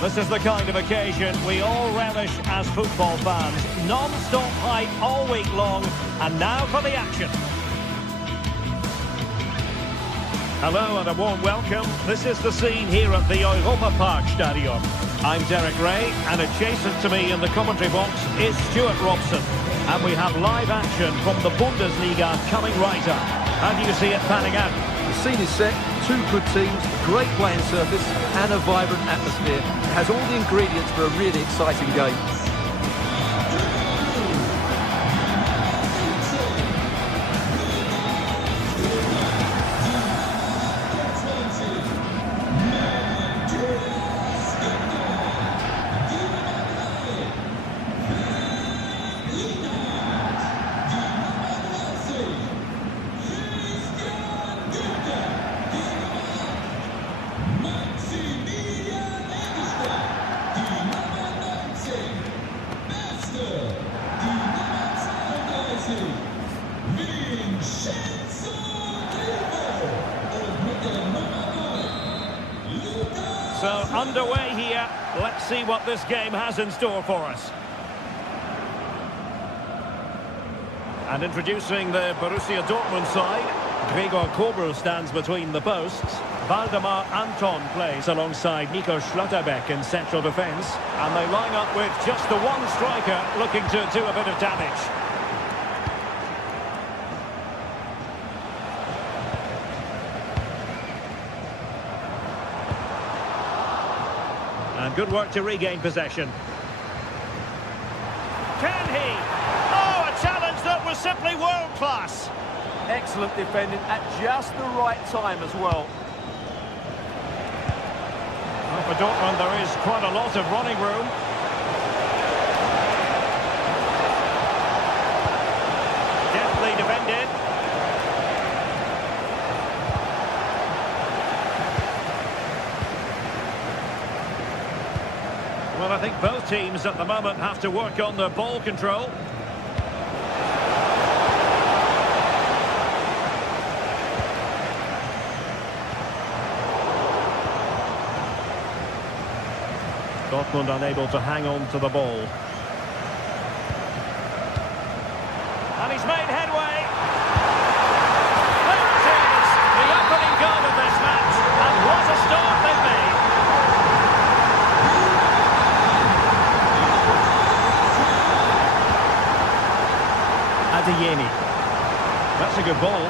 This is the kind of occasion we all relish as football fans. Non-stop hype all week long, and now for the action. Hello and a warm welcome. This is the scene here at the Europa Park Stadium. I'm Derek Ray, and adjacent to me in the commentary box is Stuart Robson. And we have live action from the Bundesliga coming right up. How do you see it panning out? The scene is set, two good teams, a great playing surface and a vibrant atmosphere. It has all the ingredients for a really exciting game. So underway here. Let's see what this game has in store for us. And introducing the Borussia Dortmund side, Gregor Kobel stands between the posts. Waldemar Anton plays alongside Nico Schlotterbeck in central defence. And they line up with just the one striker looking to do a bit of damage. And good work to regain possession. Can he? Oh, a challenge that was simply world-class. Excellent defending at just the right time as well. Well, for Dortmund, there is quite a lot of running room. Deftly defended. Well, I think both teams at the moment have to work on their ball control. Dortmund unable to hang on to the ball. And he's made headway. There it is, the opening goal of this match. And what a start they've made. Adeyemi. That's a good ball.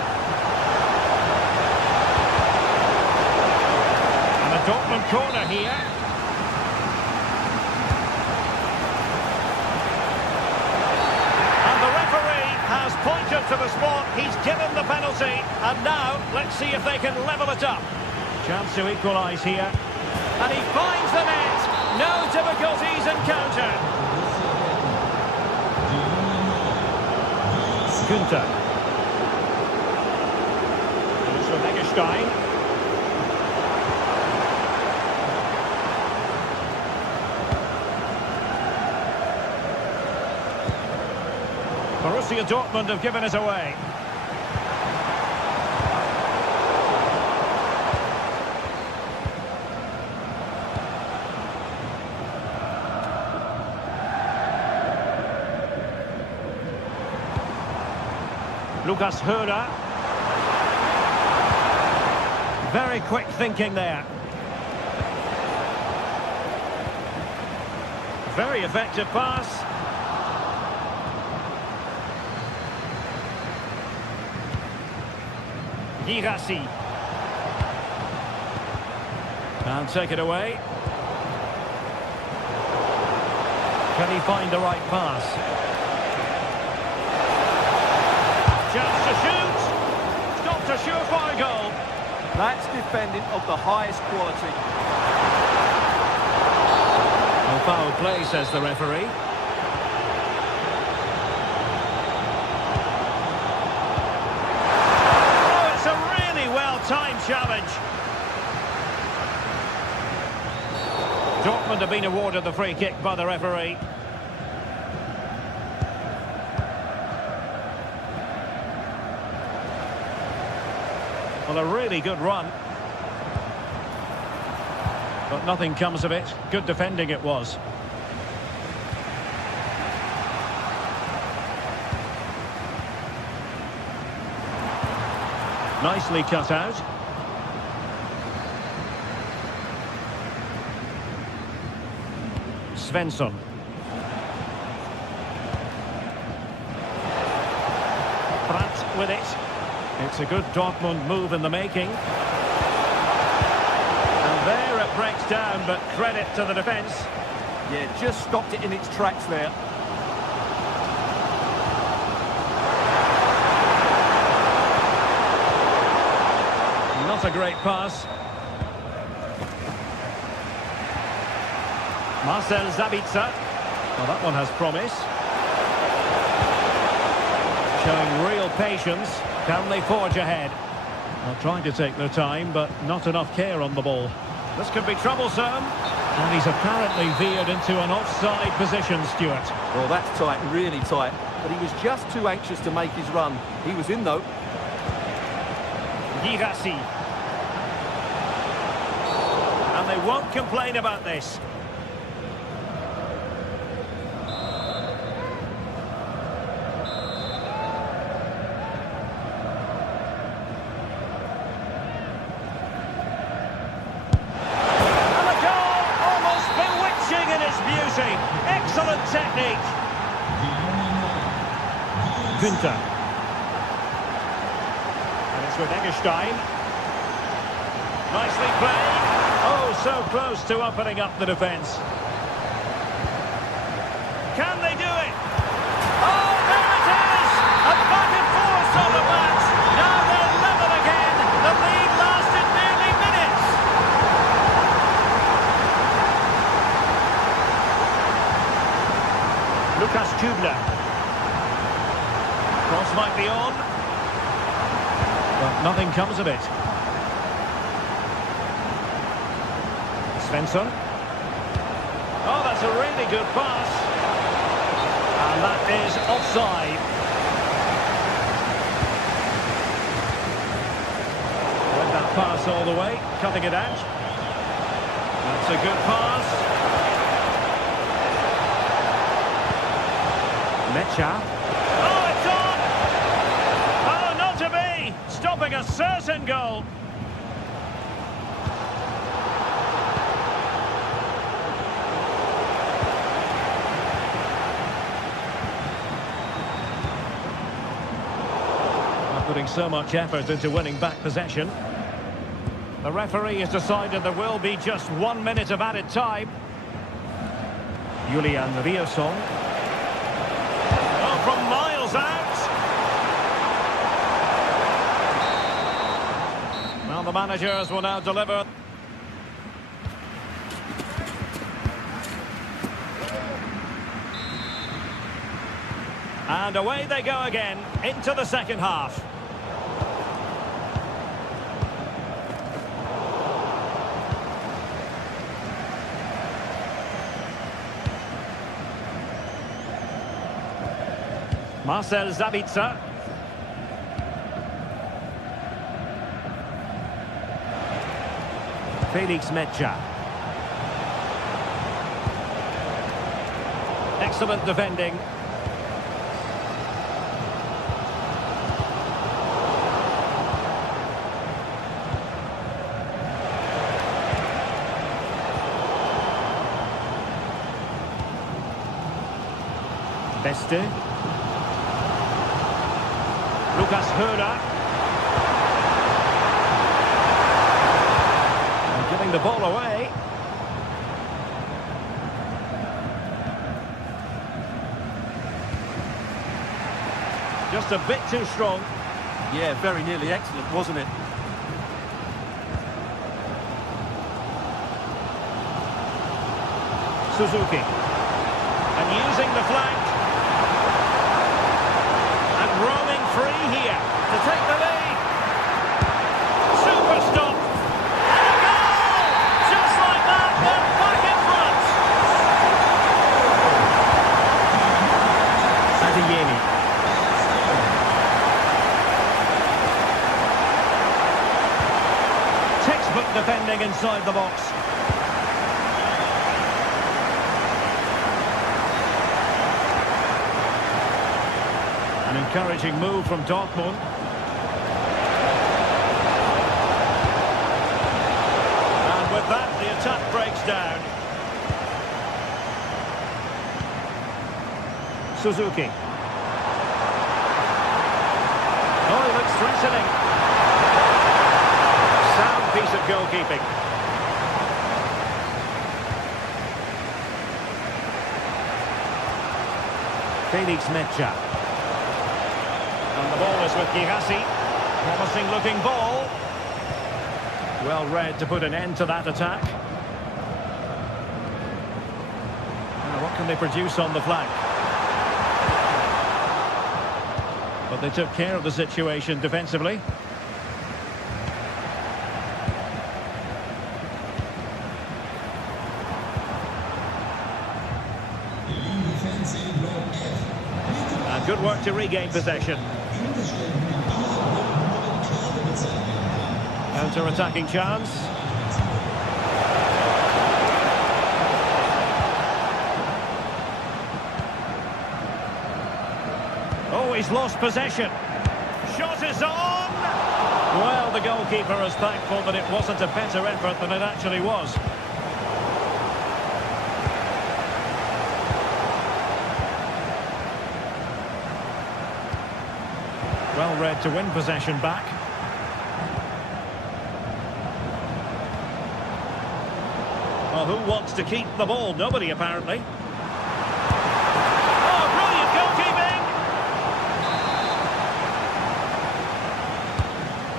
And a Dortmund corner here. Has pointed to the spot, he's given the penalty, and now let's see if they can level it up. Chance to equalise here, and he finds the net. No difficulties encountered. Günther. It's for Eggestein. Borussia Dortmund have given it away. Lucas Hörer. Very quick thinking there. Very effective pass. Girassi. And take it away. Can he find the right pass? Chance to shoot. Stopped a surefire goal. That's defending of the highest quality. No foul play, says the referee. Time challenge. Dortmund have been awarded the free kick by the referee. Well, a really good run. But nothing comes of it. Good defending it was. Nicely cut out. Svensson. Brandt with it. It's a good Dortmund move in the making. And there it breaks down, but credit to the defence. Yeah, just stopped it in its tracks there. Not a great pass. Marcel Sabitzer. Well, that one has promise. Showing real patience. Can they forge ahead? Well, trying to take their time, but not enough care on the ball. This could be troublesome. And he's apparently veered into an offside position, Stuart. Well, that's tight, really tight. But he was just too anxious to make his run. He was in, though. Girassi. And they won't complain about this. And the goal, almost bewitching in its beauty. Excellent technique. Günther. And it's with Eggestein. Nicely played. Oh, so close to opening up the defence. Can they do it? Oh, there it is! A back and forth on the match. Now they're level again. The lead lasted nearly minutes. Lukas Kübler. Cross might be on. But nothing comes of it. Svensson. Oh, that's That's a really good pass. And that is offside. With that pass all the way, cutting it out. That's a good pass. Mecha. Oh, it's on! Oh, not to be! Stopping a certain goal. Putting so much effort into winning back possession. The referee has decided there will be just 1 minute of added time. Julian Rioson. Oh, from miles out. Well, the managers will now deliver. And away they go again into the second half. Marcel Sabitzer. Felix Mecha. Excellent defending. Beste. Lucas Höhler. And giving the ball away. Just a bit too strong. Yeah, very nearly excellent, wasn't it? Suzuki. And using the flank. And roaming free here to take the lead. Super stop. And a goal! Just like that, they're back in front. Adeyemi. Textbook defending inside the box. An encouraging move from Dortmund. And with that, the attack breaks down. Suzuki. Oh, he looks threatening. Sound piece of goalkeeping. Felix Mecha. And the ball is with Girassi. Promising looking ball. Well read to put an end to that attack. Now what can they produce on the flank? But they took care of the situation defensively. And good work to regain possession. Counter-attacking chance. Oh, he's lost possession. Shot is on! Well, the goalkeeper is thankful that it wasn't a better effort than it actually was. Well read to win possession back. Well, who wants to keep the ball? Nobody, apparently. Oh, brilliant goalkeeping!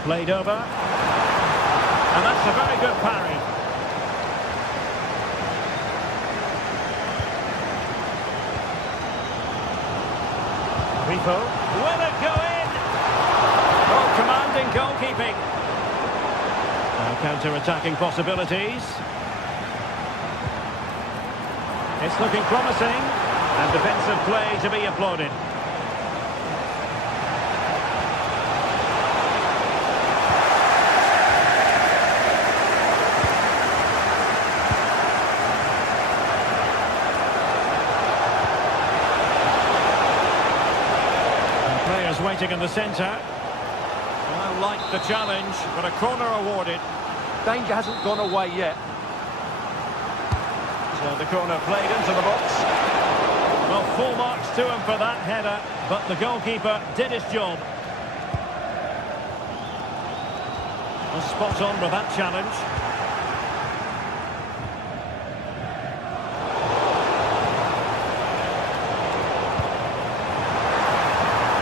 Played over. And that's a very good parry. Rico. Will it go in? Oh, commanding goalkeeping. Now counter-attacking possibilities. It's looking promising, and defensive play to be applauded. And players waiting in the centre. Well, like the challenge, but a corner awarded. Danger hasn't gone away yet. So the corner played into the box. Well, full marks to him for that header, but the goalkeeper did his job. Well, spot on with that challenge.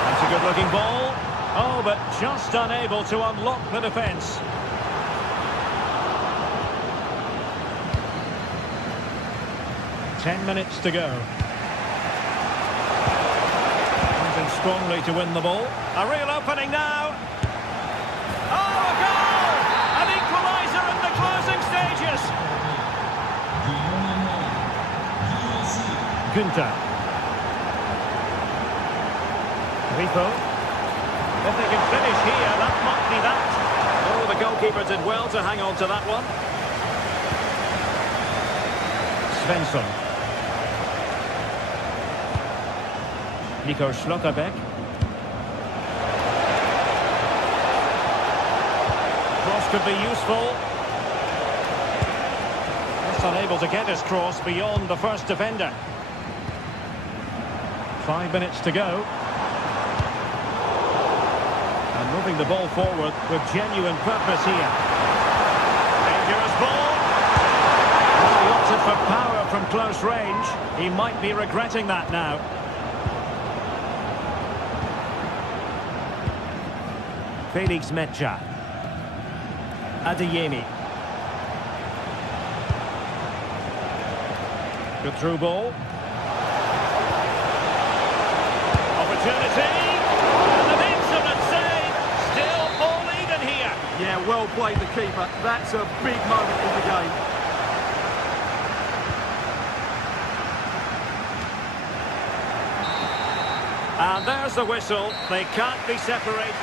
That's a good-looking ball. Oh, but just unable to unlock the defence. Minutes to go. Moving strongly to win the ball. A real opening now. Oh, a goal! An equaliser in the closing stages. Günther. Rico. If they can finish here, that might be that. Oh, the goalkeeper did well to hang on to that one. Svensson. Nico Schlotterbeck. Cross could be useful. Just unable to get his cross beyond the first defender. 5 minutes to go. And moving the ball forward with genuine purpose here. Dangerous ball. Well, he opted for power from close range. He might be regretting that now. Felix Mecha. Adeyemi. Good through ball. Opportunity. And an excellent save. Still all even here. Yeah, well played the keeper. That's a big moment in the game. And there's the whistle. They can't be separated.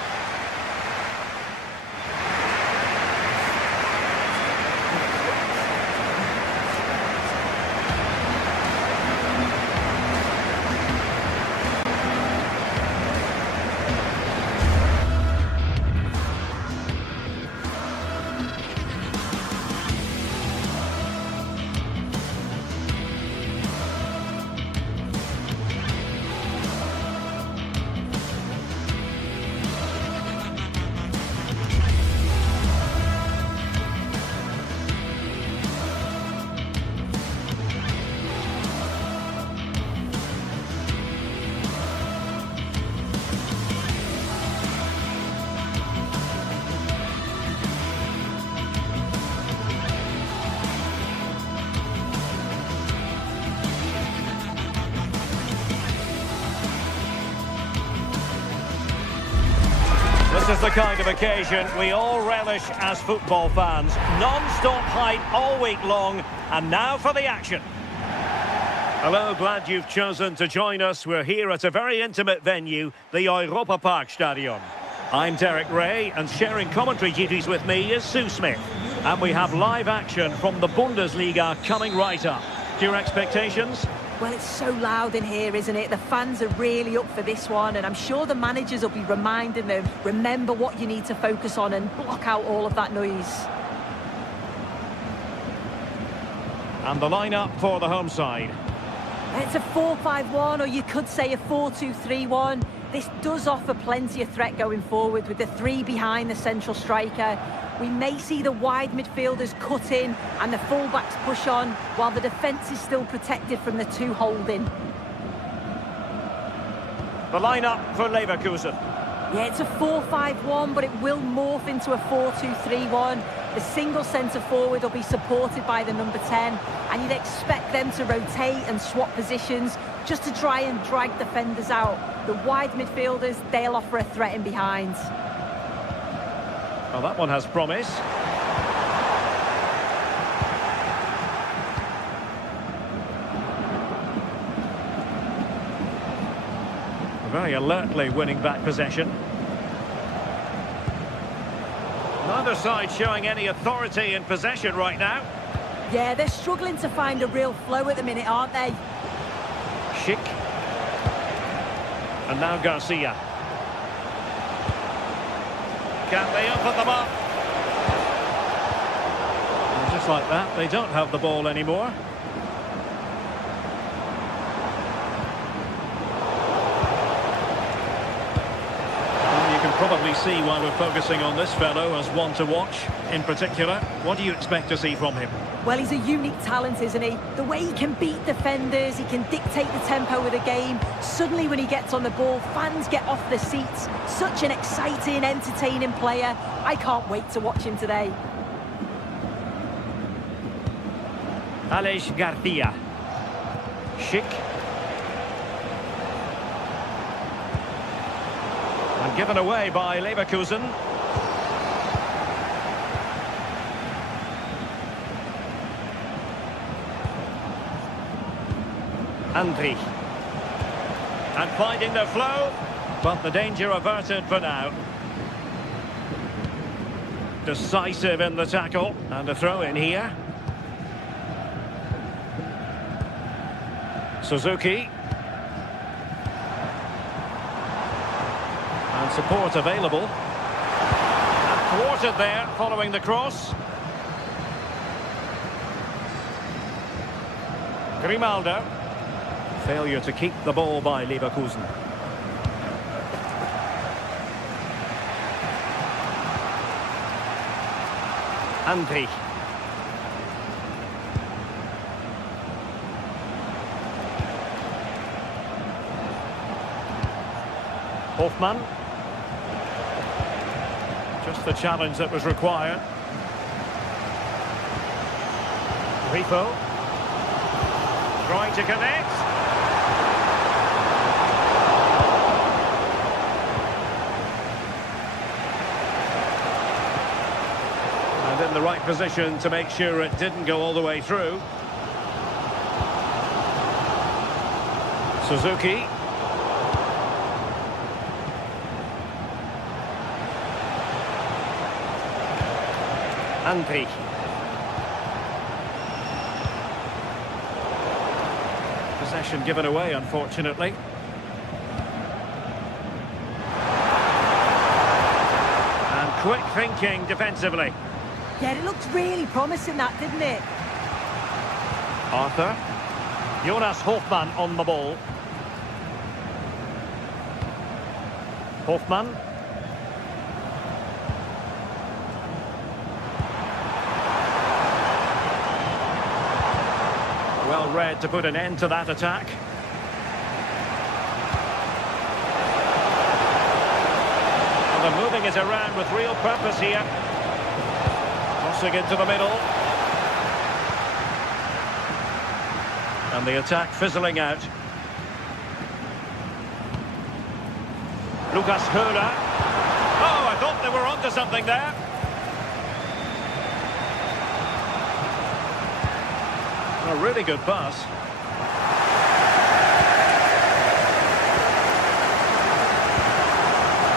This is the kind of occasion we all relish as football fans. Non-stop hype all week long, and now for the action. Hello, glad you've chosen to join us. We're here at a very intimate venue, the Europa Park Stadion. I'm Derek Ray, and sharing commentary duties with me is Sue Smith. And we have live action from the Bundesliga coming right up. To your expectations? Well, it's so loud in here, isn't it? The fans are really up for this one, and I'm sure the managers will be reminding them, remember what you need to focus on and block out all of that noise. And the lineup for the home side. It's a 4-5-1, or you could say a 4-2-3-1. This does offer plenty of threat going forward with the three behind the central striker. We may see the wide midfielders cut in and the fullbacks push on, while the defence is still protected from the two holding. The lineup for Leverkusen. Yeah, it's a 4-5-1, but it will morph into a 4-2-3-1. The single centre-forward will be supported by the number 10, and you'd expect them to rotate and swap positions just to try and drag defenders out. The wide midfielders, they'll offer a threat in behind. Well, that one has promise. Very alertly winning back possession. Neither side showing any authority in possession right now. Yeah, they're struggling to find a real flow at the minute, aren't they? Schick. And now Garcia. Can they open them up? And just like that, they don't have the ball anymore. Probably see why we're focusing on this fellow as one to watch. In particular, what do you expect to see from him? Well, he's a unique talent, isn't he? The way he can beat defenders, he can dictate the tempo of the game. Suddenly when he gets on the ball, fans get off their seats. Such an exciting, entertaining player. I can't wait to watch him today. Aleix Garcia. Schick. And given away by Leverkusen. Andri. And finding the flow, but the danger averted for now. Decisive in the tackle, and a throw in here. Suzuki. And support available. And thwarted there, following the cross. Grimaldo. Failure to keep the ball by Leverkusen. Andri. Hoffmann. Just the challenge that was required. Rifo. Trying to connect. And in the right position to make sure it didn't go all the way through. Suzuki. Andri. Possession given away, unfortunately. And quick thinking defensively. Yeah, it looked really promising, that, didn't it? Arthur. Jonas Hoffmann on the ball. Hoffmann. Well read to put an end to that attack. And they're moving it around with real purpose here. Crossing into the middle. And the attack fizzling out. Lucas Höhler. Oh, I thought they were onto something there. A really good pass.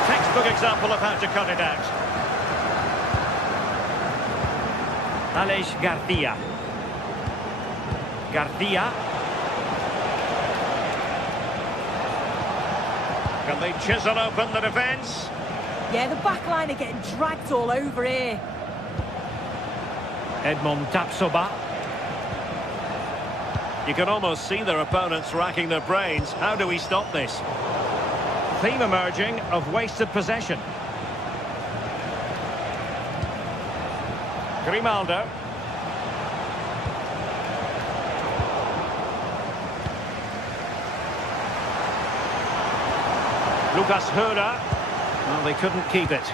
Textbook example of how to cut it out. Aleix Garcia. Garcia. Can they chisel open the defence? Yeah, the back line are getting dragged all over here. Edmond Tapsoba. You can almost see their opponents racking their brains. How do we stop this? Theme emerging of wasted possession. Grimaldo. Lucas Höhler. Well, they couldn't keep it.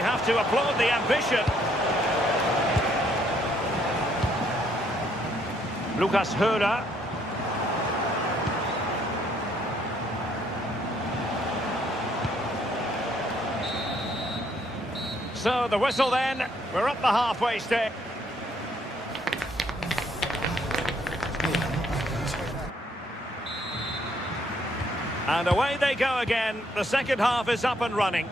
Have to applaud the ambition. Lucas Höhler. So the whistle then, we're up the halfway stage. And away they go again. The second half is up and running.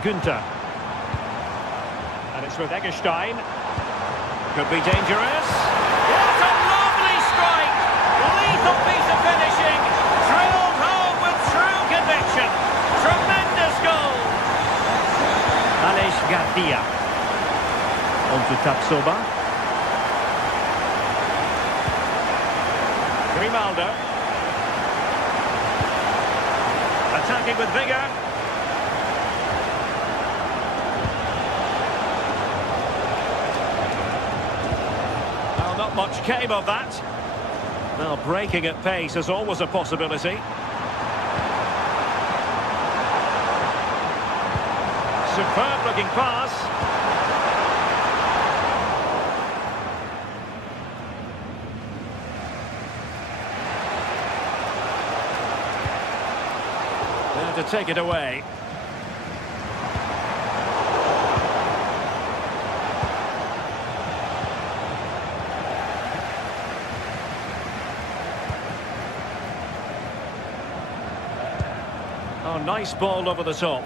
Günther. And it's with Eggestein. Could be dangerous. What a lovely strike! Lethal piece of finishing. Drilled home with true conviction. Tremendous goal. Aleix Garcia. On to Tapsoba. Grimaldo. Attacking with vigour. Well, not much came of that. Well, breaking at pace is always a possibility. Superb looking pass. To take it away. Oh, nice ball over the top.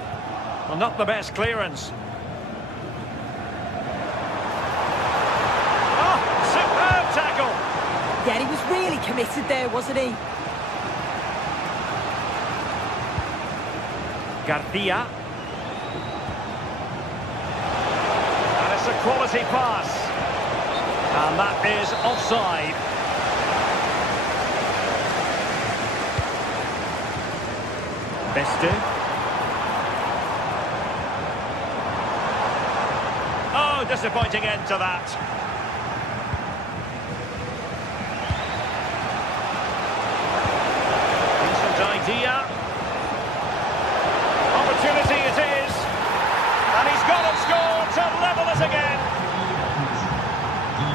Well, not the best clearance. Oh, superb tackle. Yeah, he was really committed there, wasn't he? Garcia. And it's a quality pass. And that is offside. Beste. Oh, disappointing end to that. Decent idea. Opportunity it is, and he's got and scored to level it again.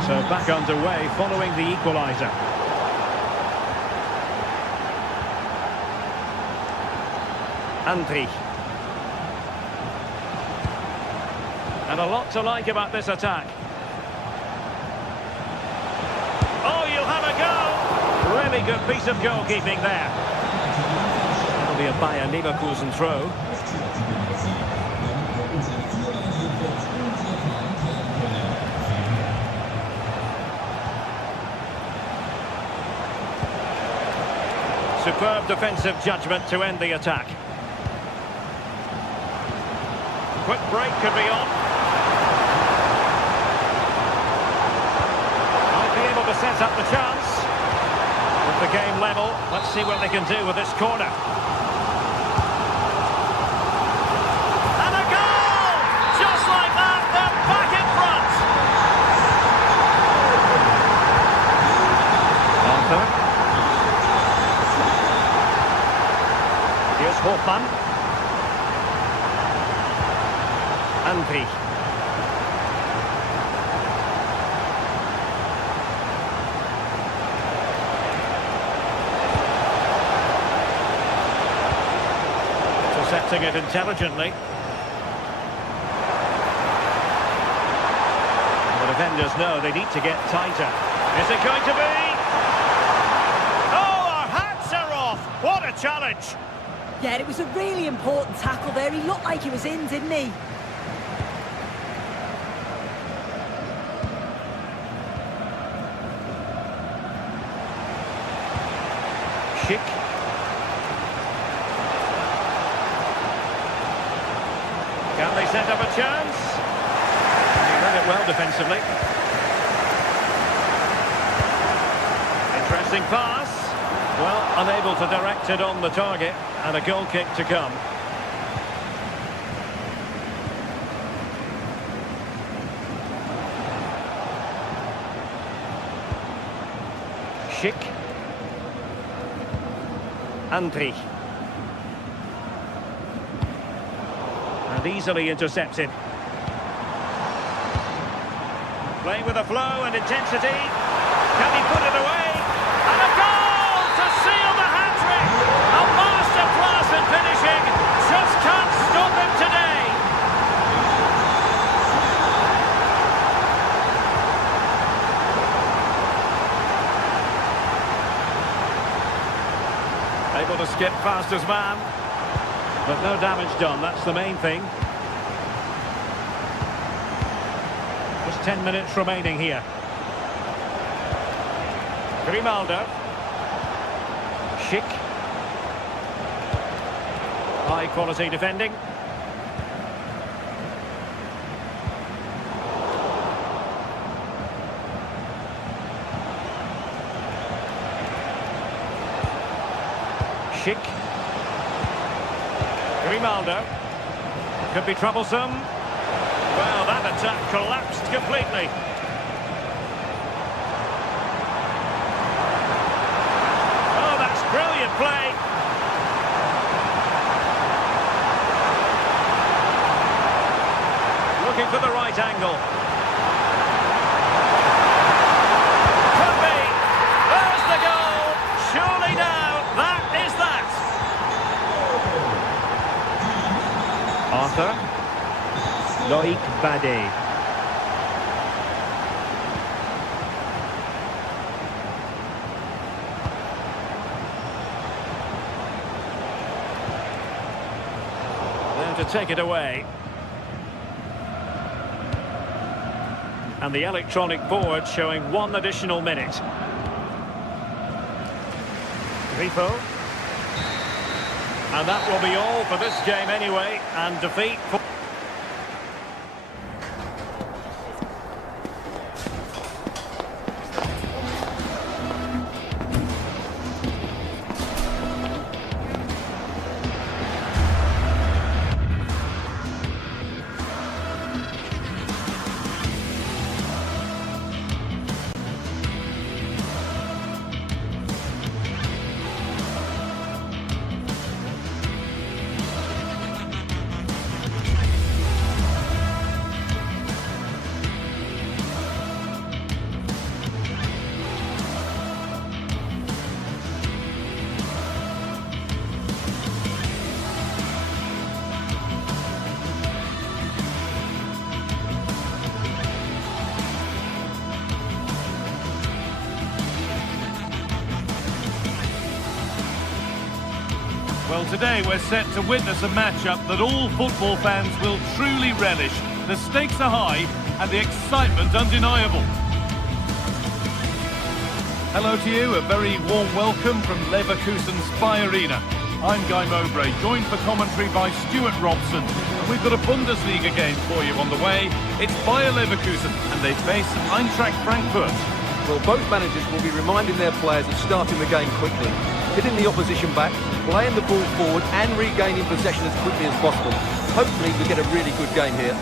So back underway following the equaliser. Andri. And a lot to like about this attack. Oh, you'll have a go. Really good piece of goalkeeping there. That'll be a Bayer Leverkusen throw. Superb defensive judgment to end the attack. Quick break could be on. Might be able to set up the chance. With the game level, let's see what they can do with this corner. And a goal! Just like that, they're back in front. Arthur. Here's Hofmann. Andri. Intercepting it intelligently. The defenders know they need to get tighter. Is it going to be? Oh, our hats are off! What a challenge! Yeah, it was a really important tackle there. He looked like he was in, didn't he? Schick. Can they set up a chance? He read it well defensively. Interesting pass. Well, unable to direct it on the target, and a goal kick to come. Schick. Andri. And easily intercepted. Playing with a flow and intensity. Can he put it away? And a goal to seal the hat-trick! A Able to skip past his man. But no damage done, that's the main thing. Just 10 minutes remaining here. Grimaldo. Schick. High quality defending. Schick. Grimaldo. Could be troublesome. Well, that attack collapsed completely. Oh, that's brilliant play. Looking for the right angle. Could be. There's the goal. Surely now, that is that. Arthur. Loic Bade. There to take it away. And the electronic board showing 1 additional minute. Grifo. And that will be all for this game anyway. And defeat for... Well, today we're set to witness a matchup that all football fans will truly relish. The stakes are high and the excitement undeniable. Hello to you, a very warm welcome from Leverkusen's Spy Arena. I'm Guy Mowbray, joined for commentary by Stuart Robson. And we've got a Bundesliga game for you on the way. It's Bayer Leverkusen and they face Eintracht Frankfurt. Well, both managers will be reminding their players of starting the game quickly, hitting the opposition back, playing the ball forward and regaining possession as quickly as possible. Hopefully we get a really good game here.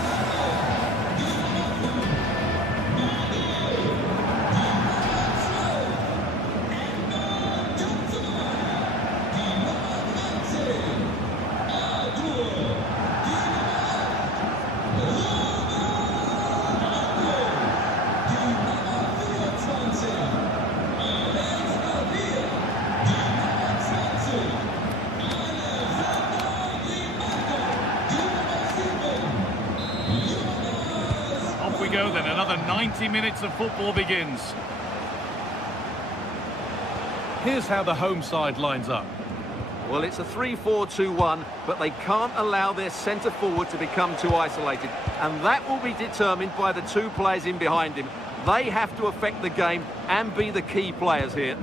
Go then, another 90 minutes of football begins. Here's how the home side lines up. Well, it's a 3-4-2-1, but they can't allow their centre forward to become too isolated, and that will be determined by the 2 players in behind him. They have to affect the game and be the key players here.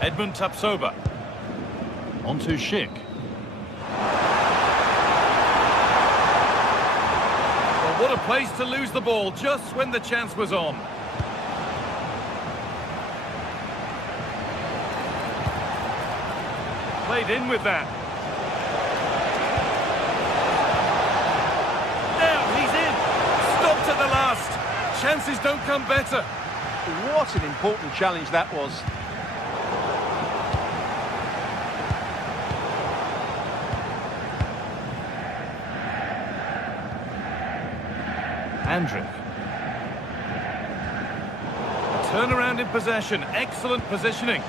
Edmund Tapsoba. On to Schick. What a place to lose the ball just when the chance was on. Played in with that. Now he's in. Stopped at the last. Chances don't come better. What an important challenge that was. Andrick. Turnaround in possession. Excellent positioning.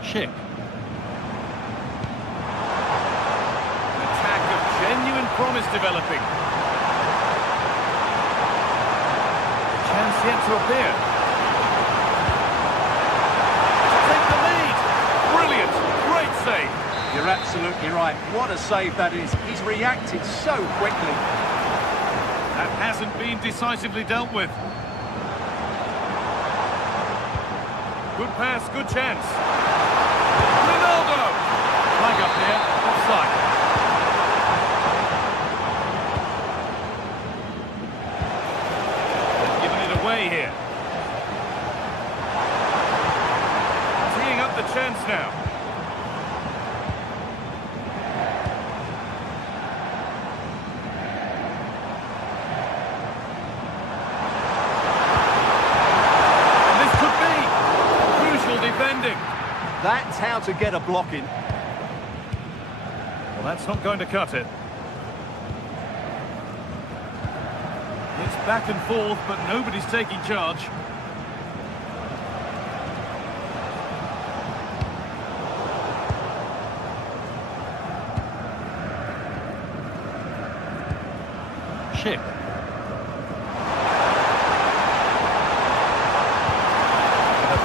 Schick. Attack of genuine promise developing. Chance yet to appear. To take the lead. Brilliant. Great save. You're absolutely right. What a save that is. He's reacted so quickly. That hasn't been decisively dealt with. Good pass, good chance. Ronaldo! Flag up here, offside. They've given it away here. Teeing up the chance now. That's how to get a block in. Well, that's not going to cut it. It's back and forth, but nobody's taking charge. Ship.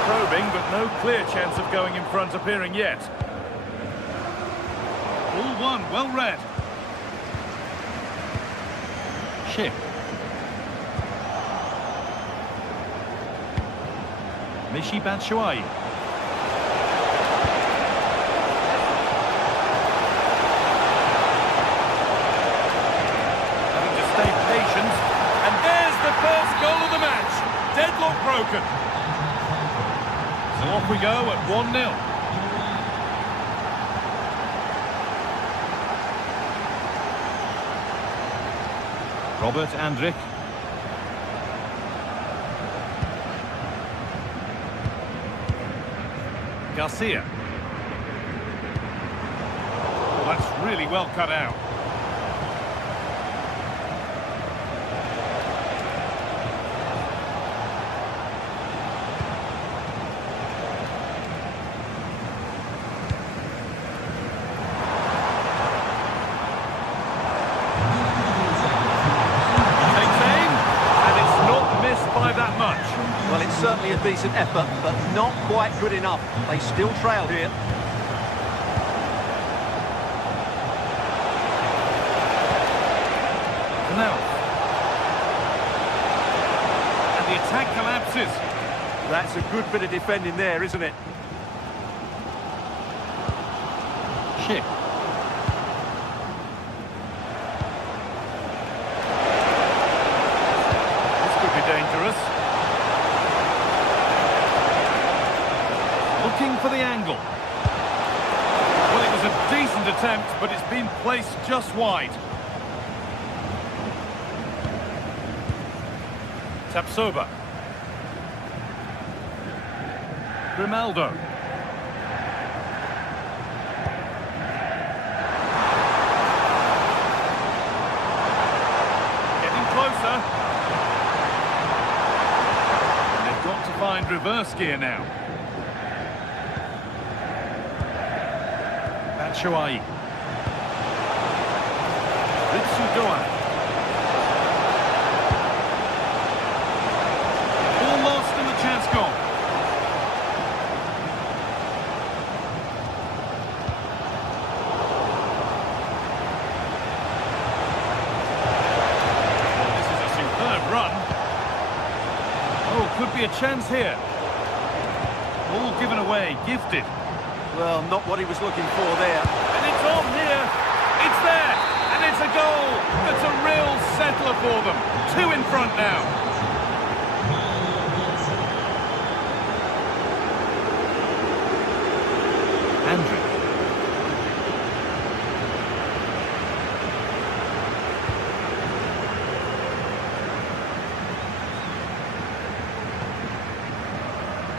Probing, but no clear chance of going in front appearing yet. All one, well read. Ship. Michy Batshuayi. Having to stay patient. And there's the first goal of the match. Deadlock broken. So off we go at 1-0. Robert Andrik. Garcia. Well, that's really well cut out. Well, it's certainly a decent effort, but not quite good enough. They still trail here. Now. And the attack collapses. That's a good bit of defending there, isn't it? Ship. This could be dangerous. Looking for the angle. Well, it was a decent attempt, but it's been placed just wide. Tapsoba. Grimaldo. Getting closer. And they've got to find reverse gear now. Batshuayi. Ritsu-Doan. All lost and the chance gone. Well, this is a superb run. Oh, could be a chance here. All given away, gifted. Well, not what he was looking for there. And it's on here. It's there. And it's a goal. That's a real settler for them. 2 in front now. Andrew.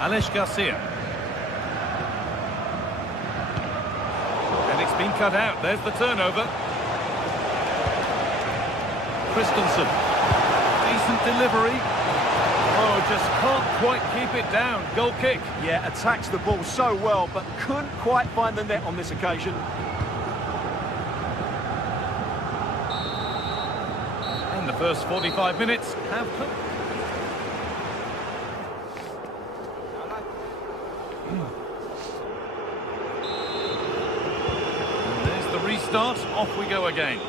Alex Garcia. Been cut out. There's the turnover. Christensen. Decent delivery. Oh, just can't quite keep it down. Goal kick. Yeah, attacks the ball so well, but couldn't quite find the net on this occasion. first 45 minutes have come. And there's the restart. Off we go again.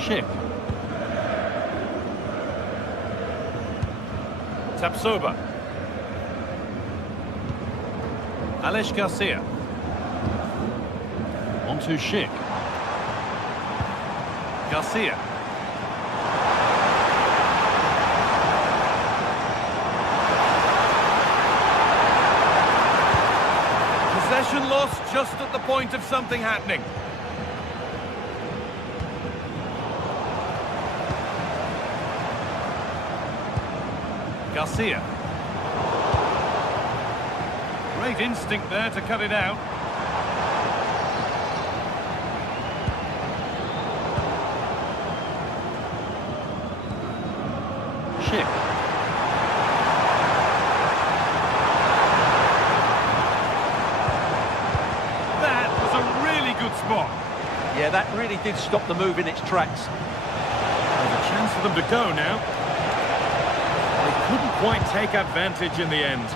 Ship. Tapsoba. Alex Garcia. On to Schick. Garcia. Possession lost just at the point of something happening. Garcia. Great instinct there to cut it out. Schick. That was a really good spot. Yeah, that really did stop the move in its tracks. There's a chance for them to go now. They couldn't quite take advantage in the end.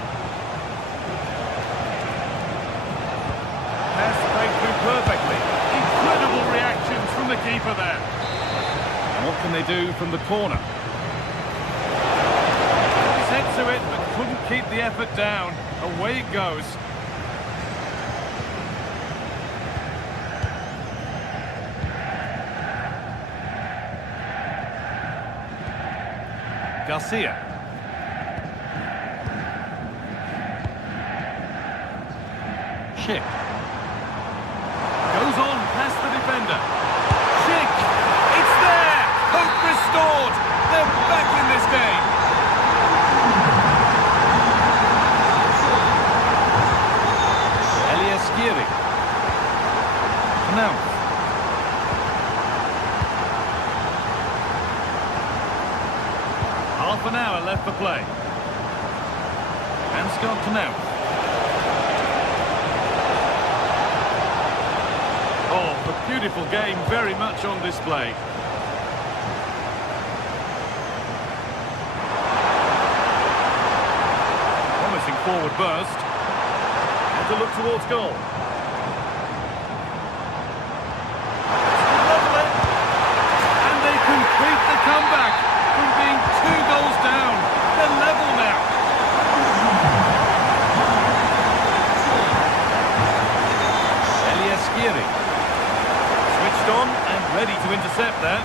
Pass played through perfectly. Incredible reactions from the keeper there. And what can they do from the corner? He's head to it, but couldn't keep the effort down. Away it goes. Garcia. Schick. Goes on past the defender. Schick! It's there! Hope restored! They're back in this game! Elias Giri. Now. Half an hour left for play. Ansgar Knauth. Oh, a beautiful game, very much on display. Promising forward burst. And to look towards goal. Lovely. And they complete the comeback from being 2 goals down. They're level now. Elias Giri. Switched on and ready to intercept that.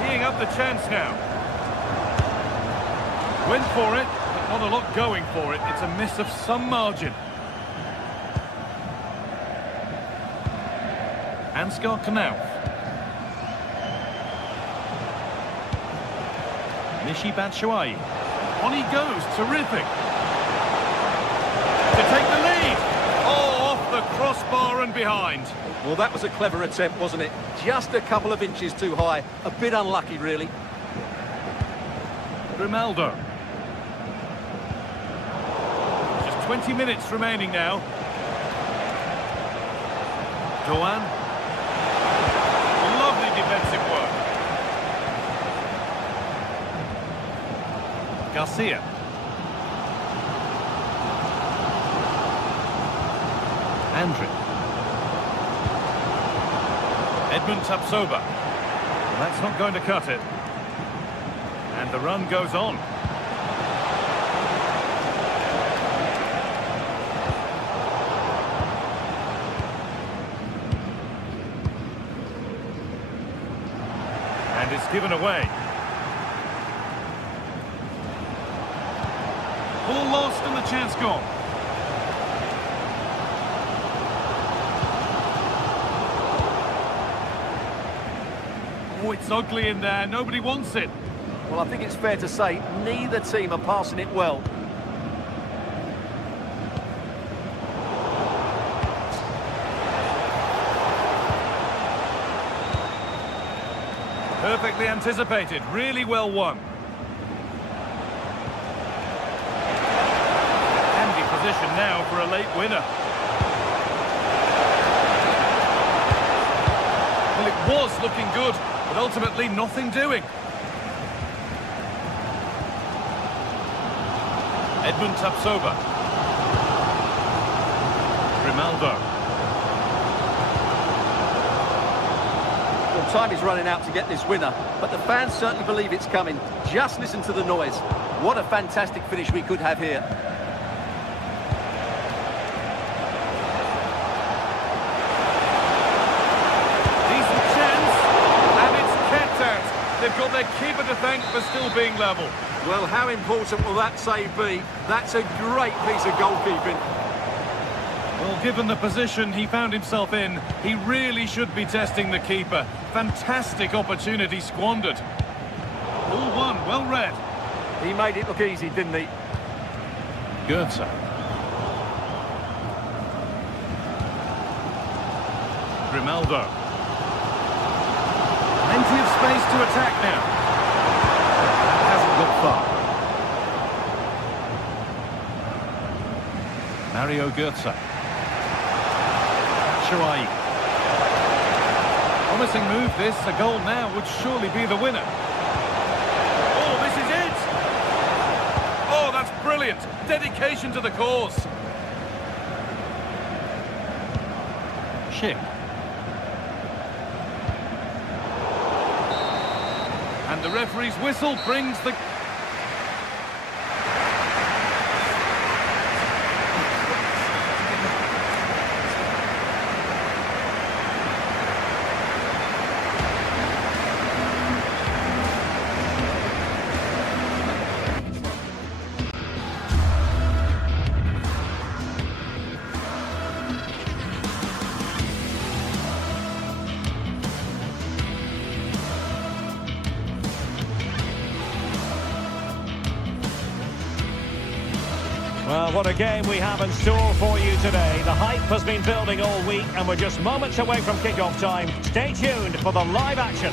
Teeing up the chance now. Went for it, but not a lot going for it. It's a miss of some margin. Ansgar Knauth. Michy Batshuayi. On he goes, terrific. To take the lead. Oh, off the crossbar and behind. Well, that was a clever attempt, wasn't it? Just a couple of inches too high. A bit unlucky, really. Grimaldo. Just 20 minutes remaining now. Doan. Lovely defensive work. Garcia. Andrić. Edmund Tapsoba. That's not going to cut it. And the run goes on. And it's given away. Ball lost and the chance gone. Oh, it's ugly in there. Nobody wants it. Well, I think it's fair to say neither team are passing it well. Perfectly anticipated, really well won. Handy position now for a late winner. Well, it was looking good, but ultimately nothing doing. Edmund Tapsoba. Grimaldo. Well, time is running out to get this winner, but the fans certainly believe it's coming. Just listen to the noise. What a fantastic finish we could have here. Decent chance, and it's kept out. They've got their keeper to thank for still being level. Well, how important will that save be? That's a great piece of goalkeeping. Well, given the position he found himself in, he really should be testing the keeper. Fantastic opportunity squandered. All one, well read. He made it look easy, didn't he? Goetze. Grimaldo. Plenty of space to attack now. That hasn't got far. Mario Goetze. Shuai. Promising move this. A goal now would surely be the winner. Oh, this is it! Oh, that's brilliant. Dedication to the cause. Schick. And the referee's whistle brings the... Well, what a game we have in store for you today. The hype has been building all week and we're just moments away from kick-off time. Stay tuned for the live action.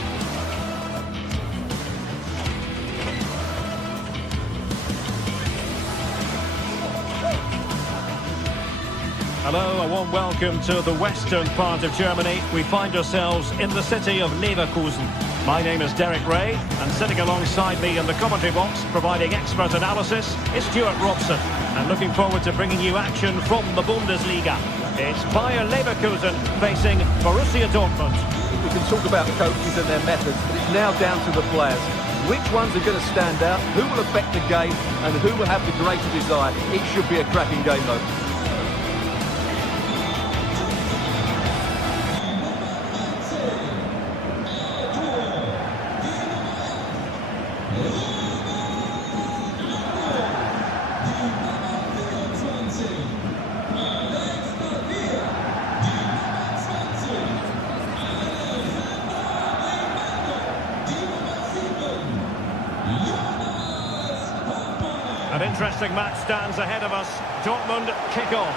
Hello, a warm welcome to the western part of Germany. We find ourselves in the city of Leverkusen. My name is Derek Ray, and sitting alongside me in the commentary box, providing expert analysis, is Stuart Robson. And looking forward to bringing you action from the Bundesliga. It's Bayer Leverkusen facing Borussia Dortmund. We can talk about the coaches and their methods, but it's now down to the players. Which ones are going to stand out, who will affect the game, and who will have the greater desire. It should be a cracking game, though. An interesting match stands ahead of us. Dortmund kick-off.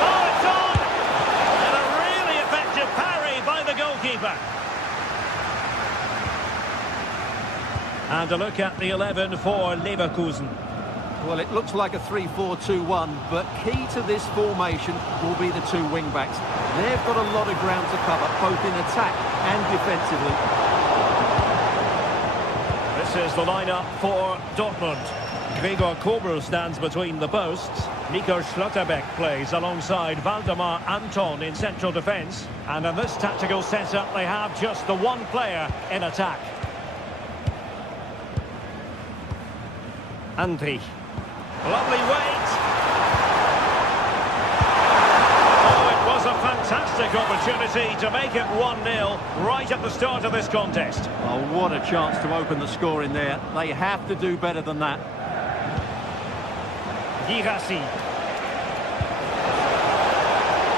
Oh, it's on! And a really effective parry by the goalkeeper. And a look at the 11 for Leverkusen. Well, it looks like a 3-4-2-1, but key to this formation will be the two wing-backs. They've got a lot of ground to cover, both in attack and defensively. This is the lineup for Dortmund. Gregor Kobel stands between the posts. Nico Schlotterbeck plays alongside Waldemar Anton in central defence. And in this tactical setup, they have just the one player in attack. Andrich. Lovely weight. Oh, it was a fantastic opportunity to make it 1-0 right at the start of this contest. Oh, what a chance to open the score in there. They have to do better than that. Girassi.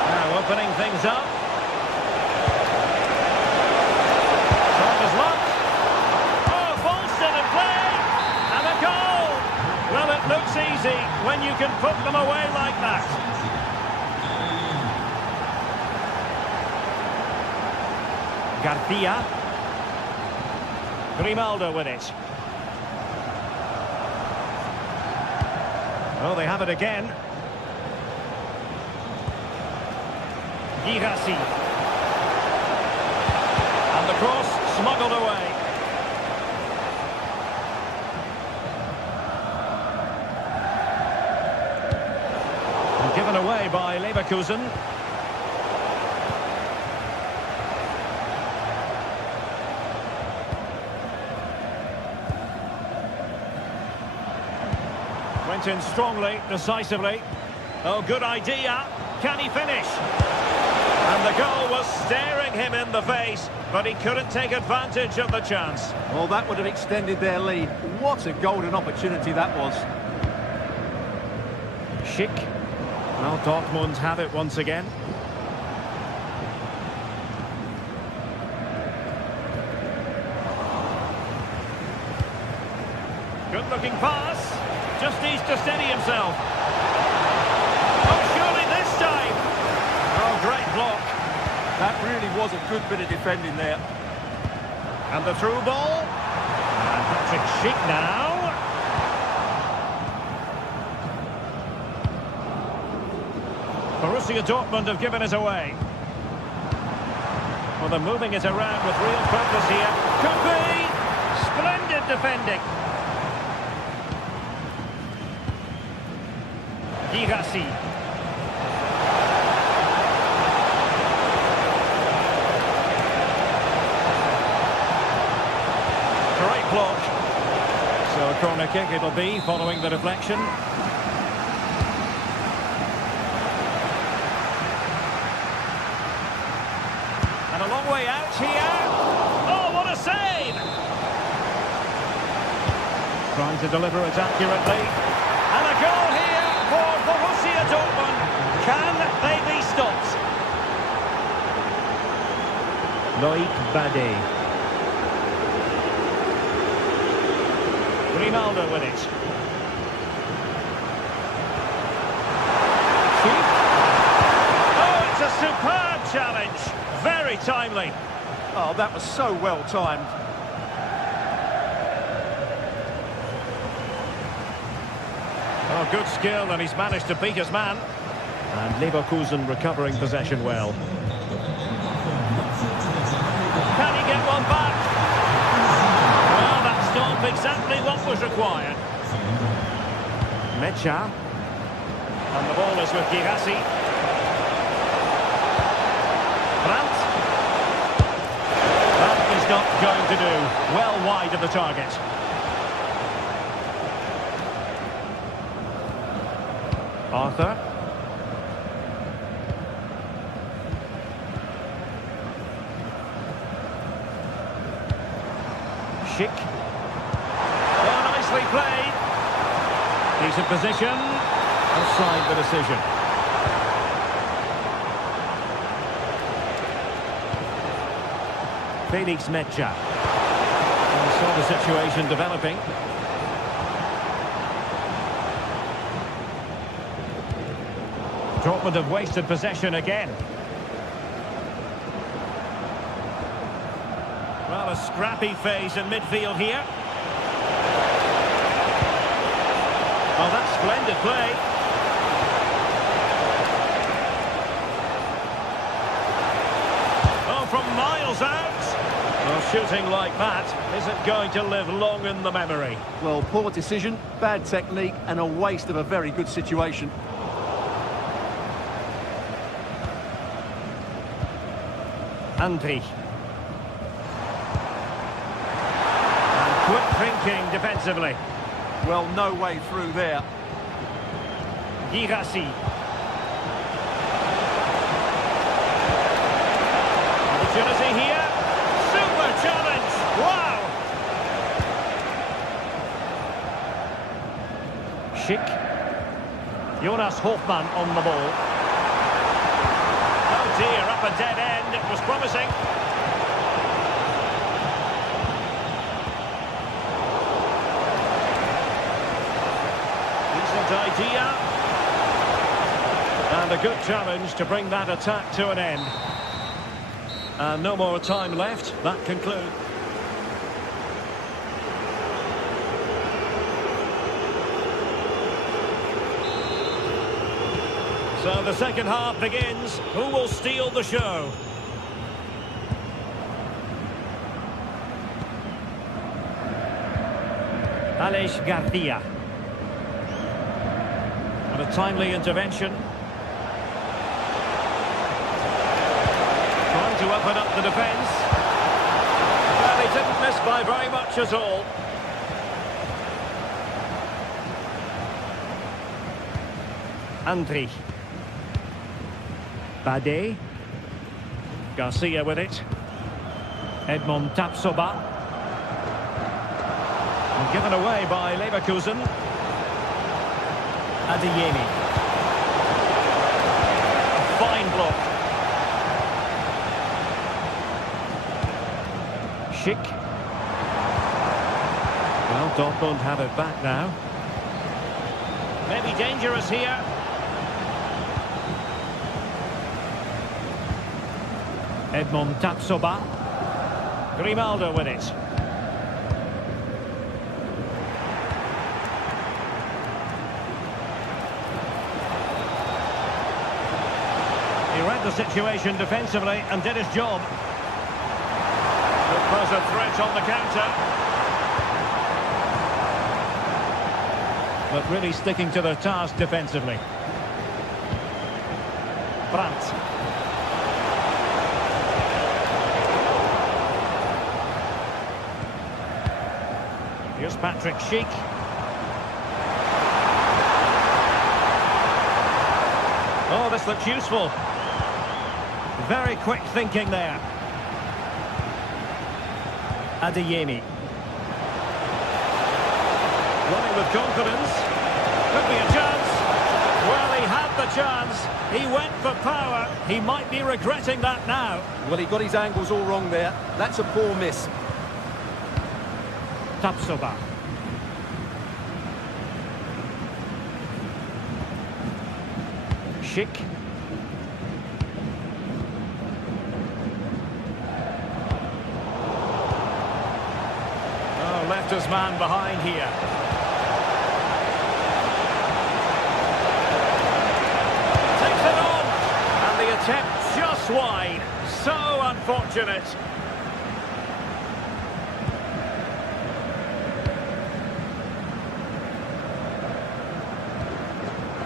Now opening things up. Trying his luck. Oh, Bolston in play. And a goal. Well, it looks easy when you can put them away like that. Garcia. Grimaldo with it. Oh, they have it again. Girassi. And the cross smuggled away. And given away by Leverkusen. Went in strongly, decisively. Oh, good idea. Can he finish? And the goal was staring him in the face, but he couldn't take advantage of the chance. Well, that would have extended their lead. What a golden opportunity that was. Schick. Well, Dortmund have it once again. Good-looking pass. Just needs to steady himself. Oh, surely this time. Oh, great block. That really was a good bit of defending there. And the through ball. And Patrick Schick now. Borussia Dortmund have given it away. Well, they're moving it around with real purpose here. Could be. Splendid defending. Girassi. Great block. So a corner kick it'll be following the deflection. And a long way out here. Oh, what a save! Trying to deliver it accurately. And a goal here for Borussia Dortmund. Can they be stopped? Loic Bade. Grimaldo with it. Schick. Oh, it's a superb challenge. Very timely. Oh, that was so well timed. Oh, good skill, and he's managed to beat his man. And Leverkusen recovering possession well. Can he get one back? Well, that stopped exactly what was required. Mecha. And the ball is with Girassi. Brandt. That is not going to do. Well wide of the target. Arthur. Schick. Oh, nicely played. Decent position. Offside the decision. Felix Mecha. And saw the situation developing. Dortmund have wasted possession again. Well, a scrappy phase in midfield here. Oh, that's splendid play. Oh, from miles out. Well, shooting like that isn't going to live long in the memory. Well, poor decision, bad technique, and a waste of a very good situation. Andri. And quick thinking defensively. Well, no way through there. Girassi. Opportunity here. Super challenge. Wow. Schick. Jonas Hofmann on the ball. Oh dear, up a dead end. It was promising. Decent idea. And a good challenge to bring that attack to an end. And no more time left. That concludes. So the second half begins. Who will steal the show? Alex Garcia. And a timely intervention. Trying to open up the defence. Well, he didn't miss by very much at all. Andri. Bade. Garcia with it. Edmond Tapsoba. And given away by Leverkusen. Adeyemi. A fine block. Schick. Well, Dortmund have it back now. Maybe dangerous here. Edmond Tapsoba. Grimaldo with it. He read the situation defensively and did his job. It was a threat on the counter. But really sticking to their task defensively. Brandt. Here's Patrick Schick. Oh, this looks useful. Very quick thinking there. Adeyemi. Running with confidence. Could be a chance. Well, he had the chance. He went for power. He might be regretting that now. Well, he got his angles all wrong there. That's a poor miss. Tapsoba. Schick. Oh, left his man behind here. Takes it on. And the attempt just wide. So unfortunate.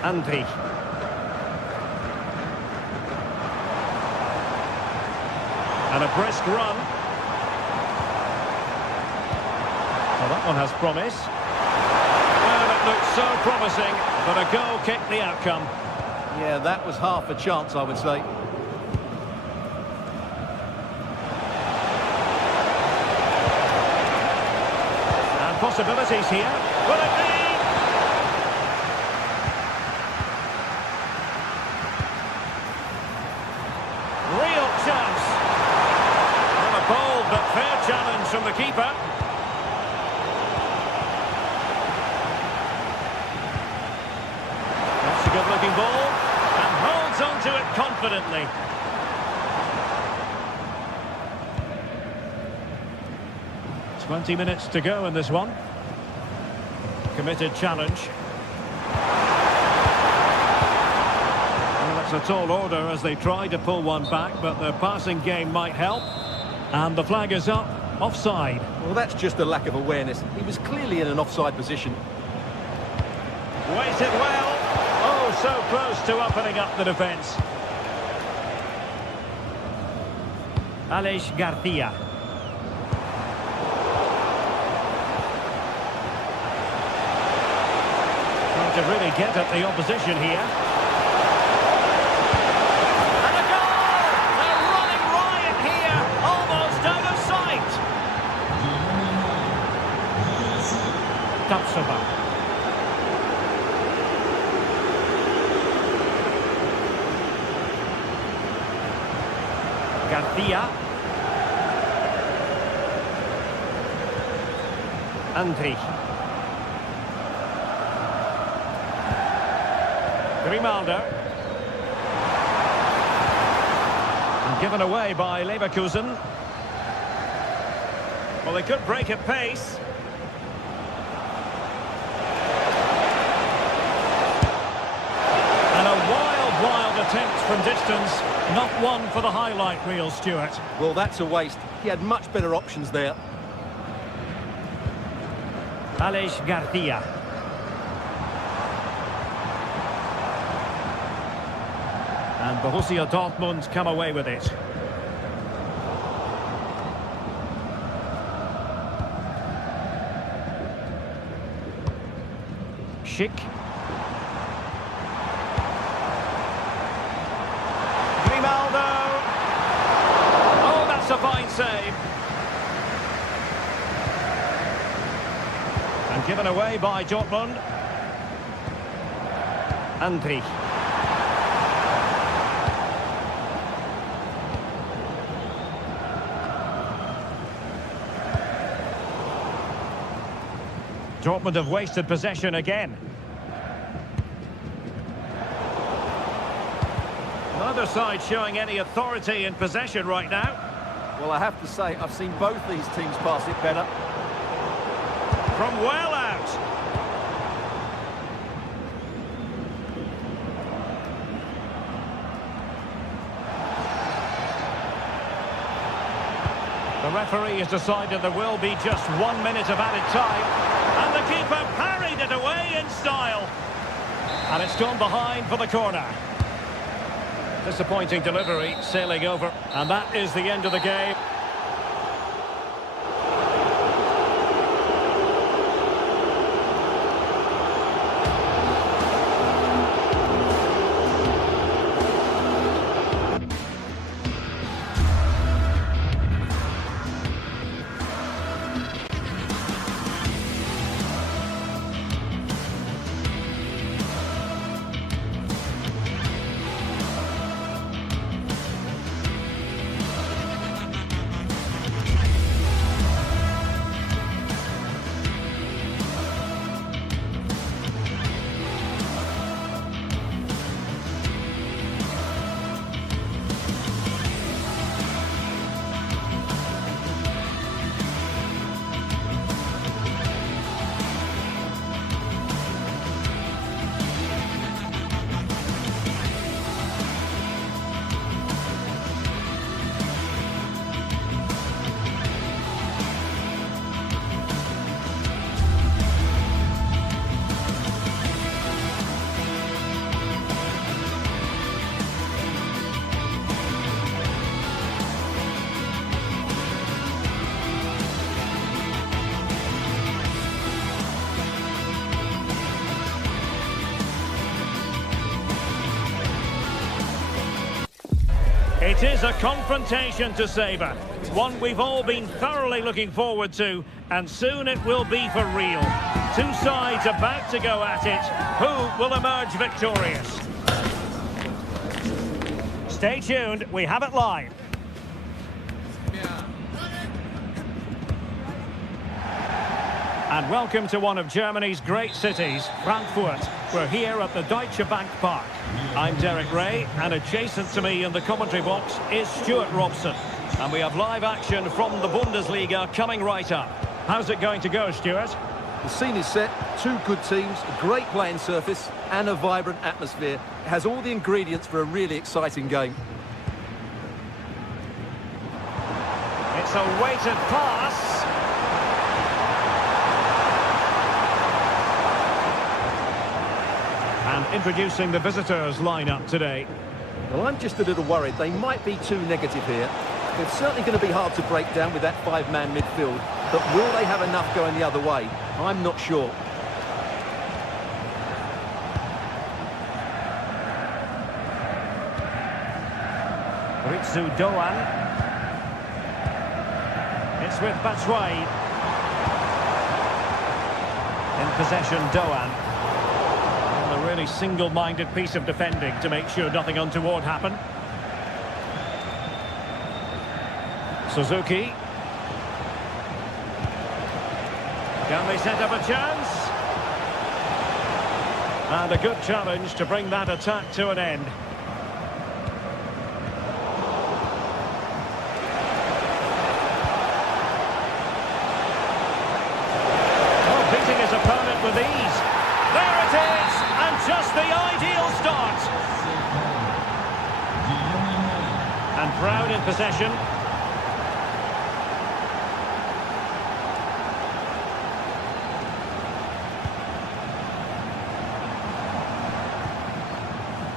Andri. And a brisk run. Well, that one has promise. Well, it looked so promising, but a goal kicked the outcome. Yeah, that was half a chance, I would say. And possibilities here. Will it be? Real chance. And a bold but fair challenge from the keeper. That's a good-looking ball. And holds on to it confidently. "20 minutes to go in this one. Committed challenge. A tall order as they try to pull one back, but their passing game might help. And the flag is up, offside. Well, that's just a lack of awareness. He was clearly in an offside position. Waited well. Oh, so close to opening up the defence. Alex Garcia. Trying to really get at the opposition here. Tapsoba. Garcia. Andri. Grimaldo. And Given away by Leverkusen. Well, they could break at pace. And a wild attempt from distance. Not one for the highlight reel, Stuart. Well, that's a waste. He had much better options there. Alex Garcia. And Borussia Dortmund come away with it. Schick. Grimaldo. Oh, that's a fine save. And given away by Dortmund. Andri. Dortmund have wasted possession again. Neither side showing any authority in possession right now. Well, I have to say, I've seen both these teams pass it better. From well out. The referee has decided there will be just 1 minute of added time. And the keeper parried it away in style. And it's gone behind for the corner. Disappointing delivery, sailing over. And that is the end of the game. It is a confrontation to savour, one we've all been thoroughly looking forward to, and soon it will be for real. Two sides about to go at it. Who will emerge victorious? Stay tuned, we have it live. And welcome to one of Germany's great cities, Frankfurt. We're here at the Deutsche Bank Park. I'm Derek Ray, and adjacent to me in the commentary box is Stuart Robson. And we have live action from the Bundesliga coming right up. How's it going to go, Stuart? The scene is set, two good teams, a great playing surface and a vibrant atmosphere. It has all the ingredients for a really exciting game. It's a weighted pass. And introducing the visitors lineup today. Well, I'm just a little worried. They might be too negative here. It's certainly going to be hard to break down with that five-man midfield. But will they have enough going the other way? I'm not sure. Ritsu Doan. It's with Batshuayi. In possession, Doan. And a really single-minded piece of defending to make sure nothing untoward happened. Suzuki. Can they set up a chance? And a good challenge to bring that attack to an end. And proud in possession.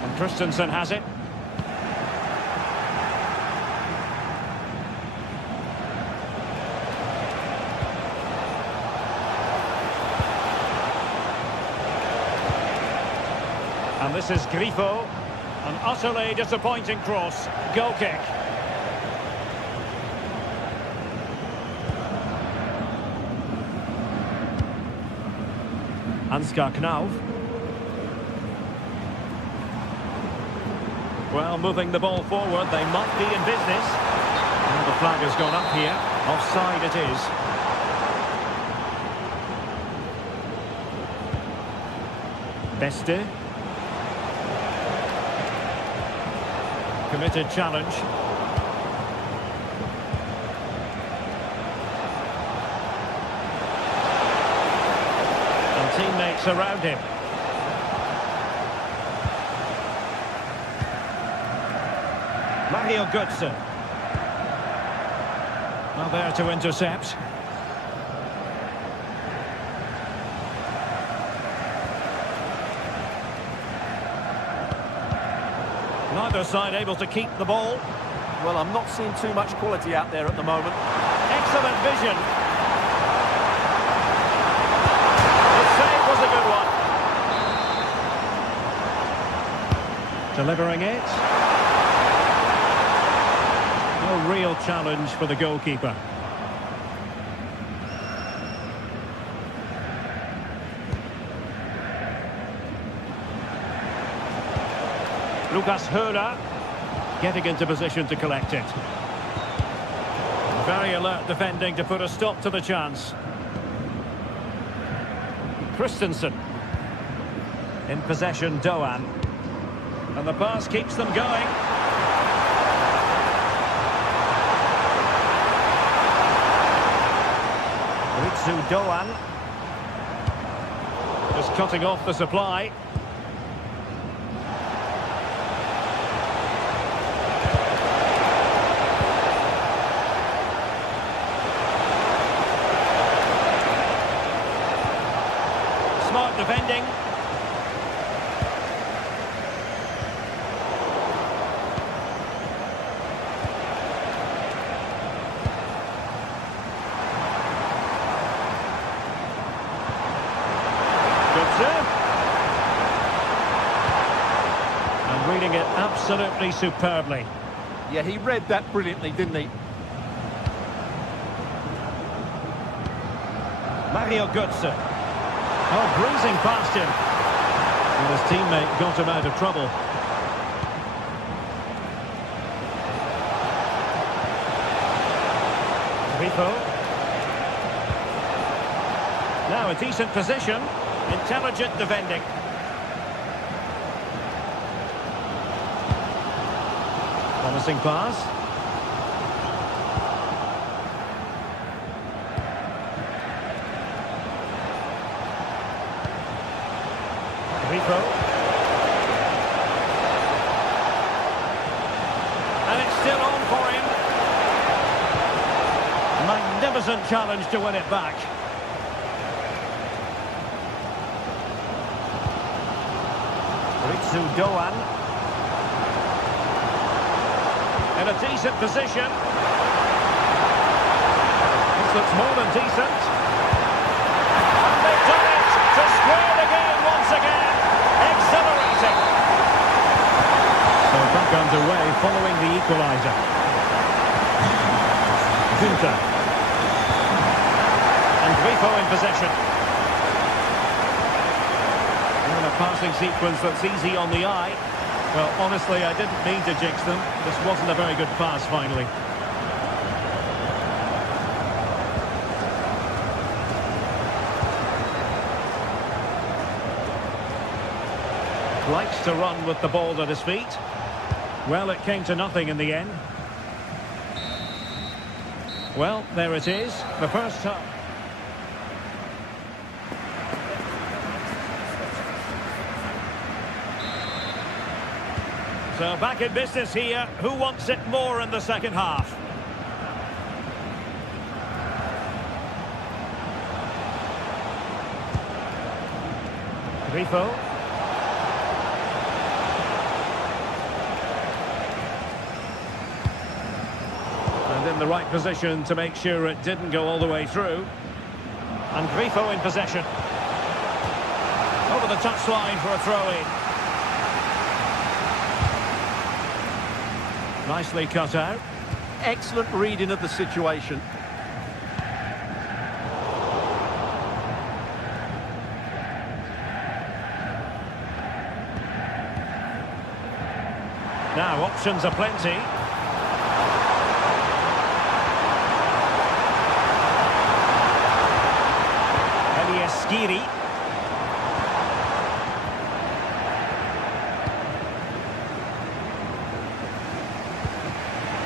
And Christensen has it. And this is Grifo. An utterly disappointing cross. Goal kick. Ansgar Knauf. Well, moving the ball forward, they might be in business. And the flag has gone up here. Offside it is. Beste. Committed challenge. And teammates around him. Mario Götze. Now there to intercept. Neither side able to keep the ball. Well, I'm not seeing too much quality out there at the moment. Excellent vision. The save was a good one. Delivering it. No real challenge for the goalkeeper. Lucas Höra getting into position to collect it. Very alert defending to put a stop to the chance. Christensen. In possession, Doan. And the pass keeps them going. Ritsu Doan. Just cutting off the supply. Smart defending. And reading it absolutely superbly. Yeah, he read that brilliantly, didn't he? Mario Götze. Oh, breezing past him. And his teammate got him out of trouble. Grifo. Now a decent position. Intelligent defending. Promising pass. Grifo. And it's still on for him. Magnificent challenge to win it back. Ritsu Doan. In a decent position. This looks more than decent. And they've done it to square the game once again. Exhilarating. So back underway following the equaliser. Gunter. And Grifo in possession. And a passing sequence that's easy on the eye. Well, honestly, I didn't mean to jinx them. This wasn't a very good pass, finally. Likes to run with the ball at his feet. Well, it came to nothing in the end. Well, there it is. The first half. So back in business here. Who wants it more in the second half? Grifo. And in the right position to make sure it didn't go all the way through. And Grifo in possession. Over the touchline for a throw-in. Nicely cut out. Excellent reading of the situation. Now, options are plenty. Skiri.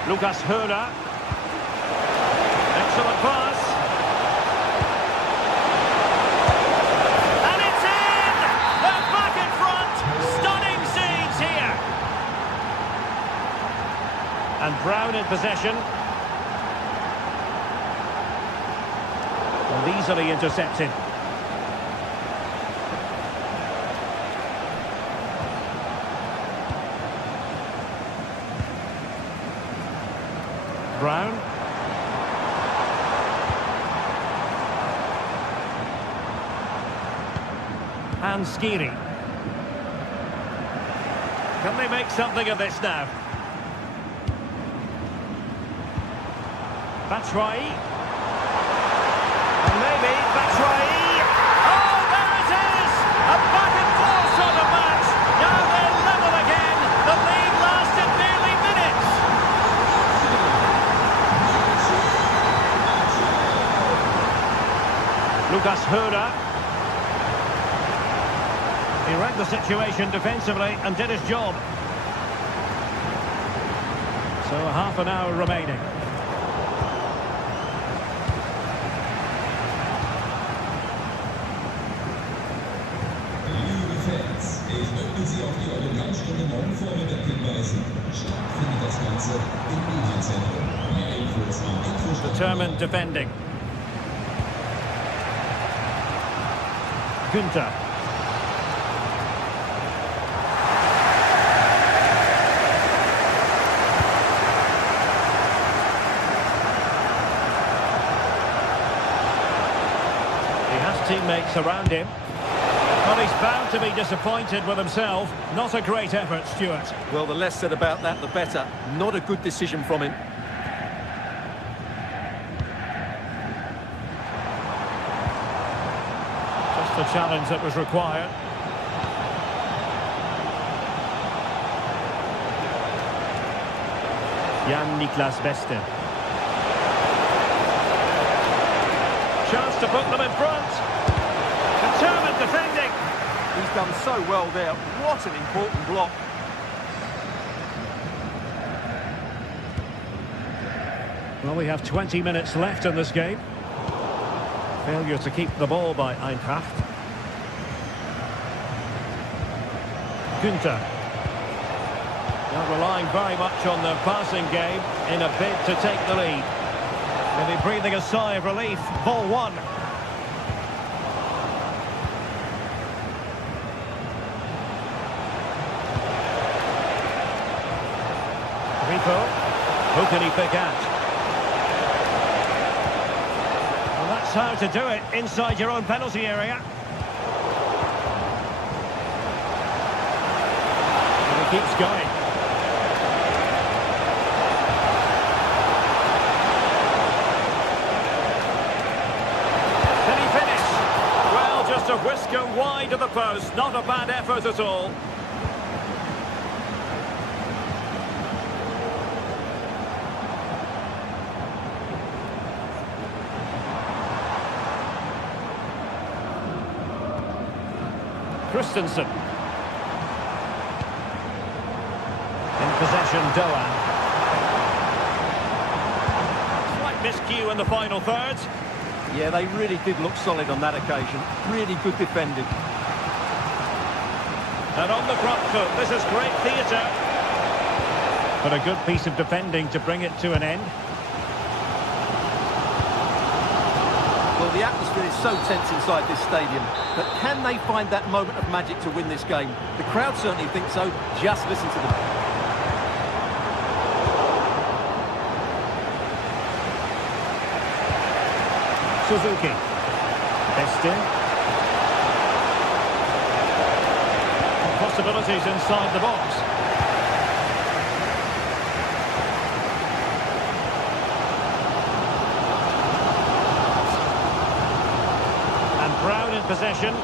Lucas Höhler. Excellent pass. And it's in! They're back in front. Stunning scenes here. And Brown in possession. And easily intercepted. Brown. And Skiri. Can they make something of this now? Batshuayi. And maybe Batshuayi. Oh, there it is! A back and forth sort of match. Now they're level again. The lead lasted nearly minutes. Lucas Höhler. He read the situation defensively and did his job. So half an hour remaining. Liebe Fans, ich möchte Sie auf die Autogrammstunde morgen Vormittag hinweisen. Stattfindet das Ganze im Medienzentrum. Mehr Infos am Infostand. Determined defending. Günther. He has teammates around him. Well, he's bound to be disappointed with himself. Not a great effort, Stuart. Well, the less said about that, the better. Not a good decision from him. The challenge that was required. Jan-Niklas Beste. Chance to put them in front. Determined defending. He's done so well there. What an important block. Well, we have 20 minutes left in this game. Failure to keep the ball by Eintracht. Günther. Now relying very much on the passing game in a bid to take the lead. Maybe breathing a sigh of relief. Ball one. Grifo. Who can he pick out? That's how to do it inside your own penalty area. And he keeps going. Did he finish? Well, just a whisker wide of the post. Not a bad effort at all. Christensen. In possession, Doan. Slight miscue in the final third. Yeah, they really did look solid on that occasion. Really good defending. And on the front foot, this is great theatre. But a good piece of defending to bring it to an end. Well, the atmosphere is so tense inside this stadium, but can they find that moment of magic to win this game? The crowd certainly think so. Just listen to them. Suzuki. Destin. Possibilities inside the box. And Brown in possession.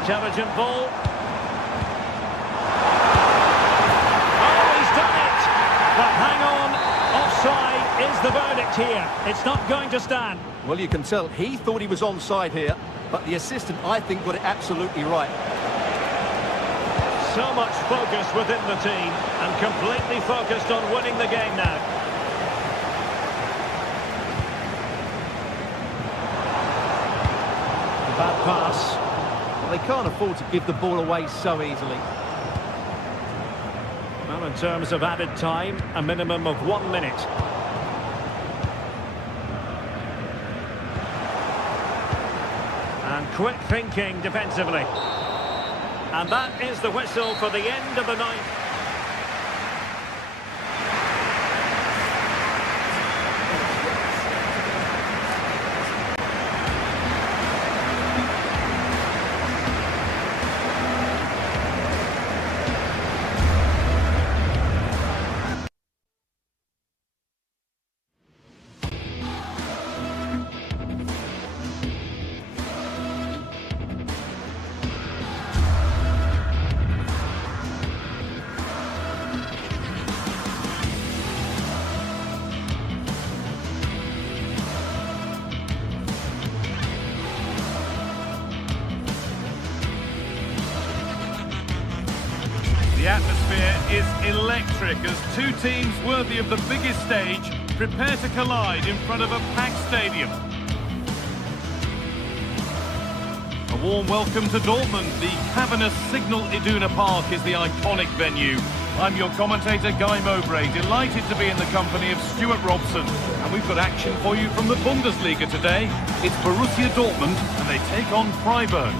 Intelligent ball. But hang on, offside is the verdict here. It's not going to stand. Well, you can tell he thought he was onside here, but the assistant, I think, got it absolutely right. So much focus within the team and completely focused on winning the game now. Bad pass. Well, they can't afford to give the ball away so easily. Well, in terms of added time, a minimum of 1 minute. And quick thinking defensively. And that is the whistle for the end of the ninth. The atmosphere is electric as two teams worthy of the biggest stage prepare to collide in front of a packed stadium. A warm welcome to Dortmund. The cavernous Signal Iduna Park is the iconic venue. I'm your commentator, Guy Mowbray, delighted to be in the company of Stuart Robson. And we've got action for you from the Bundesliga today. It's Borussia Dortmund and they take on Freiburg.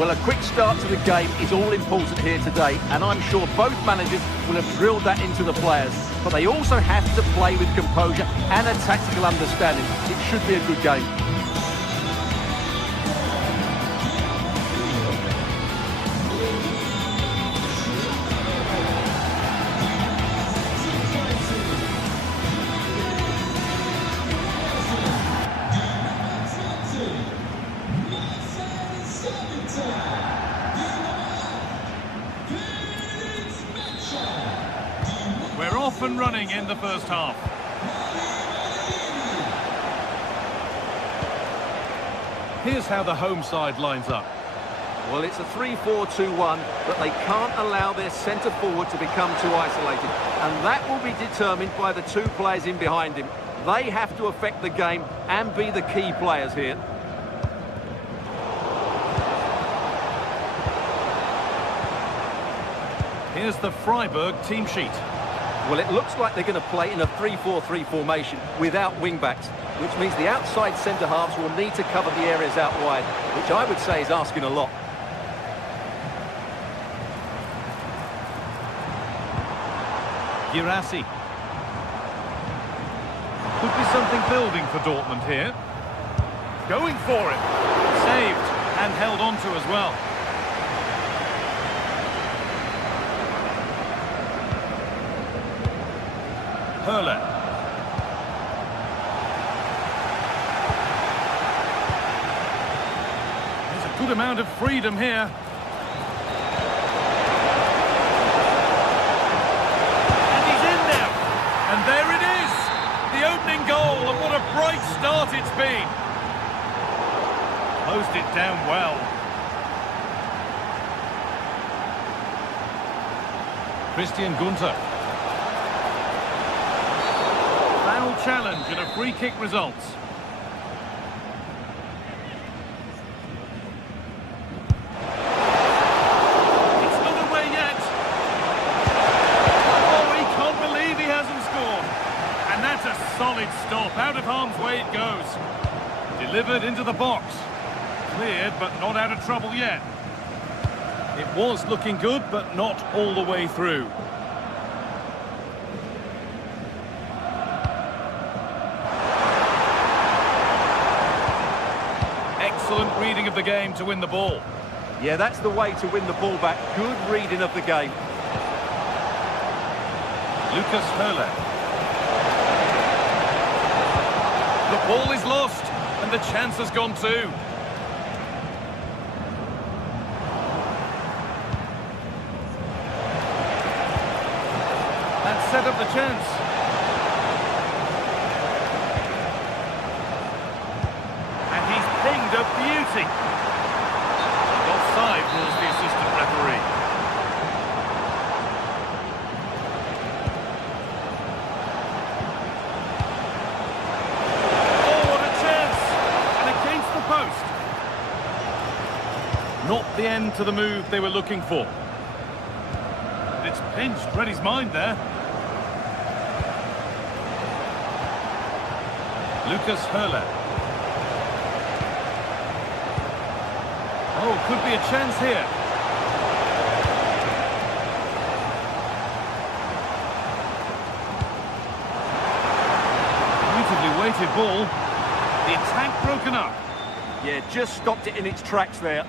Well, a quick start to the game is all important here today, and I'm sure both managers will have drilled that into the players. But they also have to play with composure and a tactical understanding. It should be a good game. We're off and running in the first half. Here's how the home side lines up. Well, it's a 3-4-2-1, but they can't allow their centre forward to become too isolated. And that will be determined by the two players in behind him. They have to affect the game and be the key players here. Here's the Freiburg team sheet. Well, it looks like they're going to play in a 3-4-3 formation without wing-backs, which means the outside centre-halves will need to cover the areas out wide, which I would say is asking a lot. Girassi. Could be something building for Dortmund here. Going for it. Saved and held on to as well. Hurler. There's a good amount of freedom here. And he's in there. And there it is. The opening goal, and what a bright start it's been. Closed it down well. Christian Gunther. Challenge and a free kick results. it into the box. Cleared, but not out of trouble yet. It was looking good, but not all the way through. Excellent reading of the game to win the ball. Yeah, that's the way to win the ball back. Good reading of the game. Lucas Höhle. The ball is lost, and the chance has gone too. That set up the chance. And he's pinged a beauty. Offside rules the assistant referee. Oh, what a chance! And against the post. Not the end to the move they were looking for. It's pinched, read his mind there. Lucas Höhle. Oh, could be a chance here. Beautifully weighted ball. The attack broken up. Yeah, just stopped it in its tracks there.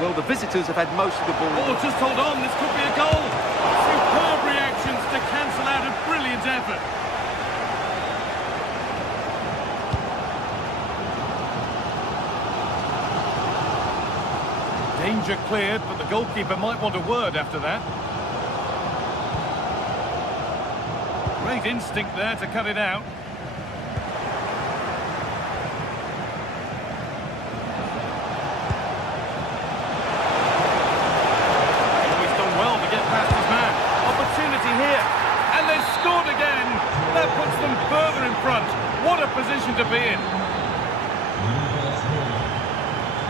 Well, the visitors have had most of the ball. Oh, just hold on, this could be a goal. Superb reactions to cancel out a brilliant effort. Danger cleared, but the goalkeeper might want a word after that. Great instinct there to cut it out. He's done well to get past his man. Opportunity here, and they've scored again. That puts them further in front. What a position to be in.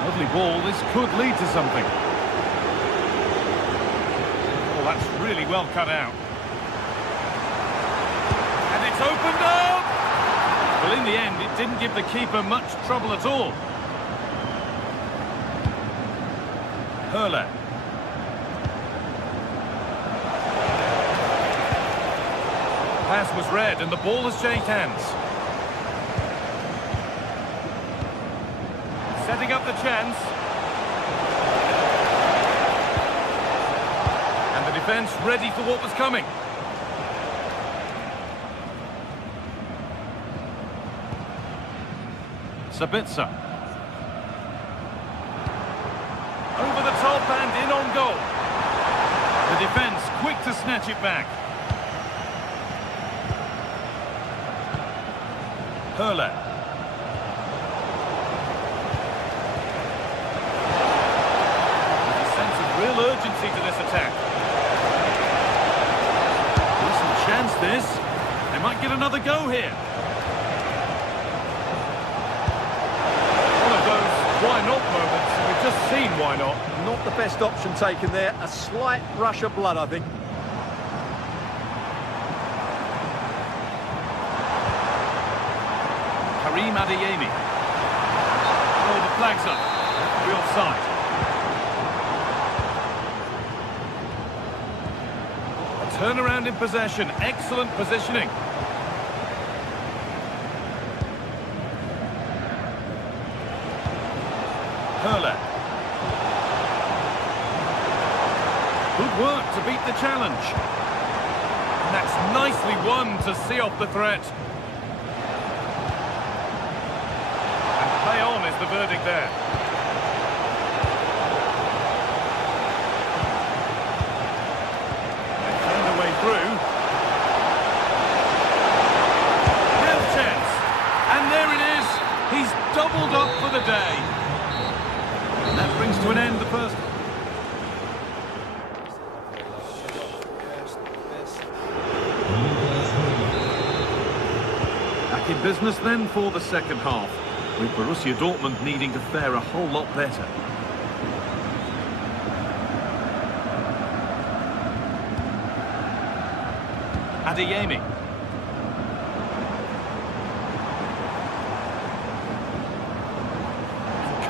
Lovely ball, this could lead to something. Oh, that's really well cut out. And it's opened up! Well, in the end, it didn't give the keeper much trouble at all. Höhle. Pass was read, and the ball has changed hands. Setting up the chance. And the defence ready for what was coming. Sabitzer. Over the top and in on goal. The defence quick to snatch it back. Höhle. Real urgency to this attack. Decent chance this. They might get another go here. One of those why not moments. We've just seen why not. Not the best option taken there. A slight rush of blood, I think. Karim Adeyemi. Oh, the flag's up. Real offside. Turnaround in possession, excellent positioning. Höhle. Good work to beat the challenge. And that's nicely won to see off the threat. And play on is the verdict there. Through. Real chance. And there it is. He's doubled up for the day. And that brings to an end the first. Back in business then for the second half, with Borussia Dortmund needing to fare a whole lot better. Adeyemi.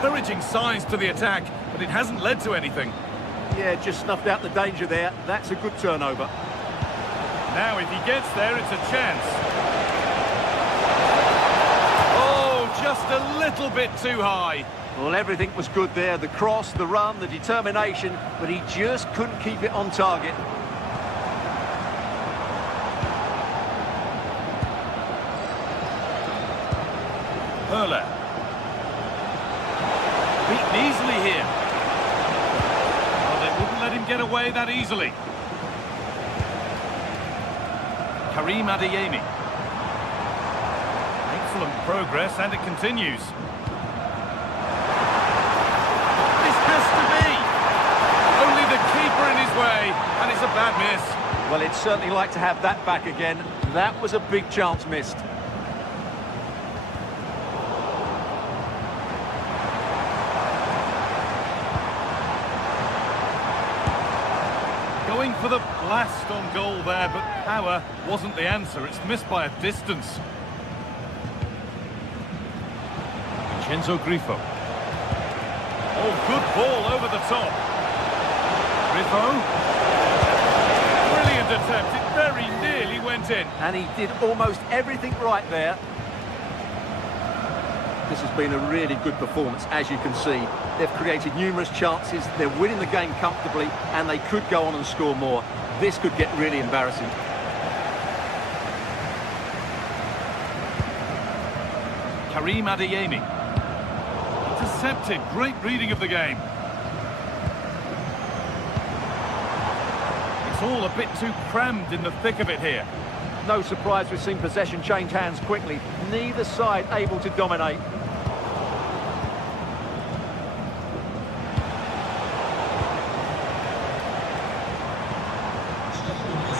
encouraging signs to the attack, but it hasn't led to anything. Yeah, just snuffed out the danger there. That's a good turnover. Now, if he gets there, it's a chance. Oh, just a little bit too high. Well, everything was good there. The cross, the run, the determination, but he just couldn't keep it on target. Hurler. Beaten easily here. Well, they wouldn't let him get away that easily. Karim Adeyemi. Excellent progress, and it continues. This has to be! Only the keeper in his way, and it's a bad miss. Well, he'd certainly like to have that back again. That was a big chance missed. Going for the blast on goal there, but power wasn't the answer. It's missed by a distance. Vincenzo Grifo. Oh, good ball over the top. Grifo. Brilliant attempt. It very nearly went in. And he did almost everything right there. This has been a really good performance, as you can see. They've created numerous chances, they're winning the game comfortably, and they could go on and score more. This could get really embarrassing. Karim Adeyemi. Intercepted, great reading of the game. It's all a bit too crammed in the thick of it here. No surprise we've seen possession change hands quickly. Neither side able to dominate.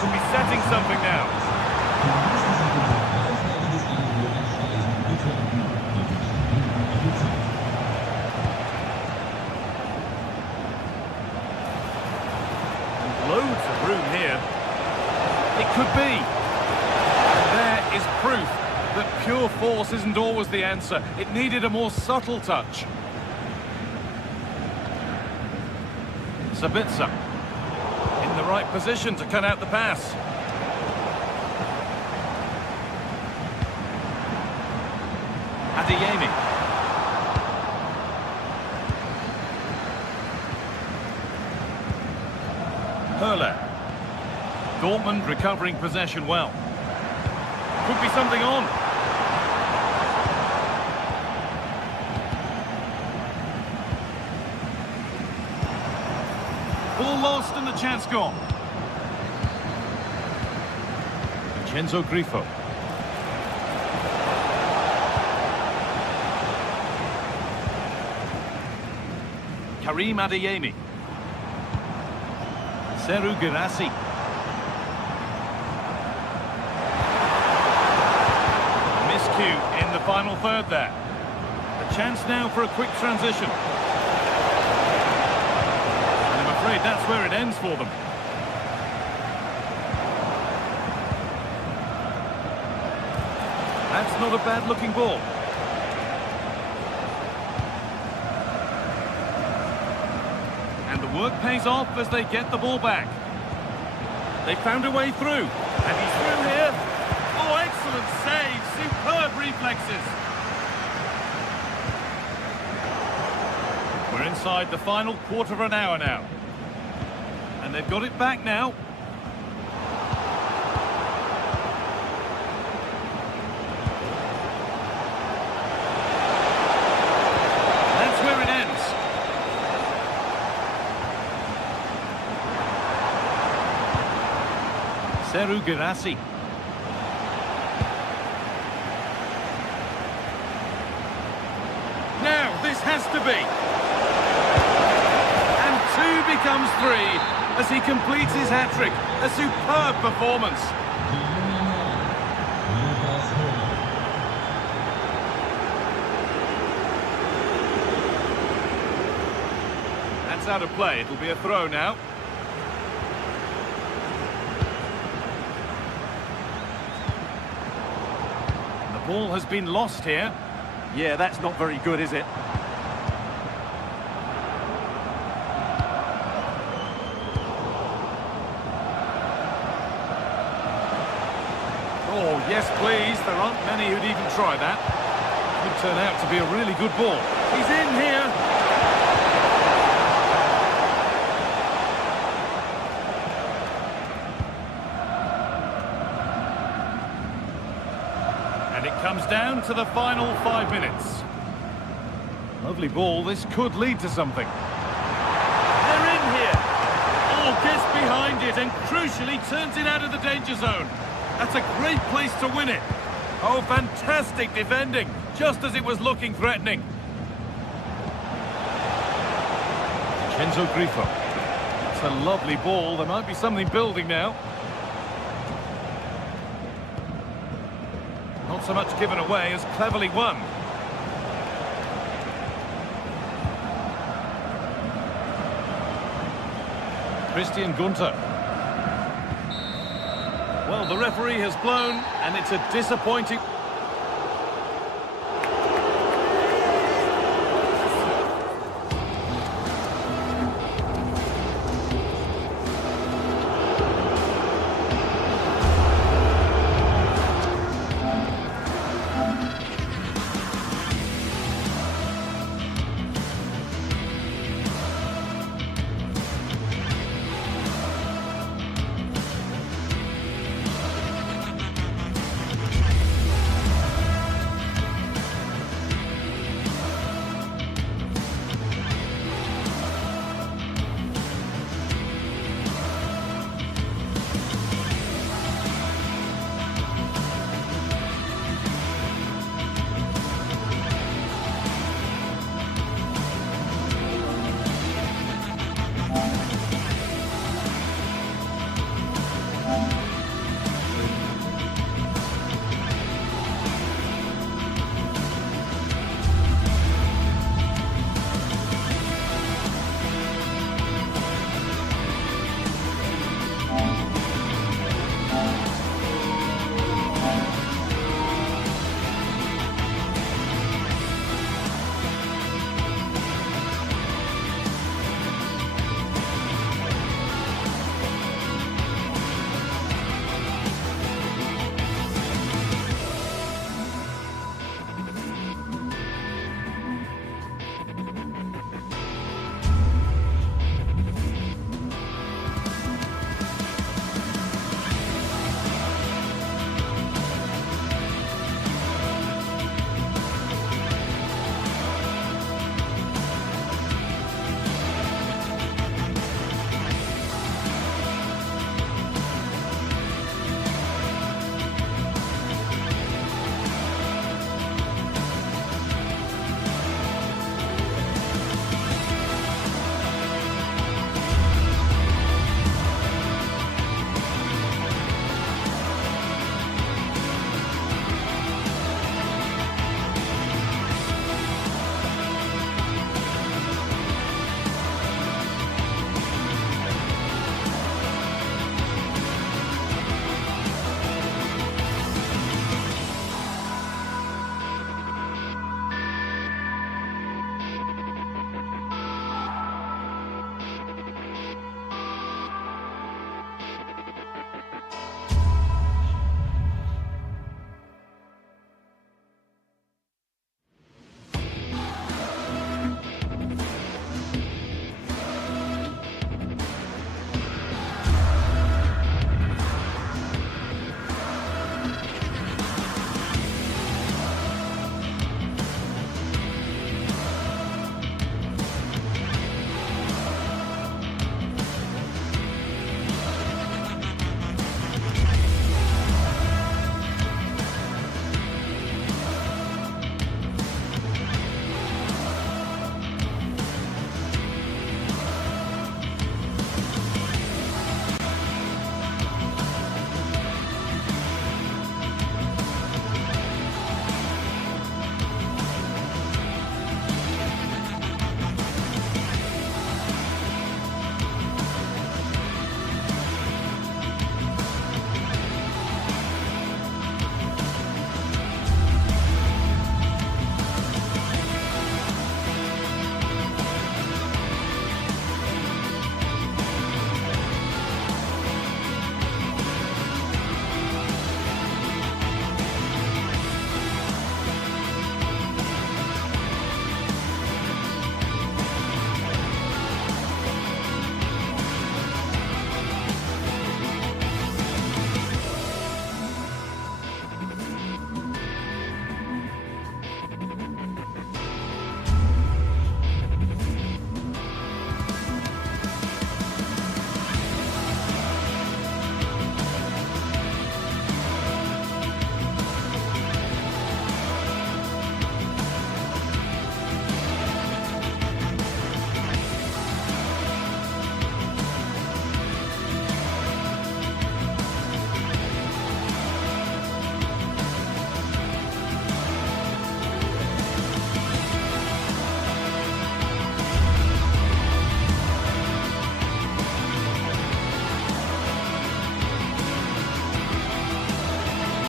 Could be setting something now. And loads of room here. It could be. There is proof that pure force isn't always the answer. It needed a more subtle touch. Sabitzer. In the right position to cut out the pass. Adeyemi. Hurler. Dortmund recovering possession well. Could be something on. Ball lost and the chance gone. Vincenzo Grifo. Karim Adeyemi. Serhou Guirassy. Miscue in the final third there. A chance now for a quick transition. And I'm afraid that's where it ends for them. That's not a bad looking ball. And the work pays off as they get the ball back. They found a way through. And he's through here. Oh, excellent save. Superb reflexes. We're inside the final quarter of an hour now. And they've got it back now. That's where it ends. Serhou Guirassy. Now, this has to be. And two becomes three as he completes his hat-trick. A superb performance. That's out of play. It'll be a throw now. And the ball has been lost here. Yeah, that's not very good, is it? Yes, please. There aren't many who'd even try that. Could turn out to be a really good ball. He's in here. And it comes down to the final 5 minutes. Lovely ball. This could lead to something. They're in here. Oh, gets behind it and crucially turns it out of the danger zone. That's a great place to win it. Oh, fantastic defending, just as it was looking threatening. Vincenzo Grifo. It's a lovely ball. There might be something building now. Not so much given away as cleverly won. Christian Gunter. Well, the referee has blown, and it's a disappointing...